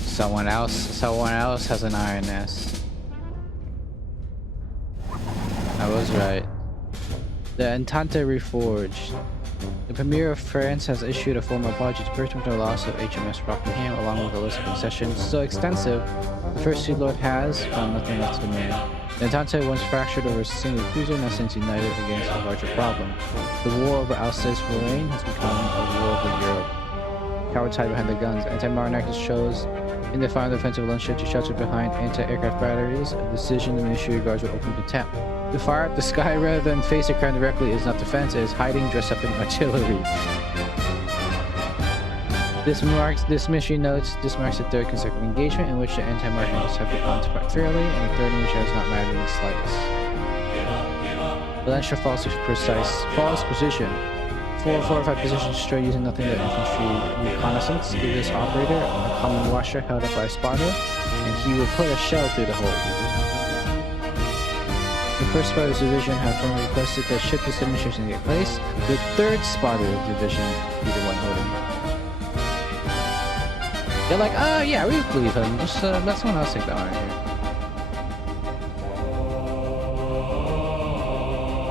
Someone else has an INS. I was right. The Entente Reforged. The Premier of France has issued a formal apology to Britain for the loss of HMS Rockingham, along with a list of concessions so extensive the First Sea Lord has found nothing left to demand. The Entente, once fractured over a single cruiser, now stands united against a larger problem. The war over Alsace-Lorraine has become a war over Europe. Cowards hide behind the guns. Anti-Marinac shows in the final defensive launch to shelter behind anti-aircraft batteries. A decision the Ministry regards with open contempt. To fire up the sky rather than face a crowd directly is not defense, it is hiding dressed up in artillery. This mission notes this marks the third consecutive engagement in which the anti-Marines have been on to fight fairly, and the third in which has not mattered in the slightest. Valencia falls position. 4 fortified positions straight using nothing but infantry reconnaissance. Give this operator a common washer held up by a spotter, and he will put a shell through the hole. The 1st Spotter Division have formally requested that ship this demonstration take place. The 3rd Spotter Division be the one holding it. They're like, yeah, we believe him. Just let someone else take that one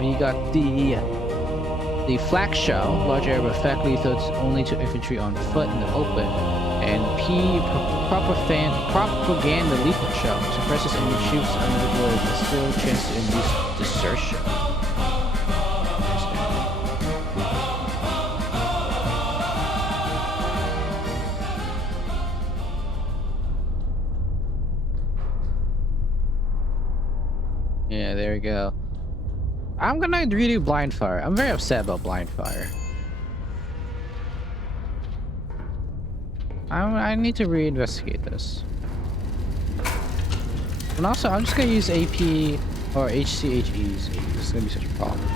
here. You got the flak shell, large area of effect lethal only to infantry on foot in the open, and propaganda lethal shell suppresses enemy troops under the blade but still chance to induce desertion. Yeah, there we go. I'm gonna redo blind fire. I'm very upset about blind fire. I need to reinvestigate this. And also, I'm just gonna use AP or HCHEs. This is gonna be such a problem.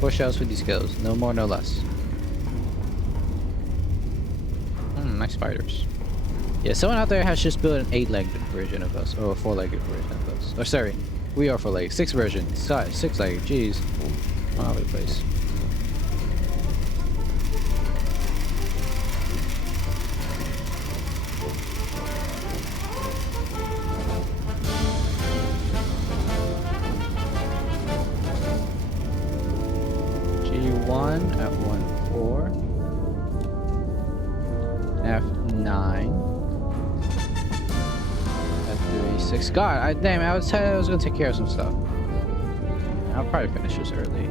Four shells with these kills. No more, no less. Nice fighters. Yeah, someone out there has just built an 8-legged version of us. Or a 4-legged version of us. Or sorry, we are 4-legged. 6 version. 6-legged. Jeez. All over the place. 6. God, damn, I was telling you I was gonna take care of some stuff. I'll probably finish this early.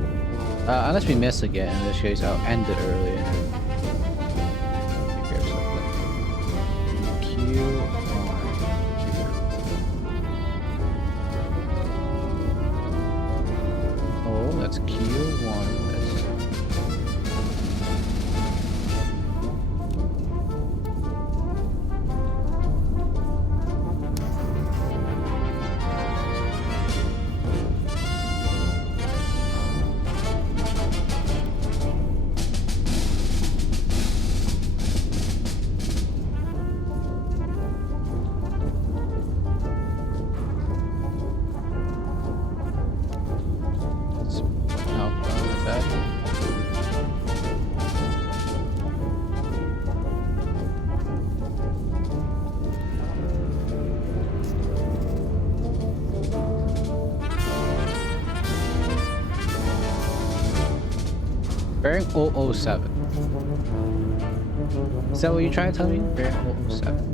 Unless we miss again, in this case, I'll end it early and then take care of something. Q1. Oh, that's Q1. That's... Bearing 007. Is that what you're trying to tell me? Bearing 007.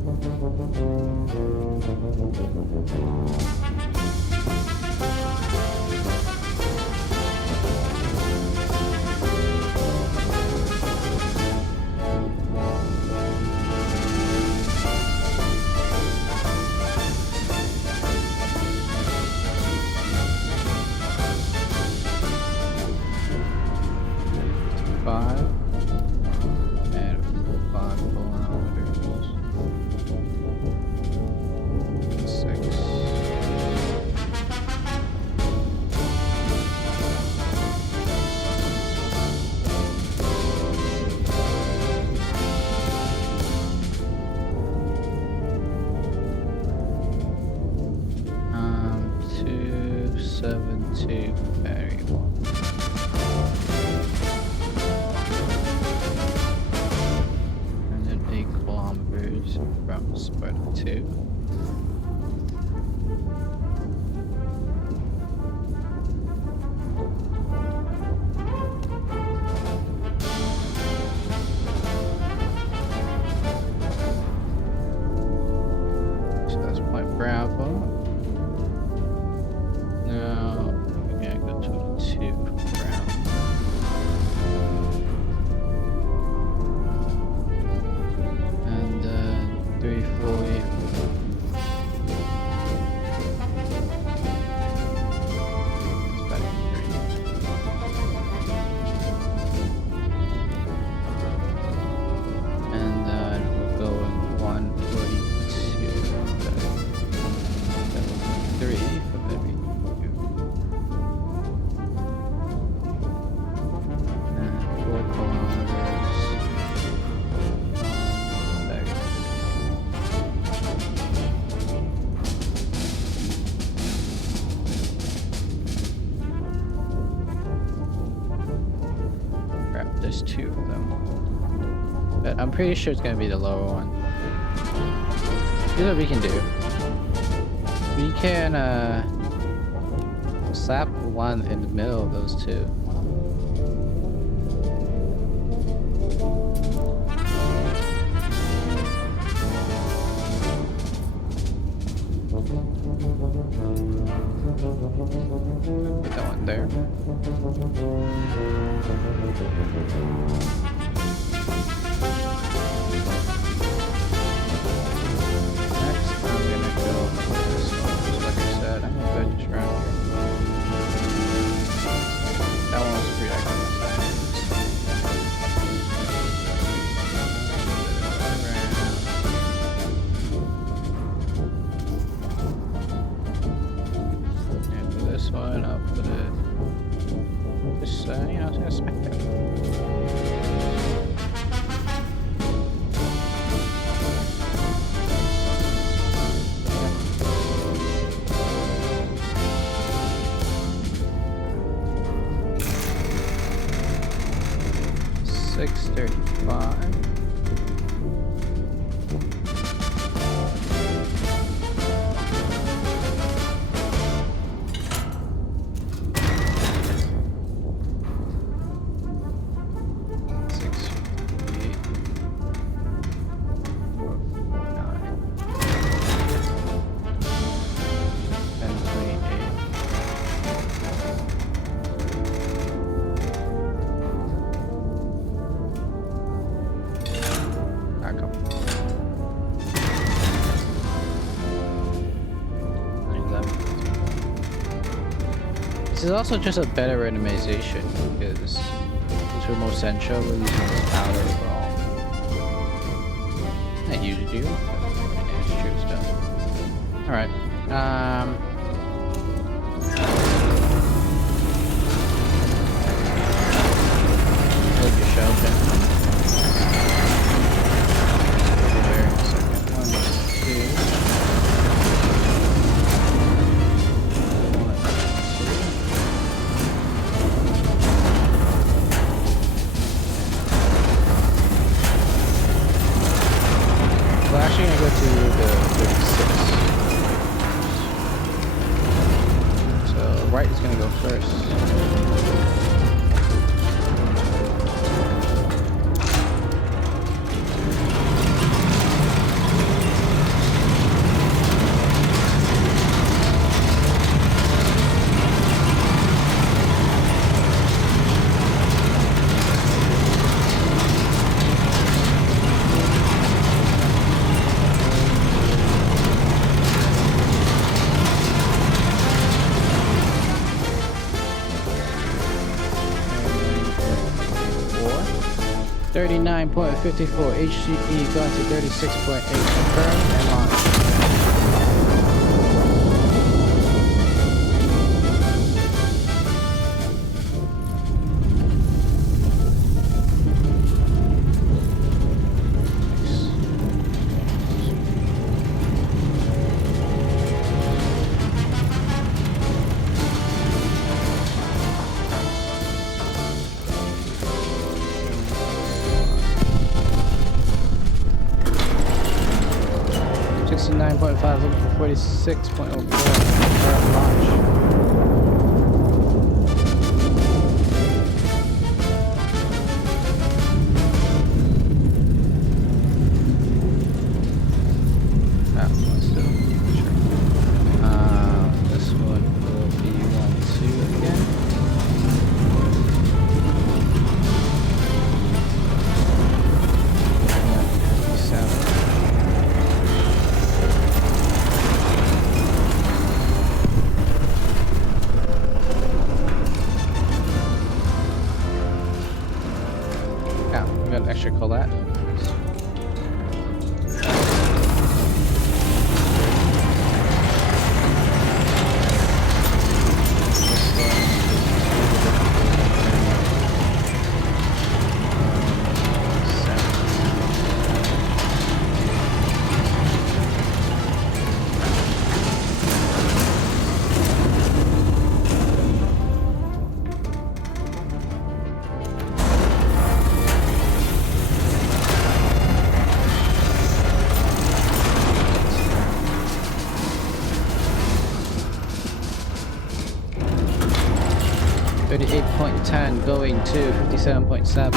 There's 2 of them. But I'm pretty sure it's gonna be the lower one. Here's what we can do. We can slap one in the middle of those 2. Put that one there. Next, I'm gonna go this one. Just like I said, I'm gonna go just around here. That one was pretty excellent. This one, I'll put it just you know, it's gonna smack there. $635. is also just a better randomization because since we're more central, we're using this powder overall. I usually do, but I mean, it's true stuff. Alright. Load your shell gently. Wait a second. 1, 2. We're actually gonna go to the 36. So right is gonna go first. 39.54 HCE gone to 36.8. Confirm and launch. Looking for 46.04 current launch. This one will be 1, 2 again. Extra collat. .10 going to 57.7.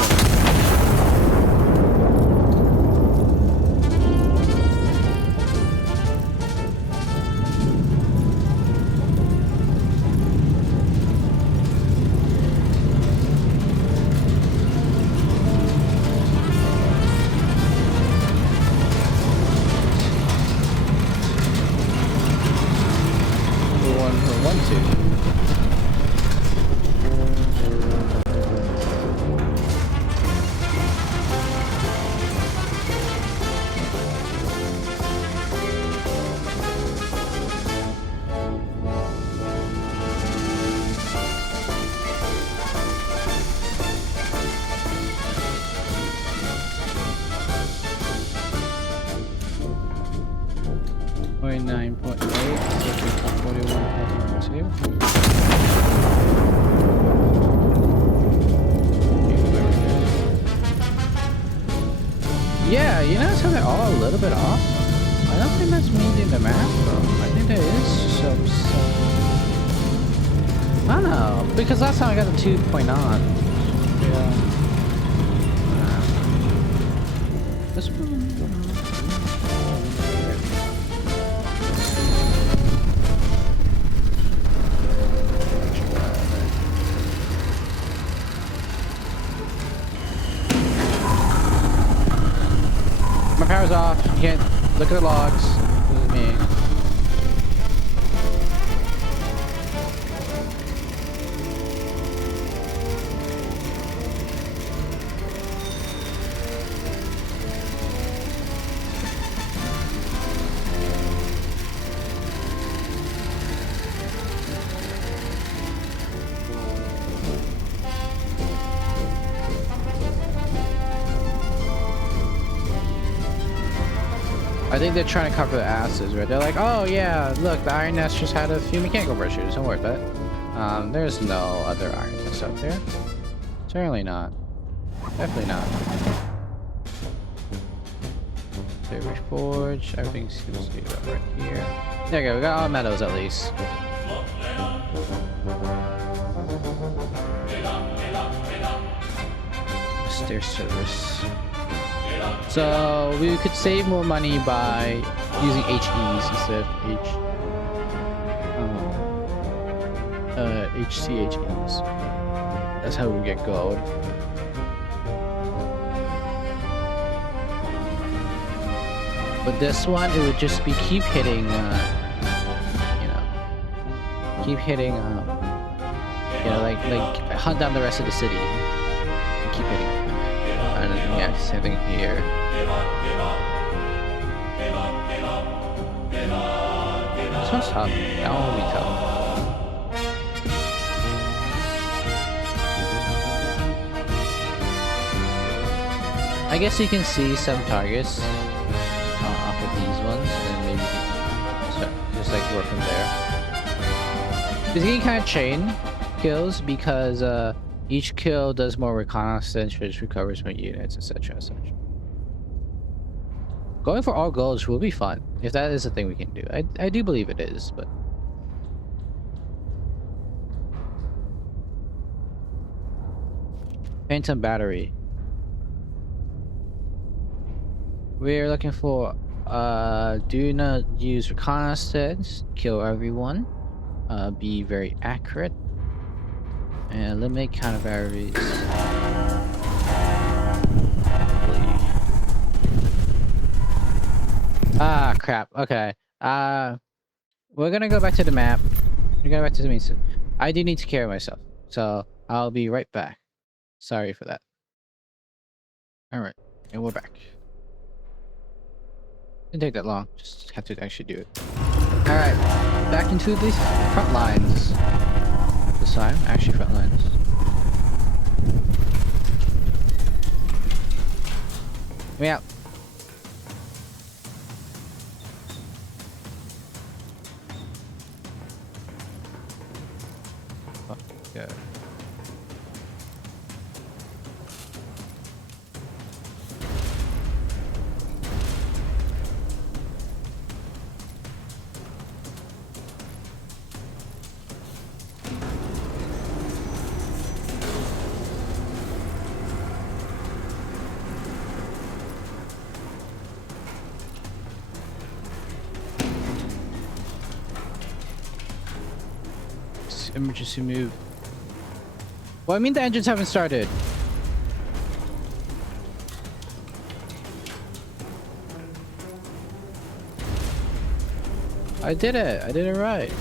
Yeah, you notice how they're all a little bit off? I don't think that's me doing the math, though. I think there is some... I don't know, because last time I got the 2 on. Yeah. This one... My power's off. You can't look at the logs. This is me. think they're trying to cover their asses, right? They're like, oh yeah, look, the Iron Nest just had a few mechanical virtues. Don't worry about it. There's no other Iron Nest out there. Certainly not. Definitely not. Favorite Forge. Everything seems to be about right here. There you go. We got all meadows at least. Stair service. So we could save more money by using HEs instead of HCHEs. That's how we get gold. But this one, it would just be keep hitting, keep hitting, like hunt down the rest of the city. And keep hitting. And yeah, same thing here. This one's tough. That one will be tough. I guess you can see some targets off of these ones, and maybe start just like work from there. It's getting kind of chain kills because each kill does more reconnaissance, which recovers more units, etc. Going for all golds will be fun if that is a thing we can do. I do believe it is, but Phantom Battery. We're looking for do not use reconnaissance, kill everyone, be very accurate, and eliminate counter batteries. Ah, crap. Okay. We're gonna go back to the map. We're going back to the main. I do need to carry myself, so I'll be right back. Sorry for that. All right, and we're back. Didn't take that long. Just have to actually do it. All right, back into the front lines. This time, actually front lines. Get me out. Oh, good. Emergency move. Well, I mean the engines haven't started. I did it. I did it right.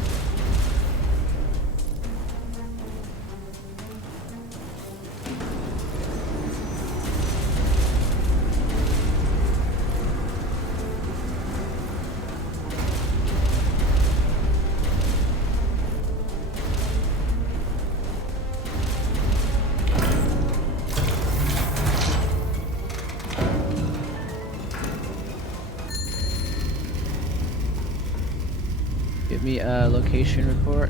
Give me a location report.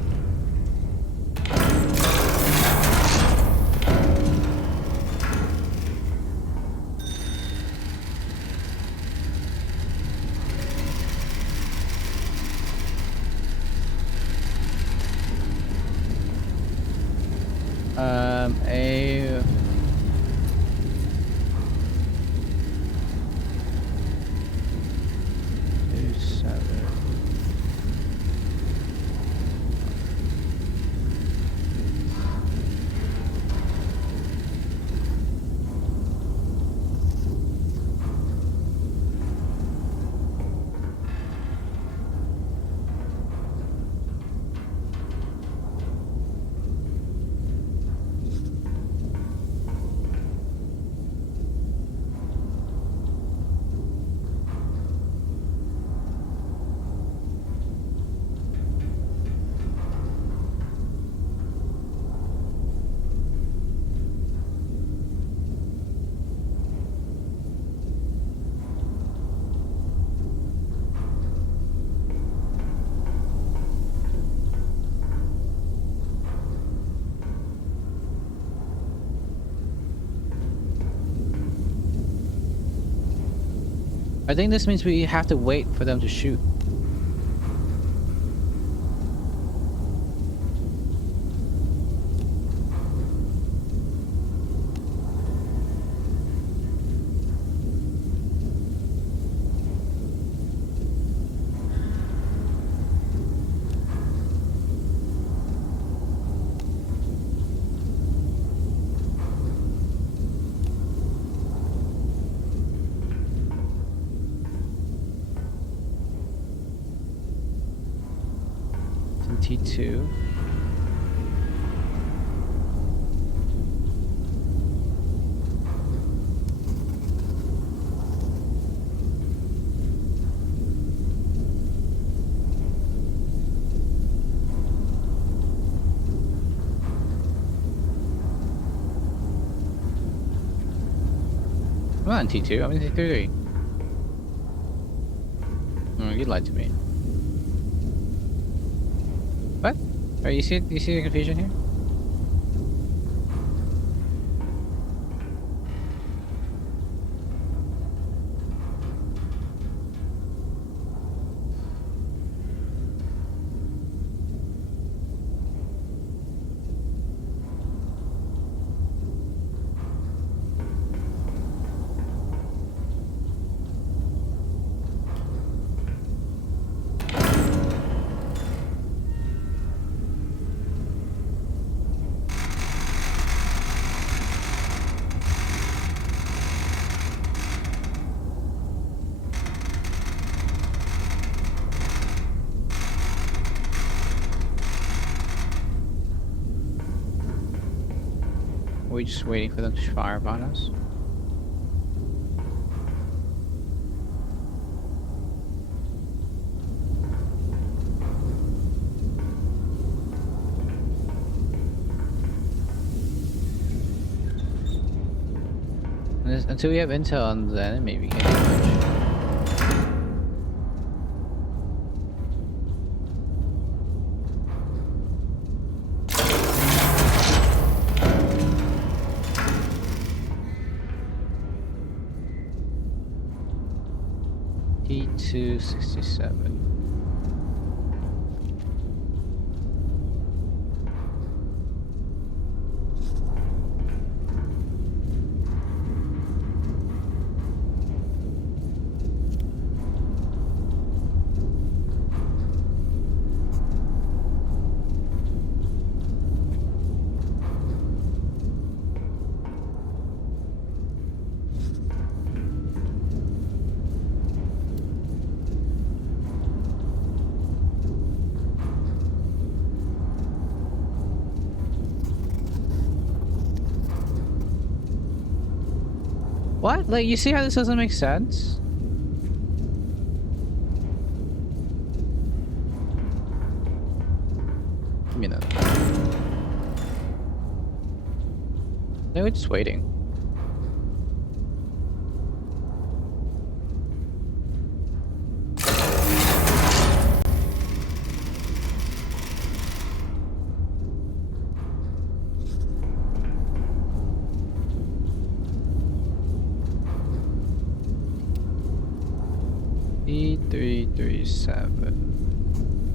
A 7. I think this means we have to wait for them to shoot. T2. I'm not in T2, I'm in T3. Oh, you lied to me. What? Oh, you see the confusion here? Are we just waiting for them to fire upon us? Until we have intel on the enemy, we can't do much. T267. What? Like, you see how this doesn't make sense? Give me another. No, we're just waiting. E337.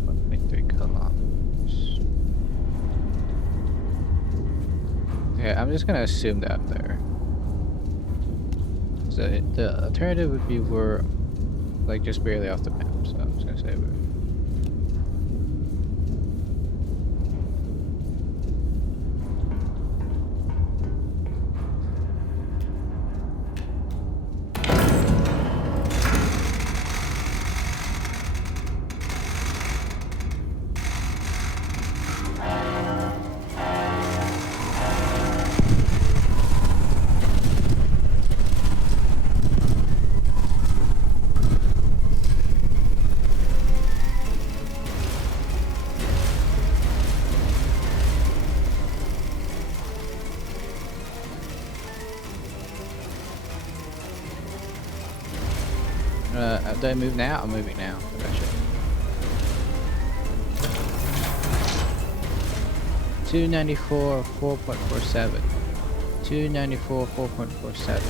1.3 kilometers. Okay, I'm just gonna assume that I'm there. So the alternative would be we're like just barely off the map, so I'm just gonna say we're... Do I move now? I'm moving now. Gotcha. 294, 4.47. 294, 4.47.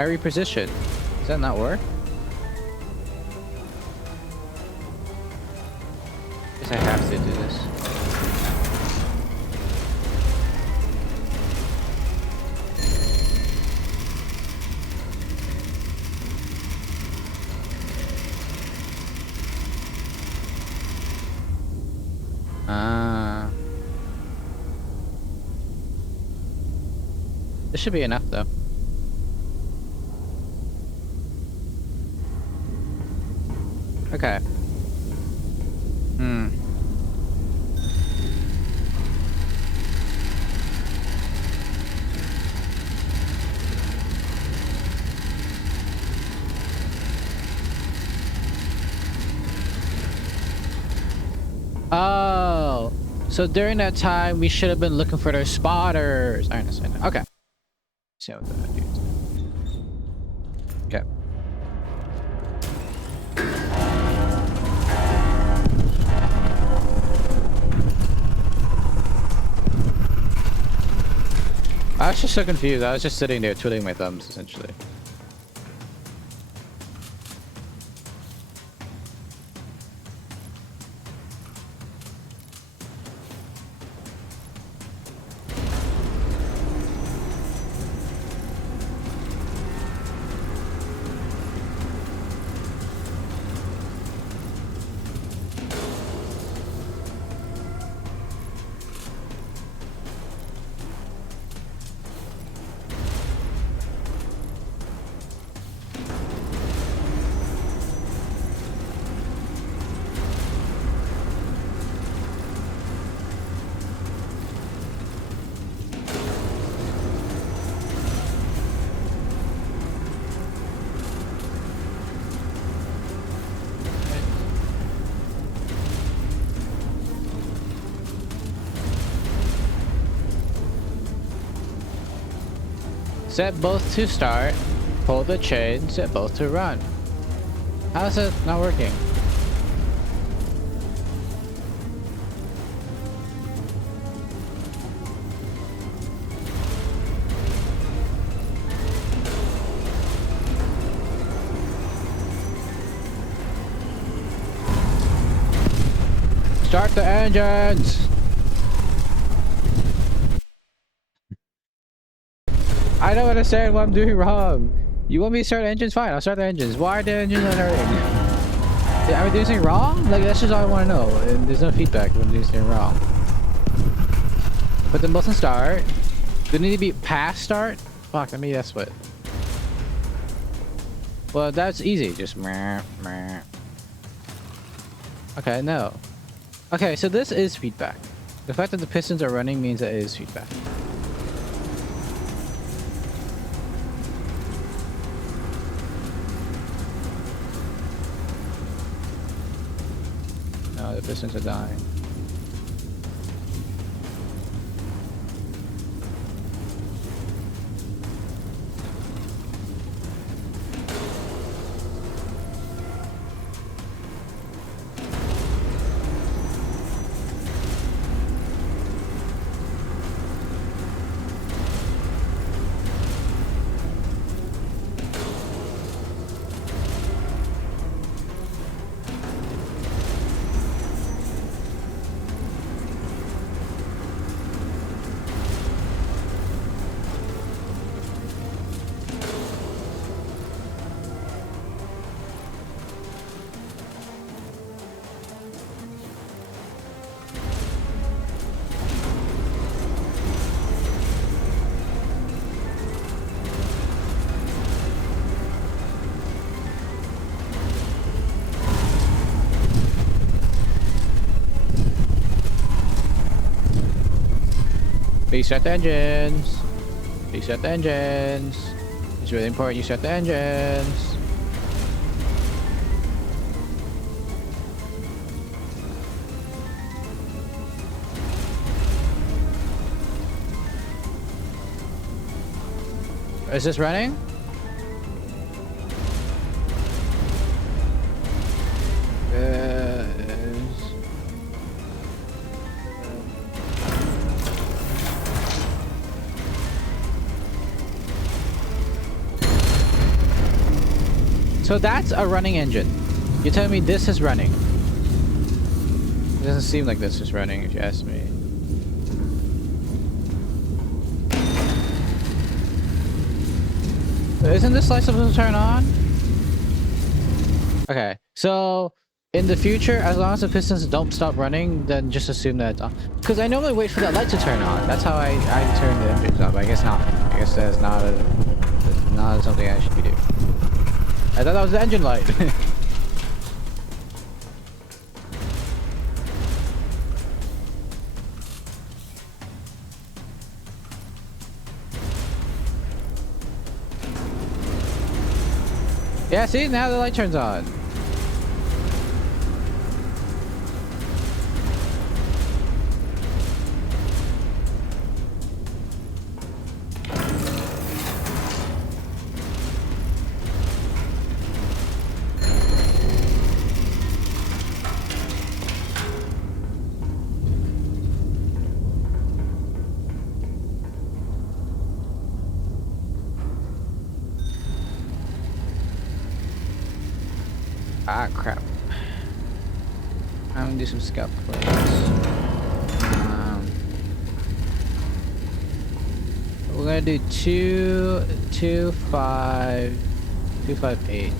I reposition. Does that not work? Guess I have to do this. Ah. This should be enough though. Okay. Oh, so during that time we should have been looking for those spotters. I understand. Okay. See what that is. Okay. I was just so confused. I was just sitting there twiddling my thumbs, essentially. Set both to start, pull the chain, set both to run. How is it not working? Start the engines! I don't understand what I'm doing wrong. You want me to start the engines? Fine, I'll start the engines. Why are the engines not starting? Am I doing something wrong? Like, that's just all I want to know. And there's no feedback if I'm doing something wrong. Put them both in start. Do they need to be past start? Fuck, maybe that's what. Well, that's easy. Just meh, meh. Okay, no. Okay, so this is feedback. The fact that the pistons are running means that it is feedback. No, the pistons are dying. Reset the engines. Reset the engines. It's really important you set the engines. Is this running? So that's a running engine. You're telling me this is running? It doesn't seem like this is running, if you ask me. Isn't this light supposed to turn on? Okay, so in the future, as long as the pistons don't stop running, then just assume that it's on. Because I normally wait for that light to turn on. That's how I turn the engines on, but I guess not. I guess that's not something I should do. I thought that was the engine light. Yeah, see? Now the light turns on. Ah, crap. I'm gonna do some scout plays. We're gonna do 2, 2, 5, 2, 5, 8.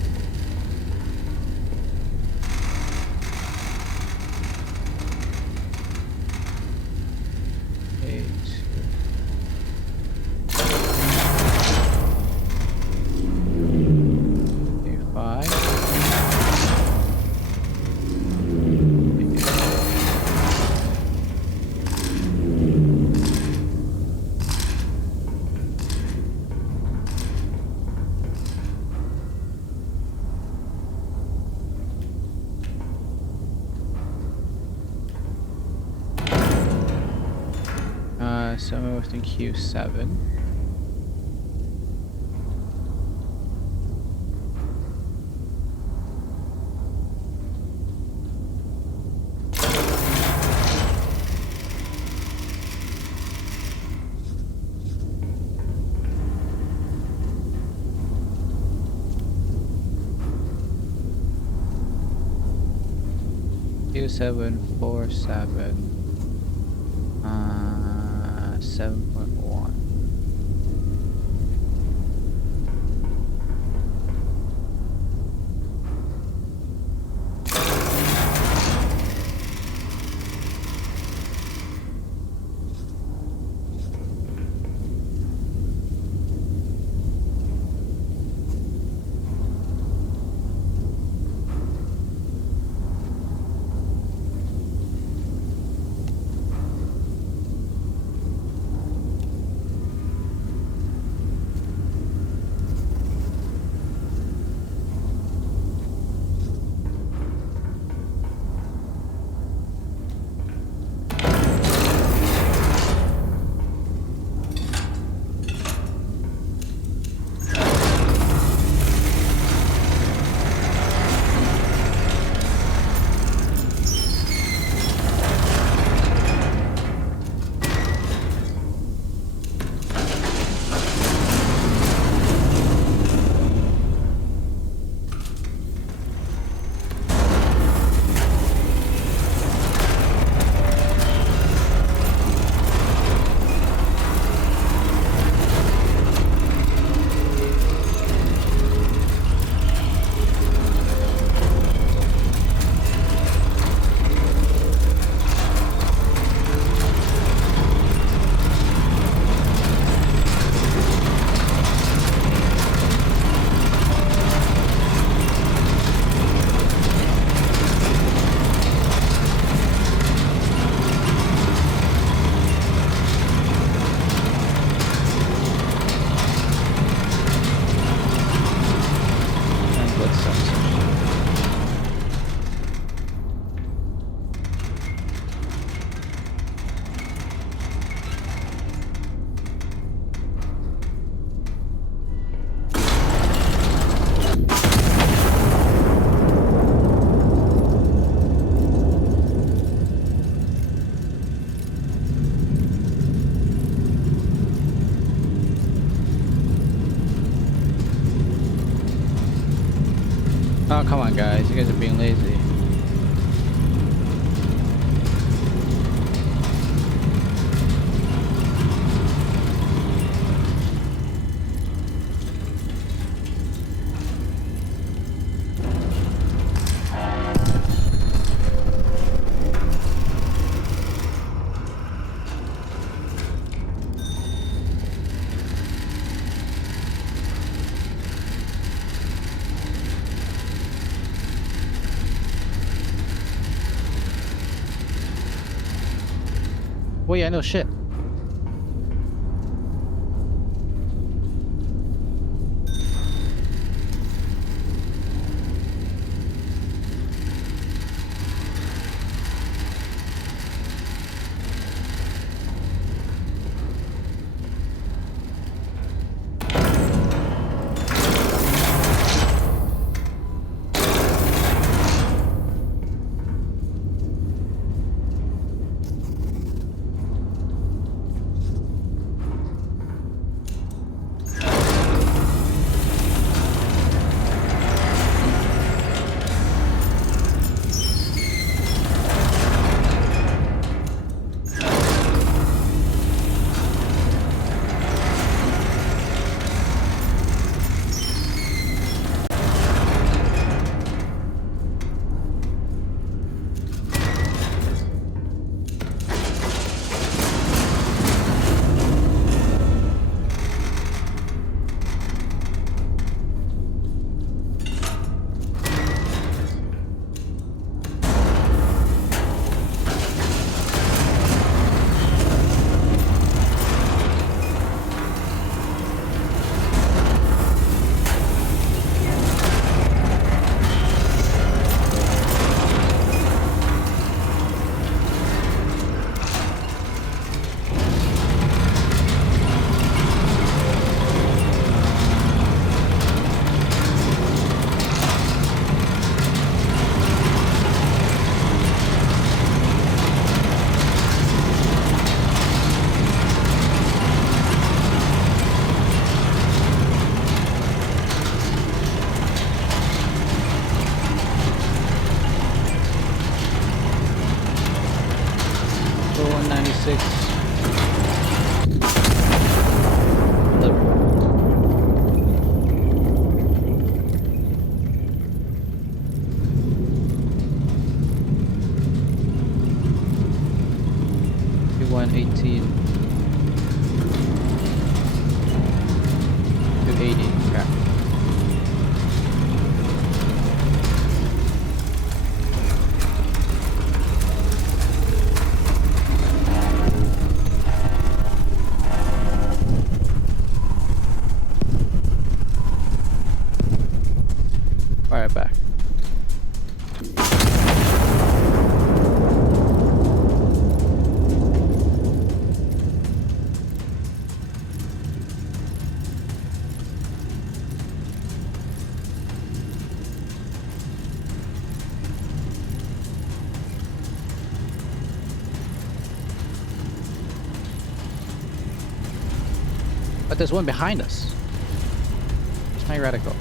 So I'm within Q7. Q747. 7.1. Oh, come on, guys. You guys are being lazy. Well, yeah, no shit. Alright, back. But there's one behind us. It's my radical.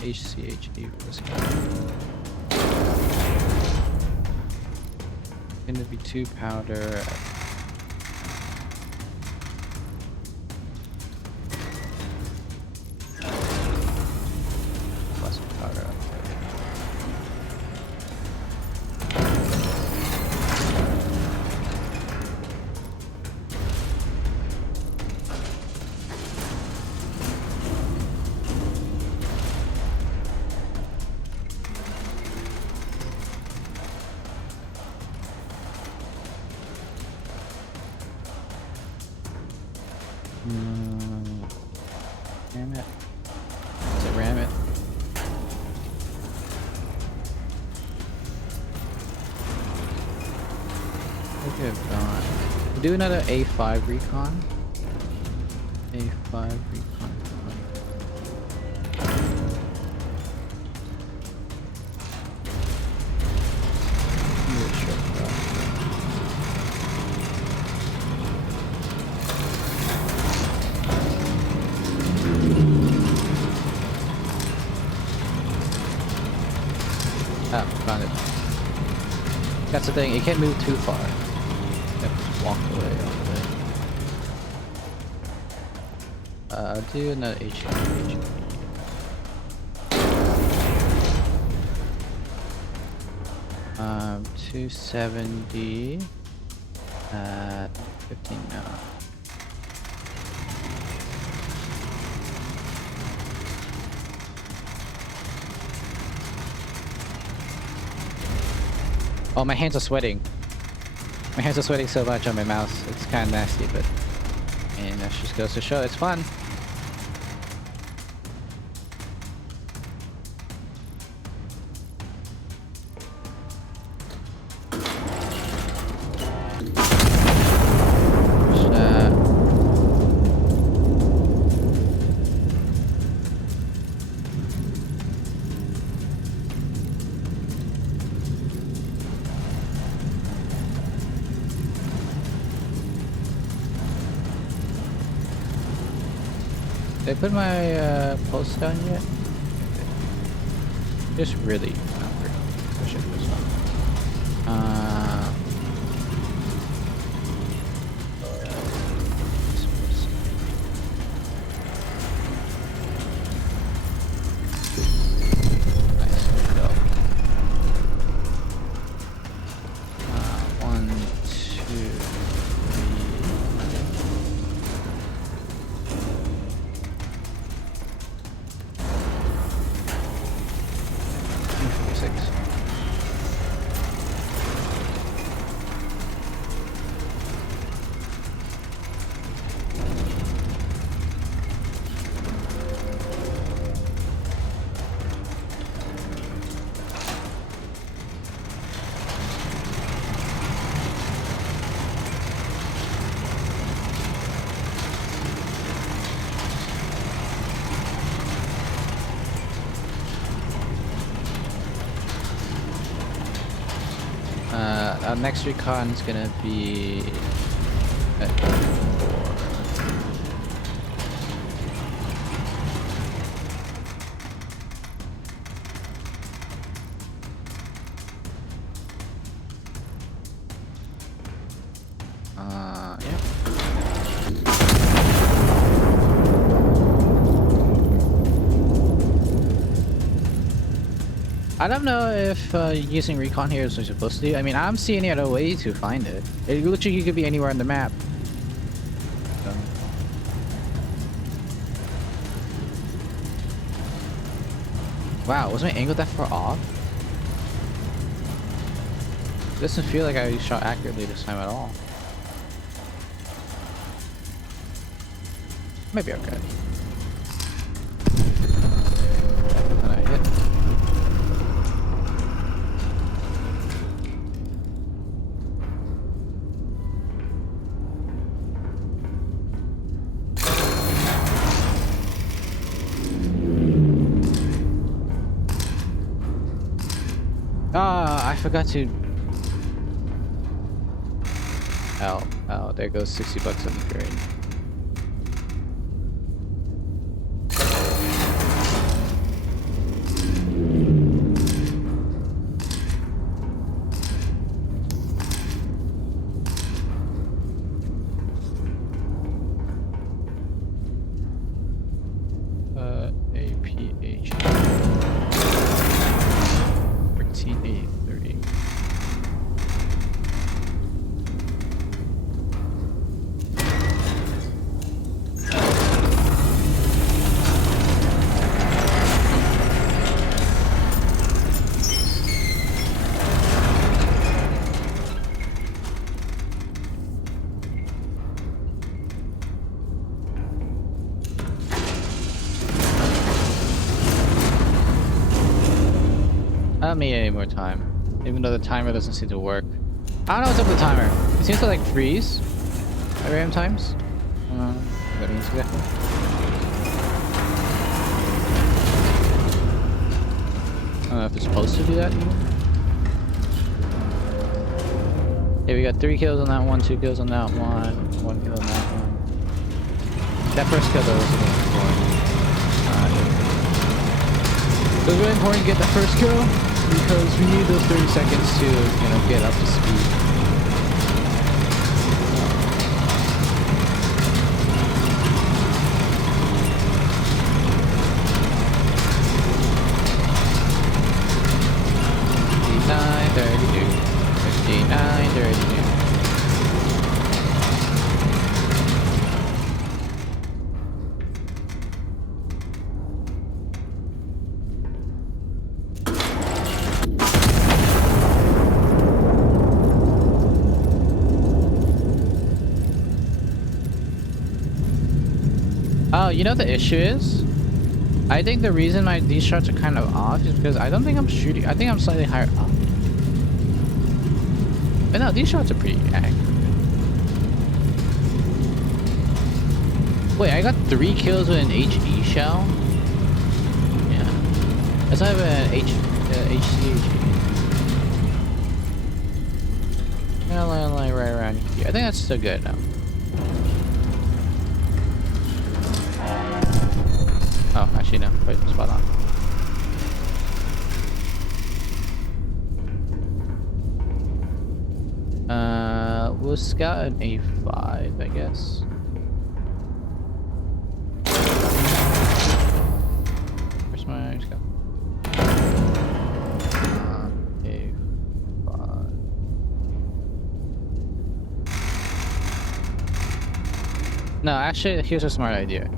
HCHD for this guy. Gonna be 2 powder. Plus powder. Ram it. Ram it. Done. We'll do another A5 recon. A5 recon. Ah, found it. That's the thing, it can't move too far. You have to just walk away all the way. I'll do another HE. 270 at 15 now. Oh, my hands are sweating. My hands are sweating so much on my mouse. It's kind of nasty, but... And that just goes to show it's fun. Did I put my post down yet? Just really not very push it this one. Nice, there we go. 1, 2, 3. Our next recon is gonna be at 4. Yeah. I don't know if using recon here is what you're supposed to do. I mean, I'm seeing any other way to find it. It literally could be anywhere on the map. So. Wow, was my angle that far off? Doesn't feel like I shot accurately this time at all. Maybe okay. And I hit. I forgot to... Oh, there goes 60 bucks on the grade. APH 1383. I don't need any more time, even though the timer doesn't seem to work. I don't know what's up with the timer. It seems to like freeze at random times. What means exactly? I don't know if it's supposed to do that anymore. Okay, we got 3 kills on that one, 2 kills on that one, 1 kill on that one. That first kill though was important. It was really important to get that first kill because we need those 30 seconds to, you know, get up to speed. Oh, you know the issue is? I think the reason these shots are kind of off is because I don't think I'm shooting. I think I'm slightly higher up. But no, these shots are pretty accurate. Wait, I got 3 kills with an HE shell? Yeah. Let's have an HCHE. Yeah, like right around here. I think that's still good now. Oh, actually no. Wait, spot on. We'll scout an A5, I guess. Where's my scout? A5. No, actually, here's a smart idea.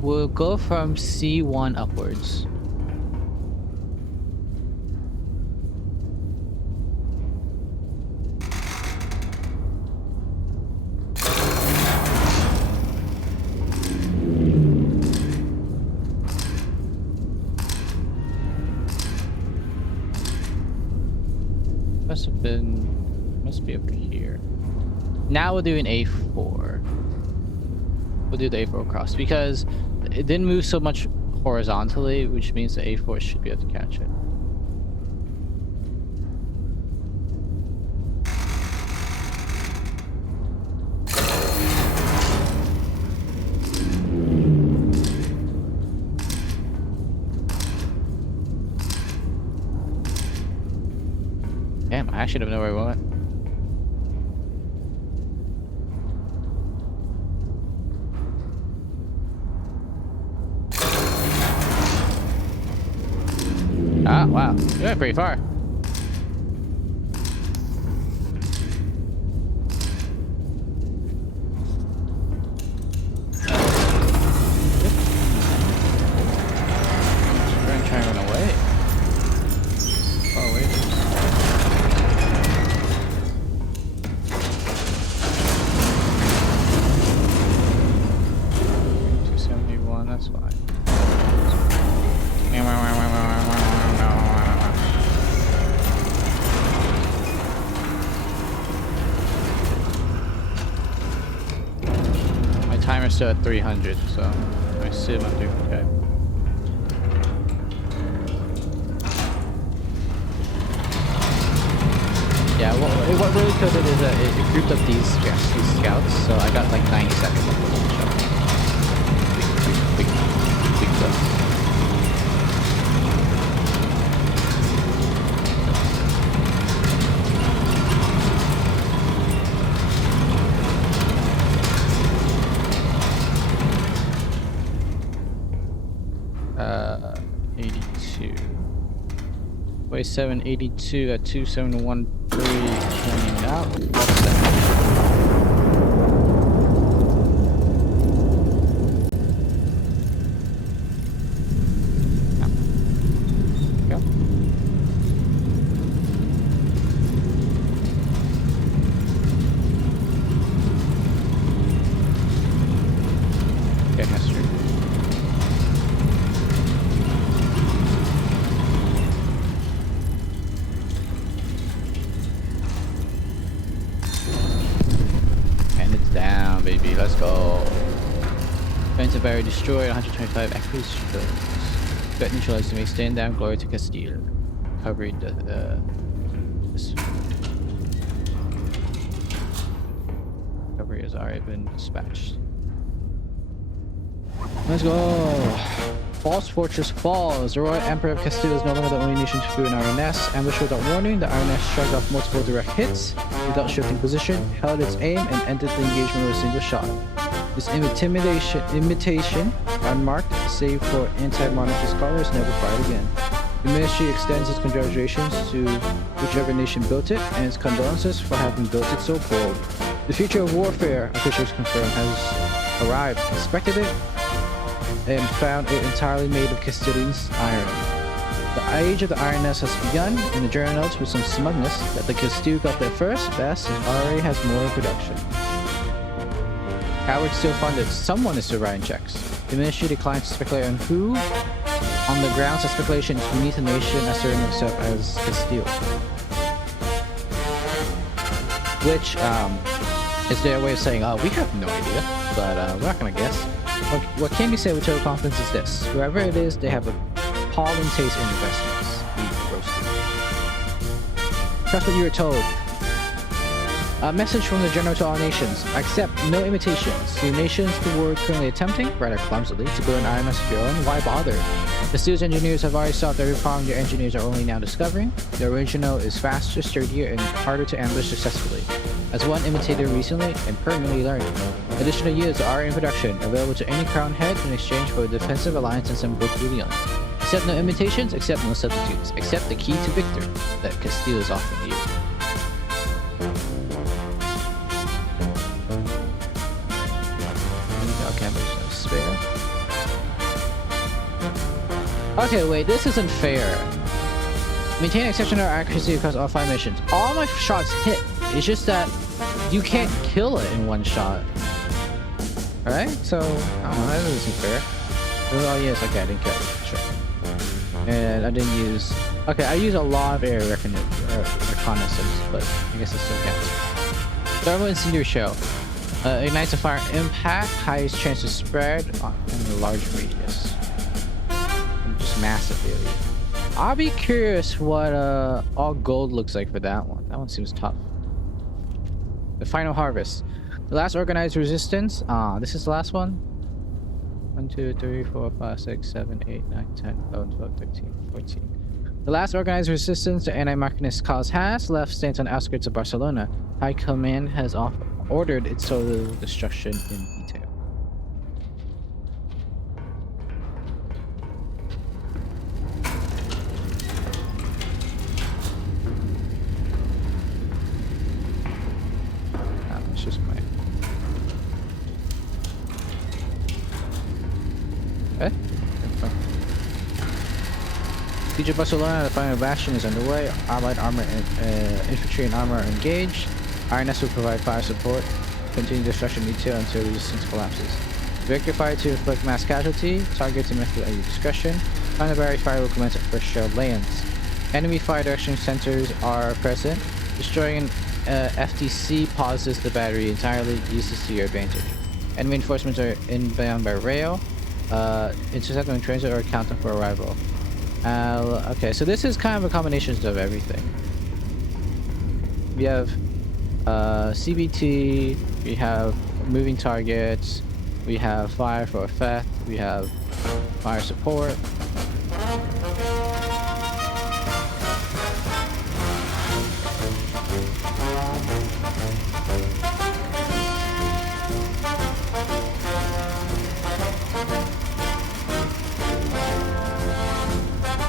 We'll go from C1 upwards. Must be over here. Now we'll do an A4. We'll do the A4 cross because it didn't move so much horizontally, which means the A4 should be able to catch it. Damn, I actually don't know where we went. Ah, wow. You went pretty far. We're gonna try and run away. Oh, wait. $271, that's fine. Timer's still at 300, so I assume I'm doing okay. Yeah, what really killed it is that it grouped up these scouts, so I got like 90 seconds left of one shot. Big clips. Way 782 at 2713 coming out. What's that? Go. Okay, that's true. baby. Let's go. Phantom barrier destroyed. 125 echoes. Threat neutralized. To make stand down. Glory to Castile. Covering the this recovery has already been dispatched. Let's go. False Fortress falls. The Royal Emperor of Castile is no longer the only nation to do an RNS. Ambushed without warning, the RNS shrugged off multiple direct hits without shifting position, held its aim, and ended the engagement with a single shot. This imitation, unmarked, save for anti-monarchist scholars, never fired again. The ministry extends its congratulations to whichever nation built it, and its condolences for having built it so poorly. The future of warfare, officials confirm, has arrived. Inspected it, and found it entirely made of Castilian's iron. The age of the RNS has begun, and the journal notes with some smugness that the Castile got there first, best, and already has more in production. Howard still funded. Someone is still writing checks. The ministry declined to speculate on who, on the grounds of speculation is beneath a nation asserting itself as Castile. Which is their way of saying, we have no idea, but we're not gonna guess. What can be said with total confidence is this: whoever it is, they have a appalling taste in investments. Trust what you were told. A message from the General to all nations. Accept no imitations. The nations the world currently attempting, rather clumsily, to build an IMS of your own, why bother? The Steel's engineers have already solved every problem your engineers are only now discovering. The original is faster, sturdier, and harder to ambush successfully. As one imitator recently and permanently learned. Additional yields are in production, available to any crown head in exchange for a defensive alliance and some good bullion. Accept no imitations, accept no substitutes. Accept the key to victory that Castile is offering you. Spare. Okay, wait, this isn't fair. Maintain exceptional accuracy across all 5 missions. All my shots hit. It's just that you can't kill it in one shot. Alright, so, I don't know, that isn't fair. Oh yes, okay, I didn't kill it, sure. And I didn't use... Okay, I use a lot of air reconnaissance, but I guess it still counts. Thermal Incendiary Shell. Ignites a fire impact, highest chance to spread in a large radius. Just massive area. I'll be curious what all gold looks like for that one. That one seems tough. The Final Harvest. The last organized resistance. This is the last one. 1, 2, 3, 4, 5, 6, 7, 8, 9, 10, 11, 12, 13, 14. The last organized resistance the anti-Marxist cause has left stands on the outskirts of Barcelona. High Command has ordered its total destruction in detail. That's just my... Okay. Siege of Barcelona, the final bastion is underway. Allied armor and infantry and armor are engaged. RNS will provide fire support. Continue destruction detail until resistance collapses. Vector fire to inflict mass casualty. Targets and method at your discretion. Planetary fire will commence at first shell lands. Enemy fire direction centers are present. Destroying an FTC pauses the battery entirely. Use this to your advantage. Enemy reinforcements are inbound by rail. Intercept on transit or count them for arrival. Okay, so this is kind of a combination of everything. We have CBT, we have moving targets, we have fire for effect, we have fire support.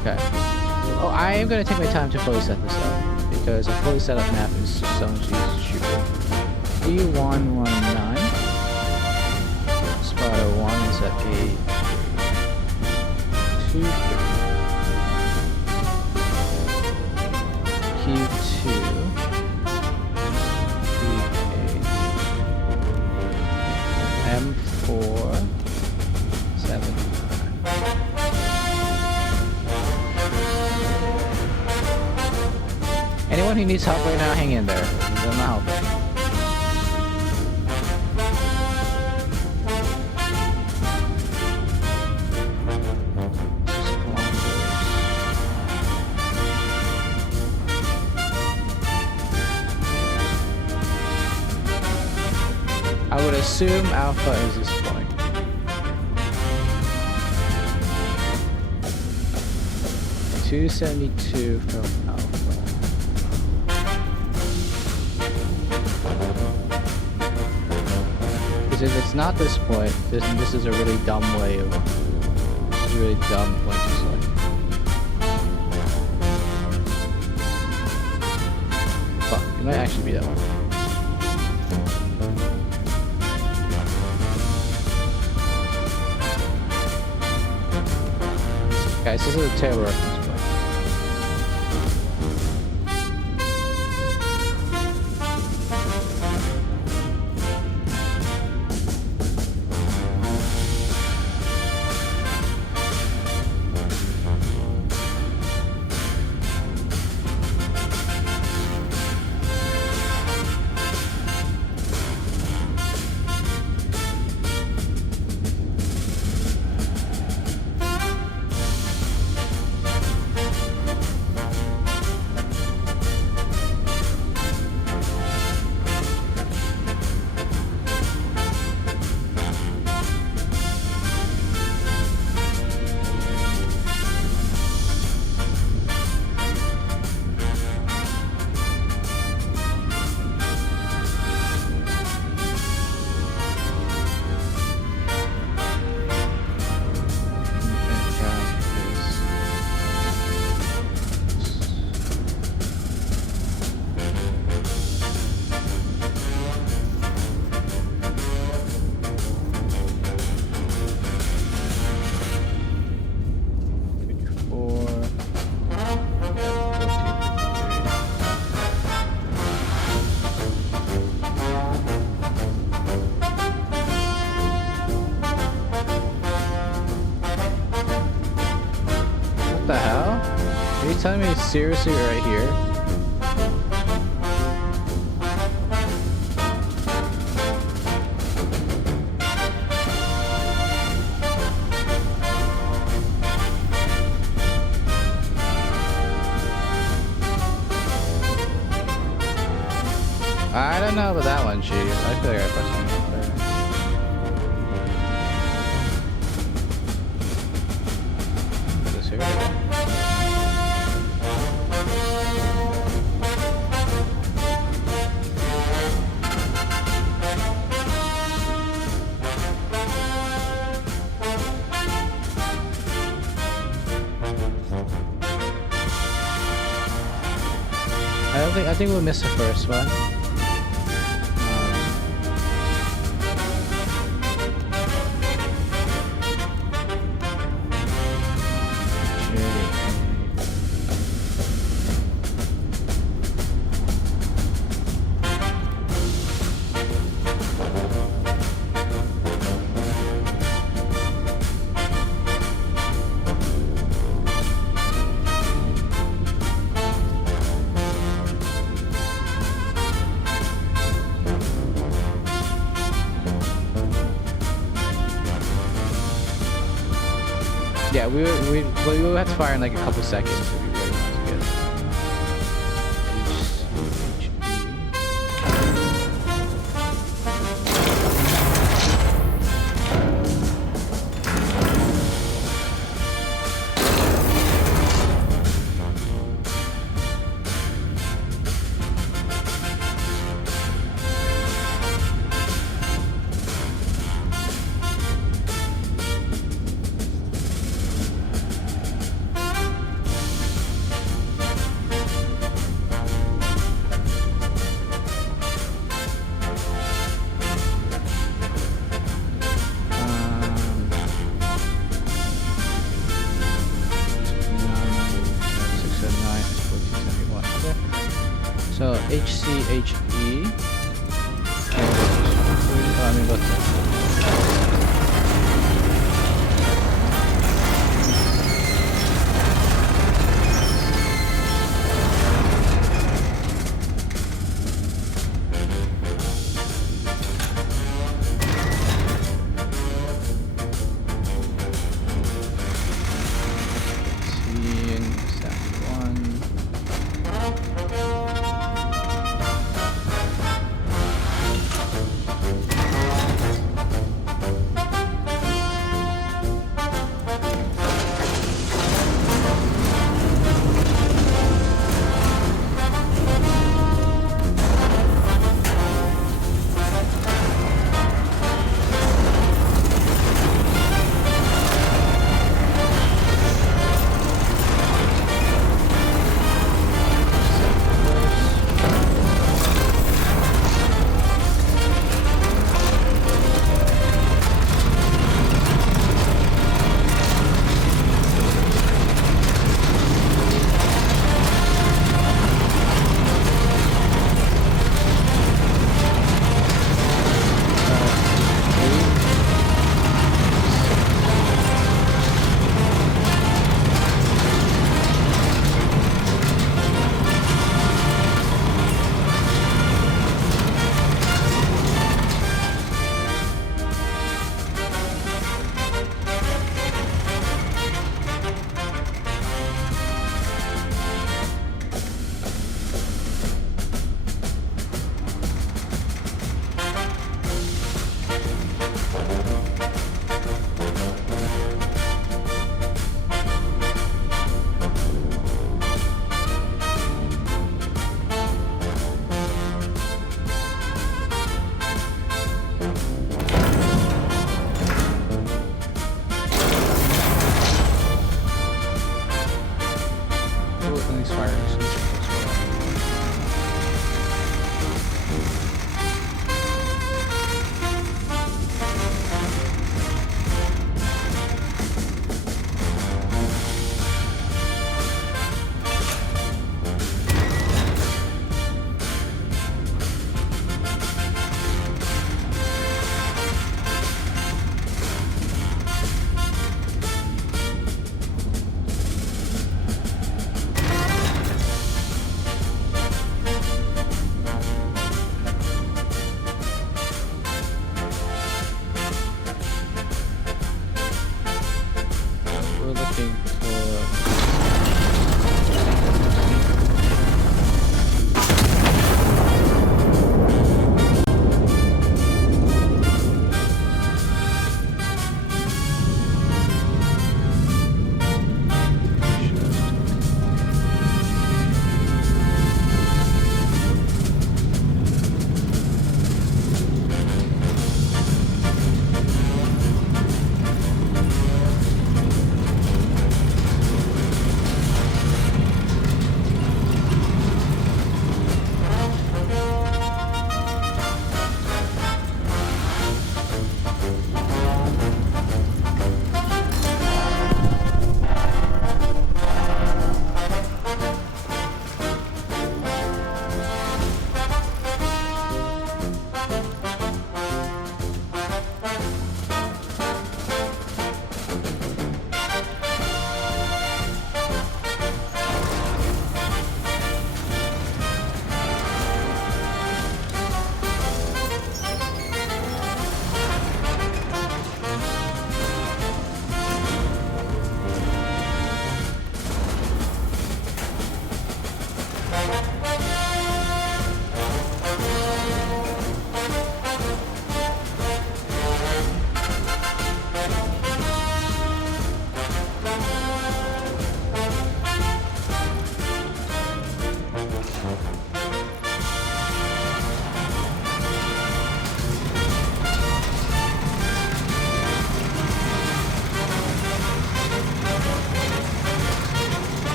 Okay. Oh, I am going to take my time to fully set this up, because a fully set up map is so much easier to shoot with. E119. Spotter 1 is at A2. Q2. M4. 7. Anyone who needs help right now, hang in there. I'm not helping. I would assume alpha is this point. $272 from alpha. Because if it's not this point, this is a really dumb way of. This is a really dumb point to select. Fuck, it might actually be that one. Guys, this is a terrible reference point. Telling me it's seriously right here? I don't know about that one, Chief. I feel like I pressed one there. This here? I think we'll miss the first one. Yeah, we will have to fire in like a couple seconds if we really want to get So HCHE. I mean, what's that?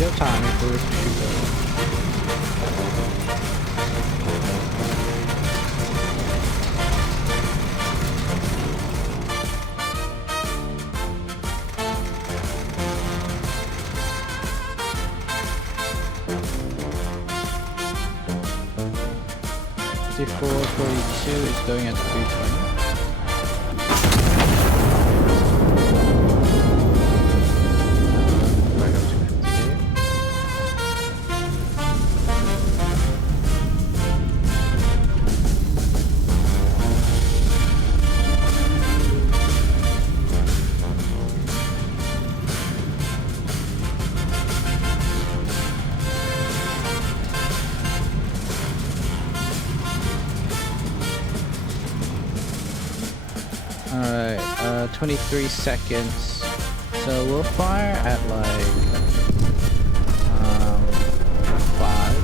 still time if we were to shoot those. $54.42 is going at 320. Alright, 23 seconds. So we'll fire at like 5.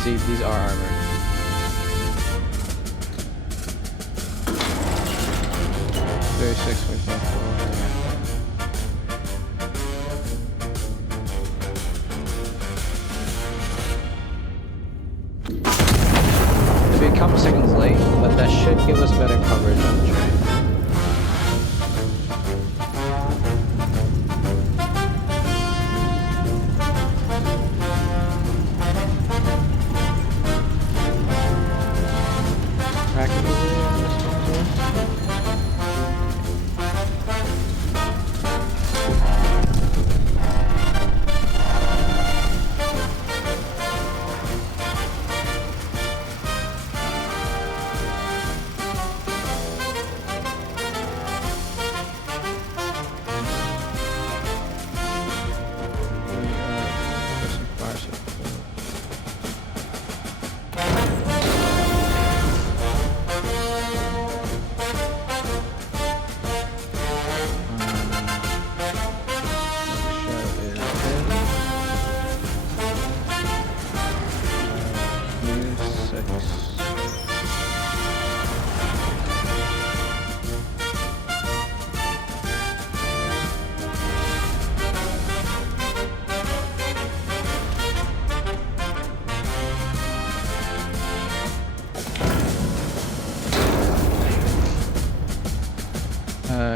See, these are armored. It'll be a couple seconds late, but that should give us better coverage on the train.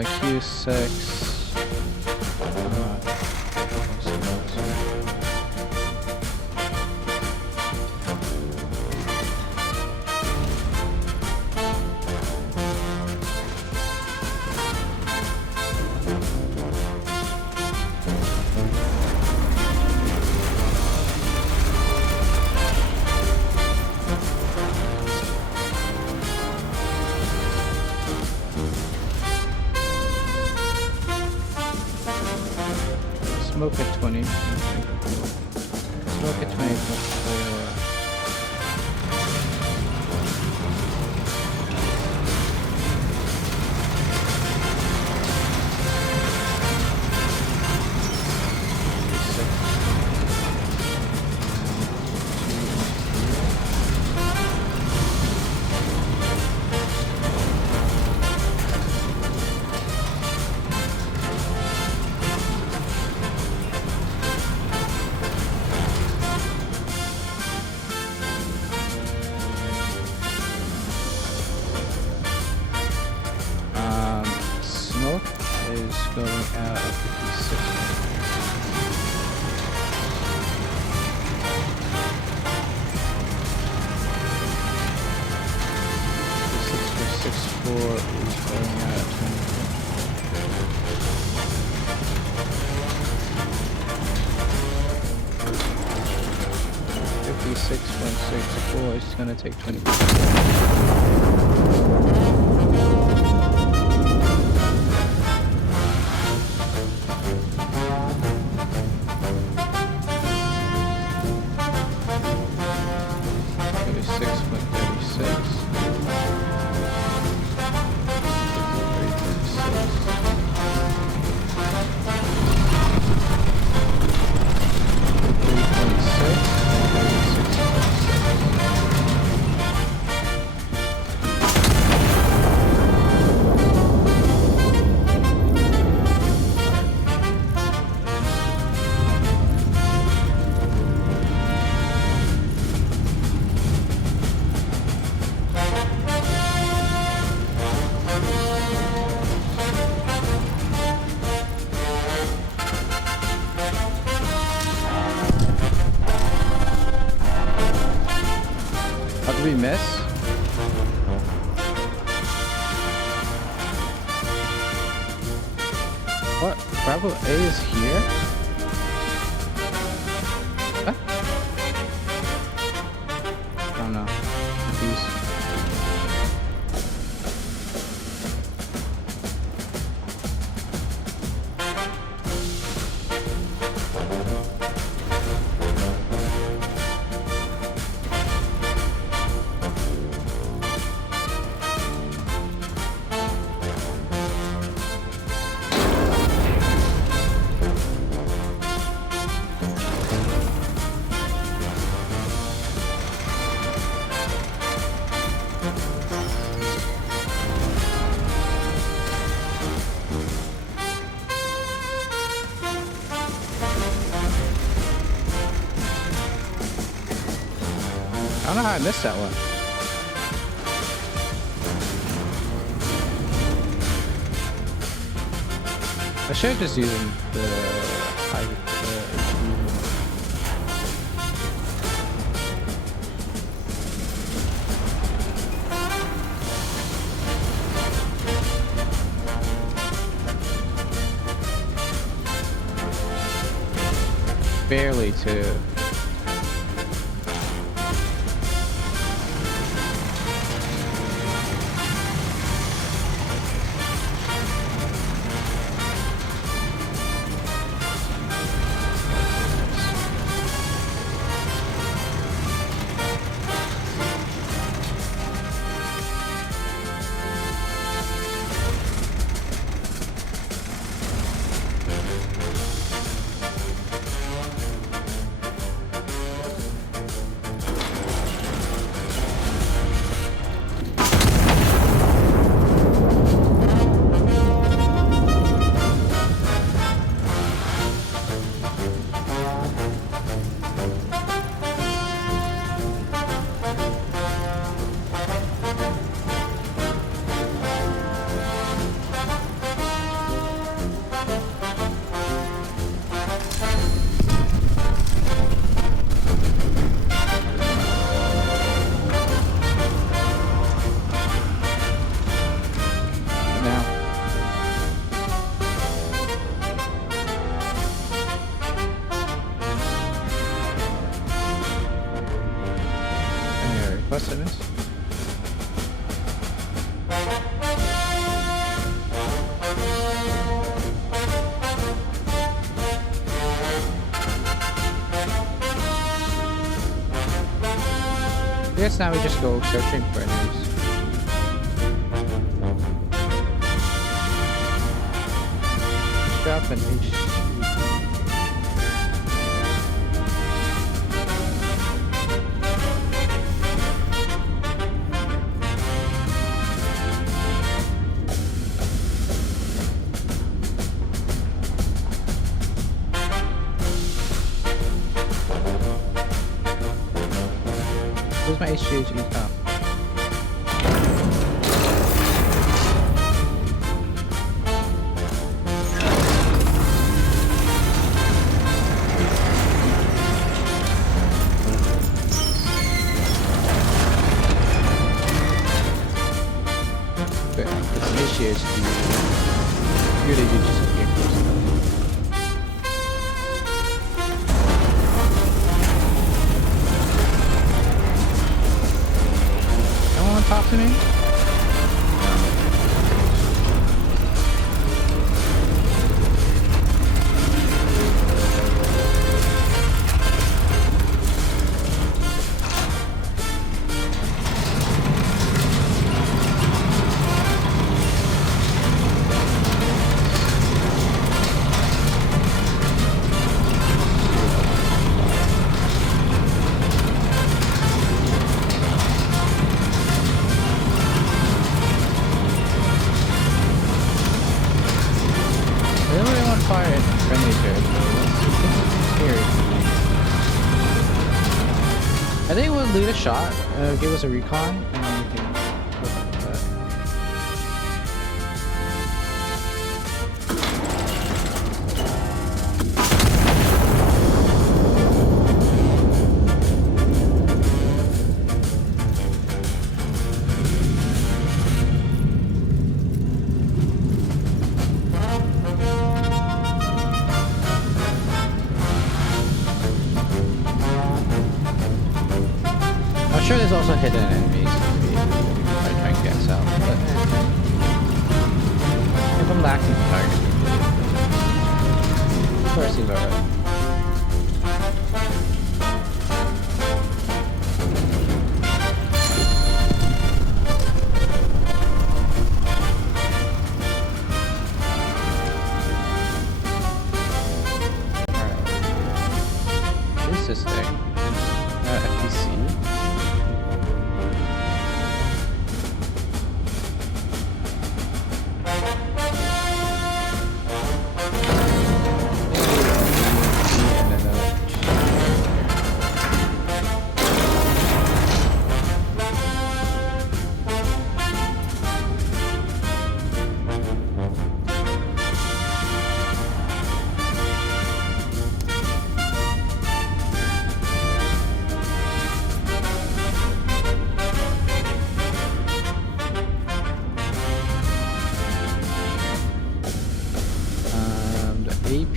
Q6. Smoke at 20. Smoke at 20 plus 6.64 is going to take 20. miss? What? Bravo A is here? What? I don't know. Confused. I don't know how I missed that one. I should have just used the high. Barely too. Questions? I guess now we just go searching for enemies. Drop an H. Where's my HGH top? Okay, it's an HGH. Really did just appear close. Talk to me? Fire at friendly territory. That's scary. I think we'll lead a shot, give us a recon, and then we can look at that.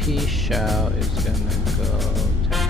MP shell is gonna go 10.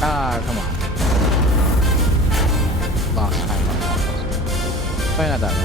Ah, come on. Lost time. Probably not that much.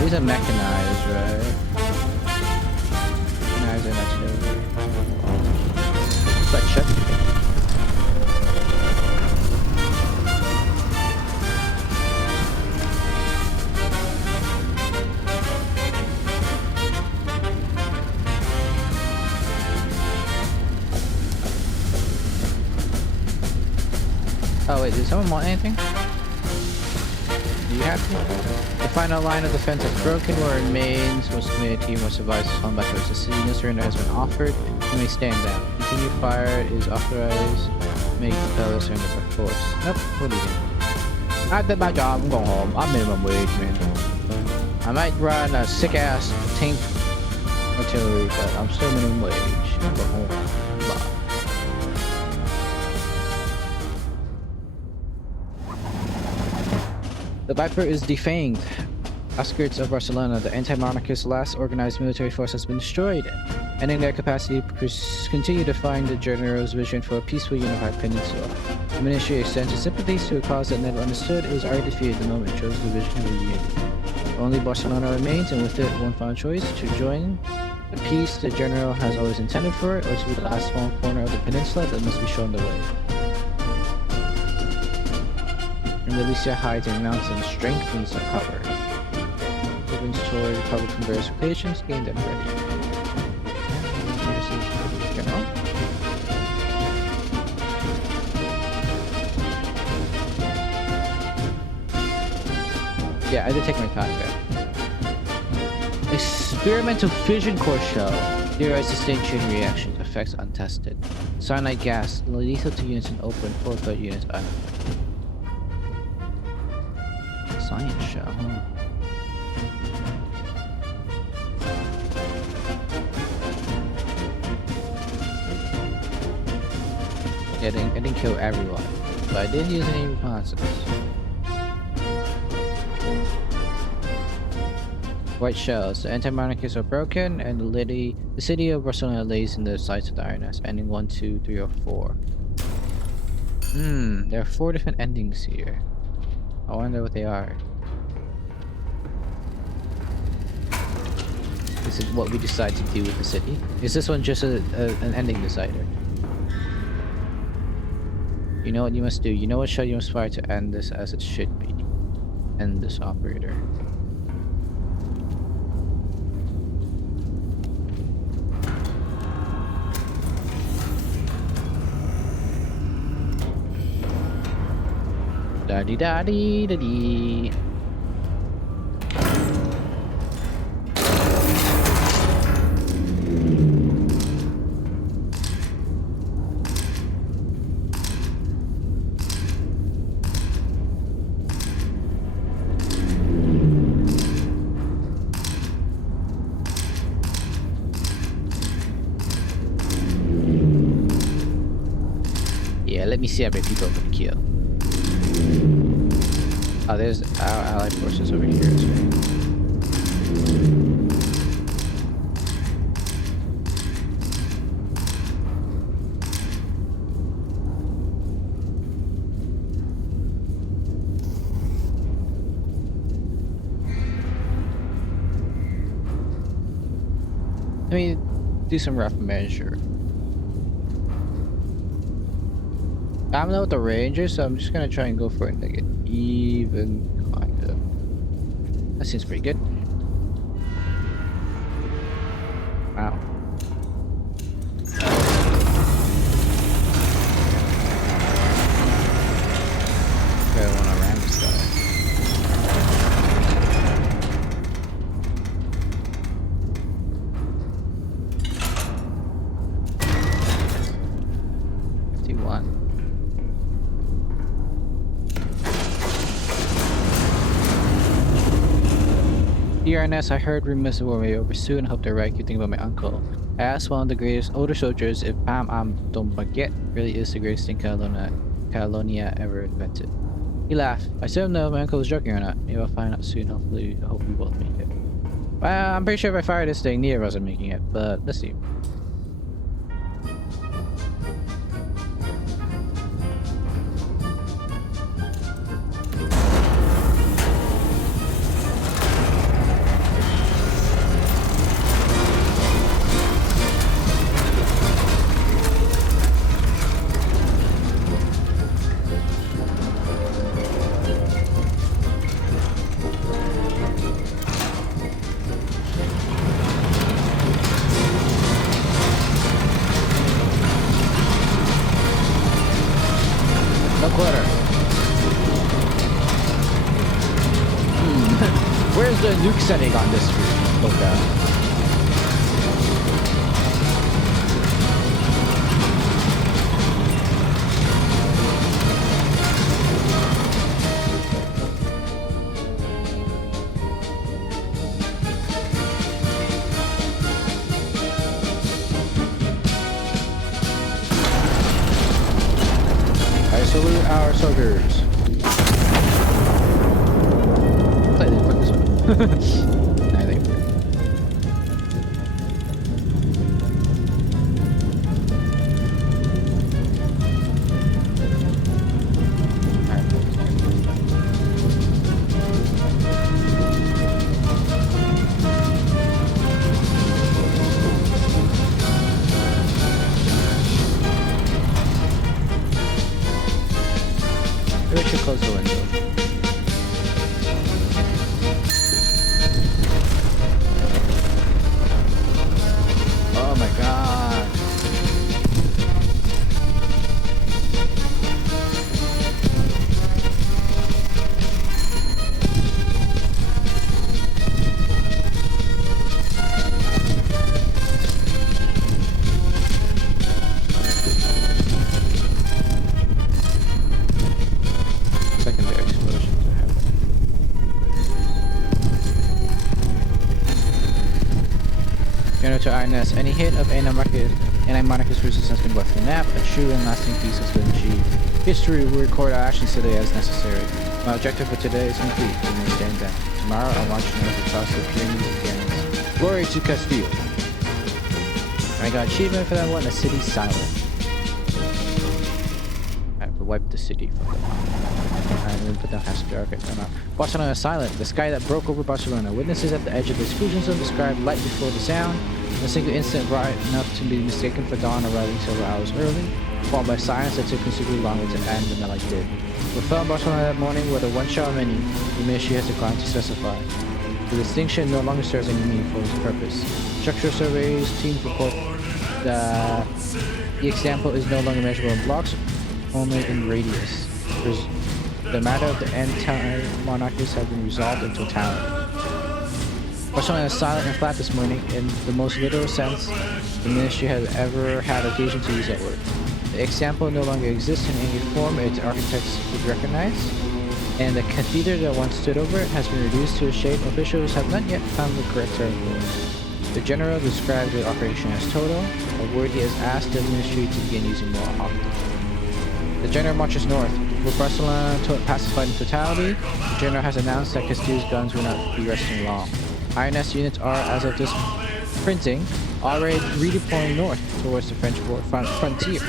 These are mechanized, right? Mechanized and artillery. But shut. Oh wait, did someone want anything? Do you have to? The final line of defense is broken where it remains. Most community must survive combat towards the city. No surrender has been offered. You may stand down. Continued fire is authorized. Make the fellow surrender by force. Nope, we're leaving. I did my job, I'm going home. I'm minimum wage, man. I might run a sick ass tank artillery, but I'm still minimum wage. I'm going home. Bye. The Viper is defanged. Outskirts of Barcelona, the anti-monarchist last organized military force has been destroyed, ending their capacity to continue to find the general's vision for a peaceful, unified peninsula. The ministry extends its sympathies to a cause that never understood. It was already defeated the moment it chose the vision of the union. Only Barcelona remains, and with it, one final choice: to join the peace the general has always intended for it, or to be the last small corner of the peninsula that must be shown the way. Militia hides in mountains, strengthens the cover. Moving toward recovered from various locations, gain them ready. General. Yeah, I did take my time there. Experimental fission core shell. Theorized sustained chain reactions. Effects untested. Cyanide gas. Lethal to units in open. Fortified units unopened. Science shell, huh? Yeah, I didn't kill everyone, but I didn't use any reconnaissance. White shells. The anti-monarchists are broken, and the city of Barcelona lays in the sights of the INS, ending 1, 2, 3, or 4. There are 4 different endings here. I wonder what they are. This is what we decide to do with the city. Is this one just an ending decider? You know what you must do. You know what shell you must fire to end this as it should be. End this operator. Da-dee-da-dee-da-dee. Yeah, let me see how many people I'm gonna kill. Oh, there's our allied forces over here as well. Let me do some rough measure. I don't know what the range is, so I'm just gonna try and go for it like an even kind of. That seems pretty good. Wow. I wanna ram this guy. DRNS, I heard rumors were way over soon. Hope they're right. Keep thinking about my uncle. I asked one of the greatest older soldiers if Pam Am Baguette really is the greatest thing Catalonia ever invented. He laughed. I still don't know if my uncle was joking or not. Maybe I'll find out soon. Hopefully, I hope we both make it. Well, I'm pretty sure if I fire this thing, neither of us are making it. But let's see. Where's the nuke setting on this route? Okay. I salute our soldiers. I think. Maybe I should close the window. To INS, any hit of anti-monarchist resistance has been left in nap. A true and lasting peace has been achieved. History will record our actions today as necessary. My objective for today is complete. We may stand down. tomorrow I'll march north across the Pyrenees and Pyrenees. Glory to Castile. I got achievement for that one, the city silent. Alright, we'll wipe the city from them. Alright, then put down Hasper. Okay, turn on. Barcelona is silent. The sky that broke over Barcelona. Witnesses at the edge of the exclusion zone described light before the sound. In a single instant, bright enough to be mistaken for dawn, arriving several hours early. Followed by silence that took considerably longer to end than the light did. We fell in Barcelona that morning, whether one shot or many, the ministry has declined to specify. The distinction no longer serves any meaning for its purpose. Structural surveys teams report that the example is no longer measurable in blocks, only in radius. The matter of the entire monarchies have been resolved in totality. Barcelona is silent and flat this morning in the most literal sense the ministry has ever had occasion to use that word. The example no longer exists in any form its architects would recognize, and the cathedral that once stood over it has been reduced to a shape officials have not yet found the correct term for it. The general described the operation as total, a word he has asked the ministry to begin using more often. The general marches north. With Barcelona pacified in totality, the general has announced that Castile's guns will not be resting long. INS units are, as of this printing, already redeploying north towards the French frontier.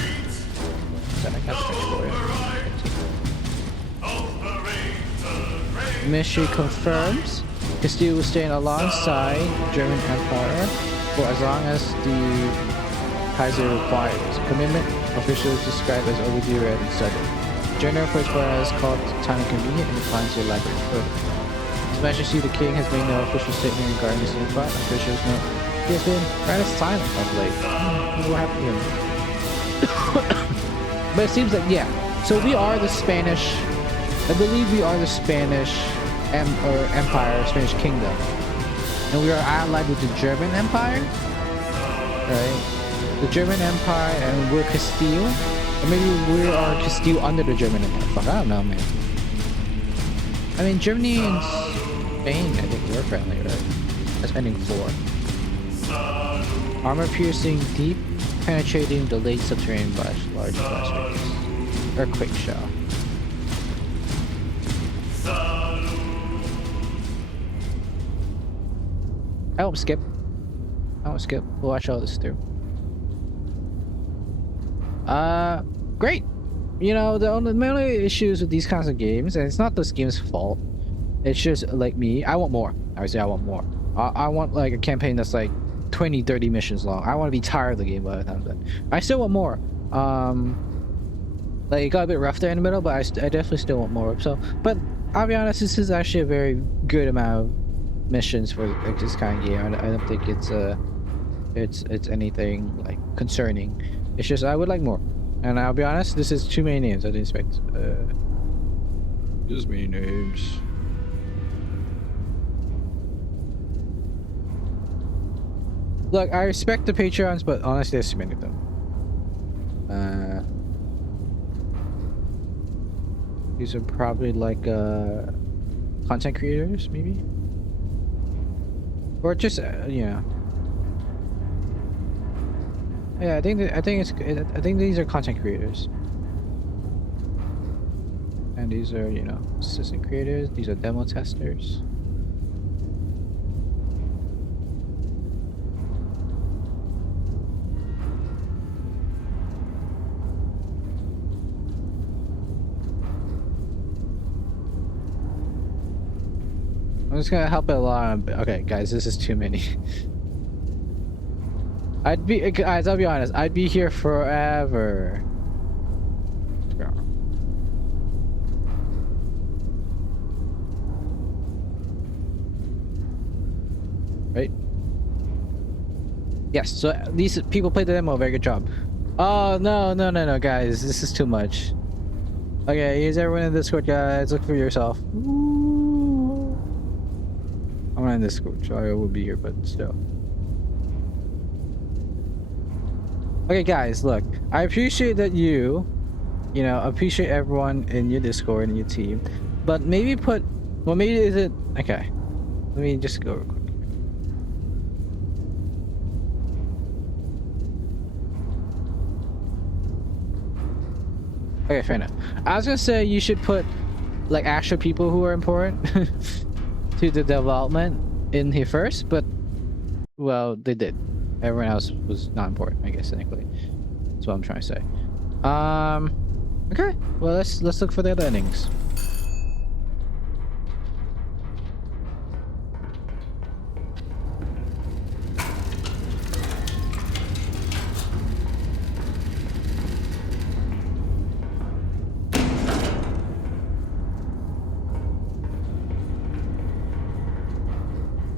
The ministry confirms Castile will stay alongside German Empire for as long as the Kaiser requires. A commitment officials describe as overdue and sudden. General First has called time convenient and declines to elaborate further. His Majesty the King has made no official statement regarding this info. Officials note he has been rather silent of late. What happened to him? But it seems like, yeah. So we are the Spanish, I believe we are the Spanish Empire, Spanish Kingdom. And we are allied with the German Empire. Right? The German Empire, and we're Castile. Or maybe we are Castile under the German Empire. Fuck, I don't know, man. I mean, Germany and Spain, I think we're friendly, right? That's ending 4. Armor piercing, deep, penetrating, delayed subterranean blast, large blast radius. Earthquake shell. I won't skip. We'll watch all this through. Great. You know, the only issues with these kinds of games, and it's not this game's fault, it's just like me, I want more. I would say I want more. I want like a campaign that's like 20-30 missions long. I want to be tired of the game by the time it's done. I still want more. Like it got a bit rough there in the middle, but I definitely still want more. So, but I'll be honest, this is actually a very good amount of missions for like, this kind of game. I don't think it's anything like concerning. It's just I would like more. And I'll be honest, this is too many names. I didn't expect. This many names. Look, I respect the Patreons, but honestly, there's too many of them. These are probably like content creators, maybe, or just you know. Yeah, I think these are content creators, and these are, you know, assistant creators. These are demo testers. I'm just gonna help it along. Okay, guys, this is too many. Guys, I'll be honest, I'd be here forever. Right? Yes, so these people played the demo, very good job. Oh, no, guys, this is too much. Okay, here's everyone in Discord, guys, look for yourself. Ooh. I'm not in Discord, so I will be here, but still. Okay, guys, look, I appreciate that you know, appreciate everyone in your Discord and your team, but maybe maybe is it, okay, let me just go real quick. Okay, fair enough. I was gonna say you should put like actual people who are important. to the development in here first, but well, they did. Everyone else was not important, I guess, technically. That's what I'm trying to say. Okay. Well, let's look for the other endings.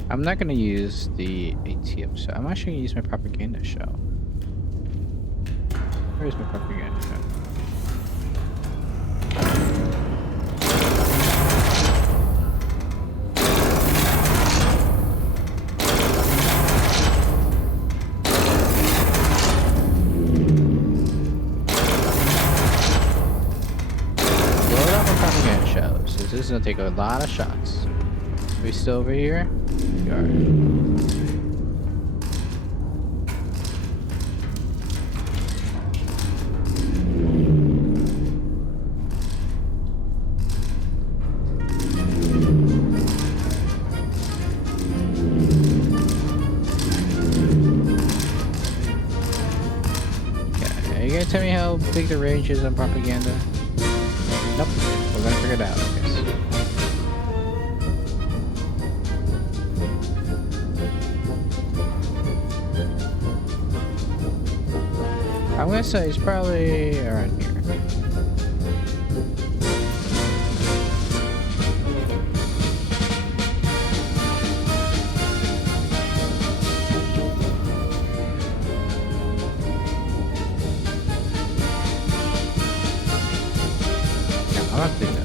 I'm not gonna use the ATM shell. I'm actually gonna use my propaganda shell. Where's my propaganda shell? Load up my propaganda shells. This is gonna take a lot of shots. Are we still over here? We are. Okay, are you gonna tell me how big the range is on propaganda? Nope. We're gonna figure it out, I guess. I'm gonna say it's probably around here. Yeah, I'm not doing that.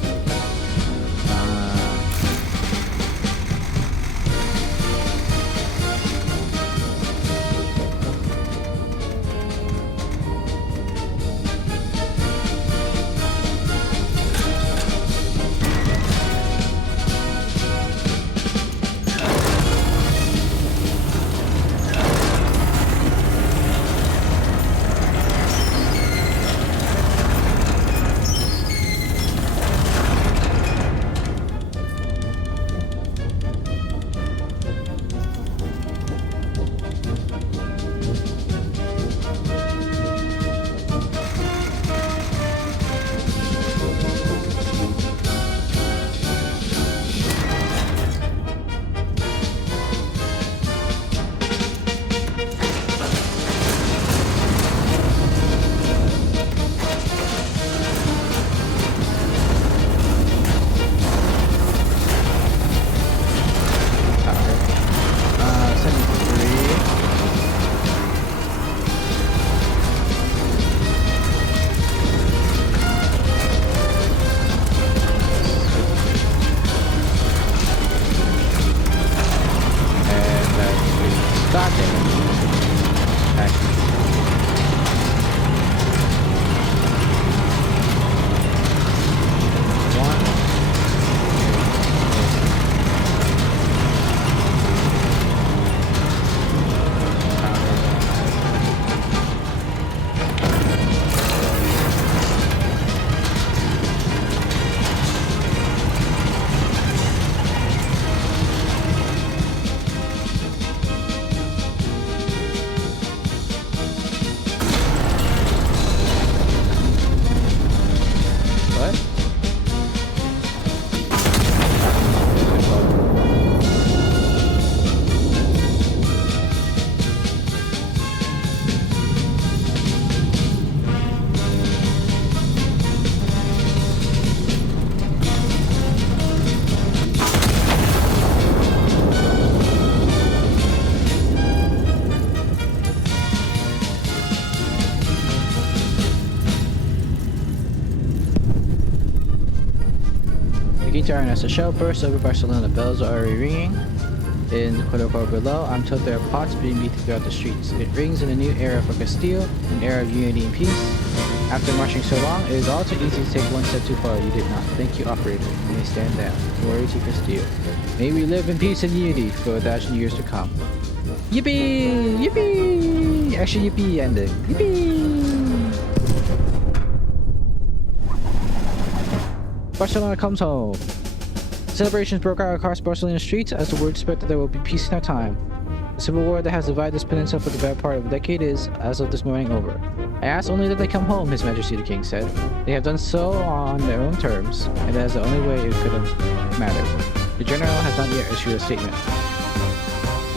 Turn as a shell bursts over Barcelona. Bells are already ringing in the corridor below. I'm told there are pots being beaten throughout the streets. It rings in a new era for Castile, an era of unity and peace. After marching so long, it is all too easy to take one step too far. You did not. Thank you, operator. You may stand down. Glory to Castile. May we live in peace and unity for 1,000 years to come. Yippee! Yippee! Actually, yippee ending. Yippee! Barcelona comes home. Celebrations broke out across Barcelona's streets as the word spread that there will be peace in our time. The civil war that has divided this peninsula for the better part of a decade is, as of this morning, over. I ask only that they come home, His Majesty the King said. They have done so on their own terms, and that is the only way it could have mattered. The general has not yet issued a statement.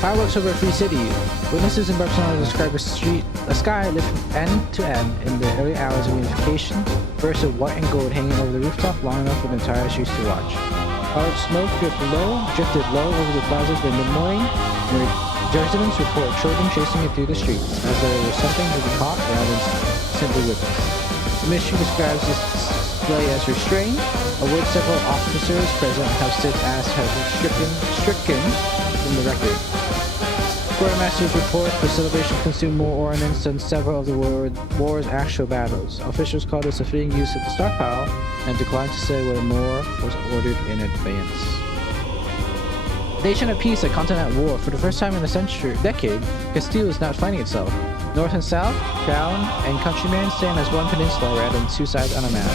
Fireworks over a free city. Witnesses in Barcelona describe a sky lit from end to end in the early hours of unification, bursts of white and gold hanging over the rooftop long enough for the entire streets to watch. Cloud smoke drifted low over the plazas by mid-morning, and residents report children chasing it through the streets, as though there was something to be caught rather than simply witnessed. The ministry describes this display as restrained, a word several officers present have since asked has been stricken from the record. Quartermasters report the celebration consumed more ornaments than several of the war's actual battles. Officials called this a fitting use of the stockpile and declined to say whether more was ordered in advance. Nation at peace, a continent at war. For the first time in a decade, Castile is not fighting itself. North and south, crown and countryman stand as one peninsula rather than two sides on a map.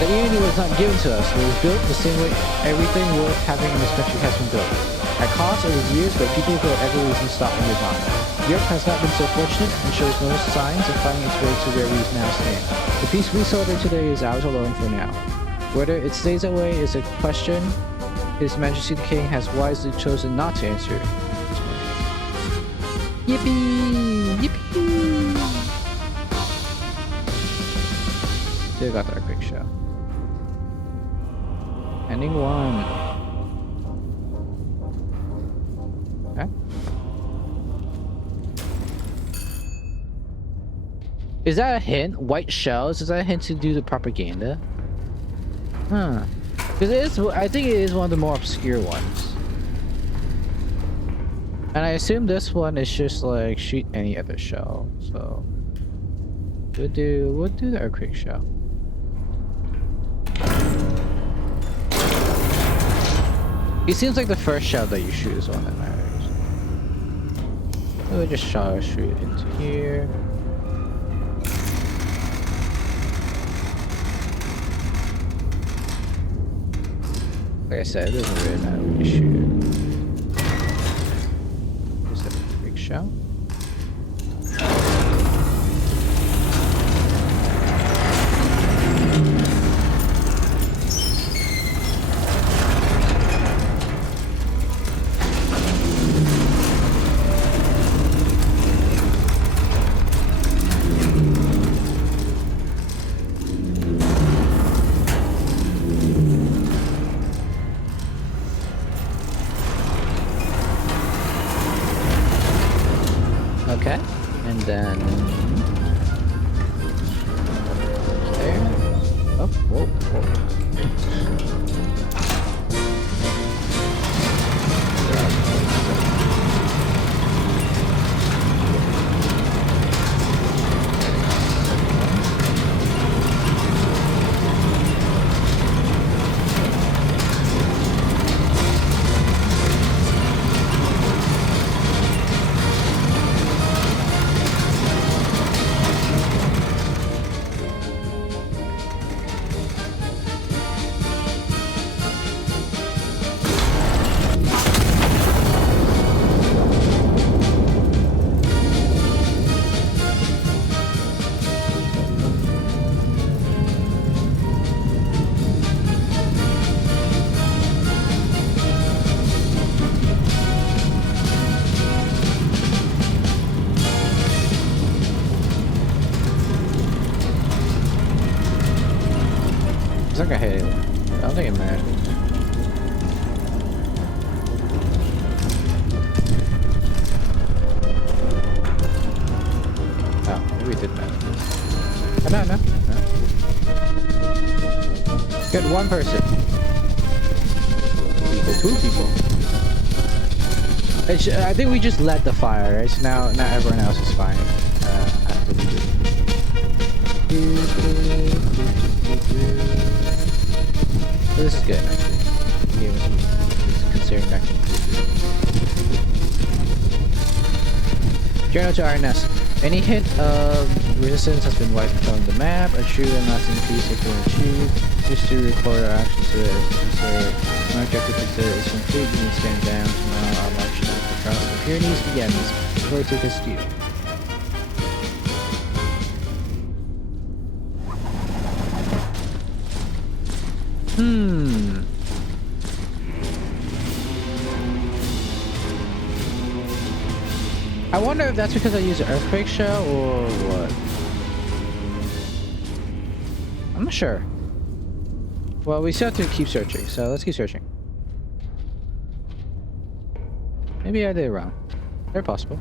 That unity was not given to us. It was built the same way everything worth having in this country has been built. At cost over years, but people who have every reason stop and move on. Europe has not been so fortunate and shows no signs of finding its way to where we now stand. The peace we celebrate today is ours alone for now. Whether it stays that way is a question His Majesty the King has wisely chosen not to answer. Yippee! Yippee! Still got that quick show. Ending 1. Okay. Is that a hint? White shells? Is that a hint to do the propaganda? Huh. Because I think it is one of the more obscure ones. And I assume this one is just like shoot any other shell. So we'll do the earthquake shell. It seems like the first shell that you shoot is the one that matters. We'll just shoot into here. Like I said, it doesn't really matter what you shoot. Is that a big shell? Okay, and then there. Oh, whoa, whoa. I think I hit it. I don't think it matters. Oh, maybe it did matter. Oh, no. Get one person. Equal two people. I think we just led the fire, right? So now everyone else is fine. After we do. This is good, actually. Yeah, considering that. Journal to our nest. Any hint of resistance has been wiped from the map. A true and lasting peace has been achieved. Just to record our actions to it. My objective is complete. We can stand down. Tomorrow our march across the Pyrenees begins. Glory to Castile. I wonder if that's because I use an earthquake shell or what. I'm not sure. Well, we still have to keep searching, so let's keep searching. Maybe I did it wrong. Very possible.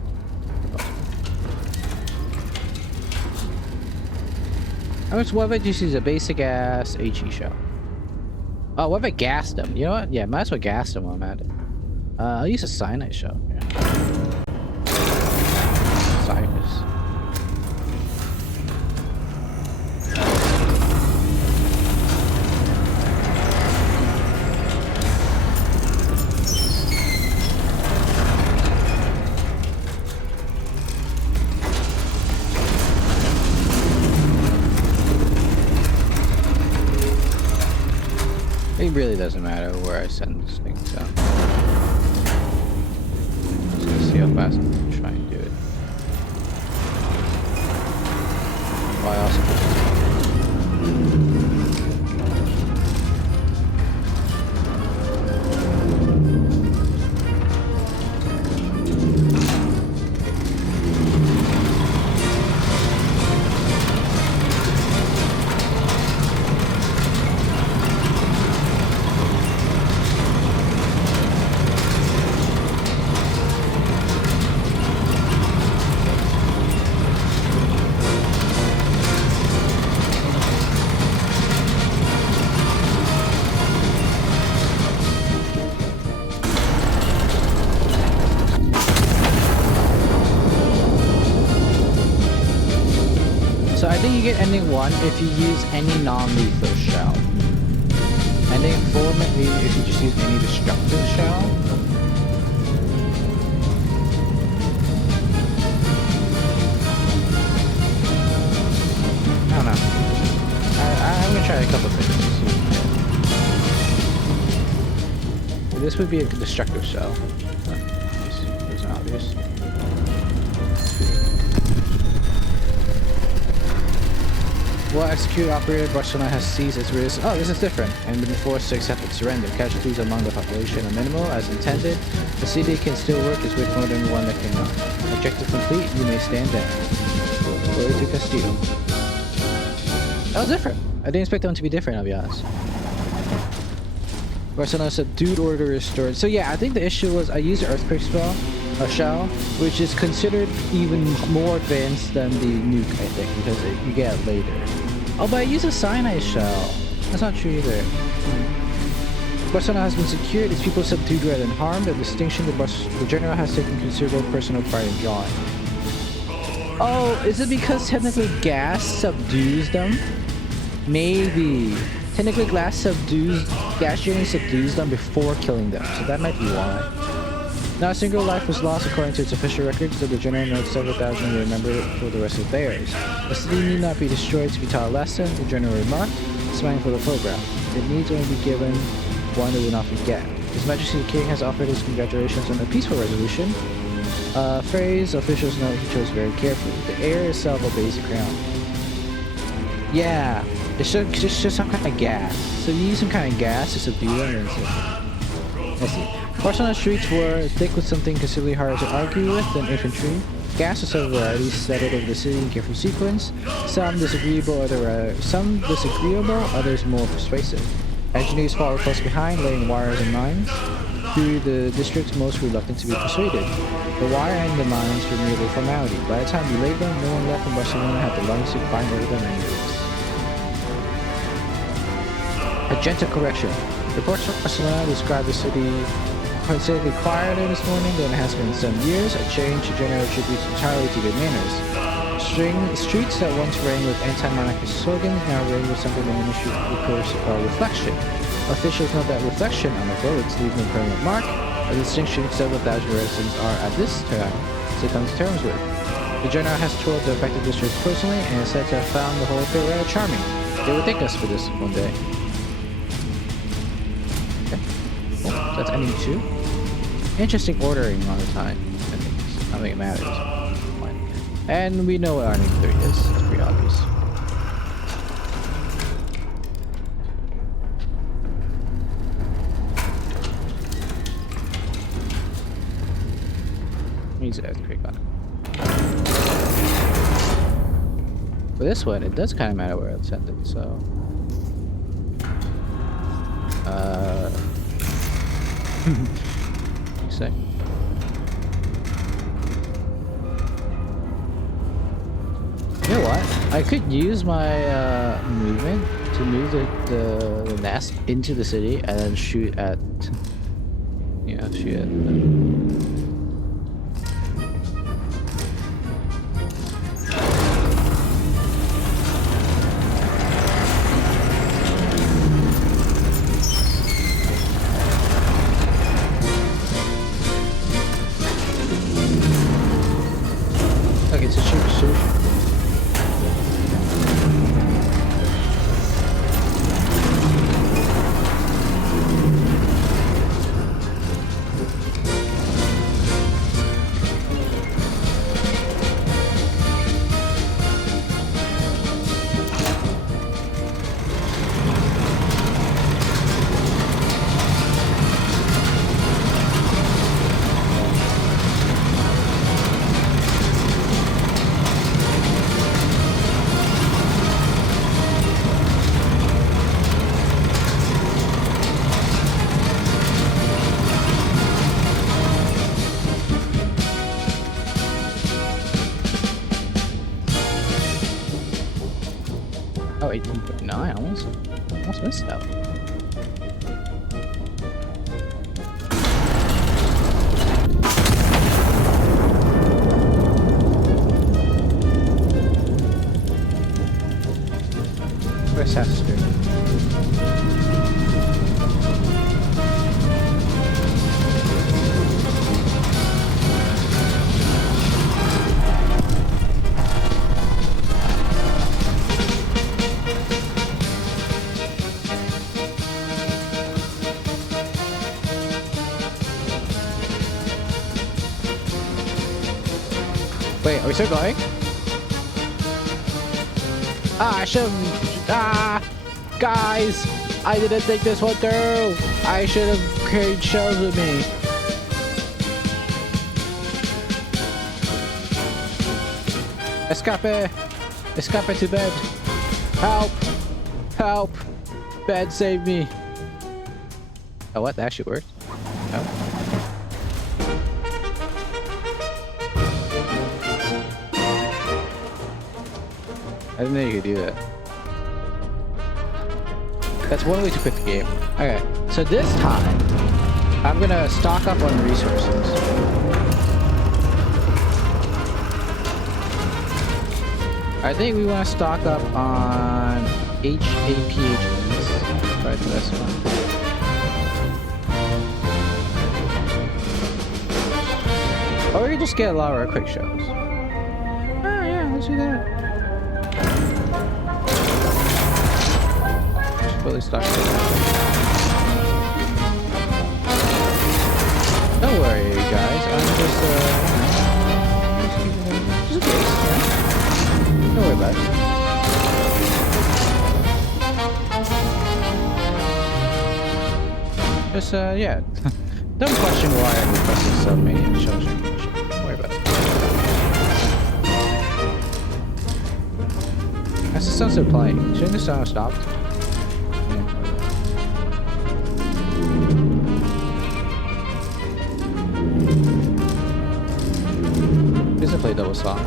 How much what if I just use a basic ass HE shell? Oh, what if I gassed them? You know what? Yeah, might as well gas them while I'm at it. I'll use a cyanide shell. Yeah. Cyrus. It really doesn't matter where I send this thing, so. Just gonna see how fast I can try and do it. Why also? You get ending 1 if you use any non-lethal shell. Ending 4 maybe if you just use any destructive shell. I don't know. I'm gonna try a couple things. This would be a destructive shell. It's obvious. While executed operator, Barcelona has seized its resistance. Oh, this is different, and been forced to accept its surrender. Casualties among the population are minimal, as intended. The city can still work as with more than one that cannot. Objective complete, you may stand down. Glory to Castile. That was different. I didn't expect them to be different, I'll be honest. Barcelona subdued, order restored. So yeah, I think the issue was I used the earthquake spell, shell, which is considered even more advanced than the nuke, I think, because you get it later. Oh, but I use a cyanide shell. That's not true either. Barcelona has been secured, its people subdued rather than harmed, a distinction the general has taken considerable personal pride in drawing. Oh, is it because technically gas subdues them? Maybe. Technically gas generally subdues them before killing them, so that might be why. Not a single life was lost according to its official records, though the general notes several thousand will remember it for the rest of theirs. The city need not be destroyed to be taught a lesson, the general remarked, smiling for the program. It needs only be given one that will not forget. His Majesty the King has offered his congratulations on a peaceful resolution. Phrase officials note he chose very carefully. The air itself obeys the crown. Yeah, it's just some kind of gas. So you use some kind of gas to subdue them and let's see. Barcelona streets were thick with something considerably harder to argue with than infantry. Gas of several varieties settled over the city in careful sequence, some disagreeable, others more persuasive. Engineers followed close behind, laying wires and mines through the districts most reluctant to be persuaded. The wire and the mines were merely a formality. By the time we laid them, no one left in Barcelona had the lungs to climb over them anyways. A gentle correction. Reports from Barcelona describe the city considerably quieter this morning than it has been in some years, a change the general attributes entirely to good manners. Streets that once rang with anti-monarchist slogans now ring with something the ministry refers to reflection. Officials note that reflection on the bullets leave no permanent mark, a distinction several thousand residents are at this time to come to terms with. The general has toured the affected districts personally and is said to have found the whole affair rather charming. They would thank us for this one day. Okay. Cool. So that's ending 2. Interesting ordering on the time. I don't think it matters. Fine. And we know what ending 3 is. It's pretty obvious. Use it as a quick on it. For this one, it does kind of matter where it's sent it, so... Say. You know what? I could use my movement to move the nest into the city and then shoot at... Yeah, shoot at... Oh, 18.9, almost missed out. Where's Saster? Wait, are we still going? Ah, I should've... Ah! Guys! I didn't think this one through! I should've carried shells with me. Escape! Escape to bed! Help! Help! Bed, save me! Oh, what? That actually worked? Oh. I didn't know you could do that. That's one way to quit the game. Okay, so this time, I'm gonna stock up on resources. I think we want to stock up on HAPHEs. Try this one. Or we could just get a lot of our quick shows. Oh yeah, let's do that. Fully stocked. Don't worry, guys. I'm just in case. Yeah. Don't worry about it. Just yeah. Don't question why I'm requesting so many shows. Don't worry about it. As the sun's still playing, shouldn't the sound have stopped? Play double song.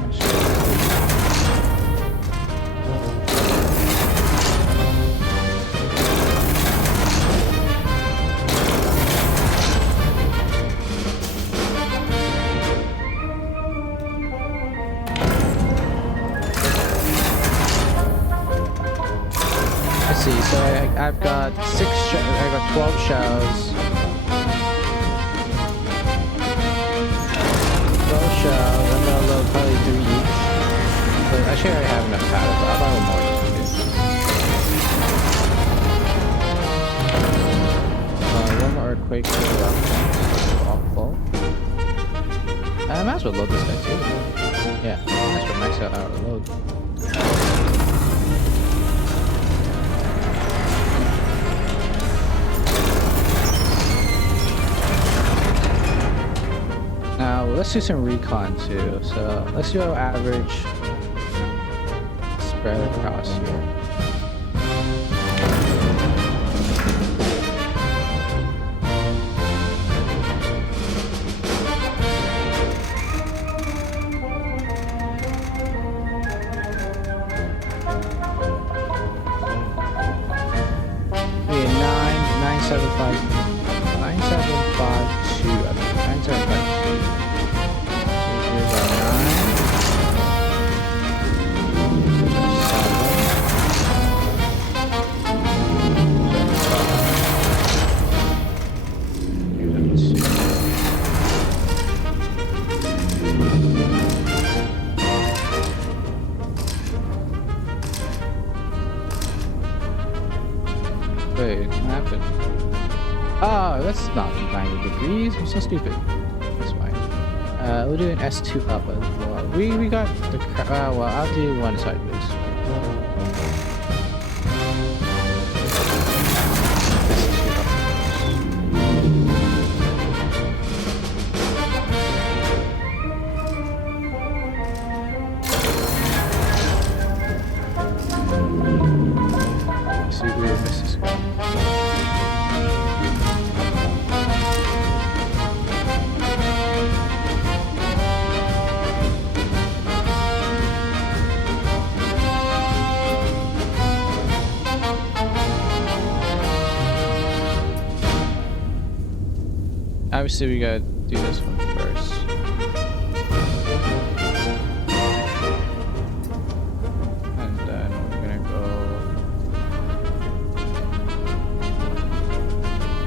Let's see. So I've got 6. I've got 12 shells. 12 shells. I'm gonna load probably 3 each. Actually, I have enough powder, but I'll buy one more just in case. One more earthquake to the rock. Awful. I might as well load this guy too. Yeah, might as well max out our load. Now let's do some recon too. So let's do our average spread across here. Wait, what happened? Oh, that's not 90 degrees. I'm so stupid. That's fine. We'll do an S2 up as well. We got the well, I'll do one sideways. See where this is going. Obviously, we gotta do this one first. And then we're gonna go.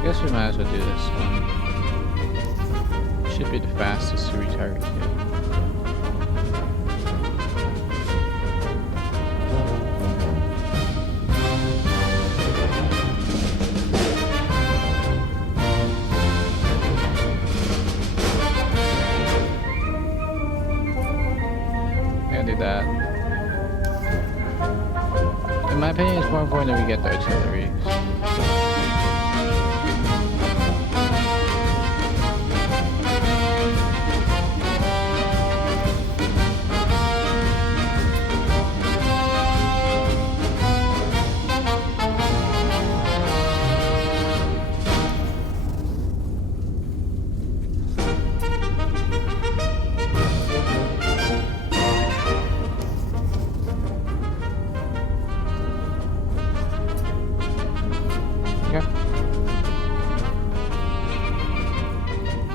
I guess we might as well do this one. Should be the fastest to retarget here. That. In my opinion, it's more important that we get the artillery.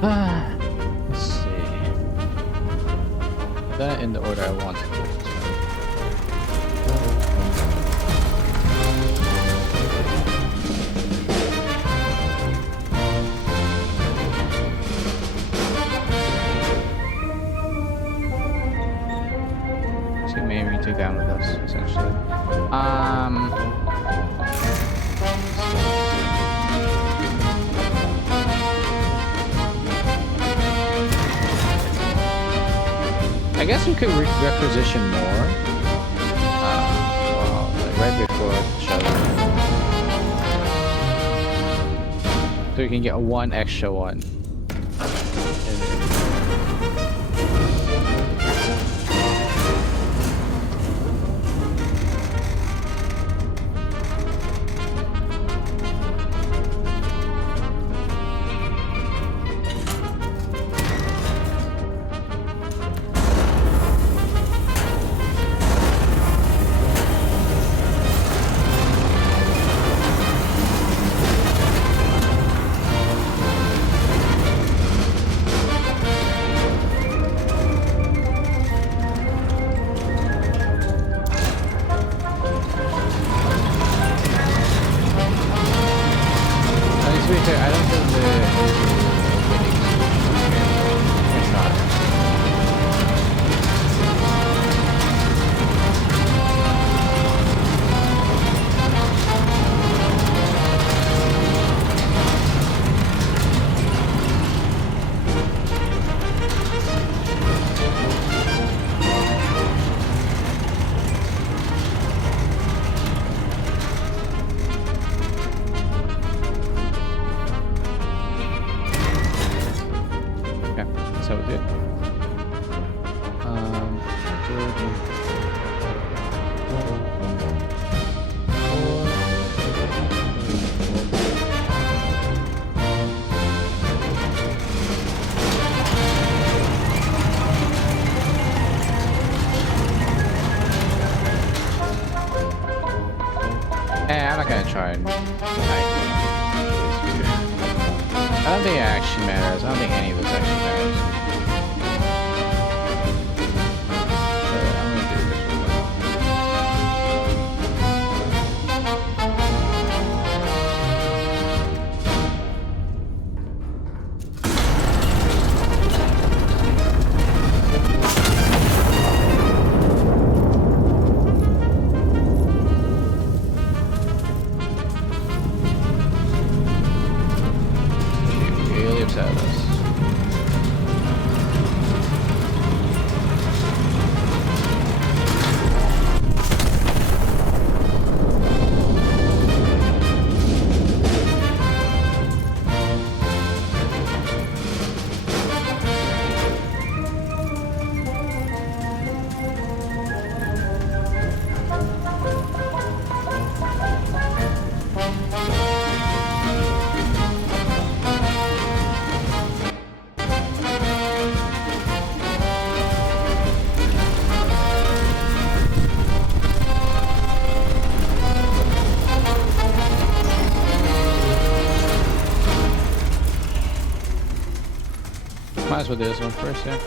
Let's see. That in the order I want to do it. See, maybe take down with us, essentially. I guess we could requisition more. Well, like right before the shuttle. So we can get one extra one. car and I don't think it actually matters. I don't think any of this actually matters. I'm gonna do this one. Really upset with us. Might as well do this one first, yeah.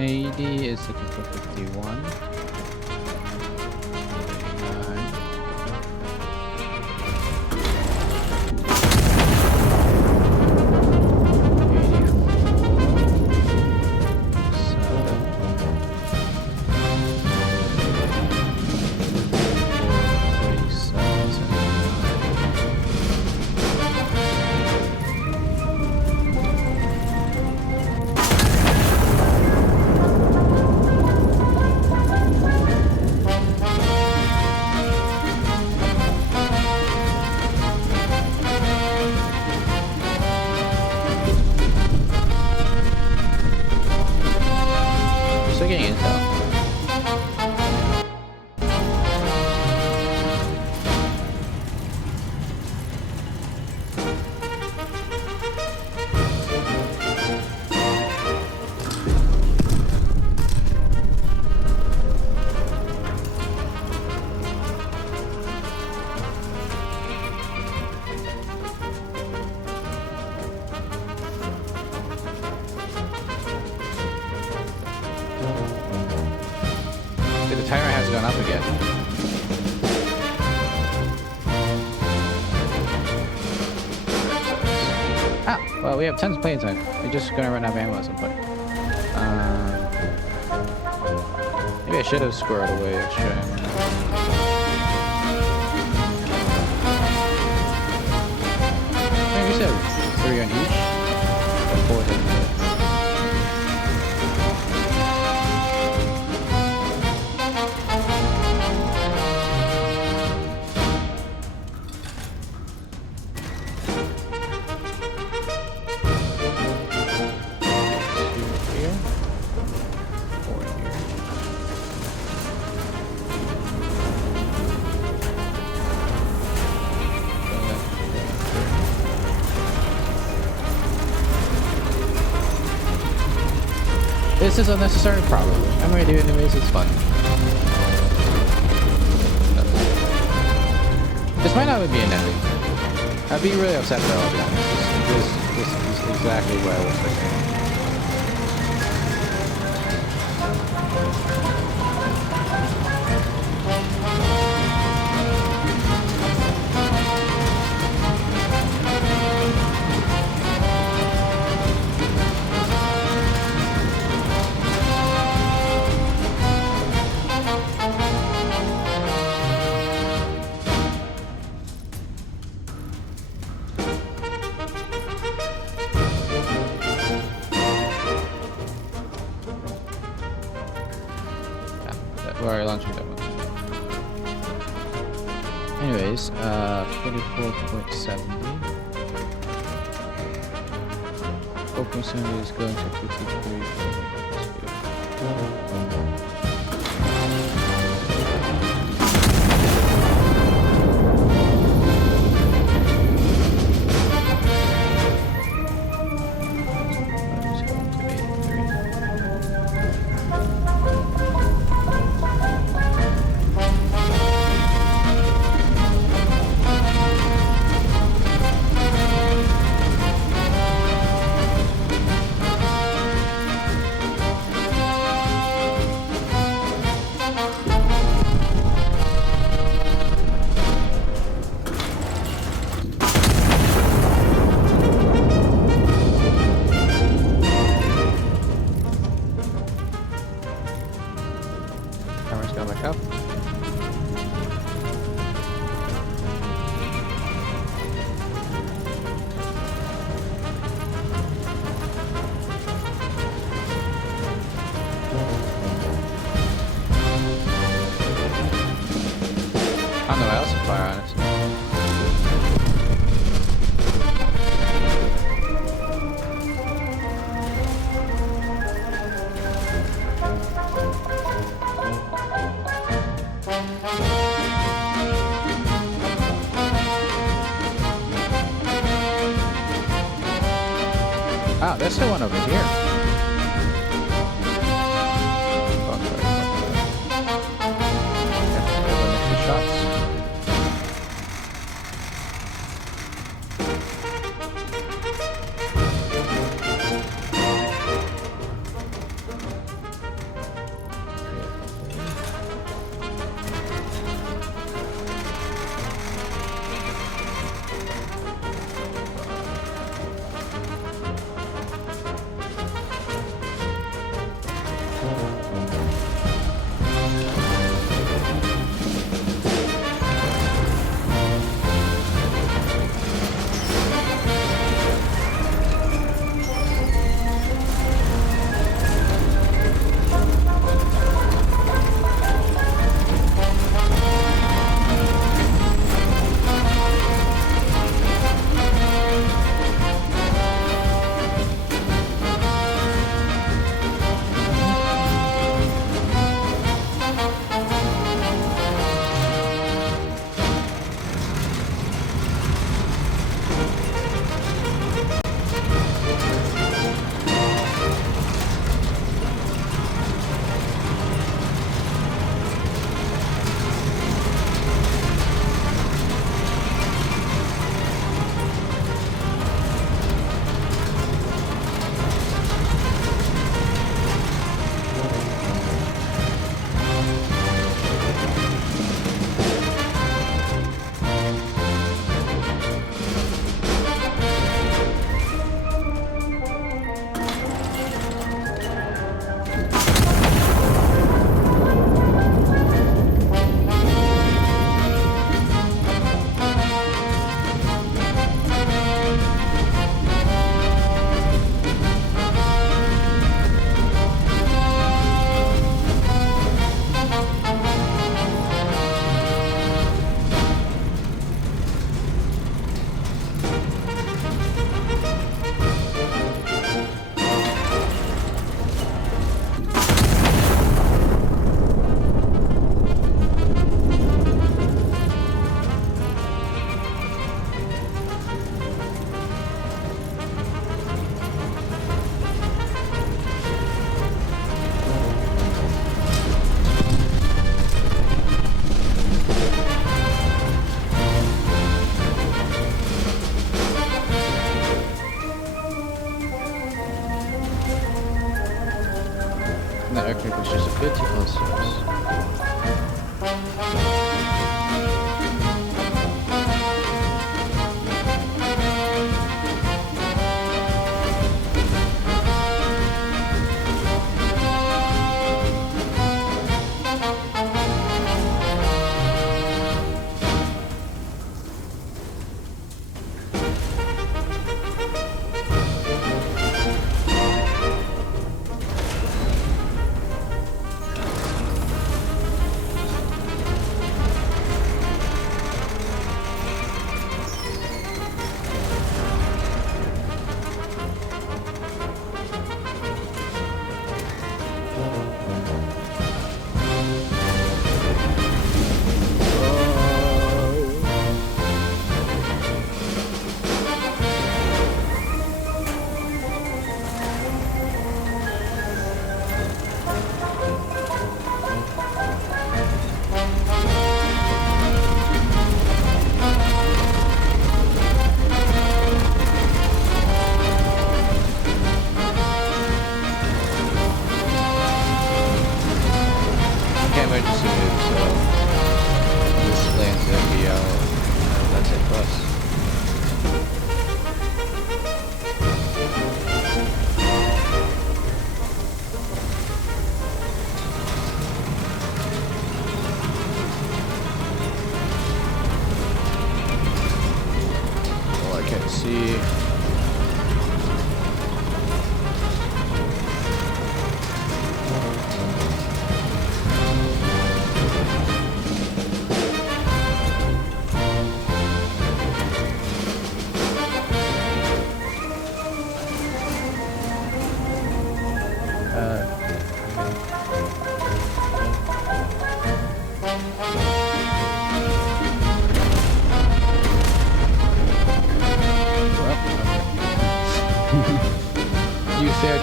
AD is looking for 51. 89. Still getting intel. The timer has gone up again. Ah, well, we have tons of playtime. We're just gonna run out of ammo at some point. Maybe I should have squirreled away extra ammo. Maybe we said 3 on each. Or 4 to This is unnecessary, probably. I'm gonna do it anyways, it's fun. This might not be an ending. I'd be really upset though, I'll be honest. This is exactly what I was thinking. We're launching that one. Anyways, 44.70. 4.70 is going to 53. I don't know what else to fire, honestly. Ah, there's still one over here. aircraft was just a bit too close to us.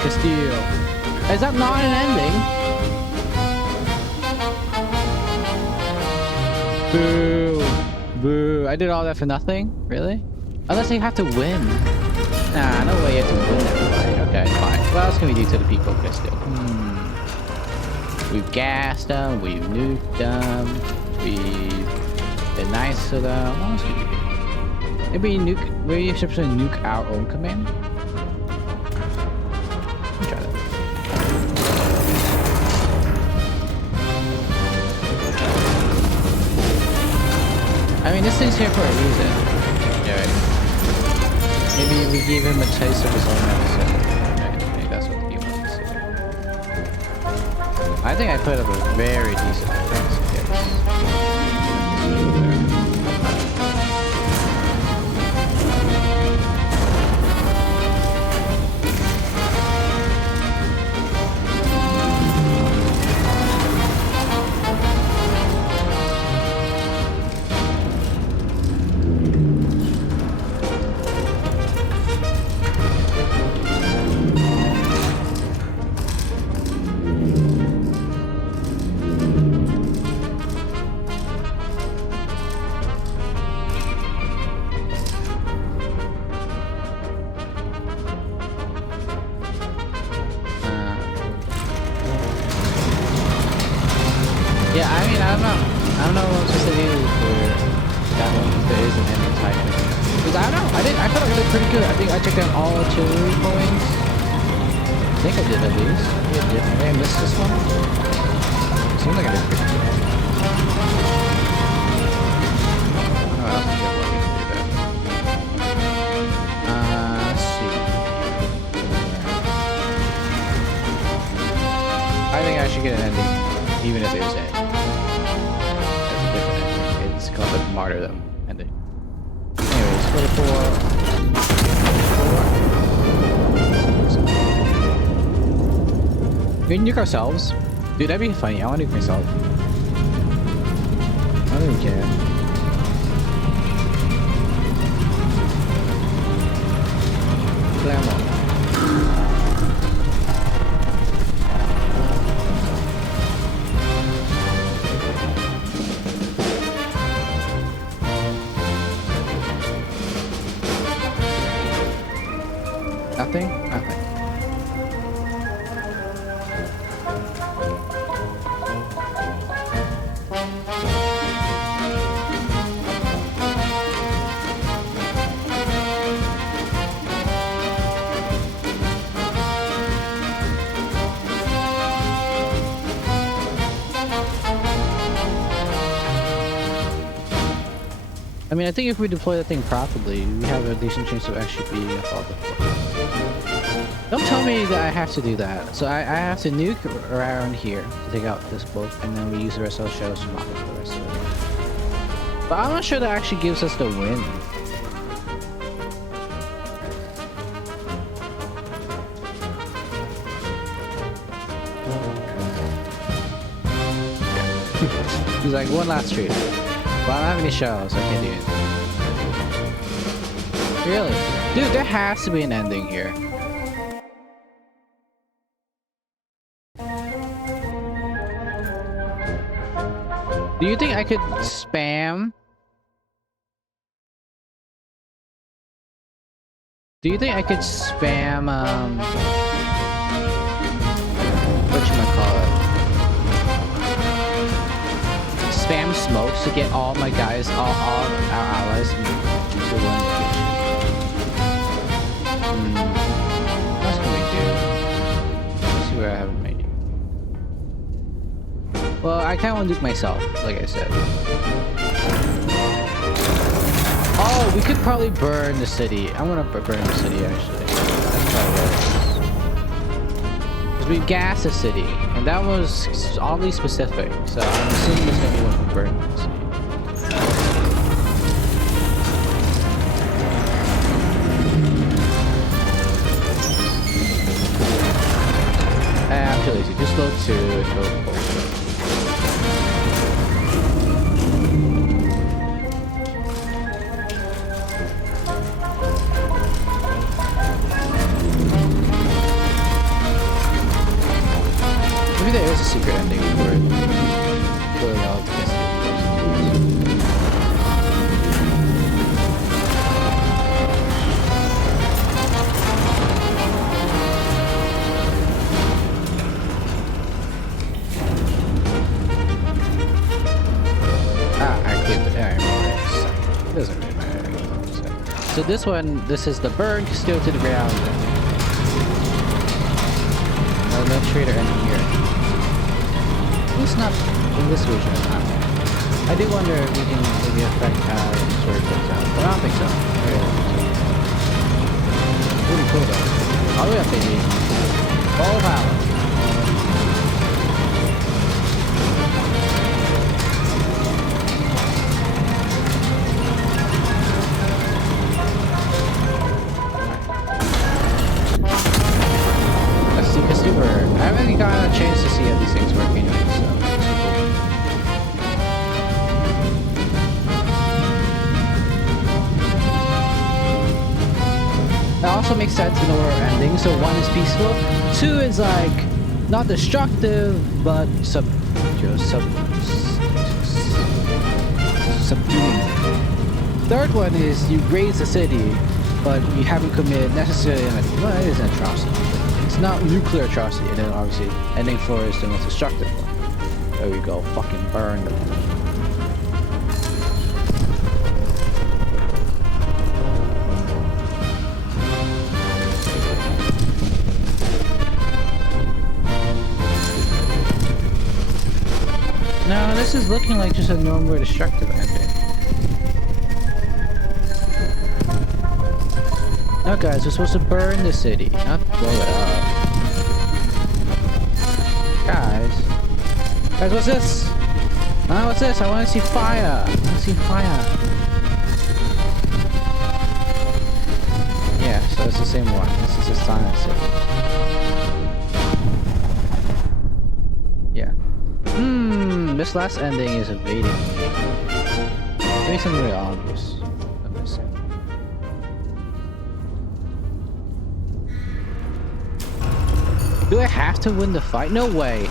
Castillo. Is that not an ending? Boo. Boo. I did all that for nothing? Really? Unless you have to win. Nah, no way you have to win everybody. Okay, fine. What else can we do to the people of Castillo? We've gassed them, we've nuked them, we've been nice to them. What else can we do? Maybe we're supposed to nuke our own command? I mean, this thing's here for a reason. Yeah, right. Maybe we gave him a taste of his own medicine. Right? Maybe that's what he wants to do. I think I put up a very decent defense against. Yeah, I mean, I don't know what I'm supposed to do for that one, if there is an ending type. Because I don't know, I felt like I did pretty good. I think I took down all artillery points. I think I did at least. Maybe I missed this one? Seems like I did pretty good. I don't know what else to get what we can do there. Let's see. I think I should get an ending, even if it was it. It's called the martyrdom ending. Anyways, 44. We can nuke ourselves. Dude, that'd be funny. I want to nuke myself. I don't even care. Glamour. Nothing? Nothing. I mean, I think if we deploy the thing properly, we have a decent chance of actually being a fault. Don't tell me that I have to do that. So I have to nuke around here to take out this boat, and then we use the rest of the shells to knock out the rest of it. But I'm not sure that actually gives us the win. He's like, one last trade. Well, I don't have any shells, so I can't do it. Really? Dude, there has to be an ending here. Do you think I could spam? Do you think I could spam, whatchamacallit? Spam smokes to get all my guys, all our allies into one location. What else can we do? Let's see where I have them made. Well, I kind of want to nuke myself, like I said. Oh, we could probably burn the city. I'm gonna burn the city, actually. That's probably right. Because we gassed the city, and that was oddly specific. So I'm assuming it's gonna be one from burning the city. I'm too lazy. Just load 2 and go forward. Maybe there is a secret ending for it. Killing all the it doesn't really matter. So this one, this is the burn, still to the ground. No trader ending here. At least not in this version of that. I do wonder if we can maybe affect how the story goes out, but I don't think so. Really cool though. All the way up, baby. Ball of Allen. I haven't really gotten a chance to see how these things work anyway, so that also makes sense in order of ending. So 1 is peaceful, 2 is like not destructive, but subduing. 3rd one is you raise the city, but you haven't committed necessarily well, it is an atrocity. It's not nuclear atrocity, and then obviously ending 4 is the most destructive one. There we go, fucking burn them. No, this is looking like just a normal destructive ending. No, guys, we're supposed to burn the city, not blow it up. Guys, what's this? What's this? I want to see fire. I want to see fire. Yeah, so it's the same one. This is a silent city. Yeah. This last ending is evading me. Maybe something really obvious. I'm missing. Do I have to win the fight? No way.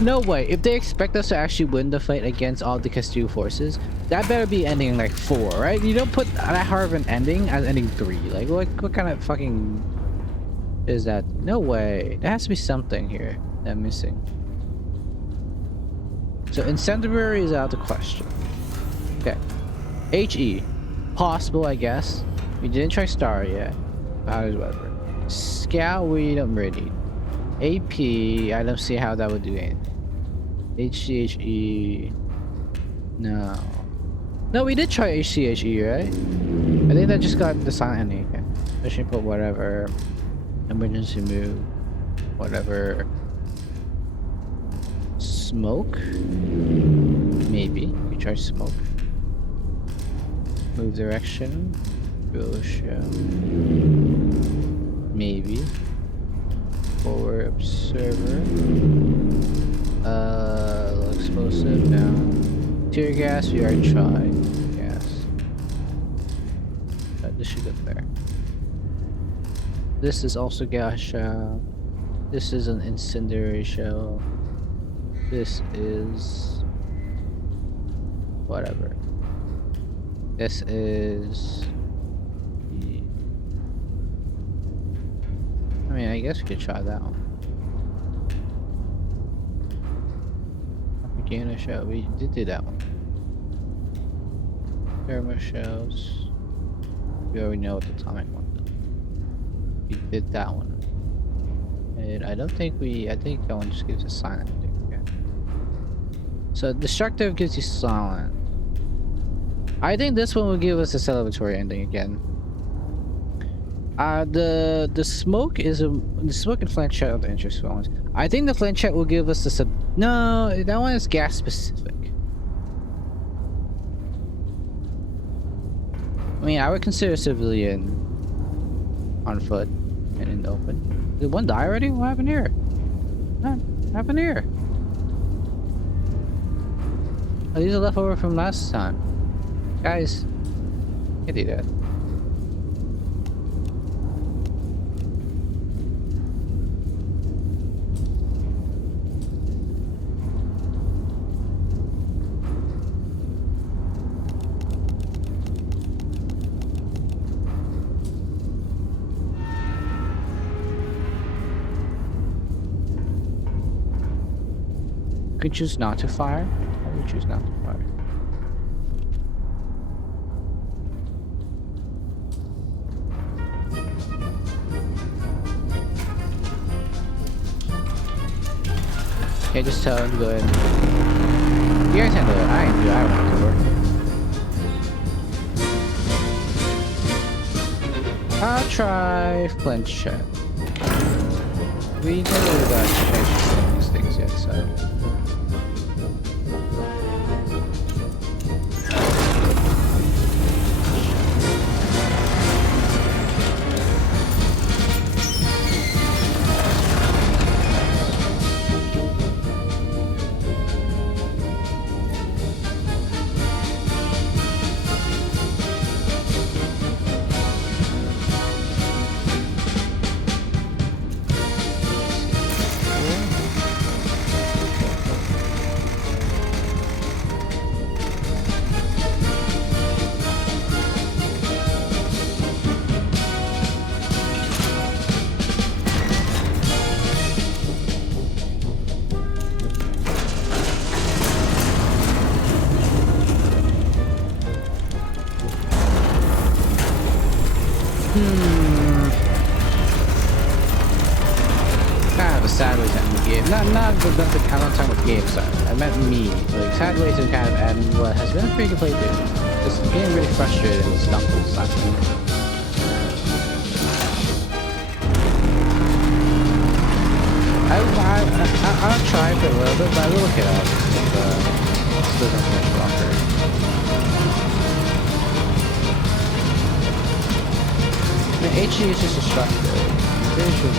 No way. If they expect us to actually win the fight against all the Castillo forces, that better be ending like 4, right? You don't put that hard of an ending as ending 3. Like, what kind of fucking is that? No way. There has to be something here that I'm missing. So incendiary is out the question. Okay. HE. Possible, I guess. We didn't try star yet. Powers weather. Scout, we don't really need. AP, I don't see how that would do anything. HCHE, no. No, we did try HCHE, right? I think that just got the silent ending. Okay. Mission put whatever. Emergency move. Whatever. Smoke? Maybe. We try smoke. Move direction. Drill show. Maybe. Forward observer. Explosive now. Tear gas, we already tried. Gas. This should go there. This is also gas shell. This is an incendiary shell. This is whatever. This is I mean, I guess we could try that one. Cartagena shell, we did do that one. Thermo shells. We already know what the atomic one is. We did that one. And I don't think I think that one just gives us silent. Okay. So destructive gives you silent. I think this one will give us a celebratory ending again. The smoke is the smoke and flanchet are the interesting ones. I think the flanchet will give us the no, that one is gas specific. I mean, I would consider civilian on foot and in the open. Did one die already? What happened here? What happened here? Oh, these are left over from last time. Guys, can't do that. Could choose not to fire. I would choose not to fire. Okay, just tell him to go ahead. You guys handle it. I ain't do. I don't want to work. I'll try flinchette. We never really got to change these things yet, so. Sideways end the game. Not I'm not talking about the game side. I meant me. Like sideways and kind of end what has been a pretty good playthrough. Just getting really frustrated and stuck with stuff. I'll try for a little bit, but I will look it up. Still don't finish longer. I mean, HG is just destructive. I'm pretty sure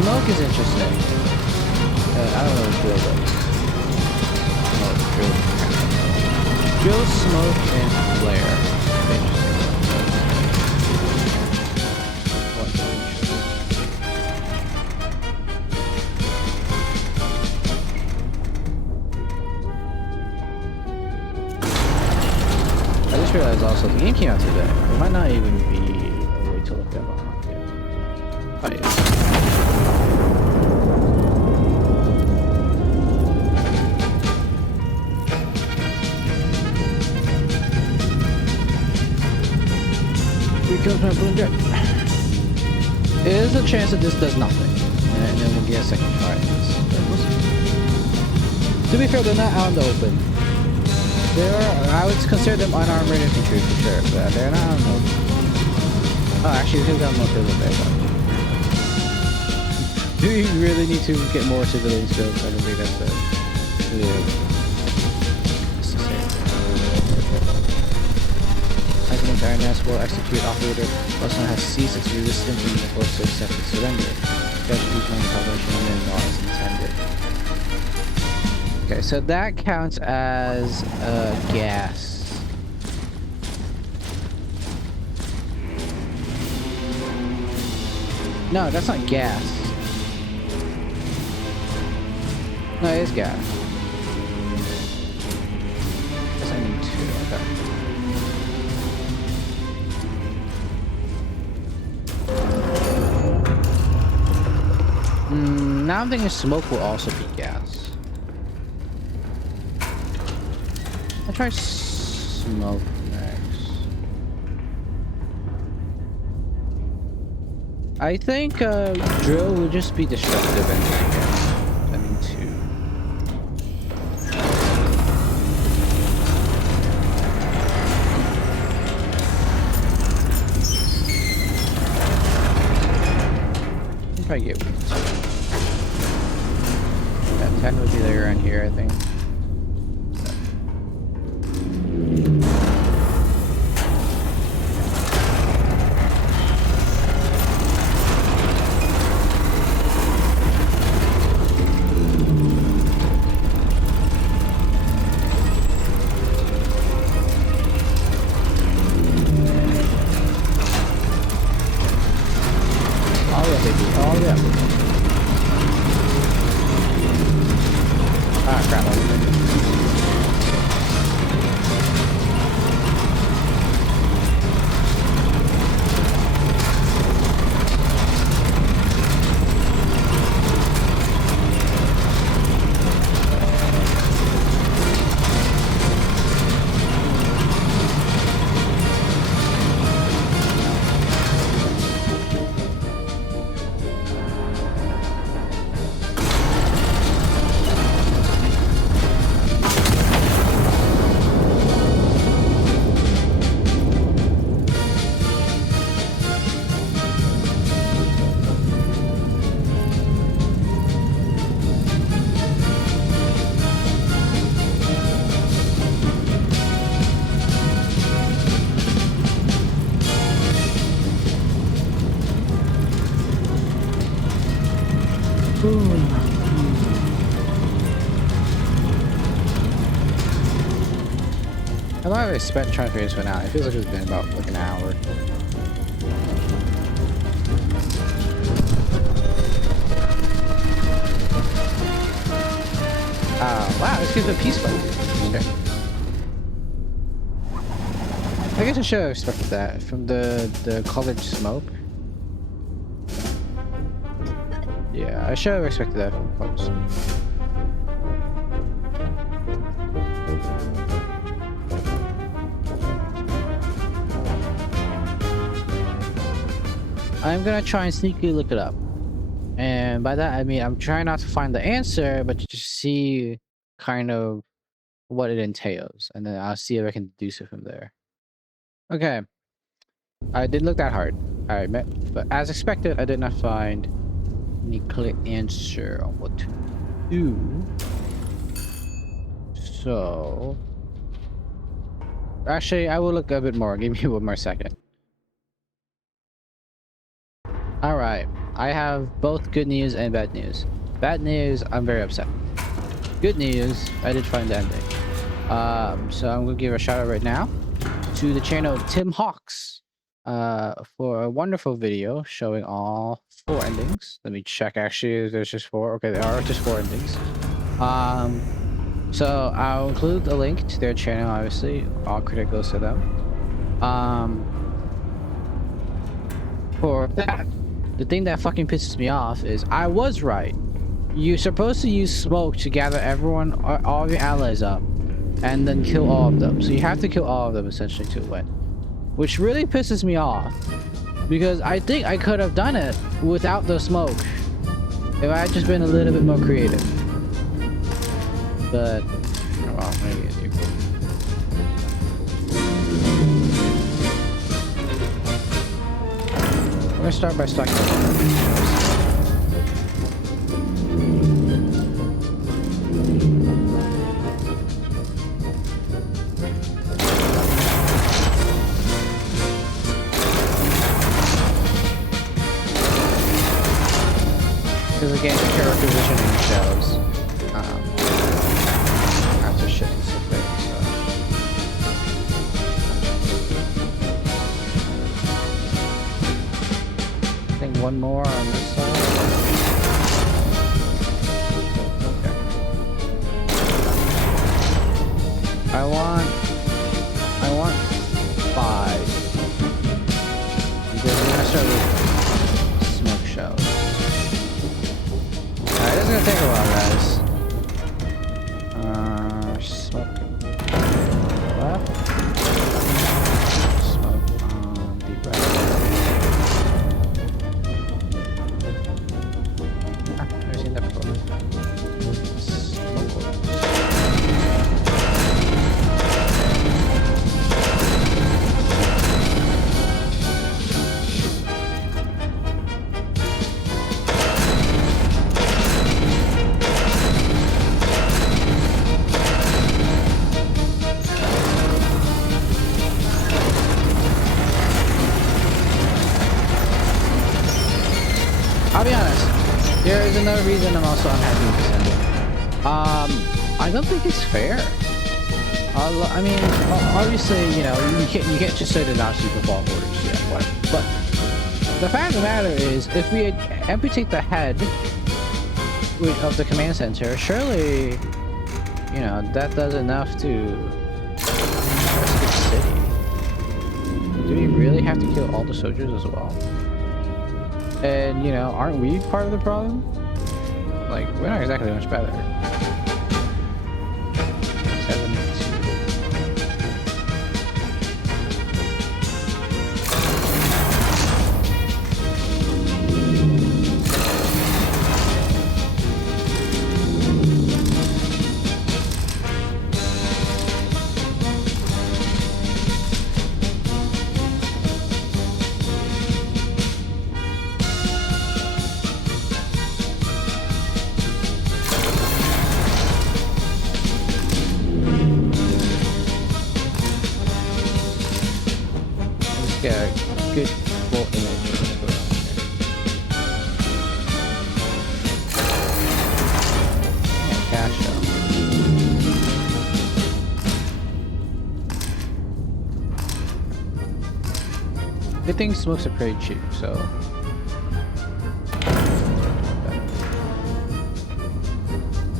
smoke is interesting. I don't know what drill does. Drill, smoke, and flare. I just realized also the game came out today. It might not even be a way to look at it. Oh yeah. There is a chance that this does nothing, and then we'll get a second try at this. To be fair, they're not out in the open. I would consider them unarmored infantry for sure, but they're not armored. Oh, actually, we could have got more people there, but... Do we really need to get more civilians killed? I don't think that's necessary. Husband's INS will execute operator. Also has ceased its resistance and is forced to accept its surrender. Casualties when the population and law is intended. Okay, so that counts as gas. No, that's not gas. No, it is gas. Guess I need two. Okay. Now I'm thinking smoke will also be gas. I'll try smoke next. I think drill will just be destructive anyway. I mean two. I'll probably get one. Yeah, 10 would be there around here, I think. How long have I spent trying to figure this one out? It feels like it's been about like an hour. Wow, this gives a peace button. Okay. I guess I should have expected that from the colored smoke. Yeah, I should have expected that from colored smoke. I'm gonna try and sneakily look it up. And by that, I mean, I'm trying not to find the answer, but to see kind of what it entails. And then I'll see if I can deduce it from there. Okay. I didn't look that hard, I admit. But as expected, I did not find any clear answer on what to do. So... Actually, I will look a bit more. Give me one more second. Alright, I have both good news and bad news. Bad news, I'm very upset. Good news, I did find the ending. So I'm gonna give a shout out right now to the channel Tim Hawks for a wonderful video showing all 4 endings. Let me check, actually, there's just 4. Okay, there are just 4 endings. So I'll include a link to their channel, obviously. All credit goes to them. For that, the thing that fucking pisses me off is I was right. You're supposed to use smoke to gather everyone, all of your allies up, and then kill all of them. So you have to kill all of them essentially to win, which really pisses me off because I think I could have done it without the smoke if I had just been a little bit more creative. But well, maybe it's equal. gonna start by stocking. Because again, the character positioning shows after shifting something, so. I think one more on this side. Okay. I want 5. Because we're gonna start with smoke shells. Alright, this is gonna take a while, guys. Smoke left. Smoke on the right. Ah, never seen that before. Smoke over. I'll be honest, there is another reason I'm also unhappy with this ending. I don't think it's fair. I mean, obviously, you know, you can't just say to Nazi football orders, yeah, whatever. But the fact of the matter is, if we amputate the head of the command center, surely, you know, that does enough to rescue the city. Do we really have to kill all the soldiers as well? And, you know, aren't we part of the problem? Like, we're not exactly much better. 7-2. Get a good full image of what's going on here. And cash out. Good thing smokes are pretty cheap, so.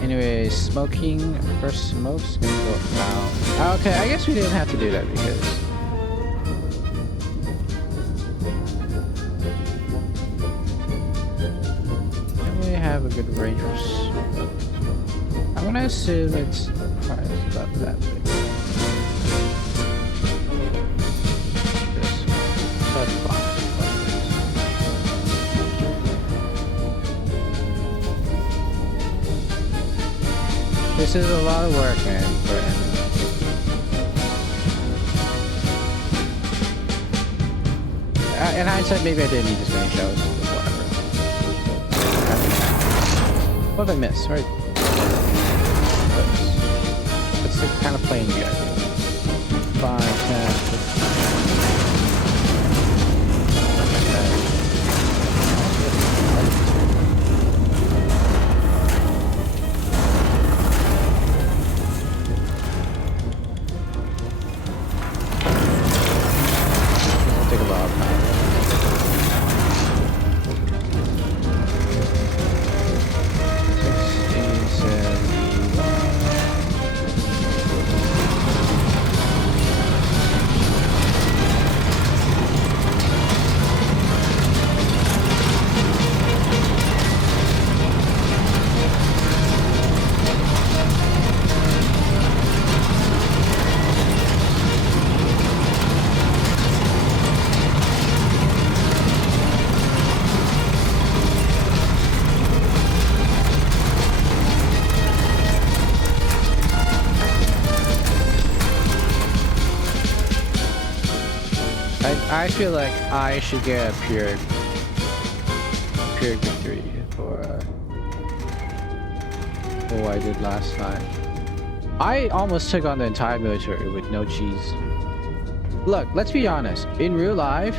Anyways, smoking first smoke's gonna go down. Okay, I guess we didn't have to do that because. Have a good range for smoke. I'm gonna assume it's about that big. This one. That's fine. This is a lot of work, man, for him. In hindsight, maybe I didn't need this many shows. What did I miss? Right. That's the kind of playing you guys do. 5, 10, 15. Take a lot of time. I feel like I should get a pure pure victory for what I did last time. I almost took on the entire military with no cheese. Look, let's be honest. In real life,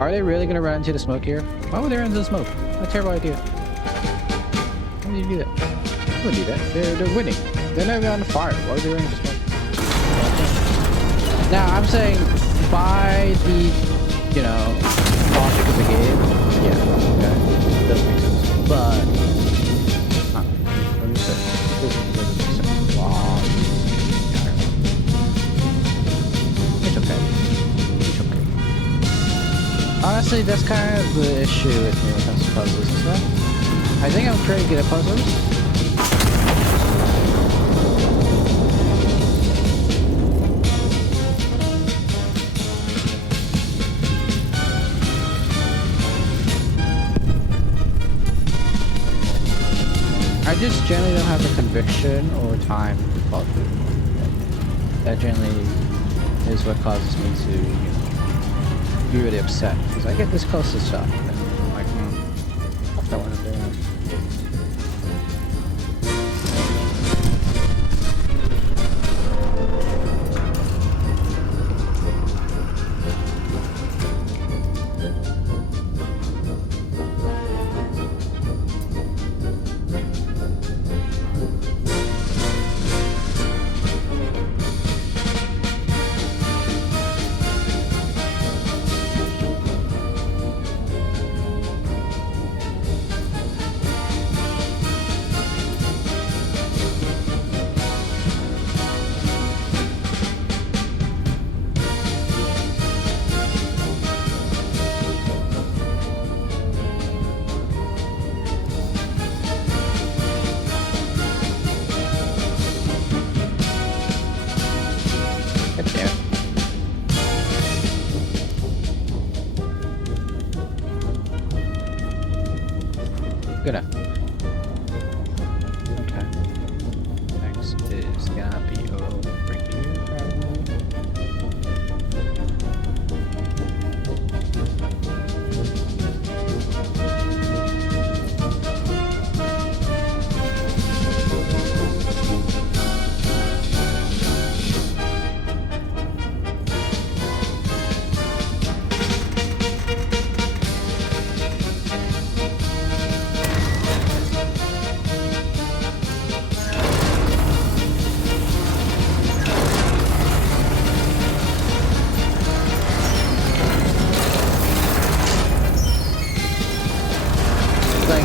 are they really gonna run into the smoke here? Why would they run into the smoke? What a terrible idea. Why would you do that? They wouldn't do that. They're winning. They're not even on the fire. Why would they run into smoke? Now, I'm saying by the, you know, logic of the game, yeah, okay, it does make sense. But, let me say, it doesn't make sense. Wow. It's okay. It's okay. Honestly, that's kind of the issue with me when it comes to puzzles and stuff. I think I'm pretty good at puzzles. I just generally don't have the conviction or time to follow through. That generally is what causes me to, you know, be really upset. Because I get this close to stuff, and I'm like, that's not what I'm doing. Good enough. Okay. Next is gonna be over here, probably.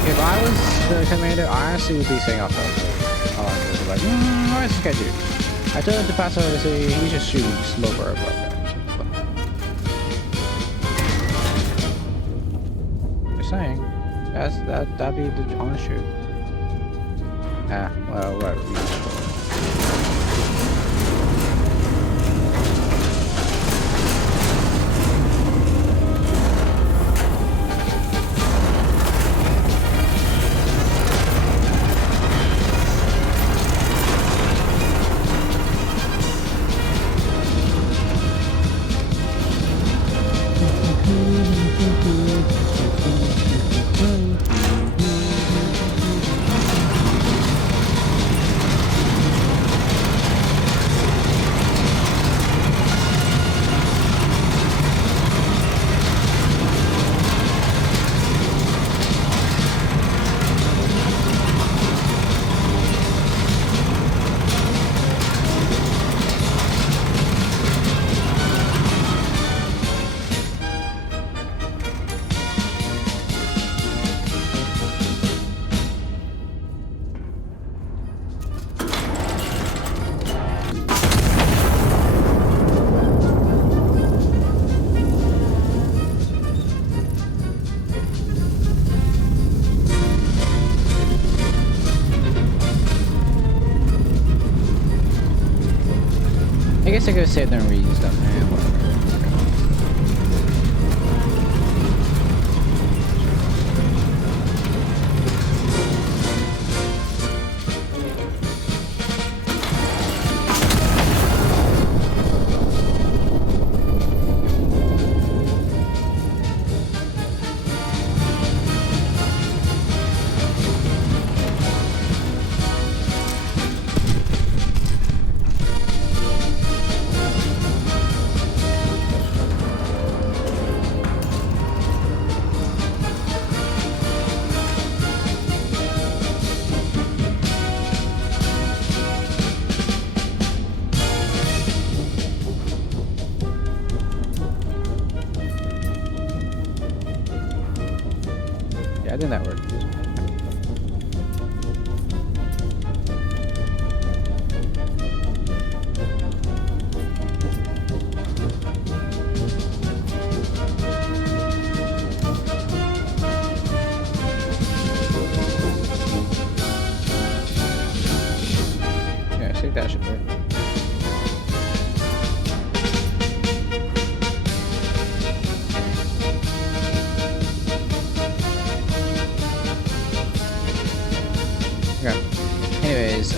If I was the commander, I honestly would be saying off the like, what's this guy do? I told him to pass over to say he just shoot smoke or above that. Just saying. That'd be the honest truth. Ah, well, whatever. I guess I could sit there and read stuff, man. Whatever. using that word. Yeah, I think that should work. Okay. Anyways,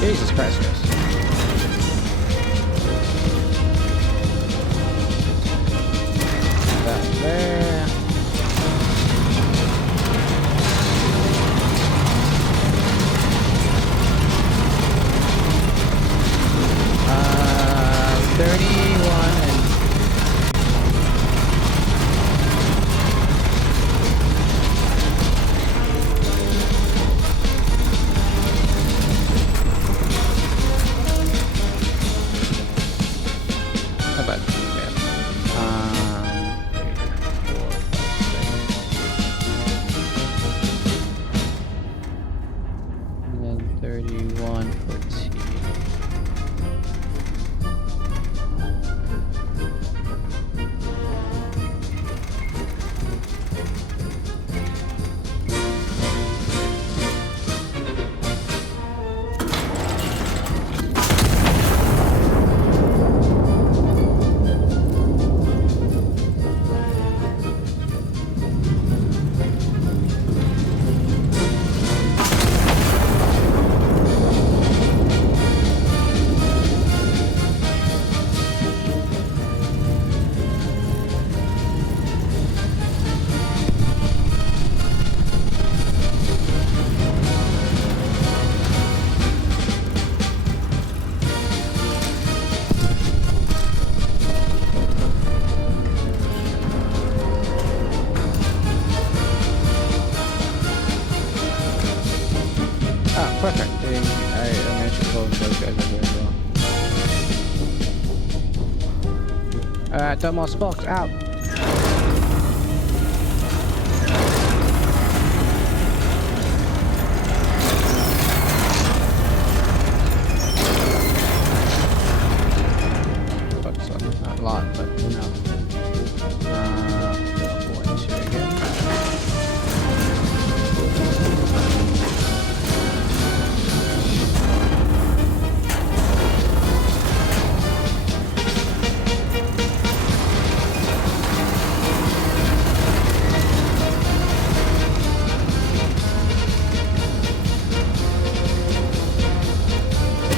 Jesus Christ, guys. That there. Uh, 31 and not bad. Yeah. 3, 4, 5, 6. And then 31 for T. Ah, perfect. I managed to close those guys over as well. Alright, Thermal Sparks out. Focus on not a lot, but you know. 4 and 2 again.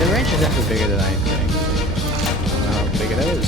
The range is actually bigger than I think. I don't know how big it is.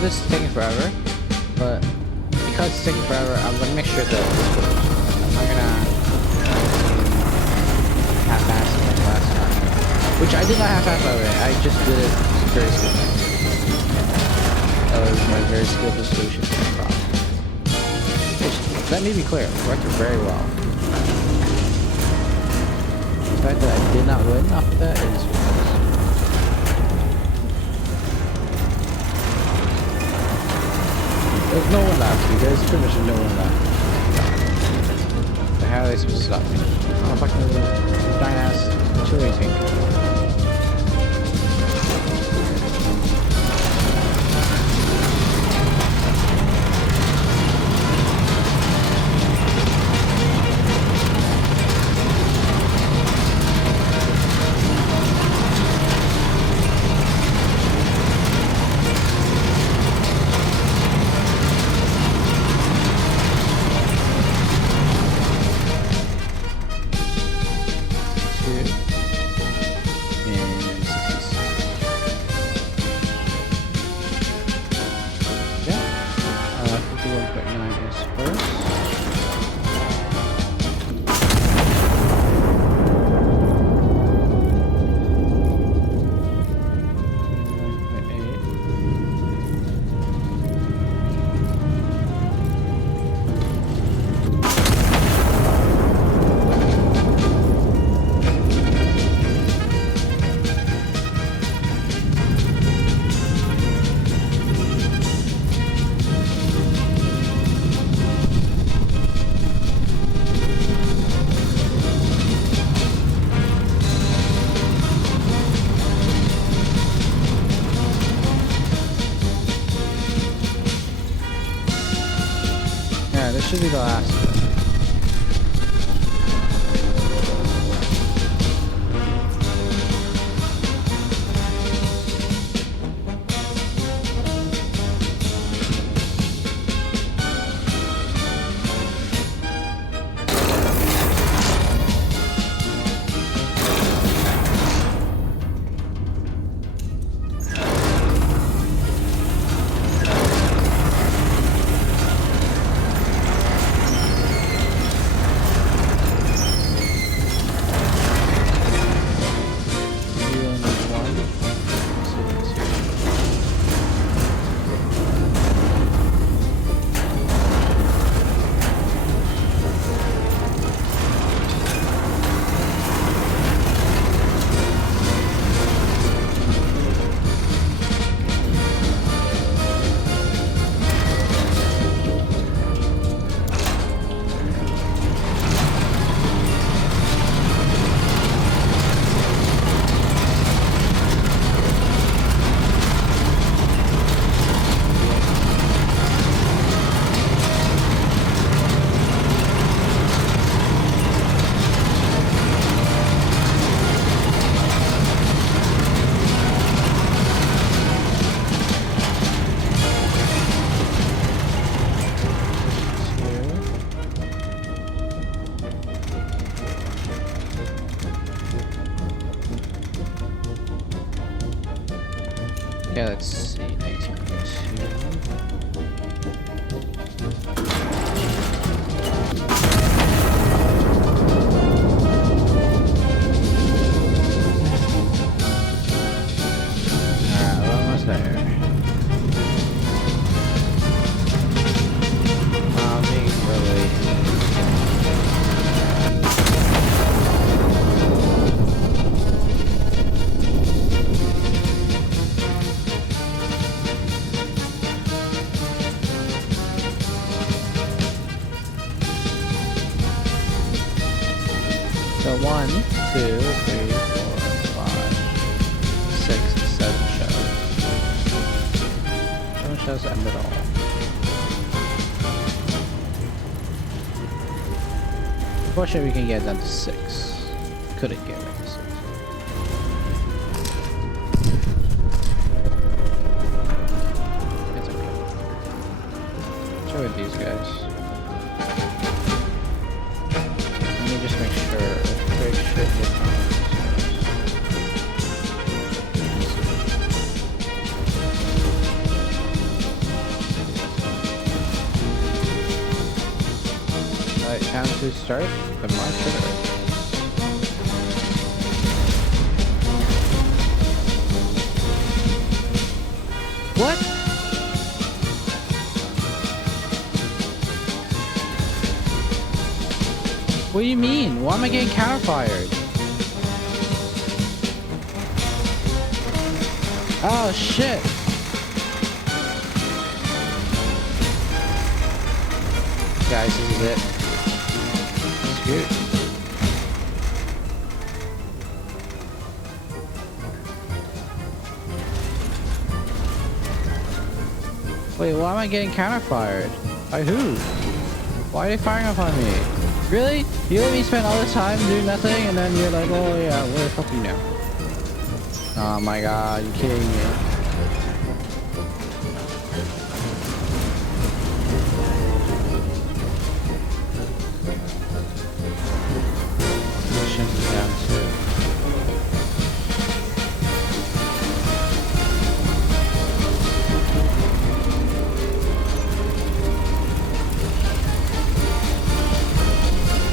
know this is taking forever, but because it's taking forever, I'm gonna make sure that this works. I'm not gonna half-ass it like last time. Which I did not half-ass by the way, I just did it very skillfully. That was my very skillful solution to the problem. Which, let me be clear, worked very well. The fact that I did not win off of that is because there's no one left, dude. There's pretty much no one left. So how are they supposed to stop me? Oh, fucking giant ass chili tank. This should be the last one. Okay, let's see. 19.2. Alright, we're almost there. Being really. So 1, 2, 3, 4, 5, 6, 7 shows. 7 shows end it all. Unfortunately, we can get down to 6. Couldn't get down to 6. It's okay. Let's go with these guys. Let me just make sure if break shit gets on these guys. Time to start the march. What? What do you mean? Why am I getting counter-fired? Oh shit. Guys, this is it. Screwed. Wait, why am I getting counter-fired? By who? Why are they firing up on me? Really? You let me spend all this time doing nothing and then you're like, oh yeah, where the fuck are you now? Oh my god, you're kidding me. Down too.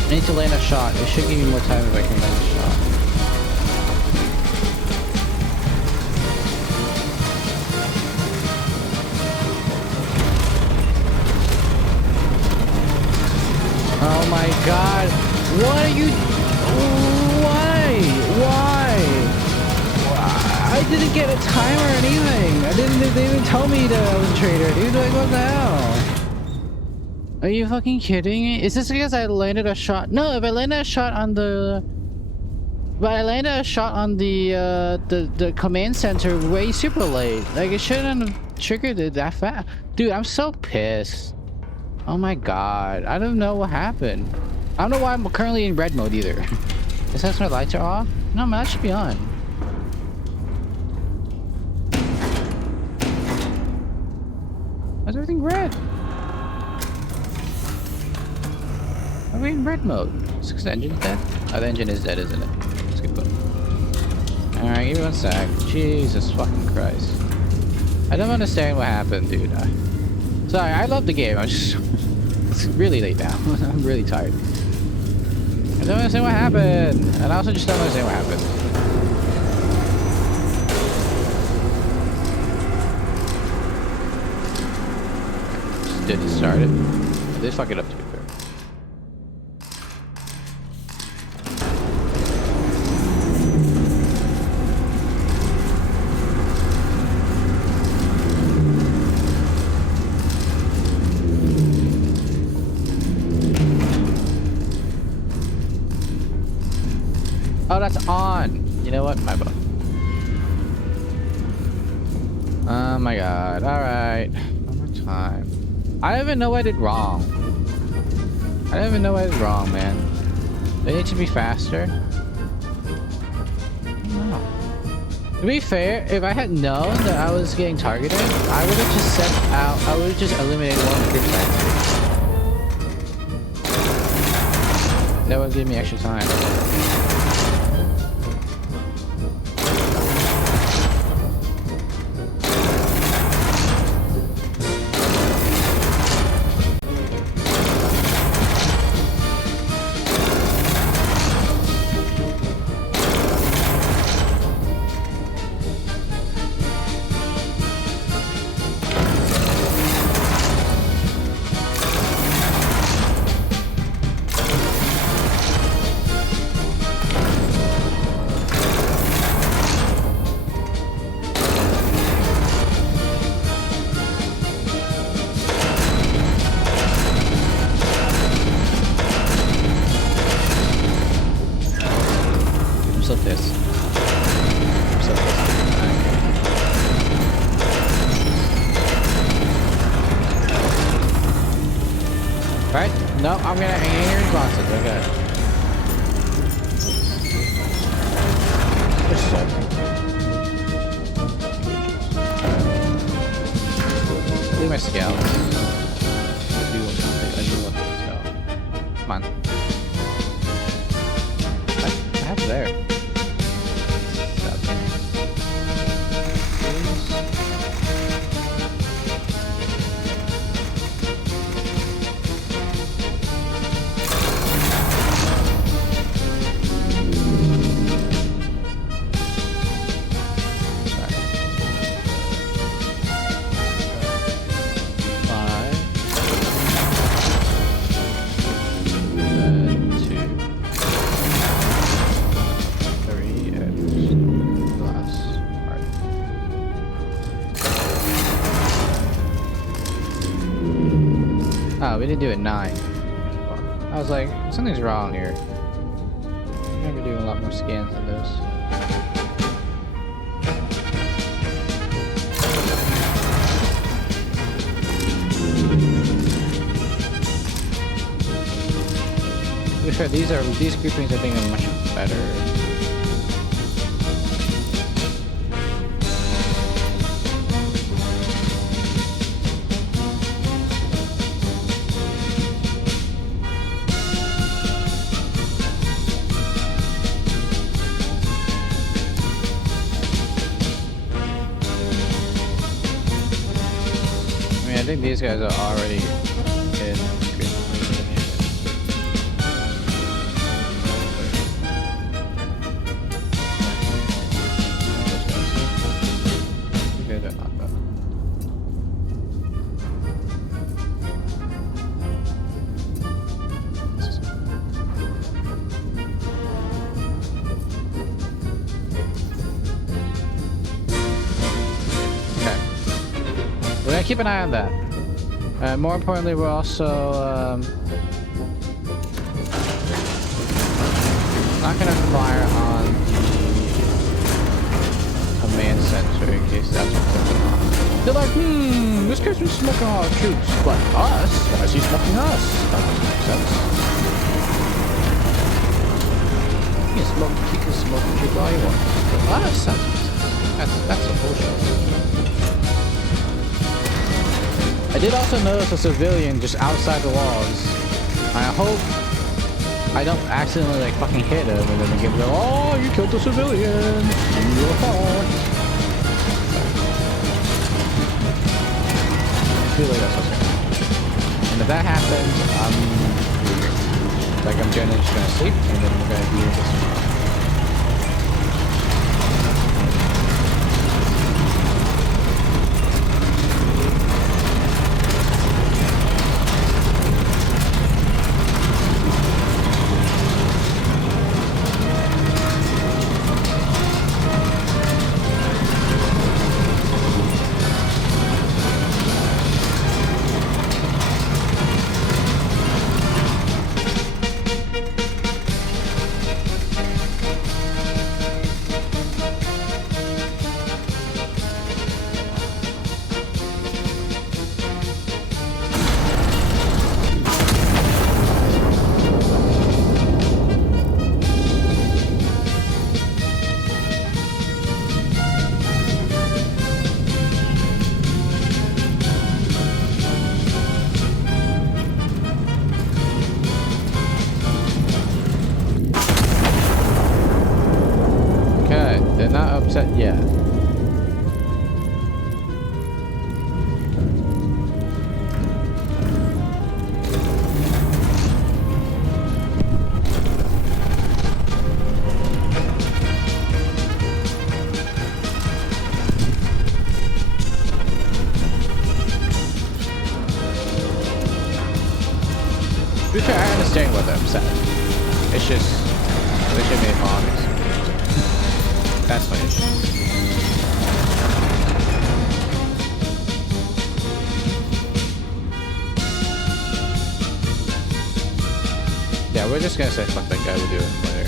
I need to land a shot. It should give me more time if I can land a shot. Oh my god. What are you... Why? I didn't get a timer or anything. They didn't tell me that I was a traitor, dude. Like, what the hell? Are you fucking kidding me? Is this because I landed a shot? No, if I landed a shot on the... But I landed a shot on the command center way super late. Like, it shouldn't have triggered it that fast. Dude, I'm so pissed. Oh my god. I don't know what happened. I don't know why I'm currently in red mode either. Is that my lights are off? No, man, that should be on. Why is everything red? Are we in red mode? Is the engine dead? Oh, the engine is dead, isn't it? Let's get going. Alright, give me 1 sec. Jesus fucking Christ. I don't understand what happened, dude. Sorry, I love the game. I'm just... It's really late now. I'm really tired. I don't understand what happened. And I also just don't understand what happened. Just didn't start it. I did fuck it up, to be fair. Oh, that's on. You know what? My bad. Oh my god. Alright. One more time. I don't even know what I did wrong. I don't even know what I did wrong, man. They need to be faster. No. To be fair, if I had known that I was getting targeted, I would have just set out. I would have just eliminated one group. That would give me extra time. No, I'm gonna hang here in boxes. Okay. Leave my scouts. I do want to go. Come on. I have there. we didn't do it 9. I was like, something's wrong here. I remember doing a lot more scans than this. To be fair, these groupings I think are much better. I think these guys are already in green. Okay, they're not bad. Okay. We're gonna keep an eye on that. More importantly, we're also not gonna fire on the command center in case that's what's going on. They're like, this guy's been smoking all our troops, but us? Why is he smoking us? That doesn't make sense. He can smoke the troop all he wants. But us? That's some bullshit. I did also notice a civilian just outside the walls. I hope I don't accidentally like fucking hit him and then they go, oh, you killed the civilian. Your fault. I feel like that's what's gonna happen. And if that happens, I'm generally just gonna sleep and then we're gonna do this tomorrow. Yeah. To be fair, I understand what they're upset. It's just they should be honest. That's my issue. Yeah, we're just gonna say fuck that guy, we'll do it later.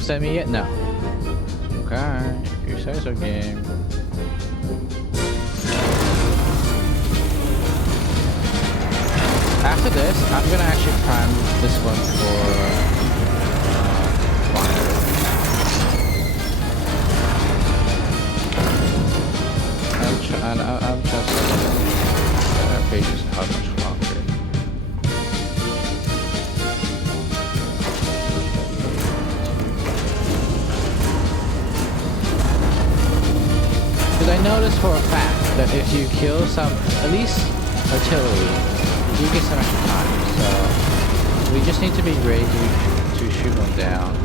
sent me yet? No. Okay, if you say so, game. After this, I'm gonna actually prime this one for fire. I'm just pages how much longer. Because I noticed for a fact that if you kill some, at least artillery, you get some extra time. So we just need to be ready to shoot them down.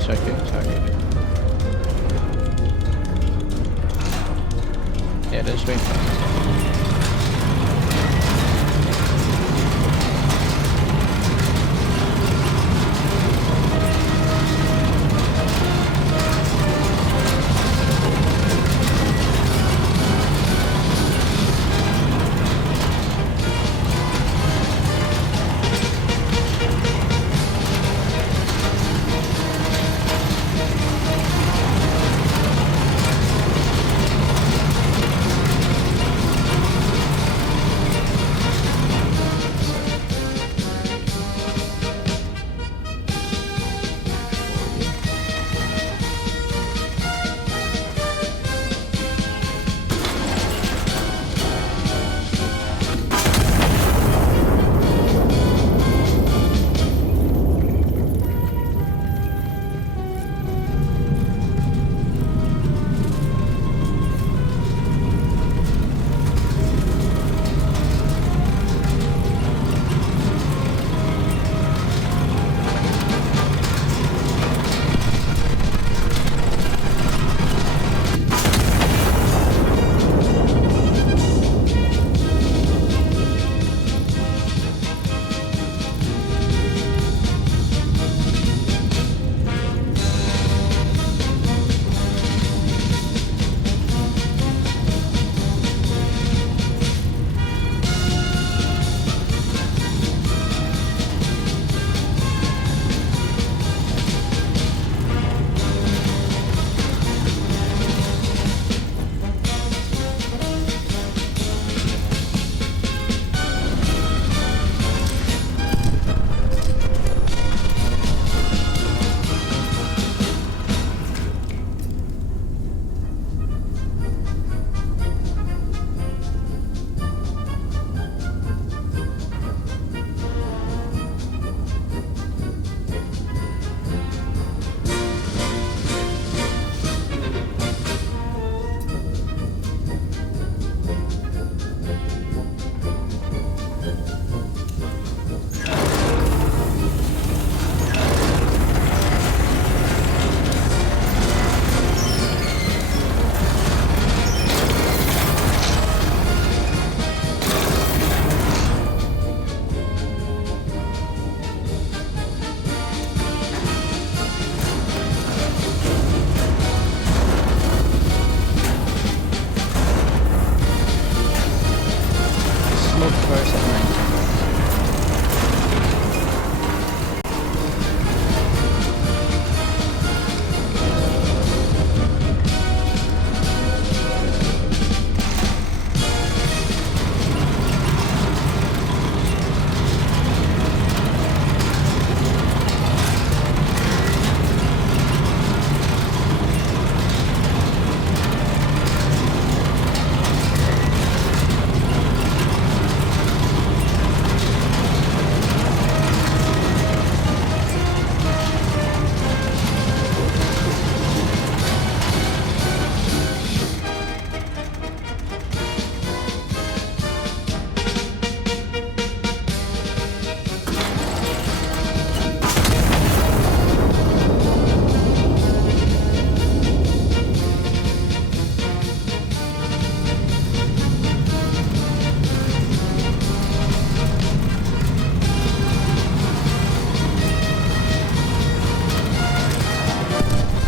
Second. Yeah, there's wait for us.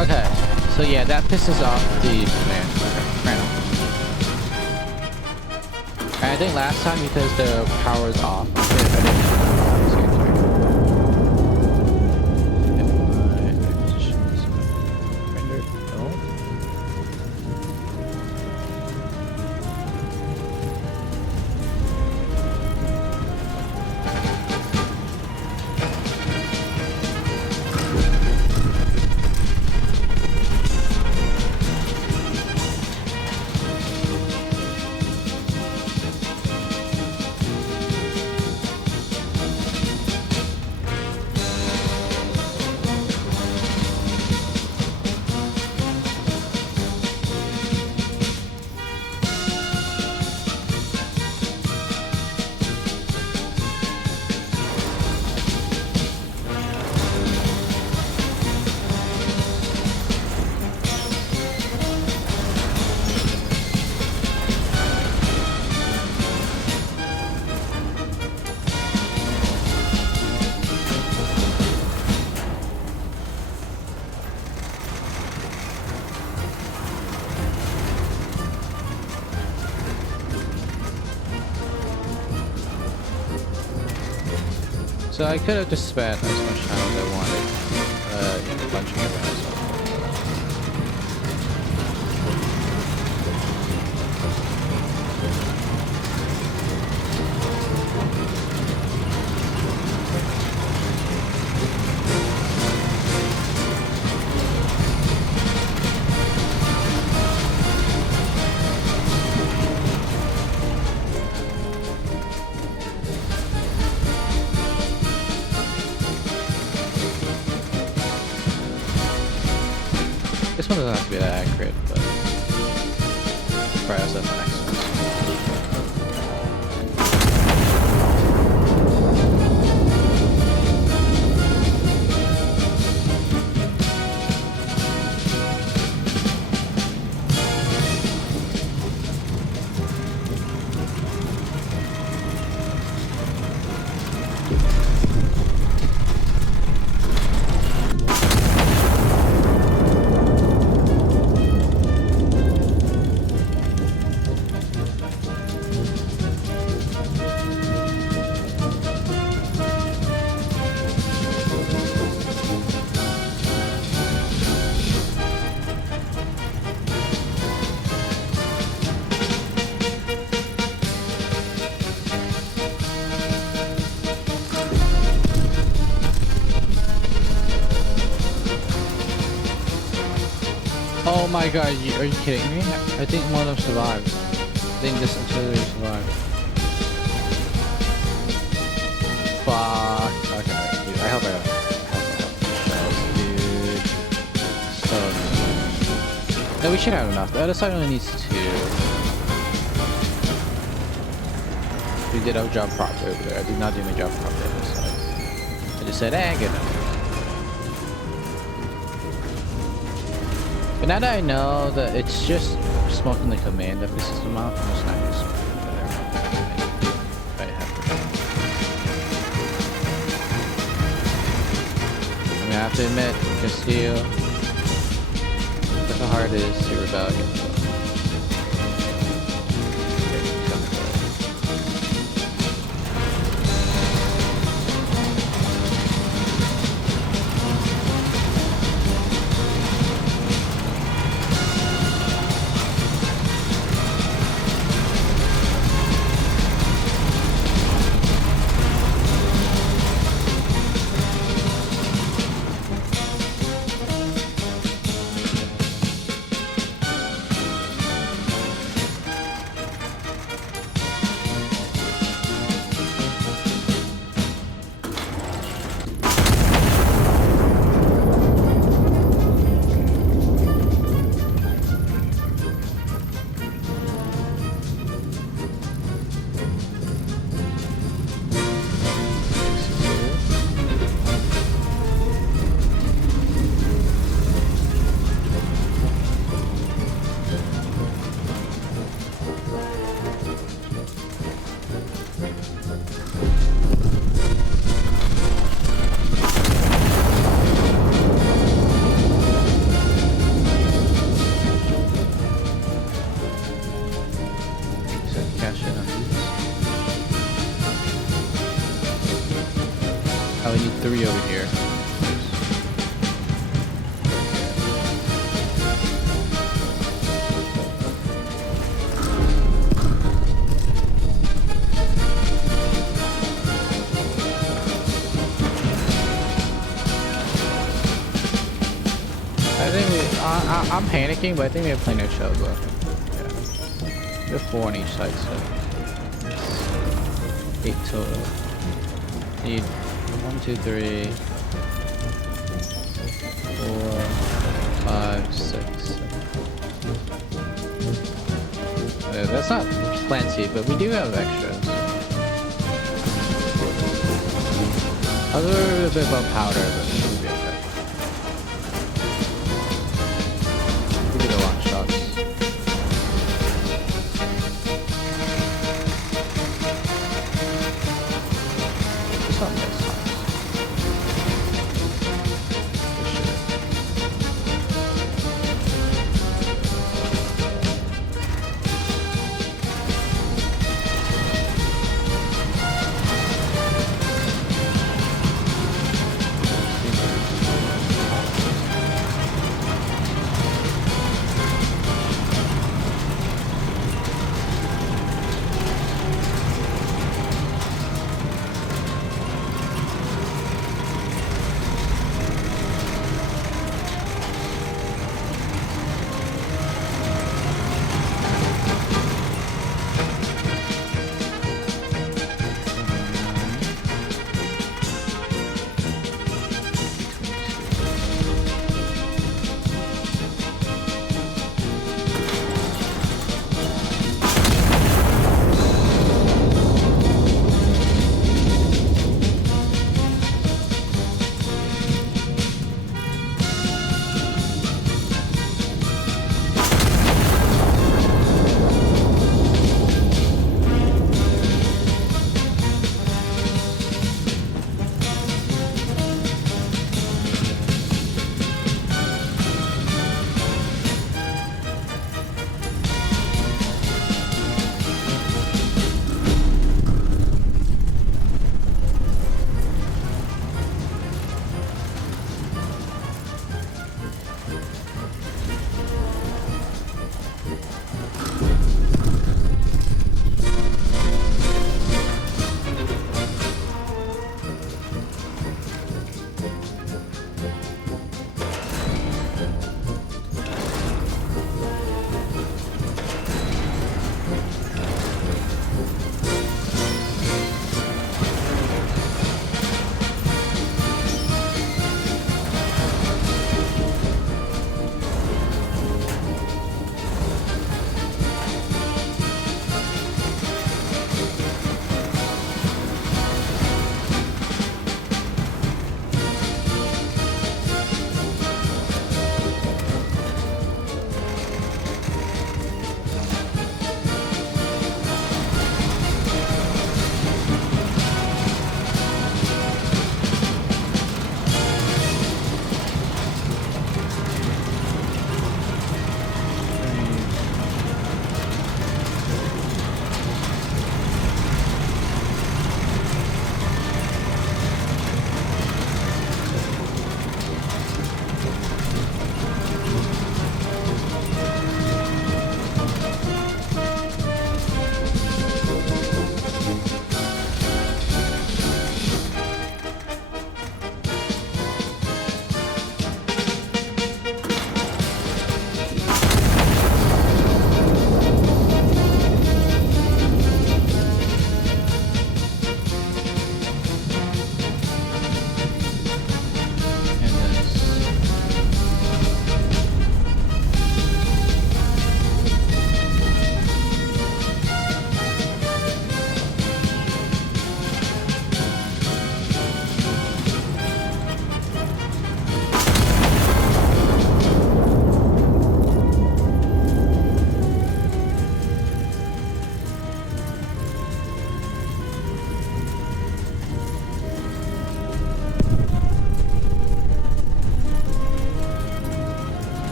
Okay, so yeah, that pisses off the command panel. And I think last time because the power is off, I didn't So I could have just spent as much time as I wanted, punching around. This one doesn't have to be that accurate, but perhaps that's the next one. Oh my god, are you kidding me? I think one of them survived. I think this artillery survived. Fuck. Okay, dude, I hope I have shells, dude. So no, we should have enough. The other side only needs 2. We did our job properly over there. I did not do my job properly on this side. I just said, good enough. But now that I know that it's just smoking the command that pisses them off, I'm just not gonna smoke it there. I have to. I mean, I have to admit, Castillo, look how hard it is to rebel against them. Oh, we need 3 over here. I think I'm panicking, but I think we have plenty of shells left. Yeah. We have 4 on each side, so 8 total. Need 1, 2, 3, 4, 5, 6. That's not plenty, but we do have extras. I was worried a bit about powder, but it should be okay. We do the long shots. It's not nice.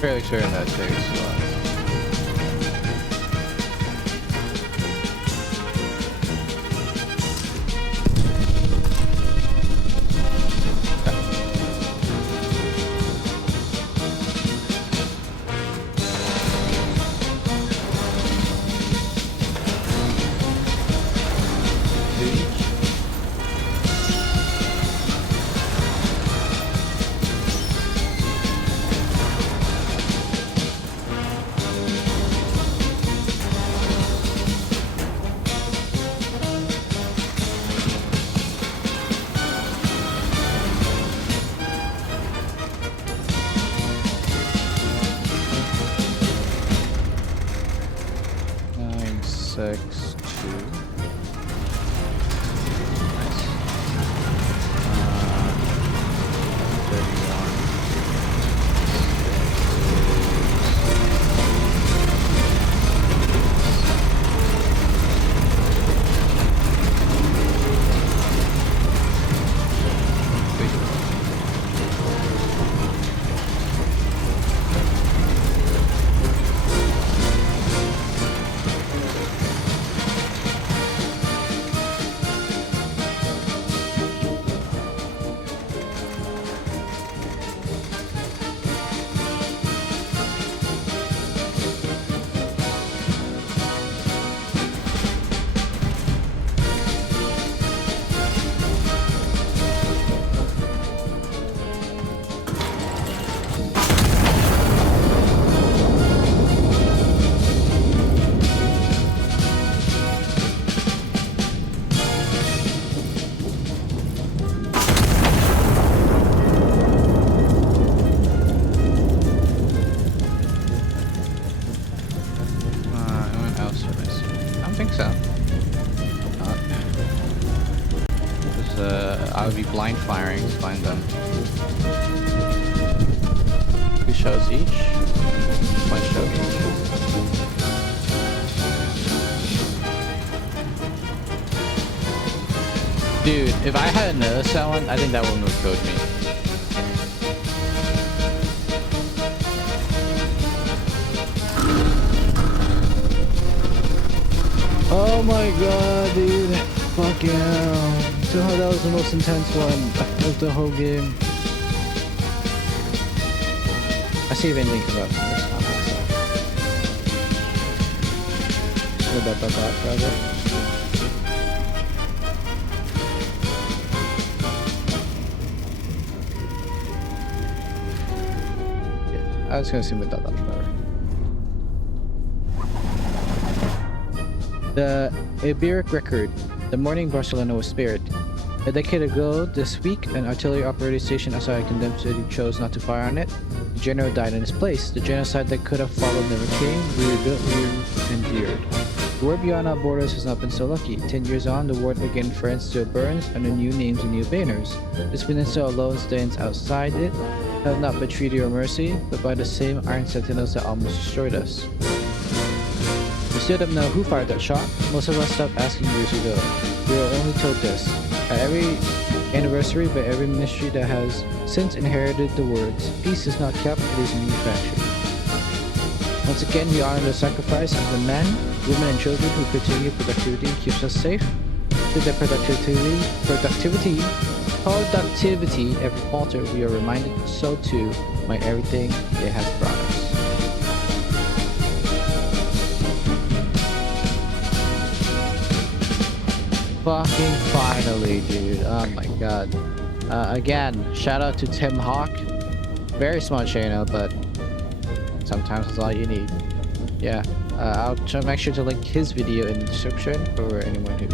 Fairly sure that takes a lot. I would be blind firing to find them. 2 shows each. 1 show each. Dude, if I had noticed that one, I think that one would have killed me. Oh my god, dude. Fucking hell. Somehow that was the most intense one of the whole game. I see if anything comes up from this one. What about that project? Yeah, I was gonna assume without that power. The Iberic record. The morning Barcelona was spared. A decade ago this week, an artillery operating station outside a condemned city chose not to fire on it. The general died in his place. The genocide that could have followed never came. We rebuilt, we endured. The war beyond our borders has not been so lucky. 10 years on, the war again France still burns under new names and new banners. This peninsula alone stands outside it, held not by treaty or mercy, but by the same iron sentinels that almost destroyed us. We still don't know who fired that shot. Most of us stopped asking years ago. We were only told this. At every anniversary by every ministry that has since inherited the words, peace is not kept, it is manufactured. Once again, we honor the sacrifice of the men, women, and children who continue productivity and keeps us safe. With their productivity every falter, we are reminded so too by everything it has brought us. Fucking finally, dude. Oh my god. Again, shout out to Tim Hawk. Very small channel, but sometimes that's all you need. Yeah. I'll try to make sure to link his video in the description for anyone who,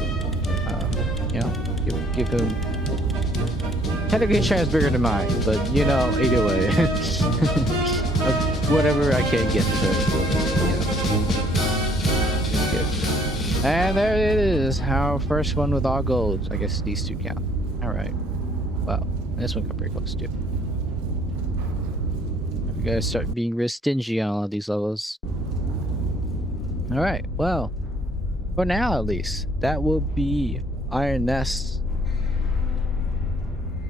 you know, give him. Technically, his channel is bigger than mine, but you know, either way, whatever I can get to it. And there it is, our first one with all golds. I guess these two count. Alright. Wow. This one got pretty close too. We gotta start being real stingy on all of these levels. Alright, well. For now at least. That will be Iron Nest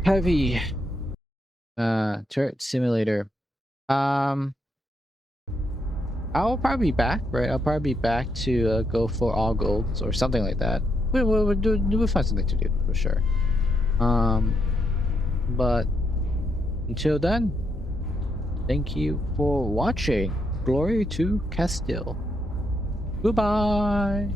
Heavy Turret Simulator. I'll probably be back, right? I'll probably be back to go for all golds or something like that. We'll find something to do for sure. But until then, thank you for watching. Glory to Castile. Goodbye.